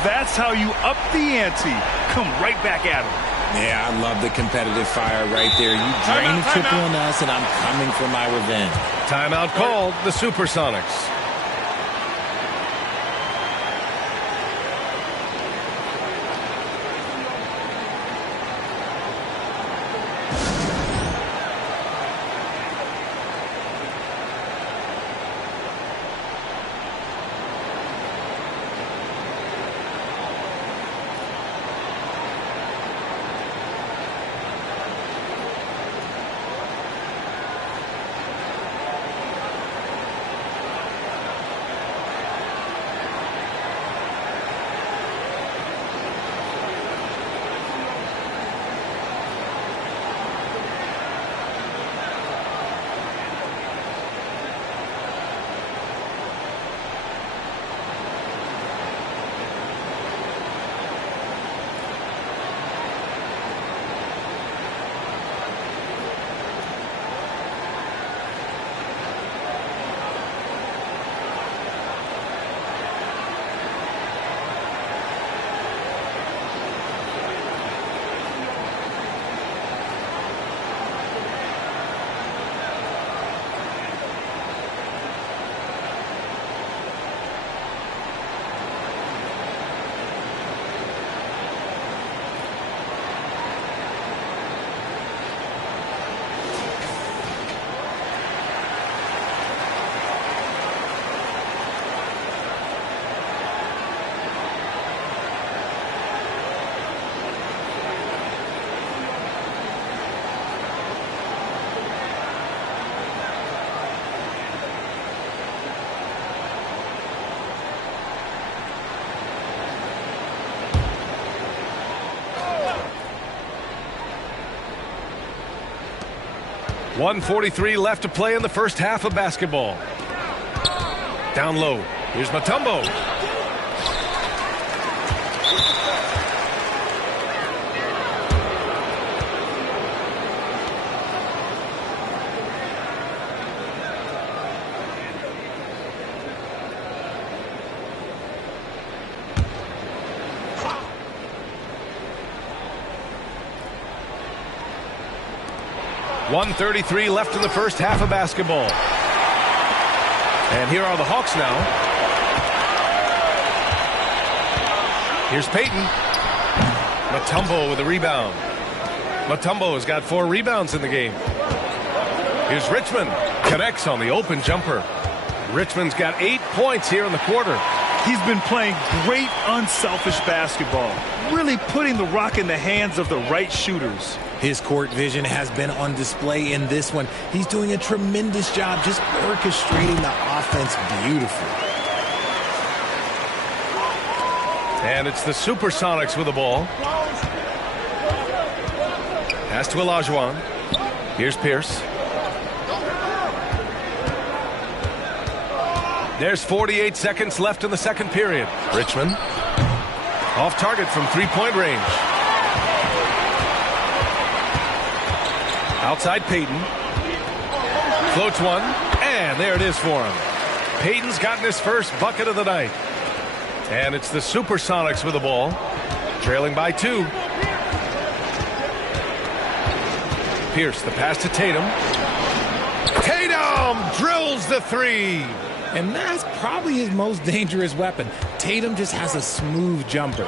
That's how you up the ante. Come right back at him. Yeah, I love the competitive fire right there. You drain the triple on us, and I'm coming for my revenge. Timeout called, the Supersonics. .143 left to play in the first half of basketball. Down low. Here's Mutombo. .133 left in the first half of basketball. And here are the Hawks now. Here's Payton. Mutombo with a rebound. Mutombo has got 4 rebounds in the game. Here's Richmond. Connects on the open jumper. Richmond's got 8 points here in the quarter. He's been playing great unselfish basketball, really putting the rock in the hands of the right shooters. His court vision has been on display in this one. He's doing a tremendous job just orchestrating the offense beautifully. And it's the Supersonics with the ball. Pass to Olajuwon. Here's Pierce. There's 48 seconds left in the second period. Richmond off target from three-point range. Outside Payton. Floats one, and there it is for him. Payton's gotten his first bucket of the night. And it's the Supersonics with the ball, trailing by 2. Pierce, the pass to Tatum. Tatum drills the 3. And that's probably his most dangerous weapon. Tatum just has a smooth jumper.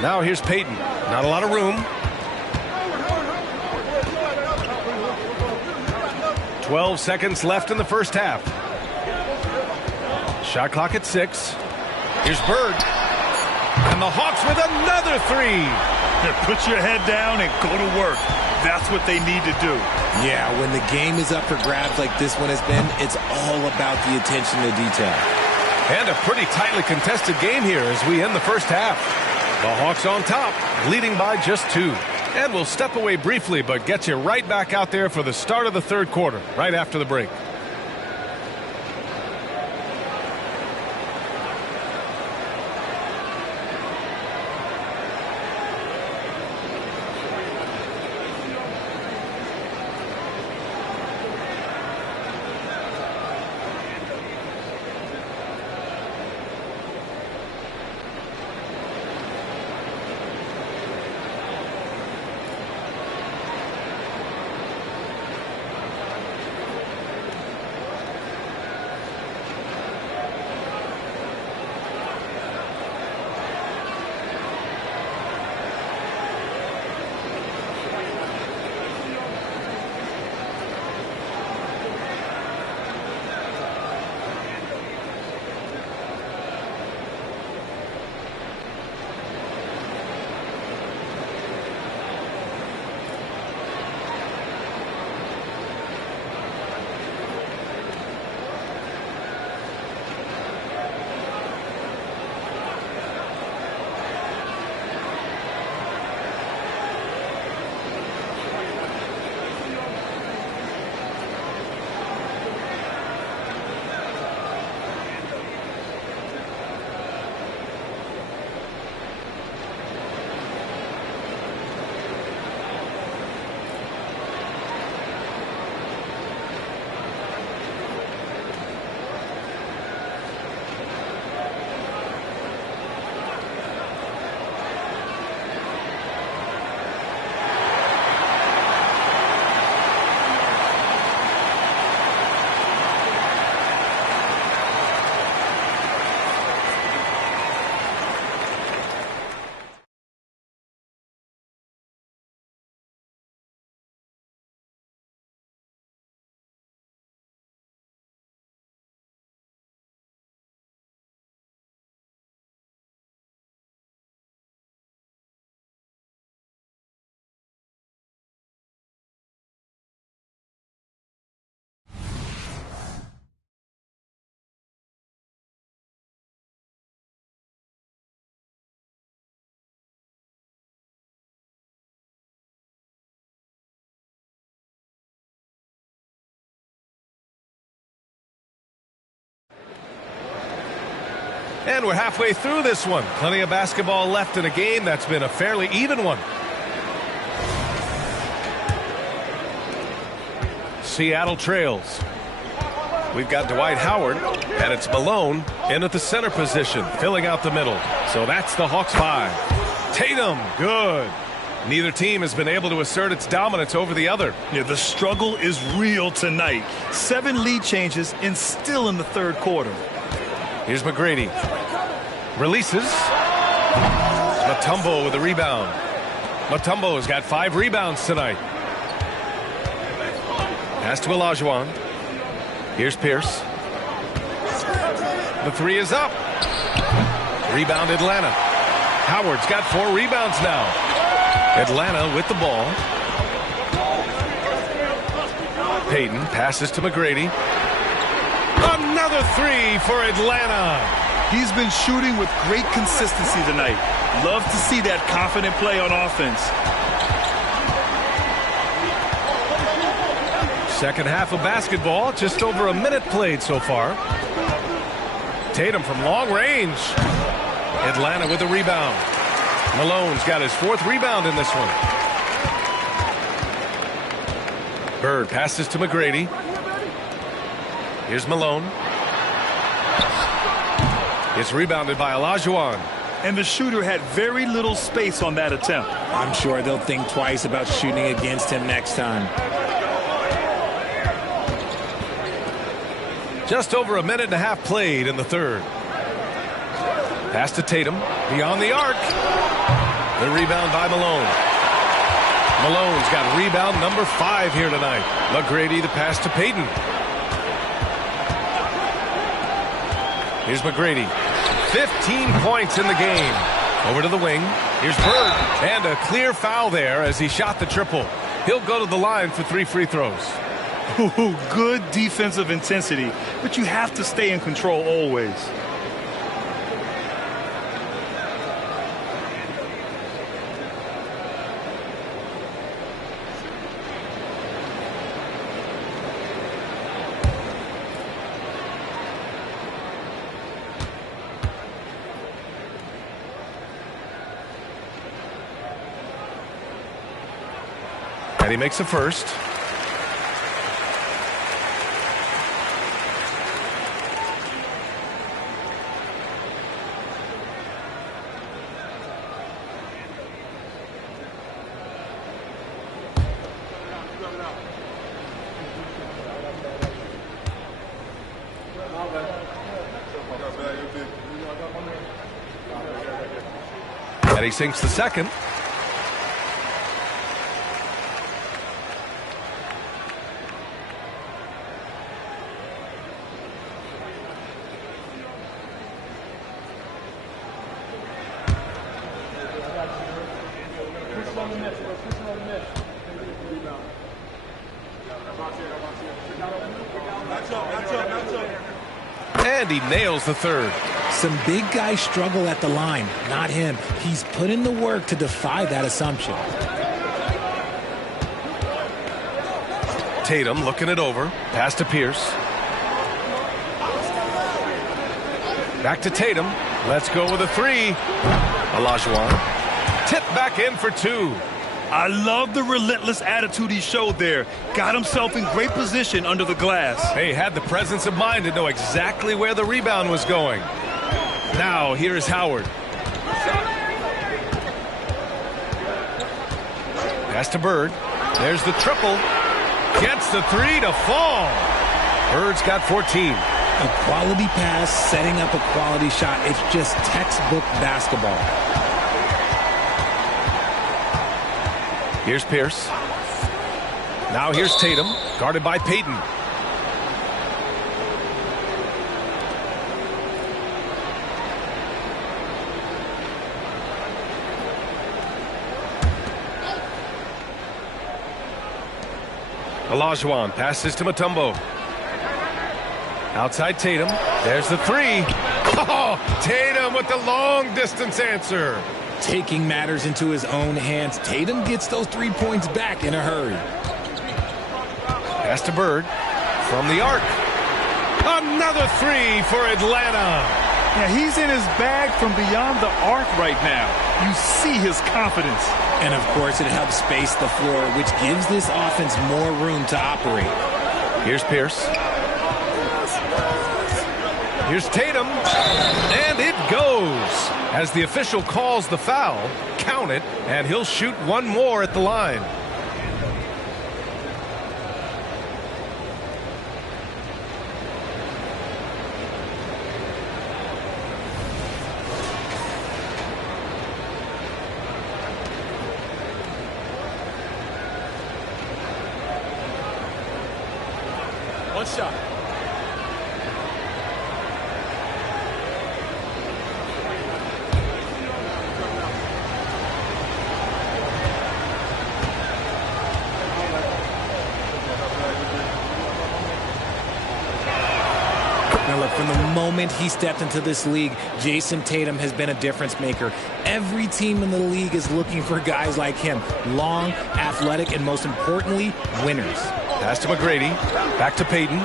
Now here's Payton. Not a lot of room. 12 seconds left in the first half. Shot clock at 6. Here's Bird. And the Hawks with another three. Put your head down and go to work. That's what they need to do. Yeah, when the game is up for grabs like this one has been, it's all about the attention to detail. And a pretty tightly contested game here as we end the first half. The Hawks on top, leading by just 2. And we'll step away briefly, but get you right back out there for the start of the third quarter, right after the break. And we're halfway through this one. Plenty of basketball left in a game that's been a fairly even one. Seattle trails. We've got Dwight Howard, and it's Malone in at the center position, filling out the middle. So that's the Hawks 5. Tatum, good. Neither team has been able to assert its dominance over the other. Yeah, the struggle is real tonight. 7 lead changes and still in the third quarter. Here's McGrady. Releases. Mutombo with a rebound. Mutombo's got 5 rebounds tonight. Pass to Olajuwon. Here's Pierce. The 3 is up. Rebound Atlanta. Howard's got 4 rebounds now. Atlanta with the ball. Payton passes to McGrady. Another 3 for Atlanta. He's been shooting with great consistency tonight. Love to see that confident play on offense. Second half of basketball, just over a minute played so far. Tatum from long range. Atlanta with a rebound. Malone's got his 4th rebound in this one. Bird passes to McGrady. Here's Malone. It's rebounded by Olajuwon. And the shooter had very little space on that attempt. I'm sure they'll think twice about shooting against him next time. Just over a minute and a half played in the third. Pass to Tatum, beyond the arc. The rebound by Malone. Malone's got rebound number 5 here tonight. McGrady the pass to Payton. Here's McGrady. 15 points in the game. Over to the wing. Here's Bird. And a clear foul there as he shot the triple. He'll go to the line for 3 free throws. Ooh, good defensive intensity, but you have to stay in control always. And he makes a first. And he sinks the second. And he nails the third. Some big guys struggle at the line, not him. He's put in the work to defy that assumption. Tatum looking it over. Pass to Pierce. Back to Tatum. Let's go with a 3. Olajuwon. Tip back in for 2. I love the relentless attitude he showed there. Got himself in great position under the glass. He had the presence of mind to know exactly where the rebound was going. Now, here's Howard. Pass to Bird. There's the triple. Gets the 3 to fall. Bird's got 14. A quality pass, setting up a quality shot. It's just textbook basketball. Here's Pierce. Now here's Tatum, guarded by Payton. Olajuwon passes to Mutombo. Outside Tatum. There's the 3. Oh, Tatum with the long distance answer. Taking matters into his own hands. Tatum gets those 3 points back in a hurry. Pass to Bird from the arc. Another 3 for Atlanta. Yeah, he's in his bag from beyond the arc right now. You see his confidence. And, of course, it helps space the floor, which gives this offense more room to operate. Here's Pierce. Here's Tatum. And it goes. As the official calls the foul, count it, and he'll shoot one more at the line. One shot. Now look, from the moment he stepped into this league, Jason Tatum has been a difference maker. Every team in the league is looking for guys like him. Long, athletic, and most importantly, winners. Pass to McGrady. Back to Payton.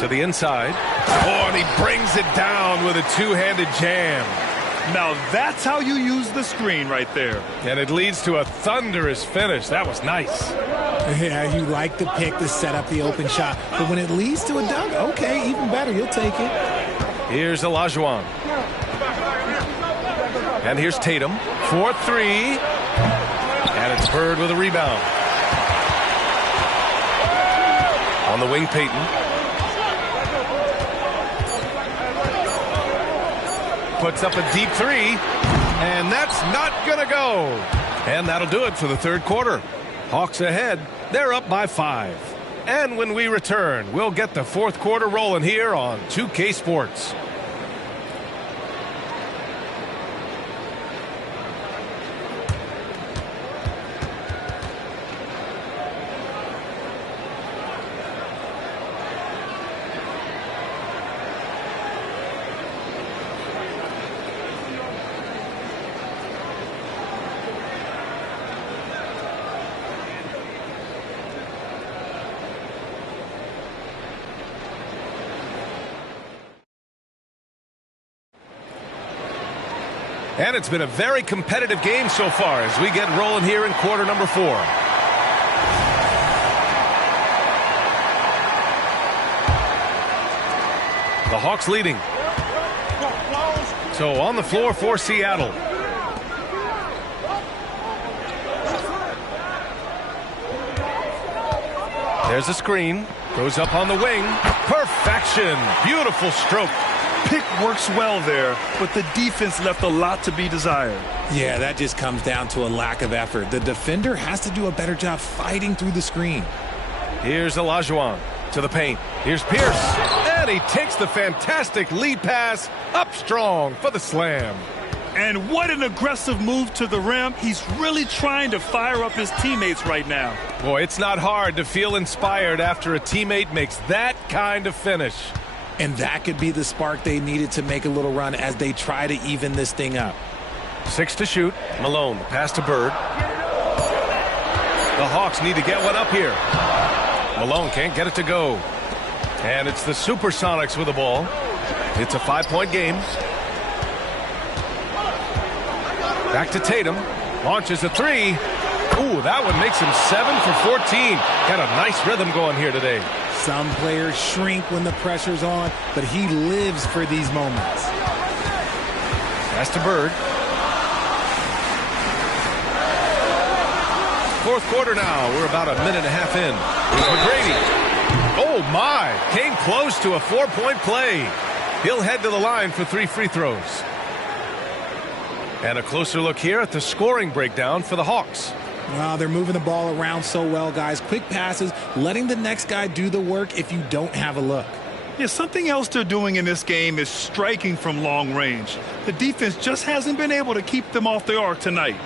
To the inside. Oh, and he brings it down with a two-handed jam. Now that's how you use the screen right there. And it leads to a thunderous finish. That was nice. Yeah, you like to pick to set up the open shot. But when it leads to a dunk, okay, even better. You'll take it. Here's Olajuwon. And here's Tatum for 3. And it's Bird with a rebound. On the wing, Peyton. Puts up a deep three, and that's not going to go. And that'll do it for the third quarter. Hawks ahead. They're up by 5. And when we return, we'll get the fourth quarter rolling here on 2K Sports. And it's been a very competitive game so far as we get rolling here in quarter number 4. The Hawks leading. So on the floor for Seattle. There's a screen. Goes up on the wing. Perfection. Beautiful stroke. Pick works well there, but the defense left a lot to be desired. Yeah, that just comes down to a lack of effort. The defender has to do a better job fighting through the screen. Here's Olajuwon to the paint. Here's Pierce. And he takes the fantastic lead pass up strong for the slam. And what an aggressive move to the rim. He's really trying to fire up his teammates right now. Boy, it's not hard to feel inspired after a teammate makes that kind of finish. And that could be the spark they needed to make a little run as they try to even this thing up. 6 to shoot. Malone, pass to Bird. The Hawks need to get one up here. Malone can't get it to go. And it's the Supersonics with the ball. It's a 5-point game. Back to Tatum. Launches a 3. Ooh, that one makes him 7 for 14. Got a nice rhythm going here today. Some players shrink when the pressure's on, but he lives for these moments. Pass to Bird. Fourth quarter now. We're about a minute and a half in. Here's McGrady. Oh, my. Came close to a 4-point play. He'll head to the line for 3 free throws. And a closer look here at the scoring breakdown for the Hawks. Wow, they're moving the ball around so well, guys. Quick passes, letting the next guy do the work if you don't have a look. Yeah, something else they're doing in this game is striking from long range. The defense just hasn't been able to keep them off the arc tonight.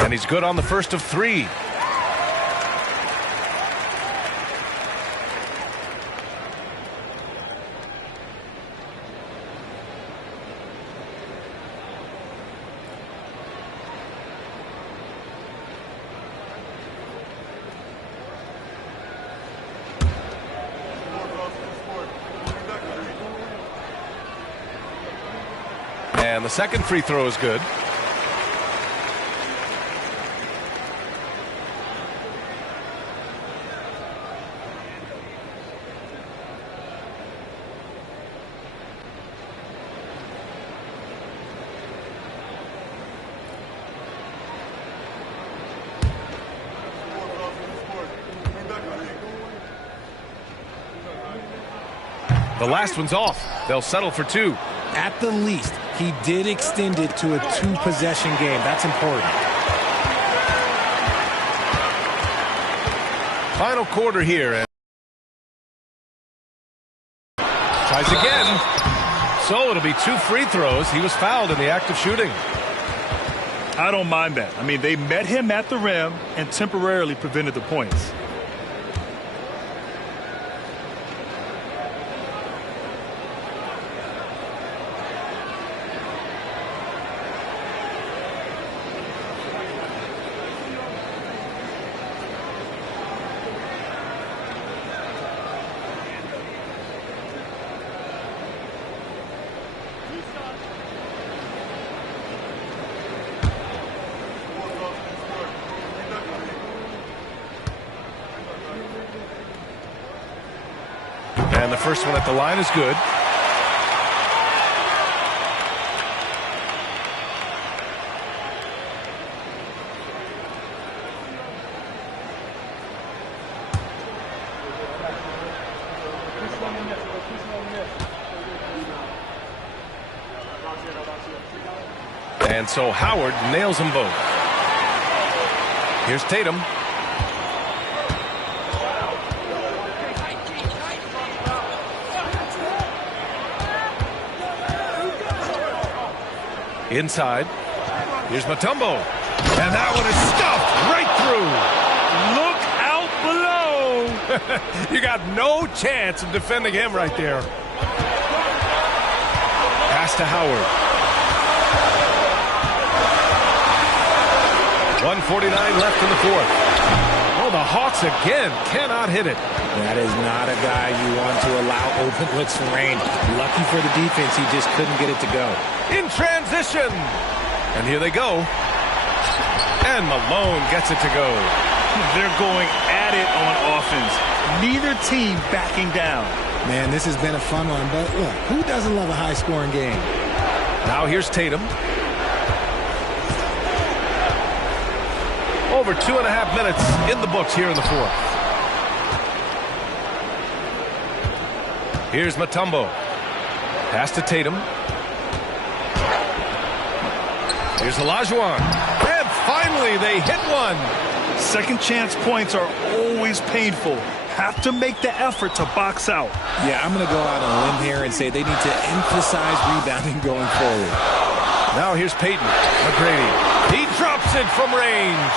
And he's good on the first of 3. And the second free throw is good. The last one's off. They'll settle for 2. At the least, he did extend it to a 2-possession game. That's important. Final quarter here. And tries again. So it'll be 2 free throws. He was fouled in the act of shooting. I don't mind that. I mean, they met him at the rim and temporarily prevented the points. And the first one at the line is good. And so Howard nails them both. Here's Tatum. Inside. Here's Mutombo. And that one is stuffed right through. Look out below. You got no chance of defending him right there. Pass to Howard. 1:49 left in the fourth. Oh, the Hawks again cannot hit it. That is not a guy you want to allow open looks from range. Lucky for the defense, he just couldn't get it to go. In transition. And here they go. And Malone gets it to go. They're going at it on offense. Neither team backing down. Man, this has been a fun one, but look, who doesn't love a high-scoring game? Now here's Tatum. Over 2.5 minutes in the books here in the fourth. Here's Mutombo. Pass to Tatum. Here's Olajuwon. And finally they hit one. Second chance points are always painful. Have to make the effort to box out. Yeah, I'm going to go out on a limb here and say they need to emphasize rebounding going forward. Now here's Peyton. McGrady. He drops it from range.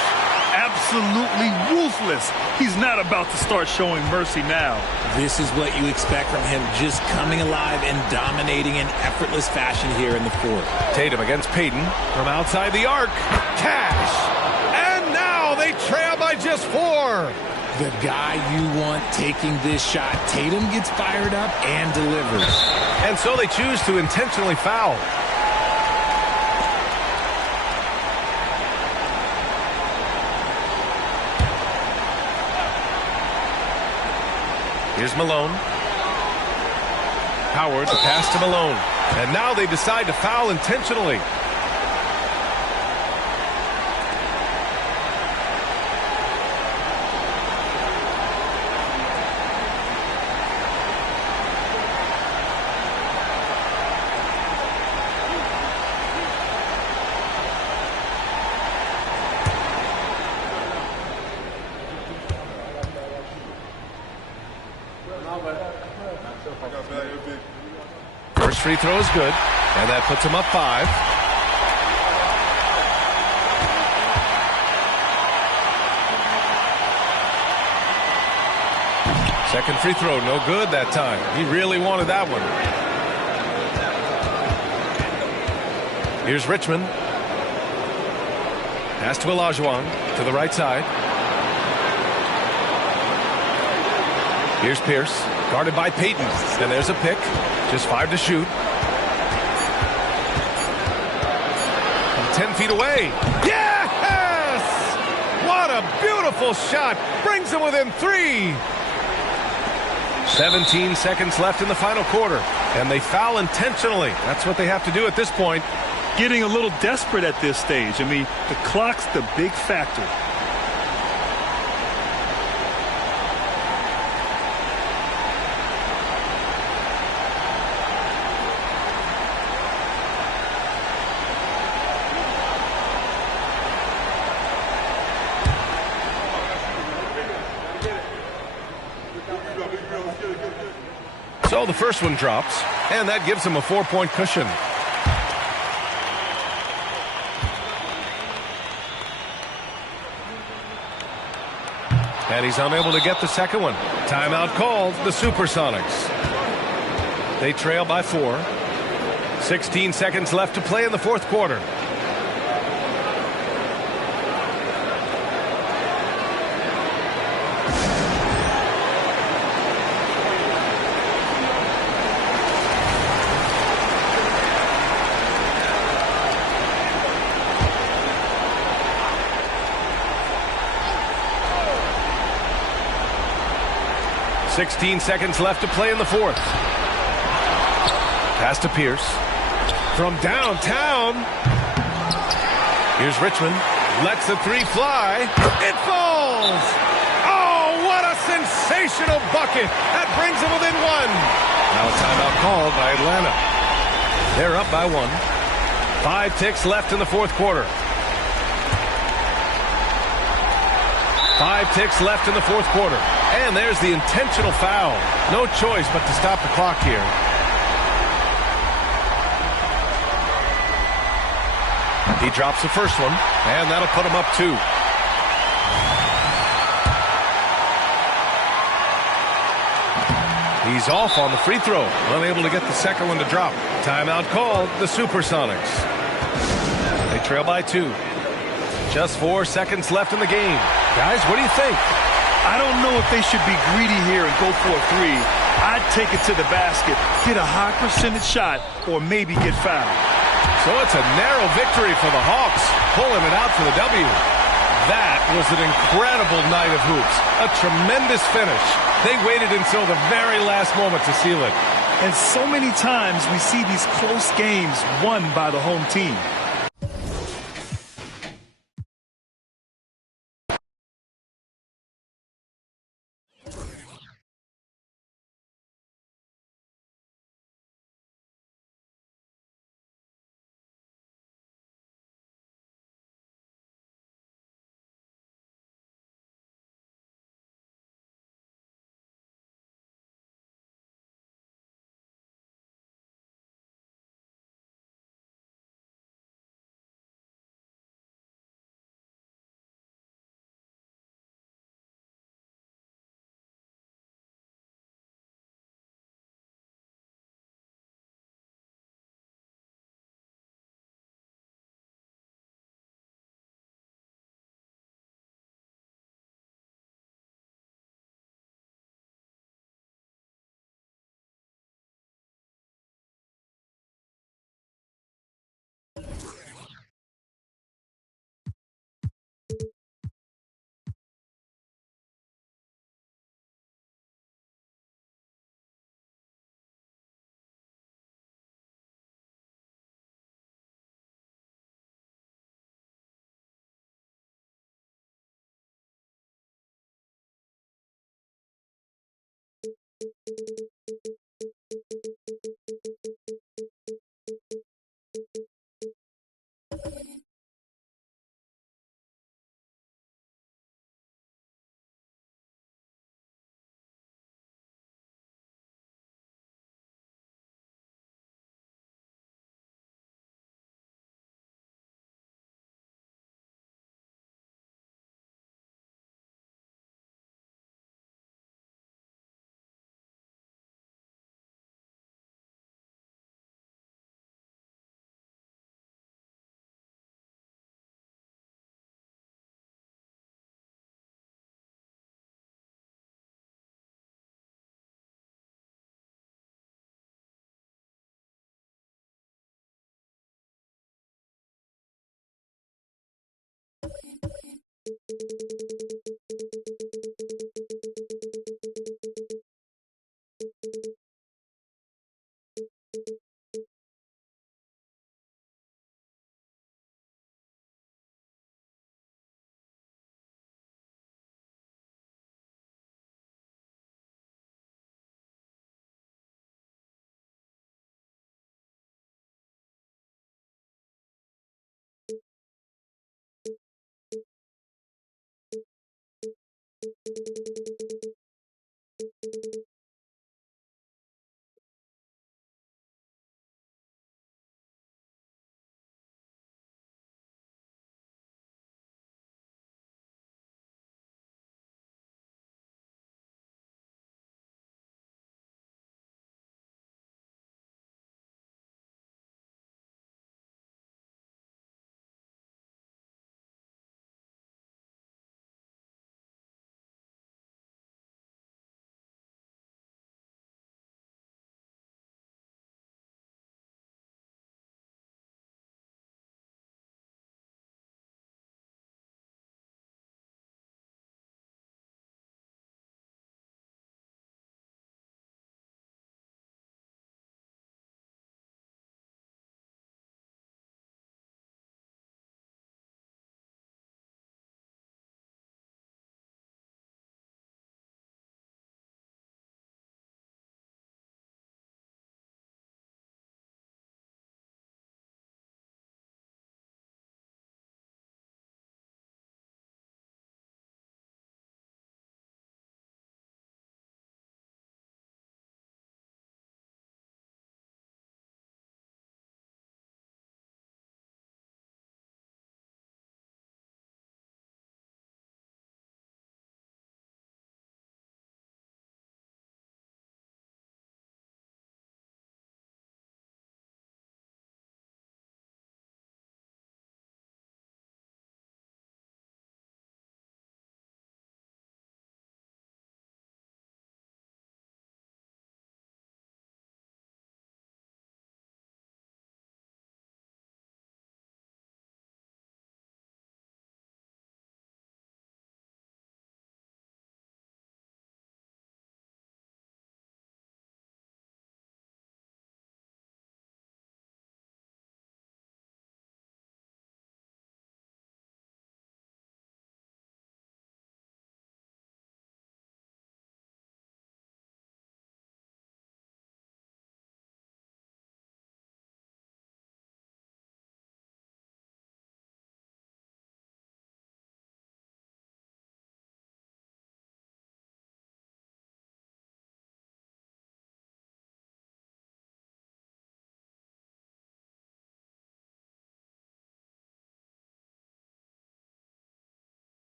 Absolutely ruthless. He's not about to start showing mercy now. This is what you expect from him, just coming alive and dominating in effortless fashion here in the fourth. Tatum against Peyton from outside the arc. Cash. And now they trail by just 4. The guy you want taking this shot. Tatum gets fired up and delivers. And so they choose to intentionally foul. Here's Malone. Howard, the pass to Malone. And now they decide to foul intentionally. First free throw is good, and that puts him up 5. Second free throw, no good that time. He really wanted that one. Here's Richmond. Pass to Olajuwon to the right side. Here's Pierce, guarded by Peyton. And there's a pick. Just 5 to shoot. From 10 feet away. Yes! What a beautiful shot. Brings them within 3. 17 seconds left in the final quarter. And they foul intentionally. That's what they have to do at this point. Getting a little desperate at this stage. I mean, the clock's the big factor. So the first one drops, and that gives him a 4-point cushion. And he's unable to get the second one. Timeout called, the Supersonics. They trail by 4. 16 seconds left to play in the fourth quarter. 16 seconds left to play in the fourth. Pass to Pierce. From downtown. Here's Richmond. Lets the three fly. It falls! Oh, what a sensational bucket! That brings them within one. Now a timeout called by Atlanta. They're up by one. 5 ticks left in the fourth quarter. 5 ticks left in the fourth quarter. And there's the intentional foul. No choice but to stop the clock here. He drops the first one, and that'll put him up 2. He's off on the free throw, unable to get the second one to drop. Timeout called, the Supersonics. They trail by 2. Just 4 seconds left in the game. Guys, what do you think? I don't know if they should be greedy here and go for a 3. I'd take it to the basket, get a high percentage shot, or maybe get fouled. So it's a narrow victory for the Hawks, pulling it out for the W. That was an incredible night of hoops. A tremendous finish. They waited until the very last moment to seal it. And so many times we see these close games won by the home team.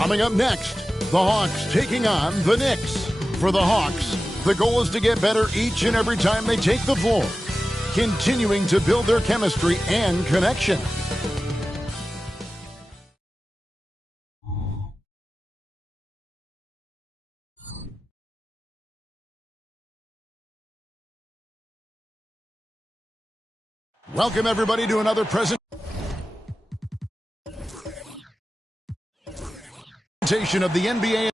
Coming up next, the Hawks taking on the Knicks. For the Hawks, the goal is to get better each and every time they take the floor, continuing to build their chemistry and connection. Welcome, everybody, to another presentation of the NBA.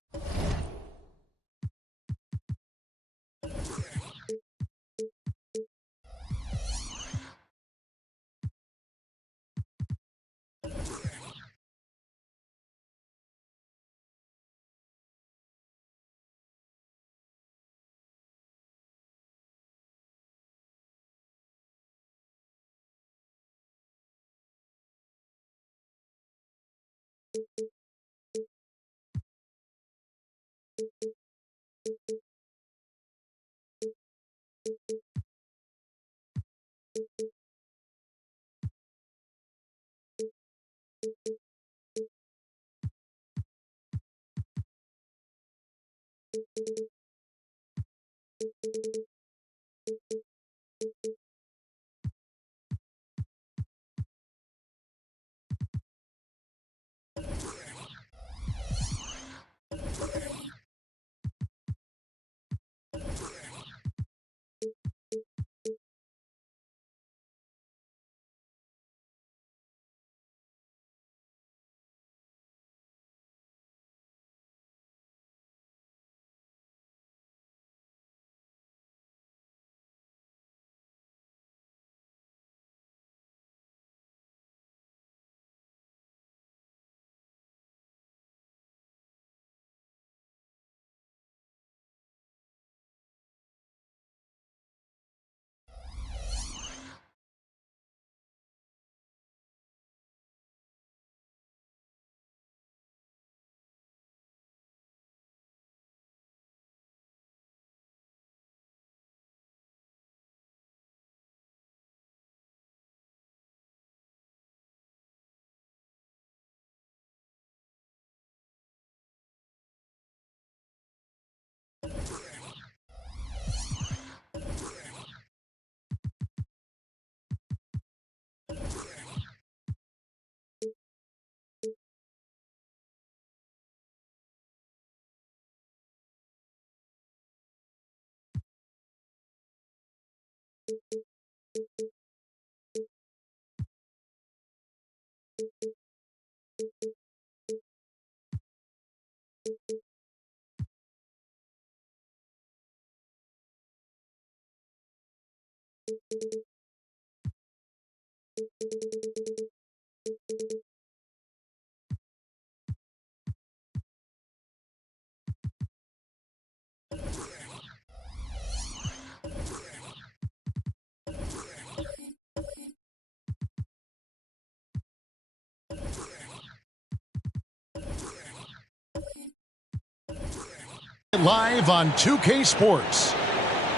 Live on 2K Sports.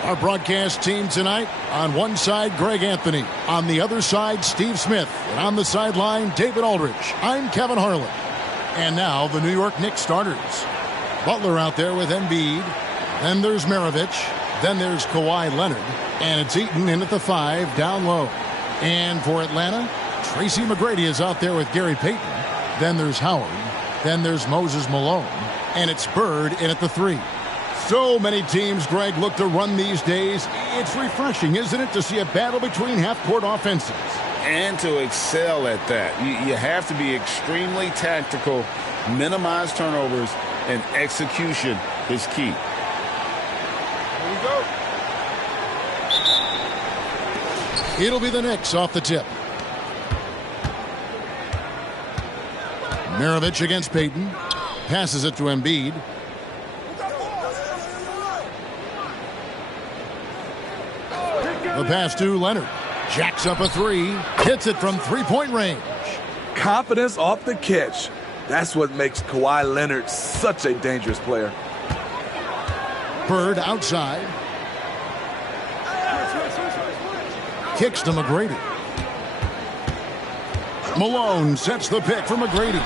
Our broadcast team tonight, on one side, Greg Anthony. On the other side, Steve Smith. And on the sideline, David Aldridge. I'm Kevin Harlan. And now, the New York Knicks starters. Butler out there with Embiid. Then there's Maravich. Then there's Kawhi Leonard. And it's Eaton in at the 5, down low. And for Atlanta, Tracy McGrady is out there with Gary Payton. Then there's Howard. Then there's Moses Malone. And it's Bird in at the 3. So many teams, Greg, look to run these days. It's refreshing, isn't it, to see a battle between half-court offenses? And to excel at that. You have to be extremely tactical, minimize turnovers, and execution is key. Here we go. It'll be the Knicks off the tip. Maravich against Payton. Passes it to Embiid. The pass to Leonard. Jacks up a 3. Hits it from three-point range. Confidence off the catch. That's what makes Kawhi Leonard such a dangerous player. Bird outside. Kicks to McGrady. Malone sets the pick for McGrady.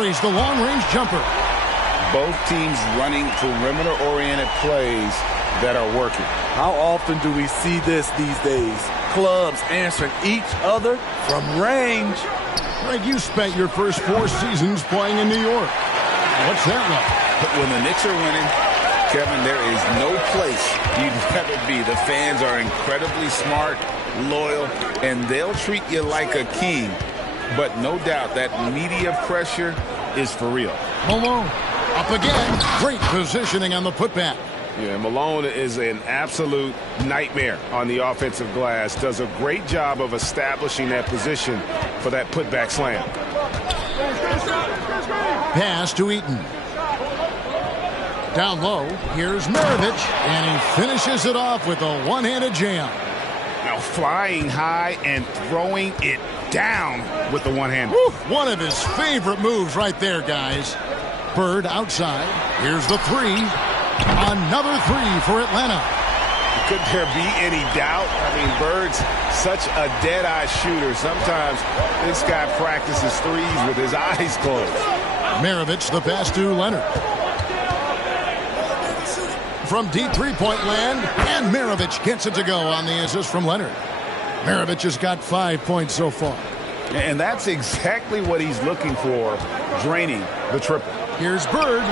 parries the long-range jumper. Both teams running perimeter-oriented plays that are working. How often do we see this these days? Clubs answering each other from range. Greg, you spent your first 4 seasons playing in New York. What's that like? When the Knicks are winning, Kevin, there is no place you'd rather be. The fans are incredibly smart, loyal, and they'll treat you like a king. But no doubt that media pressure is for real. Malone up again. Great positioning on the putback. Yeah, Malone is an absolute nightmare on the offensive glass. Does a great job of establishing that position for that putback slam. Pass to Eaton. Down low, here's Maravich, and he finishes it off with a one-handed jam. Now flying high and throwing it down with the one-hand. One of his favorite moves right there, guys. Bird outside. Here's the 3. Another 3 for Atlanta. Could there be any doubt? I mean, Bird's such a dead-eye shooter. Sometimes this guy practices threes with his eyes closed. Maravich, the pass to Leonard. From deep three-point land, and Maravich gets it to go on the assist from Leonard. Maravich has got 5 points so far. And that's exactly what he's looking for, draining the triple. Here's Bird.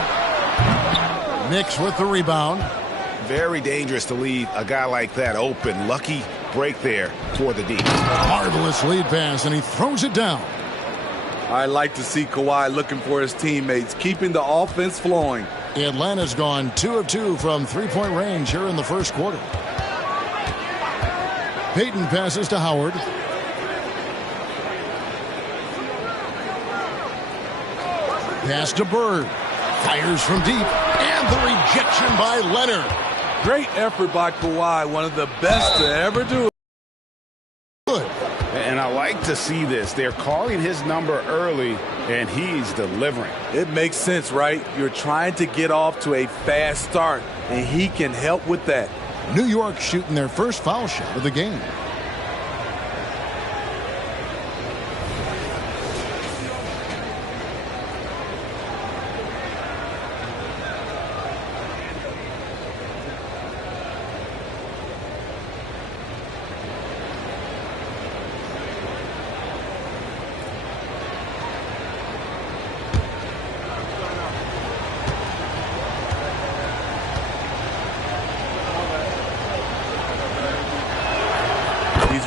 Knicks with the rebound. Very dangerous to leave a guy like that open. Lucky break there for the D. Marvelous lead pass, and he throws it down. I like to see Kawhi looking for his teammates, keeping the offense flowing. Atlanta's gone 2 of 2 from three-point range here in the first quarter. Payton passes to Howard. Pass to Bird. Fires from deep. And the rejection by Leonard. Great effort by Kawhi. One of the best to ever do it. Good. And I like to see this. They're calling his number early, and he's delivering. It makes sense, right? You're trying to get off to a fast start, and he can help with that. New York shooting their first foul shot of the game.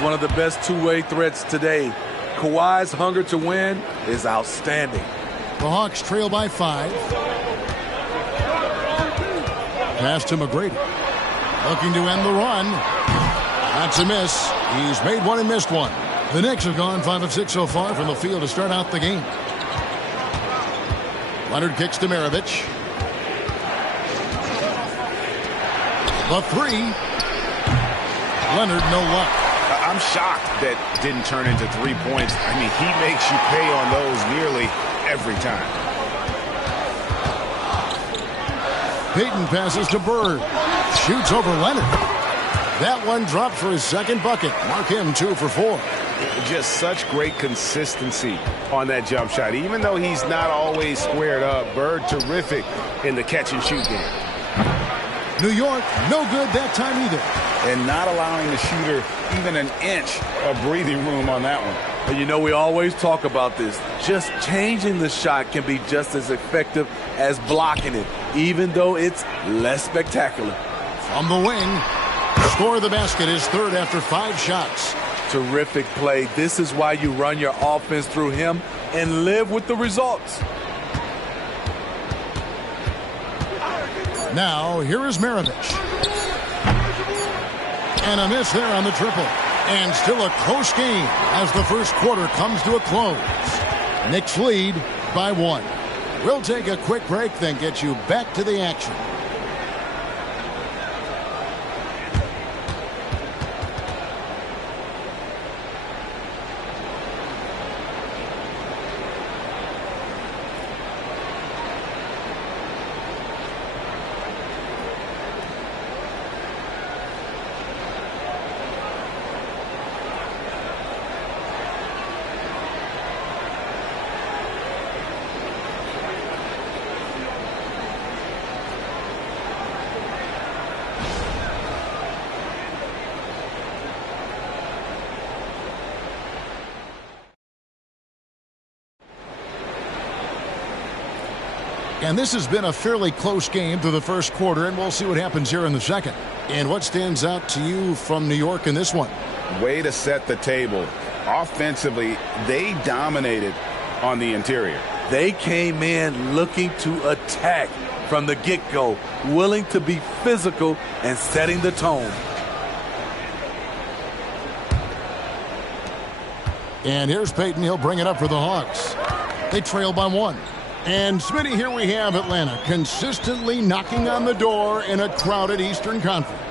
One of the best two-way threats today. Kawhi's hunger to win is outstanding. The Hawks trail by 5. Pass to McGrady. Looking to end the run. That's a miss. He's made one and missed one. The Knicks have gone 5 of 6 so far from the field to start out the game. Leonard kicks to Maravich. The 3. Leonard, no luck. I'm shocked that didn't turn into 3 points. I mean, he makes you pay on those nearly every time. Payton passes to Bird. Shoots over Leonard. That one dropped for his second bucket. Mark him 2 for 4. Just such great consistency on that jump shot. Even though he's not always squared up, Bird terrific in the catch and shoot game. New York, no good that time either. And not allowing the shooter even an inch of breathing room on that one. And you know, we always talk about this. Just changing the shot can be just as effective as blocking it, even though it's less spectacular. From the wing, score the basket, his third after 5 shots. Terrific play. This is why you run your offense through him and live with the results. Now, here is Maravich. And a miss there on the triple. And still a close game as the first quarter comes to a close. Knicks lead by 1. We'll take a quick break, then get you back to the action. And this has been a fairly close game through the first quarter, and we'll see what happens here in the second. And what stands out to you from New York in this one? Way to set the table. Offensively, they dominated on the interior. They came in looking to attack from the get-go, willing to be physical and setting the tone. And here's Peyton. He'll bring it up for the Hawks. They trail by 1. And Smitty, here we have Atlanta consistently knocking on the door in a crowded Eastern Conference.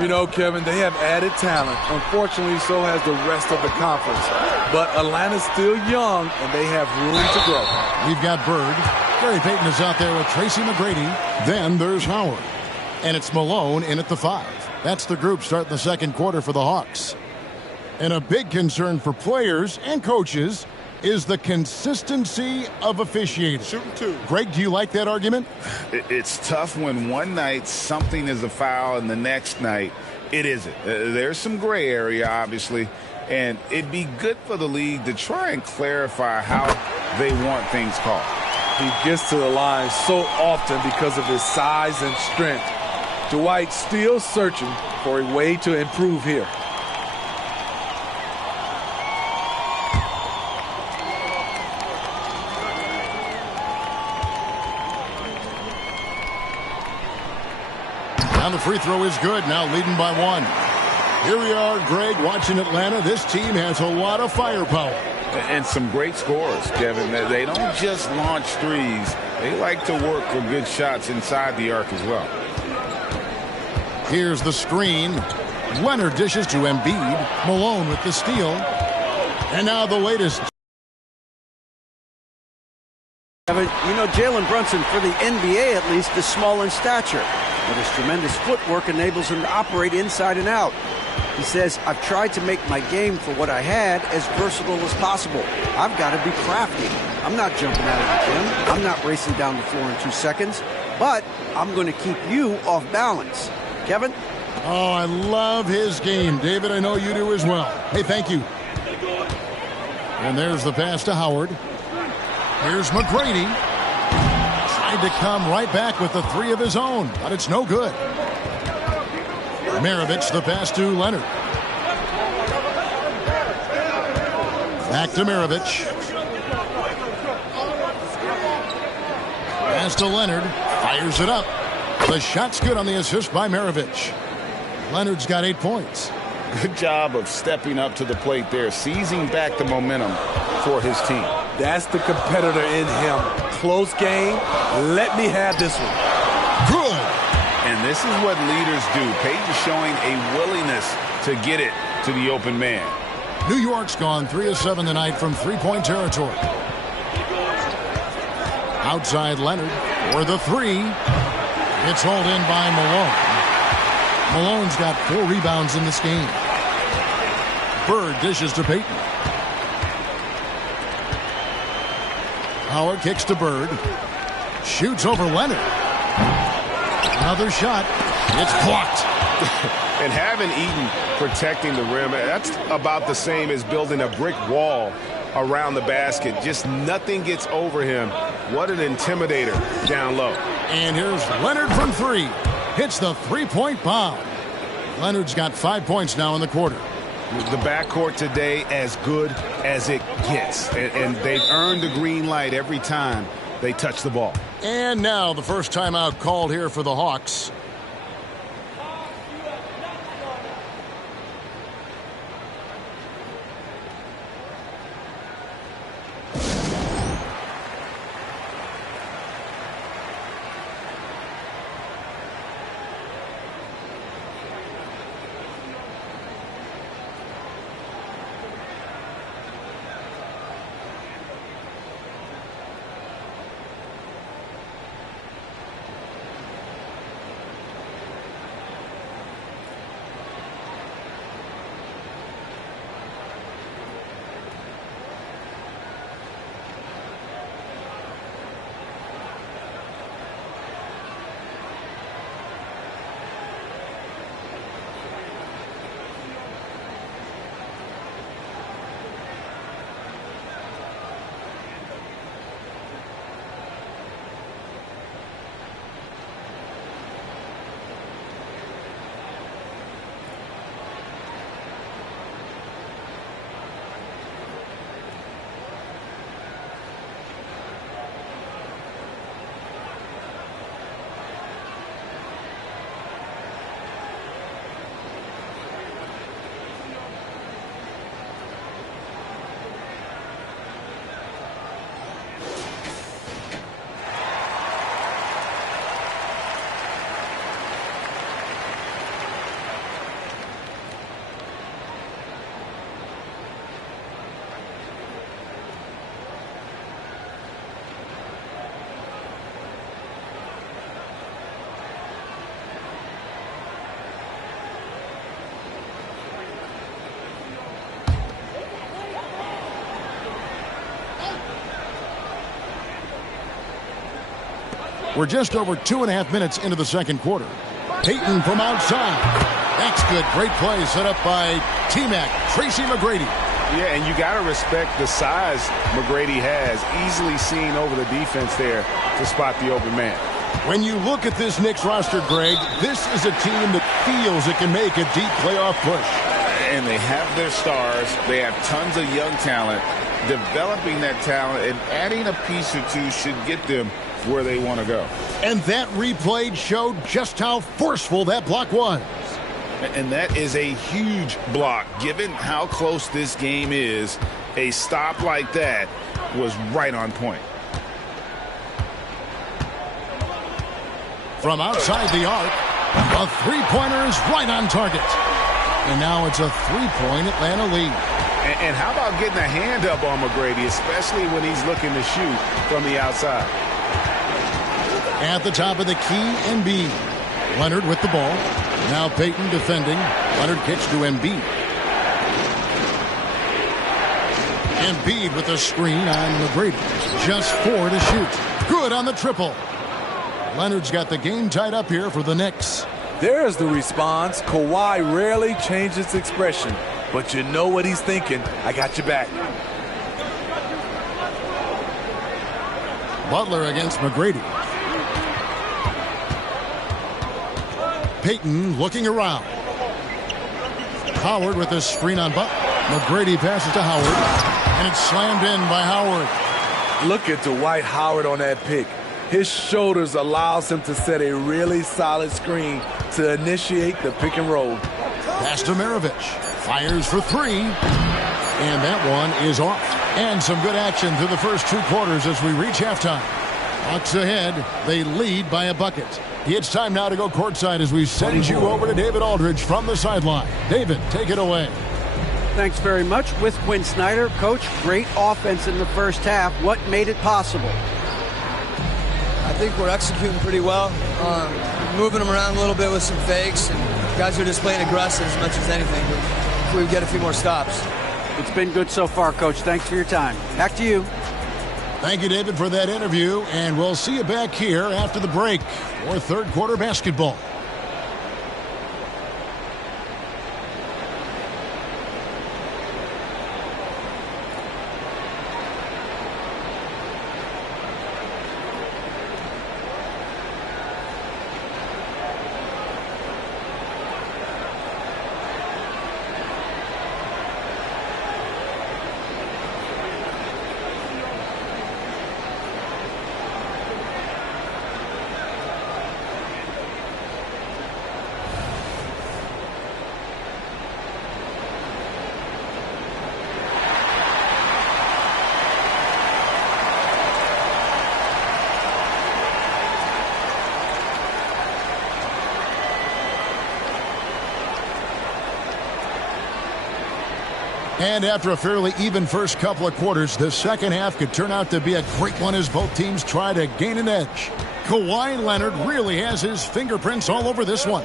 You know, Kevin, they have added talent. Unfortunately, so has the rest of the conference. But Atlanta's still young, and they have room to grow. We've got Bird. Gary Payton is out there with Tracy McGrady. Then there's Howard. And it's Malone in at the 5. That's the group starting the second quarter for the Hawks. And a big concern for players and coaches is the consistency of officiating. Shooting 2. Greg, do you like that argument? It's tough when one night something is a foul and the next night it isn't. There's some gray area, obviously, and it'd be good for the league to try and clarify how they want things called. He gets to the line so often because of his size and strength. Dwight still searching for a way to improve here. And the free throw is good, now leading by 1. Here we are, Greg, watching Atlanta. This team has a lot of firepower. And some great scores, Kevin. They don't just launch threes. They like to work for good shots inside the arc as well. Here's the screen. Leonard dishes to Embiid. Malone with the steal. And now the latest. You know, Jalen Brunson, for the NBA at least, is small in stature, but his tremendous footwork enables him to operate inside and out. He says, I've tried to make my game for what I had as versatile as possible. I've got to be crafty. I'm not jumping out of the gym. I'm not racing down the floor in 2 seconds, but I'm going to keep you off balance. Kevin? Oh, I love his game. David, I know you do as well. Hey, thank you. And there's the pass to Howard. Here's McGrady. Tried to come right back with the 3 of his own, but it's no good. Maravich, the pass to Leonard. Back to Maravich. Pass to Leonard. Fires it up. The shot's good on the assist by Maravich. Leonard's got 8 points. Good job of stepping up to the plate there, seizing back the momentum for his team. That's the competitor in him. Close game. Let me have this one. Good. And this is what leaders do. Peyton showing a willingness to get it to the open man. New York's gone 3 of 7 tonight from three-point territory. Outside Leonard for the 3. It's hauled in by Malone. Malone's got 4 rebounds in this game. Bird dishes to Peyton. Howard kicks to Bird. Shoots over Leonard. Another shot. It's blocked. And having Eaton protecting the rim, that's about the same as building a brick wall around the basket. Just nothing gets over him. What an intimidator down low. And here's Leonard from 3. Hits the three-point bomb. Leonard's got 5 points now in the quarter. The backcourt today as good as it gets. And they've earned the green light every time they touch the ball. And now the first timeout called here for the Hawks. We're just over 2.5 minutes into the second quarter. Payton from outside. That's good. Great play set up by T-Mac, Tracy McGrady. Yeah, and you got to respect the size McGrady has. Easily seen over the defense there to spot the open man. When you look at this Knicks roster, Greg, this is a team that feels it can make a deep playoff push. And they have their stars. They have tons of young talent. Developing that talent and adding a piece or two should get them where they want to go. And that replay showed just how forceful that block was. And that is a huge block. Given how close this game is, a stop like that was right on point. From outside the arc, a three-pointer is right on target. And now it's a three-point Atlanta lead. And how about getting a hand up on McGrady, especially when he's looking to shoot from the outside? At the top of the key, Embiid. Leonard with the ball. Now Payton defending. Leonard kicks to Embiid. Embiid with a screen on McGrady. Just 4 to shoot. Good on the triple. Leonard's got the game tied up here for the Knicks. There's the response. Kawhi rarely changes expression, but you know what he's thinking. I got your back. Butler against McGrady. Payton looking around. Howard with a screen on Butler. McGrady passes to Howard, and it's slammed in by Howard. Look at Dwight Howard on that pick. His shoulders allows him to set a really solid screen to initiate the pick and roll. Pass to Maravich. Fires for 3. And that one is off. And some good action through the first 2 quarters as we reach halftime. Bucks ahead. They lead by a bucket. It's time now to go courtside as we send you over to David Aldridge from the sideline. David, take it away. Thanks very much. With Quinn Snyder, Coach, great offense in the first half. What made it possible? I think we're executing pretty well. Moving them around a little bit with some fakes, and guys are just playing aggressive as much as anything. If we get a few more stops. It's been good so far, Coach. Thanks for your time. Back to you. Thank you, David, for that interview, and we'll see you back here after the break for third quarter basketball. And after a fairly even first couple of quarters, the second half could turn out to be a great one as both teams try to gain an edge. Kawhi Leonard really has his fingerprints all over this one.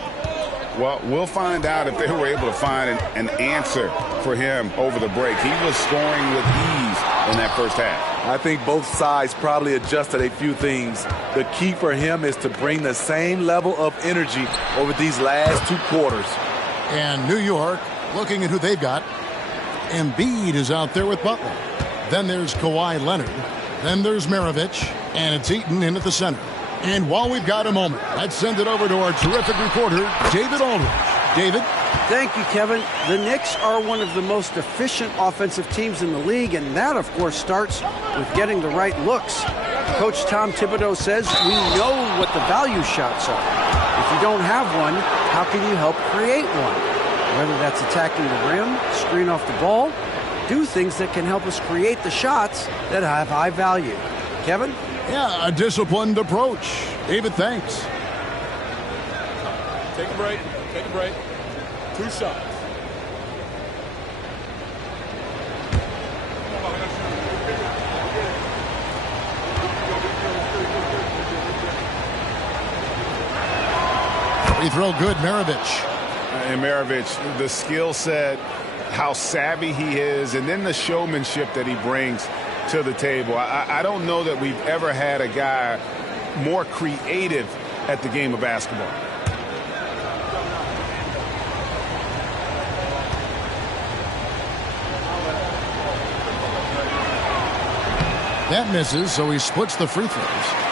Well, we'll find out if they were able to find an answer for him over the break. He was scoring with ease in that first half. I think both sides probably adjusted a few things. The key for him is to bring the same level of energy over these last 2 quarters. And New York, looking at who they've got. Embiid is out there with Butler. Then there's Kawhi Leonard. Then there's Maravich. And it's Eaton in at the center. And while we've got a moment, let's send it over to our terrific reporter, David Aldridge. David? Thank you, Kevin. The Knicks are one of the most efficient offensive teams in the league, and that, of course, starts with getting the right looks. Coach Tom Thibodeau says we know what the value shots are. If you don't have one, how can you help create one? Whether that's attacking the rim, screen off the ball, do things that can help us create the shots that have high value. Kevin? Yeah, a disciplined approach. David, thanks. Take a break. Take a break. 2 shots. Free throw good, Maravich. And Maravich, the skill set, how savvy he is, and then the showmanship that he brings to the table. I don't know that we've ever had a guy more creative at the game of basketball. That misses, so he splits the free throws.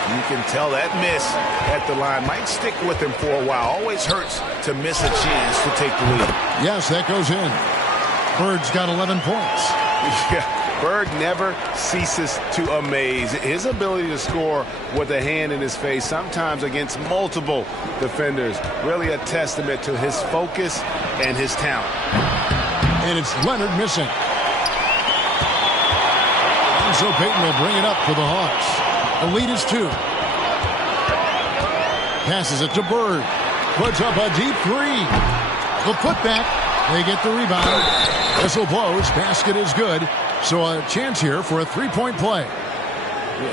You can tell that miss at the line might stick with him for a while. Always hurts to miss a chance to take the lead. Yes, that goes in. Bird's got 11 points. Yeah, Bird never ceases to amaze. His ability to score with a hand in his face, sometimes against multiple defenders, really a testament to his focus and his talent. And it's Leonard missing. So Payton will bring it up for the Hawks. The lead is 2. Passes it to Bird. Puts up a deep 3. The putback. They get the rebound. Whistle blows. Basket is good. So a chance here for a 3-point play.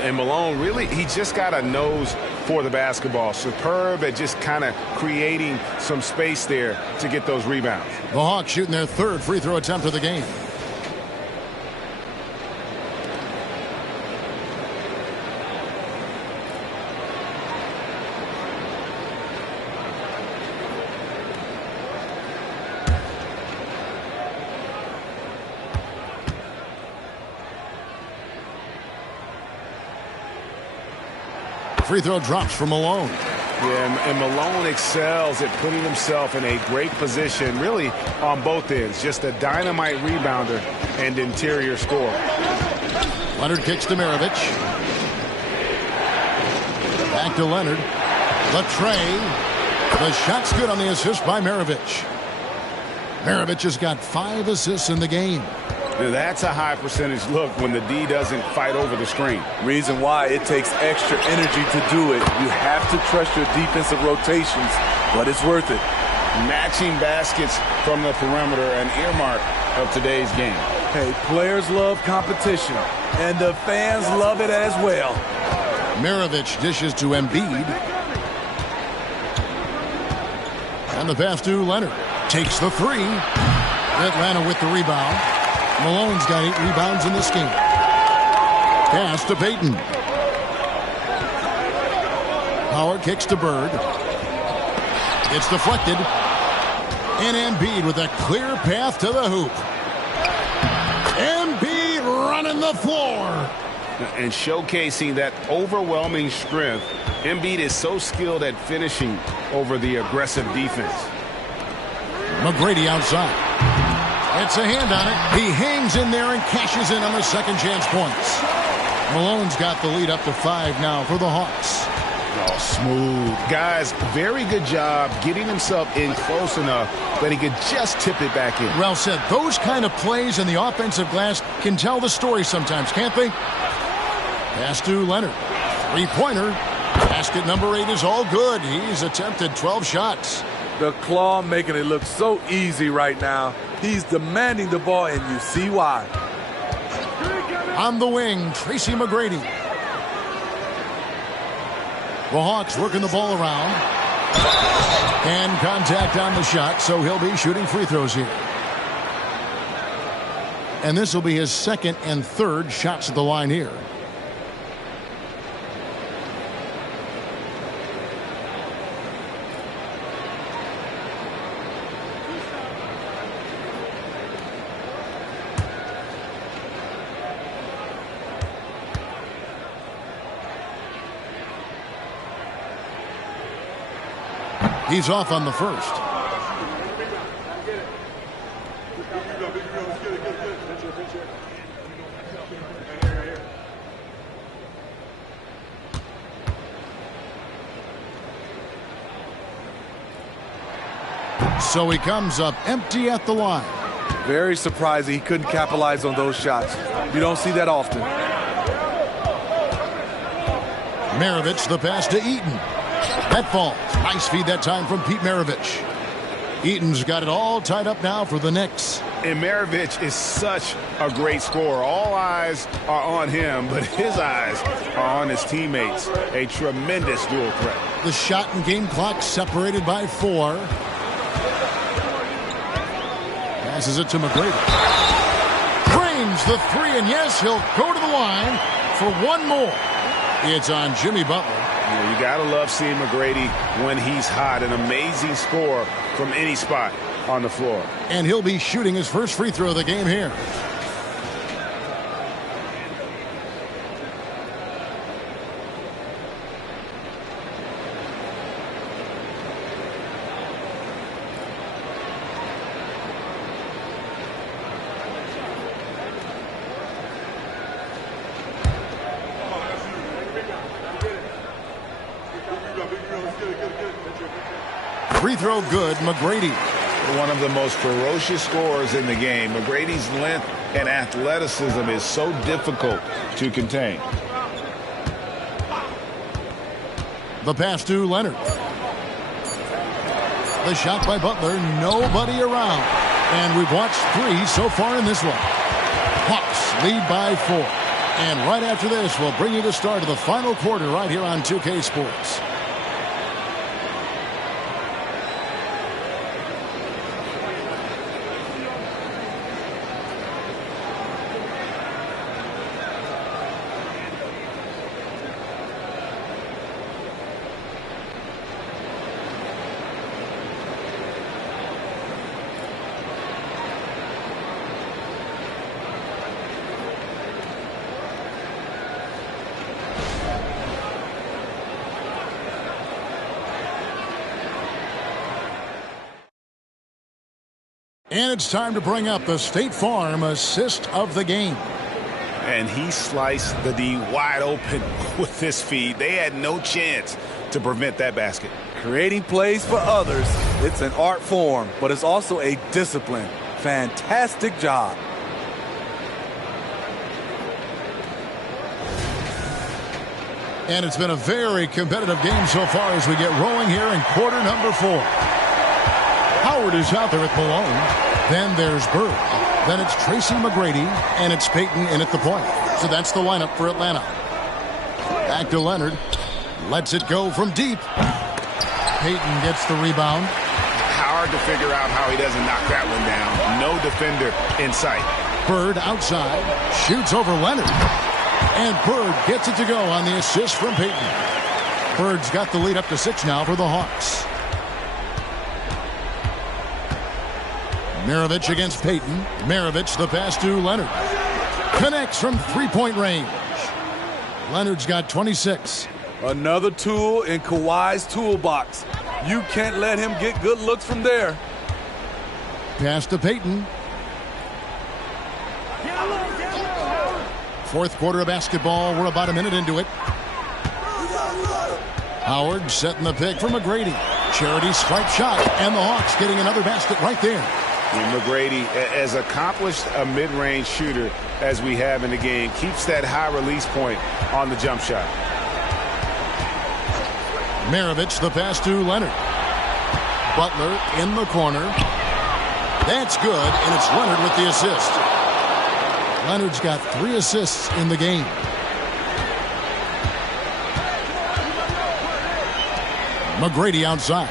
And Malone, really, he just got a nose for the basketball. Superb at just kind of creating some space there to get those rebounds. The Hawks shooting their 3rd free throw attempt of the game. Free throw drops for Malone. Yeah, and Malone excels at putting himself in a great position, really on both ends. Just a dynamite rebounder and interior scorer. Leonard kicks to Maravich. Back to Leonard. The tray. The shot's good on the assist by Maravich. Maravich has got 5 assists in the game. That's a high percentage look when the D doesn't fight over the screen. Reason why it takes extra energy to do it. You have to trust your defensive rotations, but it's worth it. Matching baskets from the perimeter, an earmark of today's game. Hey, players love competition, and the fans love it as well. Maravich dishes to Embiid. And the pass to Leonard. Takes the 3. Atlanta with the rebound. Malone's got 8 rebounds in this game. Pass to Payton. Howard kicks to Bird. It's deflected. And Embiid with a clear path to the hoop. Embiid running the floor. And showcasing that overwhelming strength. Embiid is so skilled at finishing over the aggressive defense. McGrady outside. It's a hand on it. He hangs in there and cashes in on the second chance points. Malone's got the lead up to 5 now for the Hawks. Oh, smooth. Guys, very good job getting himself in close enough that he could just tip it back in. Well said. Those kind of plays in the offensive glass can tell the story sometimes, can't they? Pass to Leonard. 3-pointer. Basket number 8 is all good. He's attempted 12 shots. The claw making it look so easy right now. He's demanding the ball, and you see why. On the wing, Tracy McGrady. The Hawks working the ball around. And contact on the shot, so he'll be shooting free throws here. And this will be his 2nd and 3rd shots at the line here. He's off on the first. So he comes up empty at the line. Very surprising he couldn't capitalize on those shots. You don't see that often. Maravich, the pass to Eaton. That falls. Nice feed that time from Pete Maravich. Eaton's got it all tied up now for the Knicks. And Maravich is such a great scorer. All eyes are on him, but his eyes are on his teammates. A tremendous dual threat. The shot and game clock separated by 4. Passes it to McGrady. Frames the 3, and yes, he'll go to the line for one more. It's on Jimmy Butler. Yeah, you got to love seeing McGrady when he's hot. An amazing score from any spot on the floor. And he'll be shooting his first free throw of the game here. Free throw good, McGrady. One of the most ferocious scorers in the game. McGrady's length and athleticism is so difficult to contain. The pass to Leonard. The shot by Butler, nobody around. And we've watched 3 so far in this one. Hawks lead by 4. And right after this, we'll bring you the start of the final quarter right here on 2K Sports. And it's time to bring up the State Farm assist of the game. And he sliced the D wide open with his feed. They had no chance to prevent that basket. Creating plays for others, it's an art form, but it's also a discipline. Fantastic job. And it's been a very competitive game so far as we get rolling here in quarter number 4. Howard is out there at Malone. Then there's Bird. Then it's Tracy McGrady. And it's Payton in at the point. So that's the lineup for Atlanta. Back to Leonard. Lets it go from deep. Payton gets the rebound. Hard to figure out how he doesn't knock that one down. No defender in sight. Bird outside. Shoots over Leonard. And Bird gets it to go on the assist from Payton. Bird's got the lead up to 6 now for the Hawks. Maravich against Payton. Maravich the pass to Leonard. Connects from three-point range. Leonard's got 26. Another tool in Kawhi's toolbox. You can't let him get good looks from there. Pass to Payton. Fourth quarter of basketball. We're about a minute into it. Howard setting the pick for McGrady. Charity stripe shot. And the Hawks getting another basket right there. And McGrady, as accomplished a mid-range shooter as we have in the game, keeps that high release point on the jump shot. Maravich the pass to Leonard. Butler in the corner. That's good, and it's Leonard with the assist. Leonard's got 3 assists in the game. McGrady outside.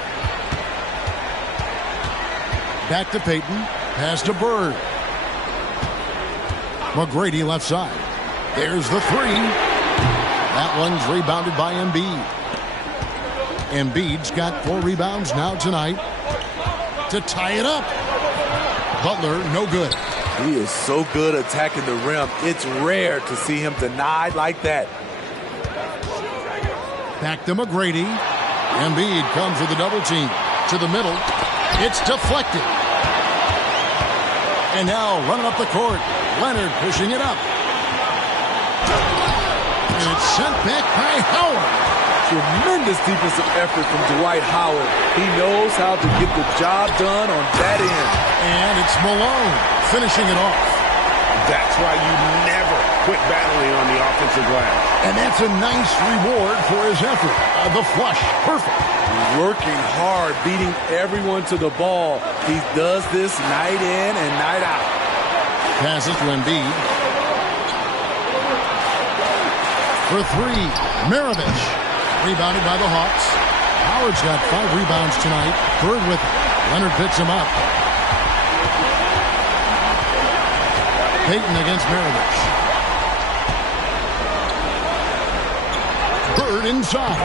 Back to Payton. Pass to Bird. McGrady left side. There's the 3. That one's rebounded by Embiid. Embiid's got 4 rebounds now tonight to tie it up. Butler, no good. He is so good attacking the rim. It's rare to see him denied like that. Back to McGrady. Embiid comes with a double team. To the middle. It's deflected. And now running up the court. Leonard pushing it up. And it's sent back by Howard. Tremendous defensive effort from Dwight Howard. He knows how to get the job done on that end. And it's Malone finishing it off. That's why you never quit battling on the offensive glass. And that's a nice reward for his effort. The flush, perfect. Working hard, beating everyone to the ball. He does this night in and night out. Passes to Embiid. For 3, Maravich. Rebounded by the Hawks. Howard's got 5 rebounds tonight. Bird with it. Leonard picks him up. Payton against Maravich. Bird Bird inside.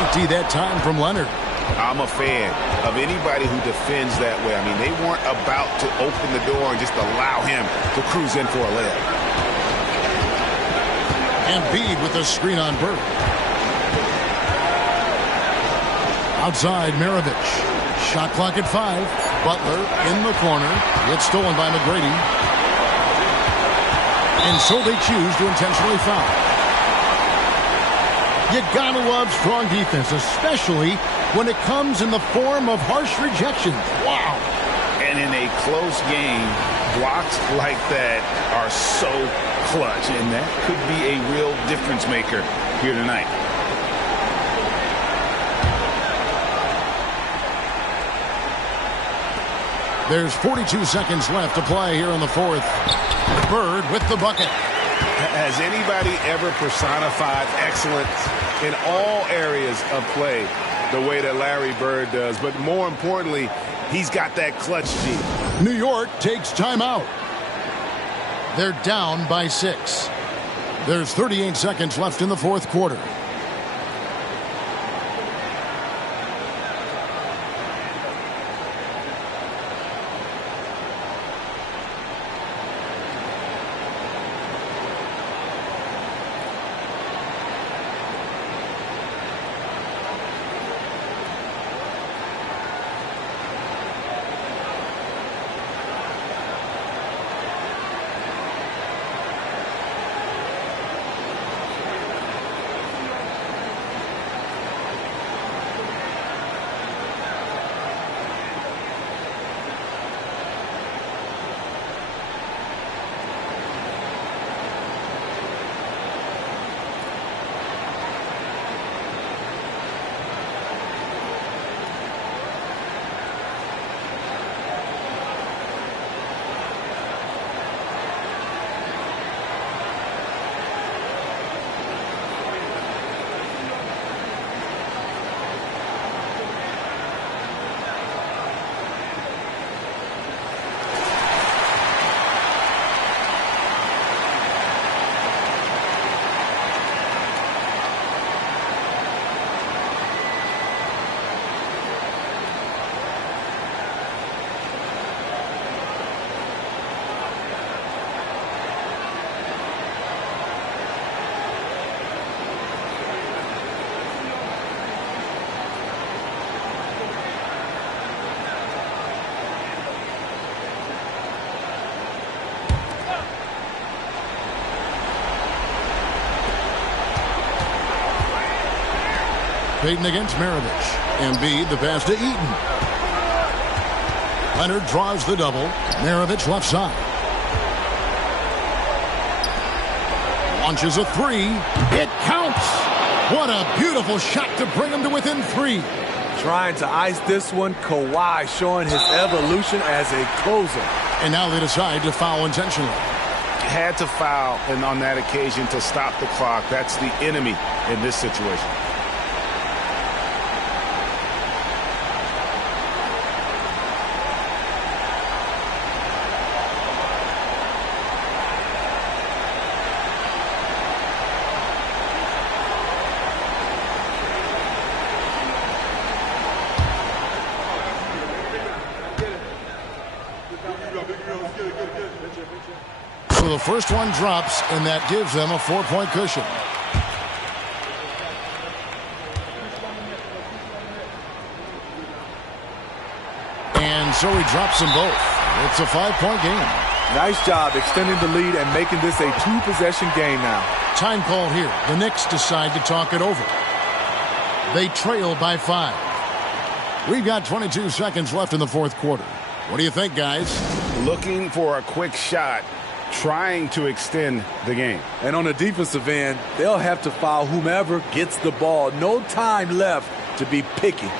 Empty that time from Leonard. I'm a fan of anybody who defends that way. I mean, they weren't about to open the door and just allow him to cruise in for a layup. Embiid with a screen on Bird. Outside, Maravich. Shot clock at 5. Butler in the corner. It's stolen by McGrady. And so they choose to intentionally foul. You gotta love strong defense, especially when it comes in the form of harsh rejections. Wow. And in a close game, blocks like that are so clutch, and that could be a real difference maker here tonight. There's 42 seconds left to play here in the fourth. Bird with the bucket. Has anybody ever personified excellence in all areas of play the way that Larry Bird does? But more importantly, he's got that clutch gene. New York takes timeout. They're down by 6. There's 38 seconds left in the fourth quarter. Payton against Maravich. Embiid, the pass to Eaton. Leonard draws the double. Maravich left side. Launches a 3. It counts. What a beautiful shot to bring him to within 3. Trying to ice this one, Kawhi showing his evolution as a closer. And now they decide to foul intentionally. Had to foul and on that occasion to stop the clock. That's the enemy in this situation. So the first one drops, and that gives them a 4-point cushion. And so he drops them both. It's a 5-point game. Nice job extending the lead and making this a 2-possession game now. Time called here. The Knicks decide to talk it over. They trail by 5. We've got 22 seconds left in the fourth quarter. What do you think, guys? Looking for a quick shot, trying to extend the game. And on the defensive end, they'll have to foul whomever gets the ball. No time left to be picky.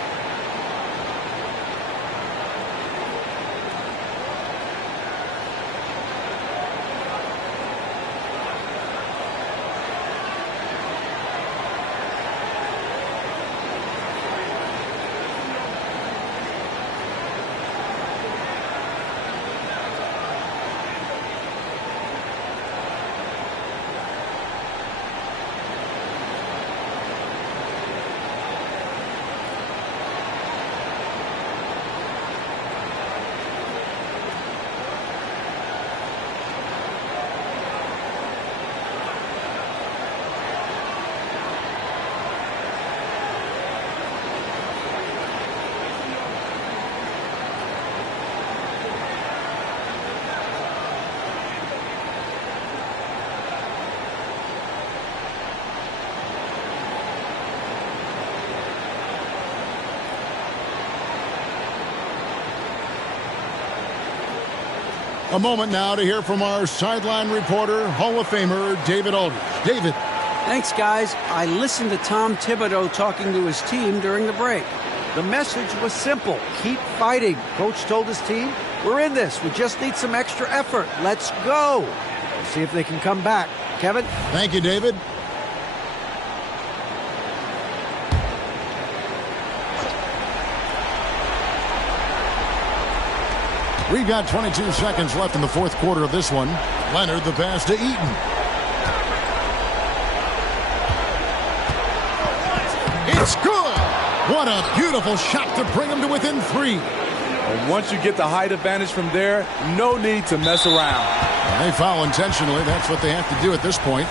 A moment now to hear from our sideline reporter, Hall of Famer David Aldridge. David. Thanks, guys. I listened to Tom Thibodeau talking to his team during the break. The message was simple. Keep fighting. Coach told his team, we're in this. We just need some extra effort. Let's go. We'll see if they can come back. Kevin? Thank you, David. We've got 22 seconds left in the fourth quarter of this one. Leonard, the pass to Eaton. It's good! What a beautiful shot to bring him to within 3. And once you get the height advantage from there, no need to mess around. And they foul intentionally. That's what they have to do at this point.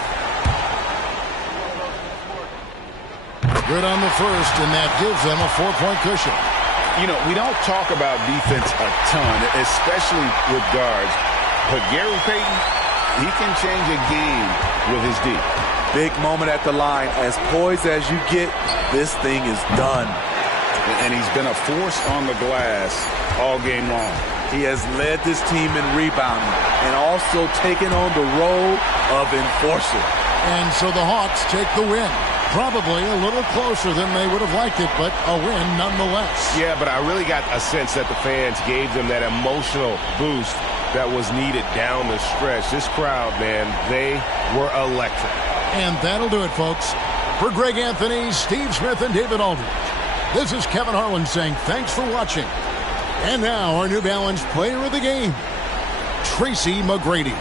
Good on the first, and that gives them a 4-point cushion. You know, we don't talk about defense a ton, especially with guards. But Gary Payton, he can change a game with his D. Big moment at the line. As poised as you get, this thing is done. And he's been a force on the glass all game long. He has led this team in rebounding and also taken on the role of enforcer. And so the Hawks take the win. Probably a little closer than they would have liked it, but a win nonetheless. Yeah, but I really got a sense that the fans gave them that emotional boost that was needed down the stretch. This crowd, man, they were electric. And that'll do it, folks. For Greg Anthony, Steve Smith, and David Aldridge, this is Kevin Harlan saying thanks for watching. And now our New Balance player of the game, Tracy McGrady.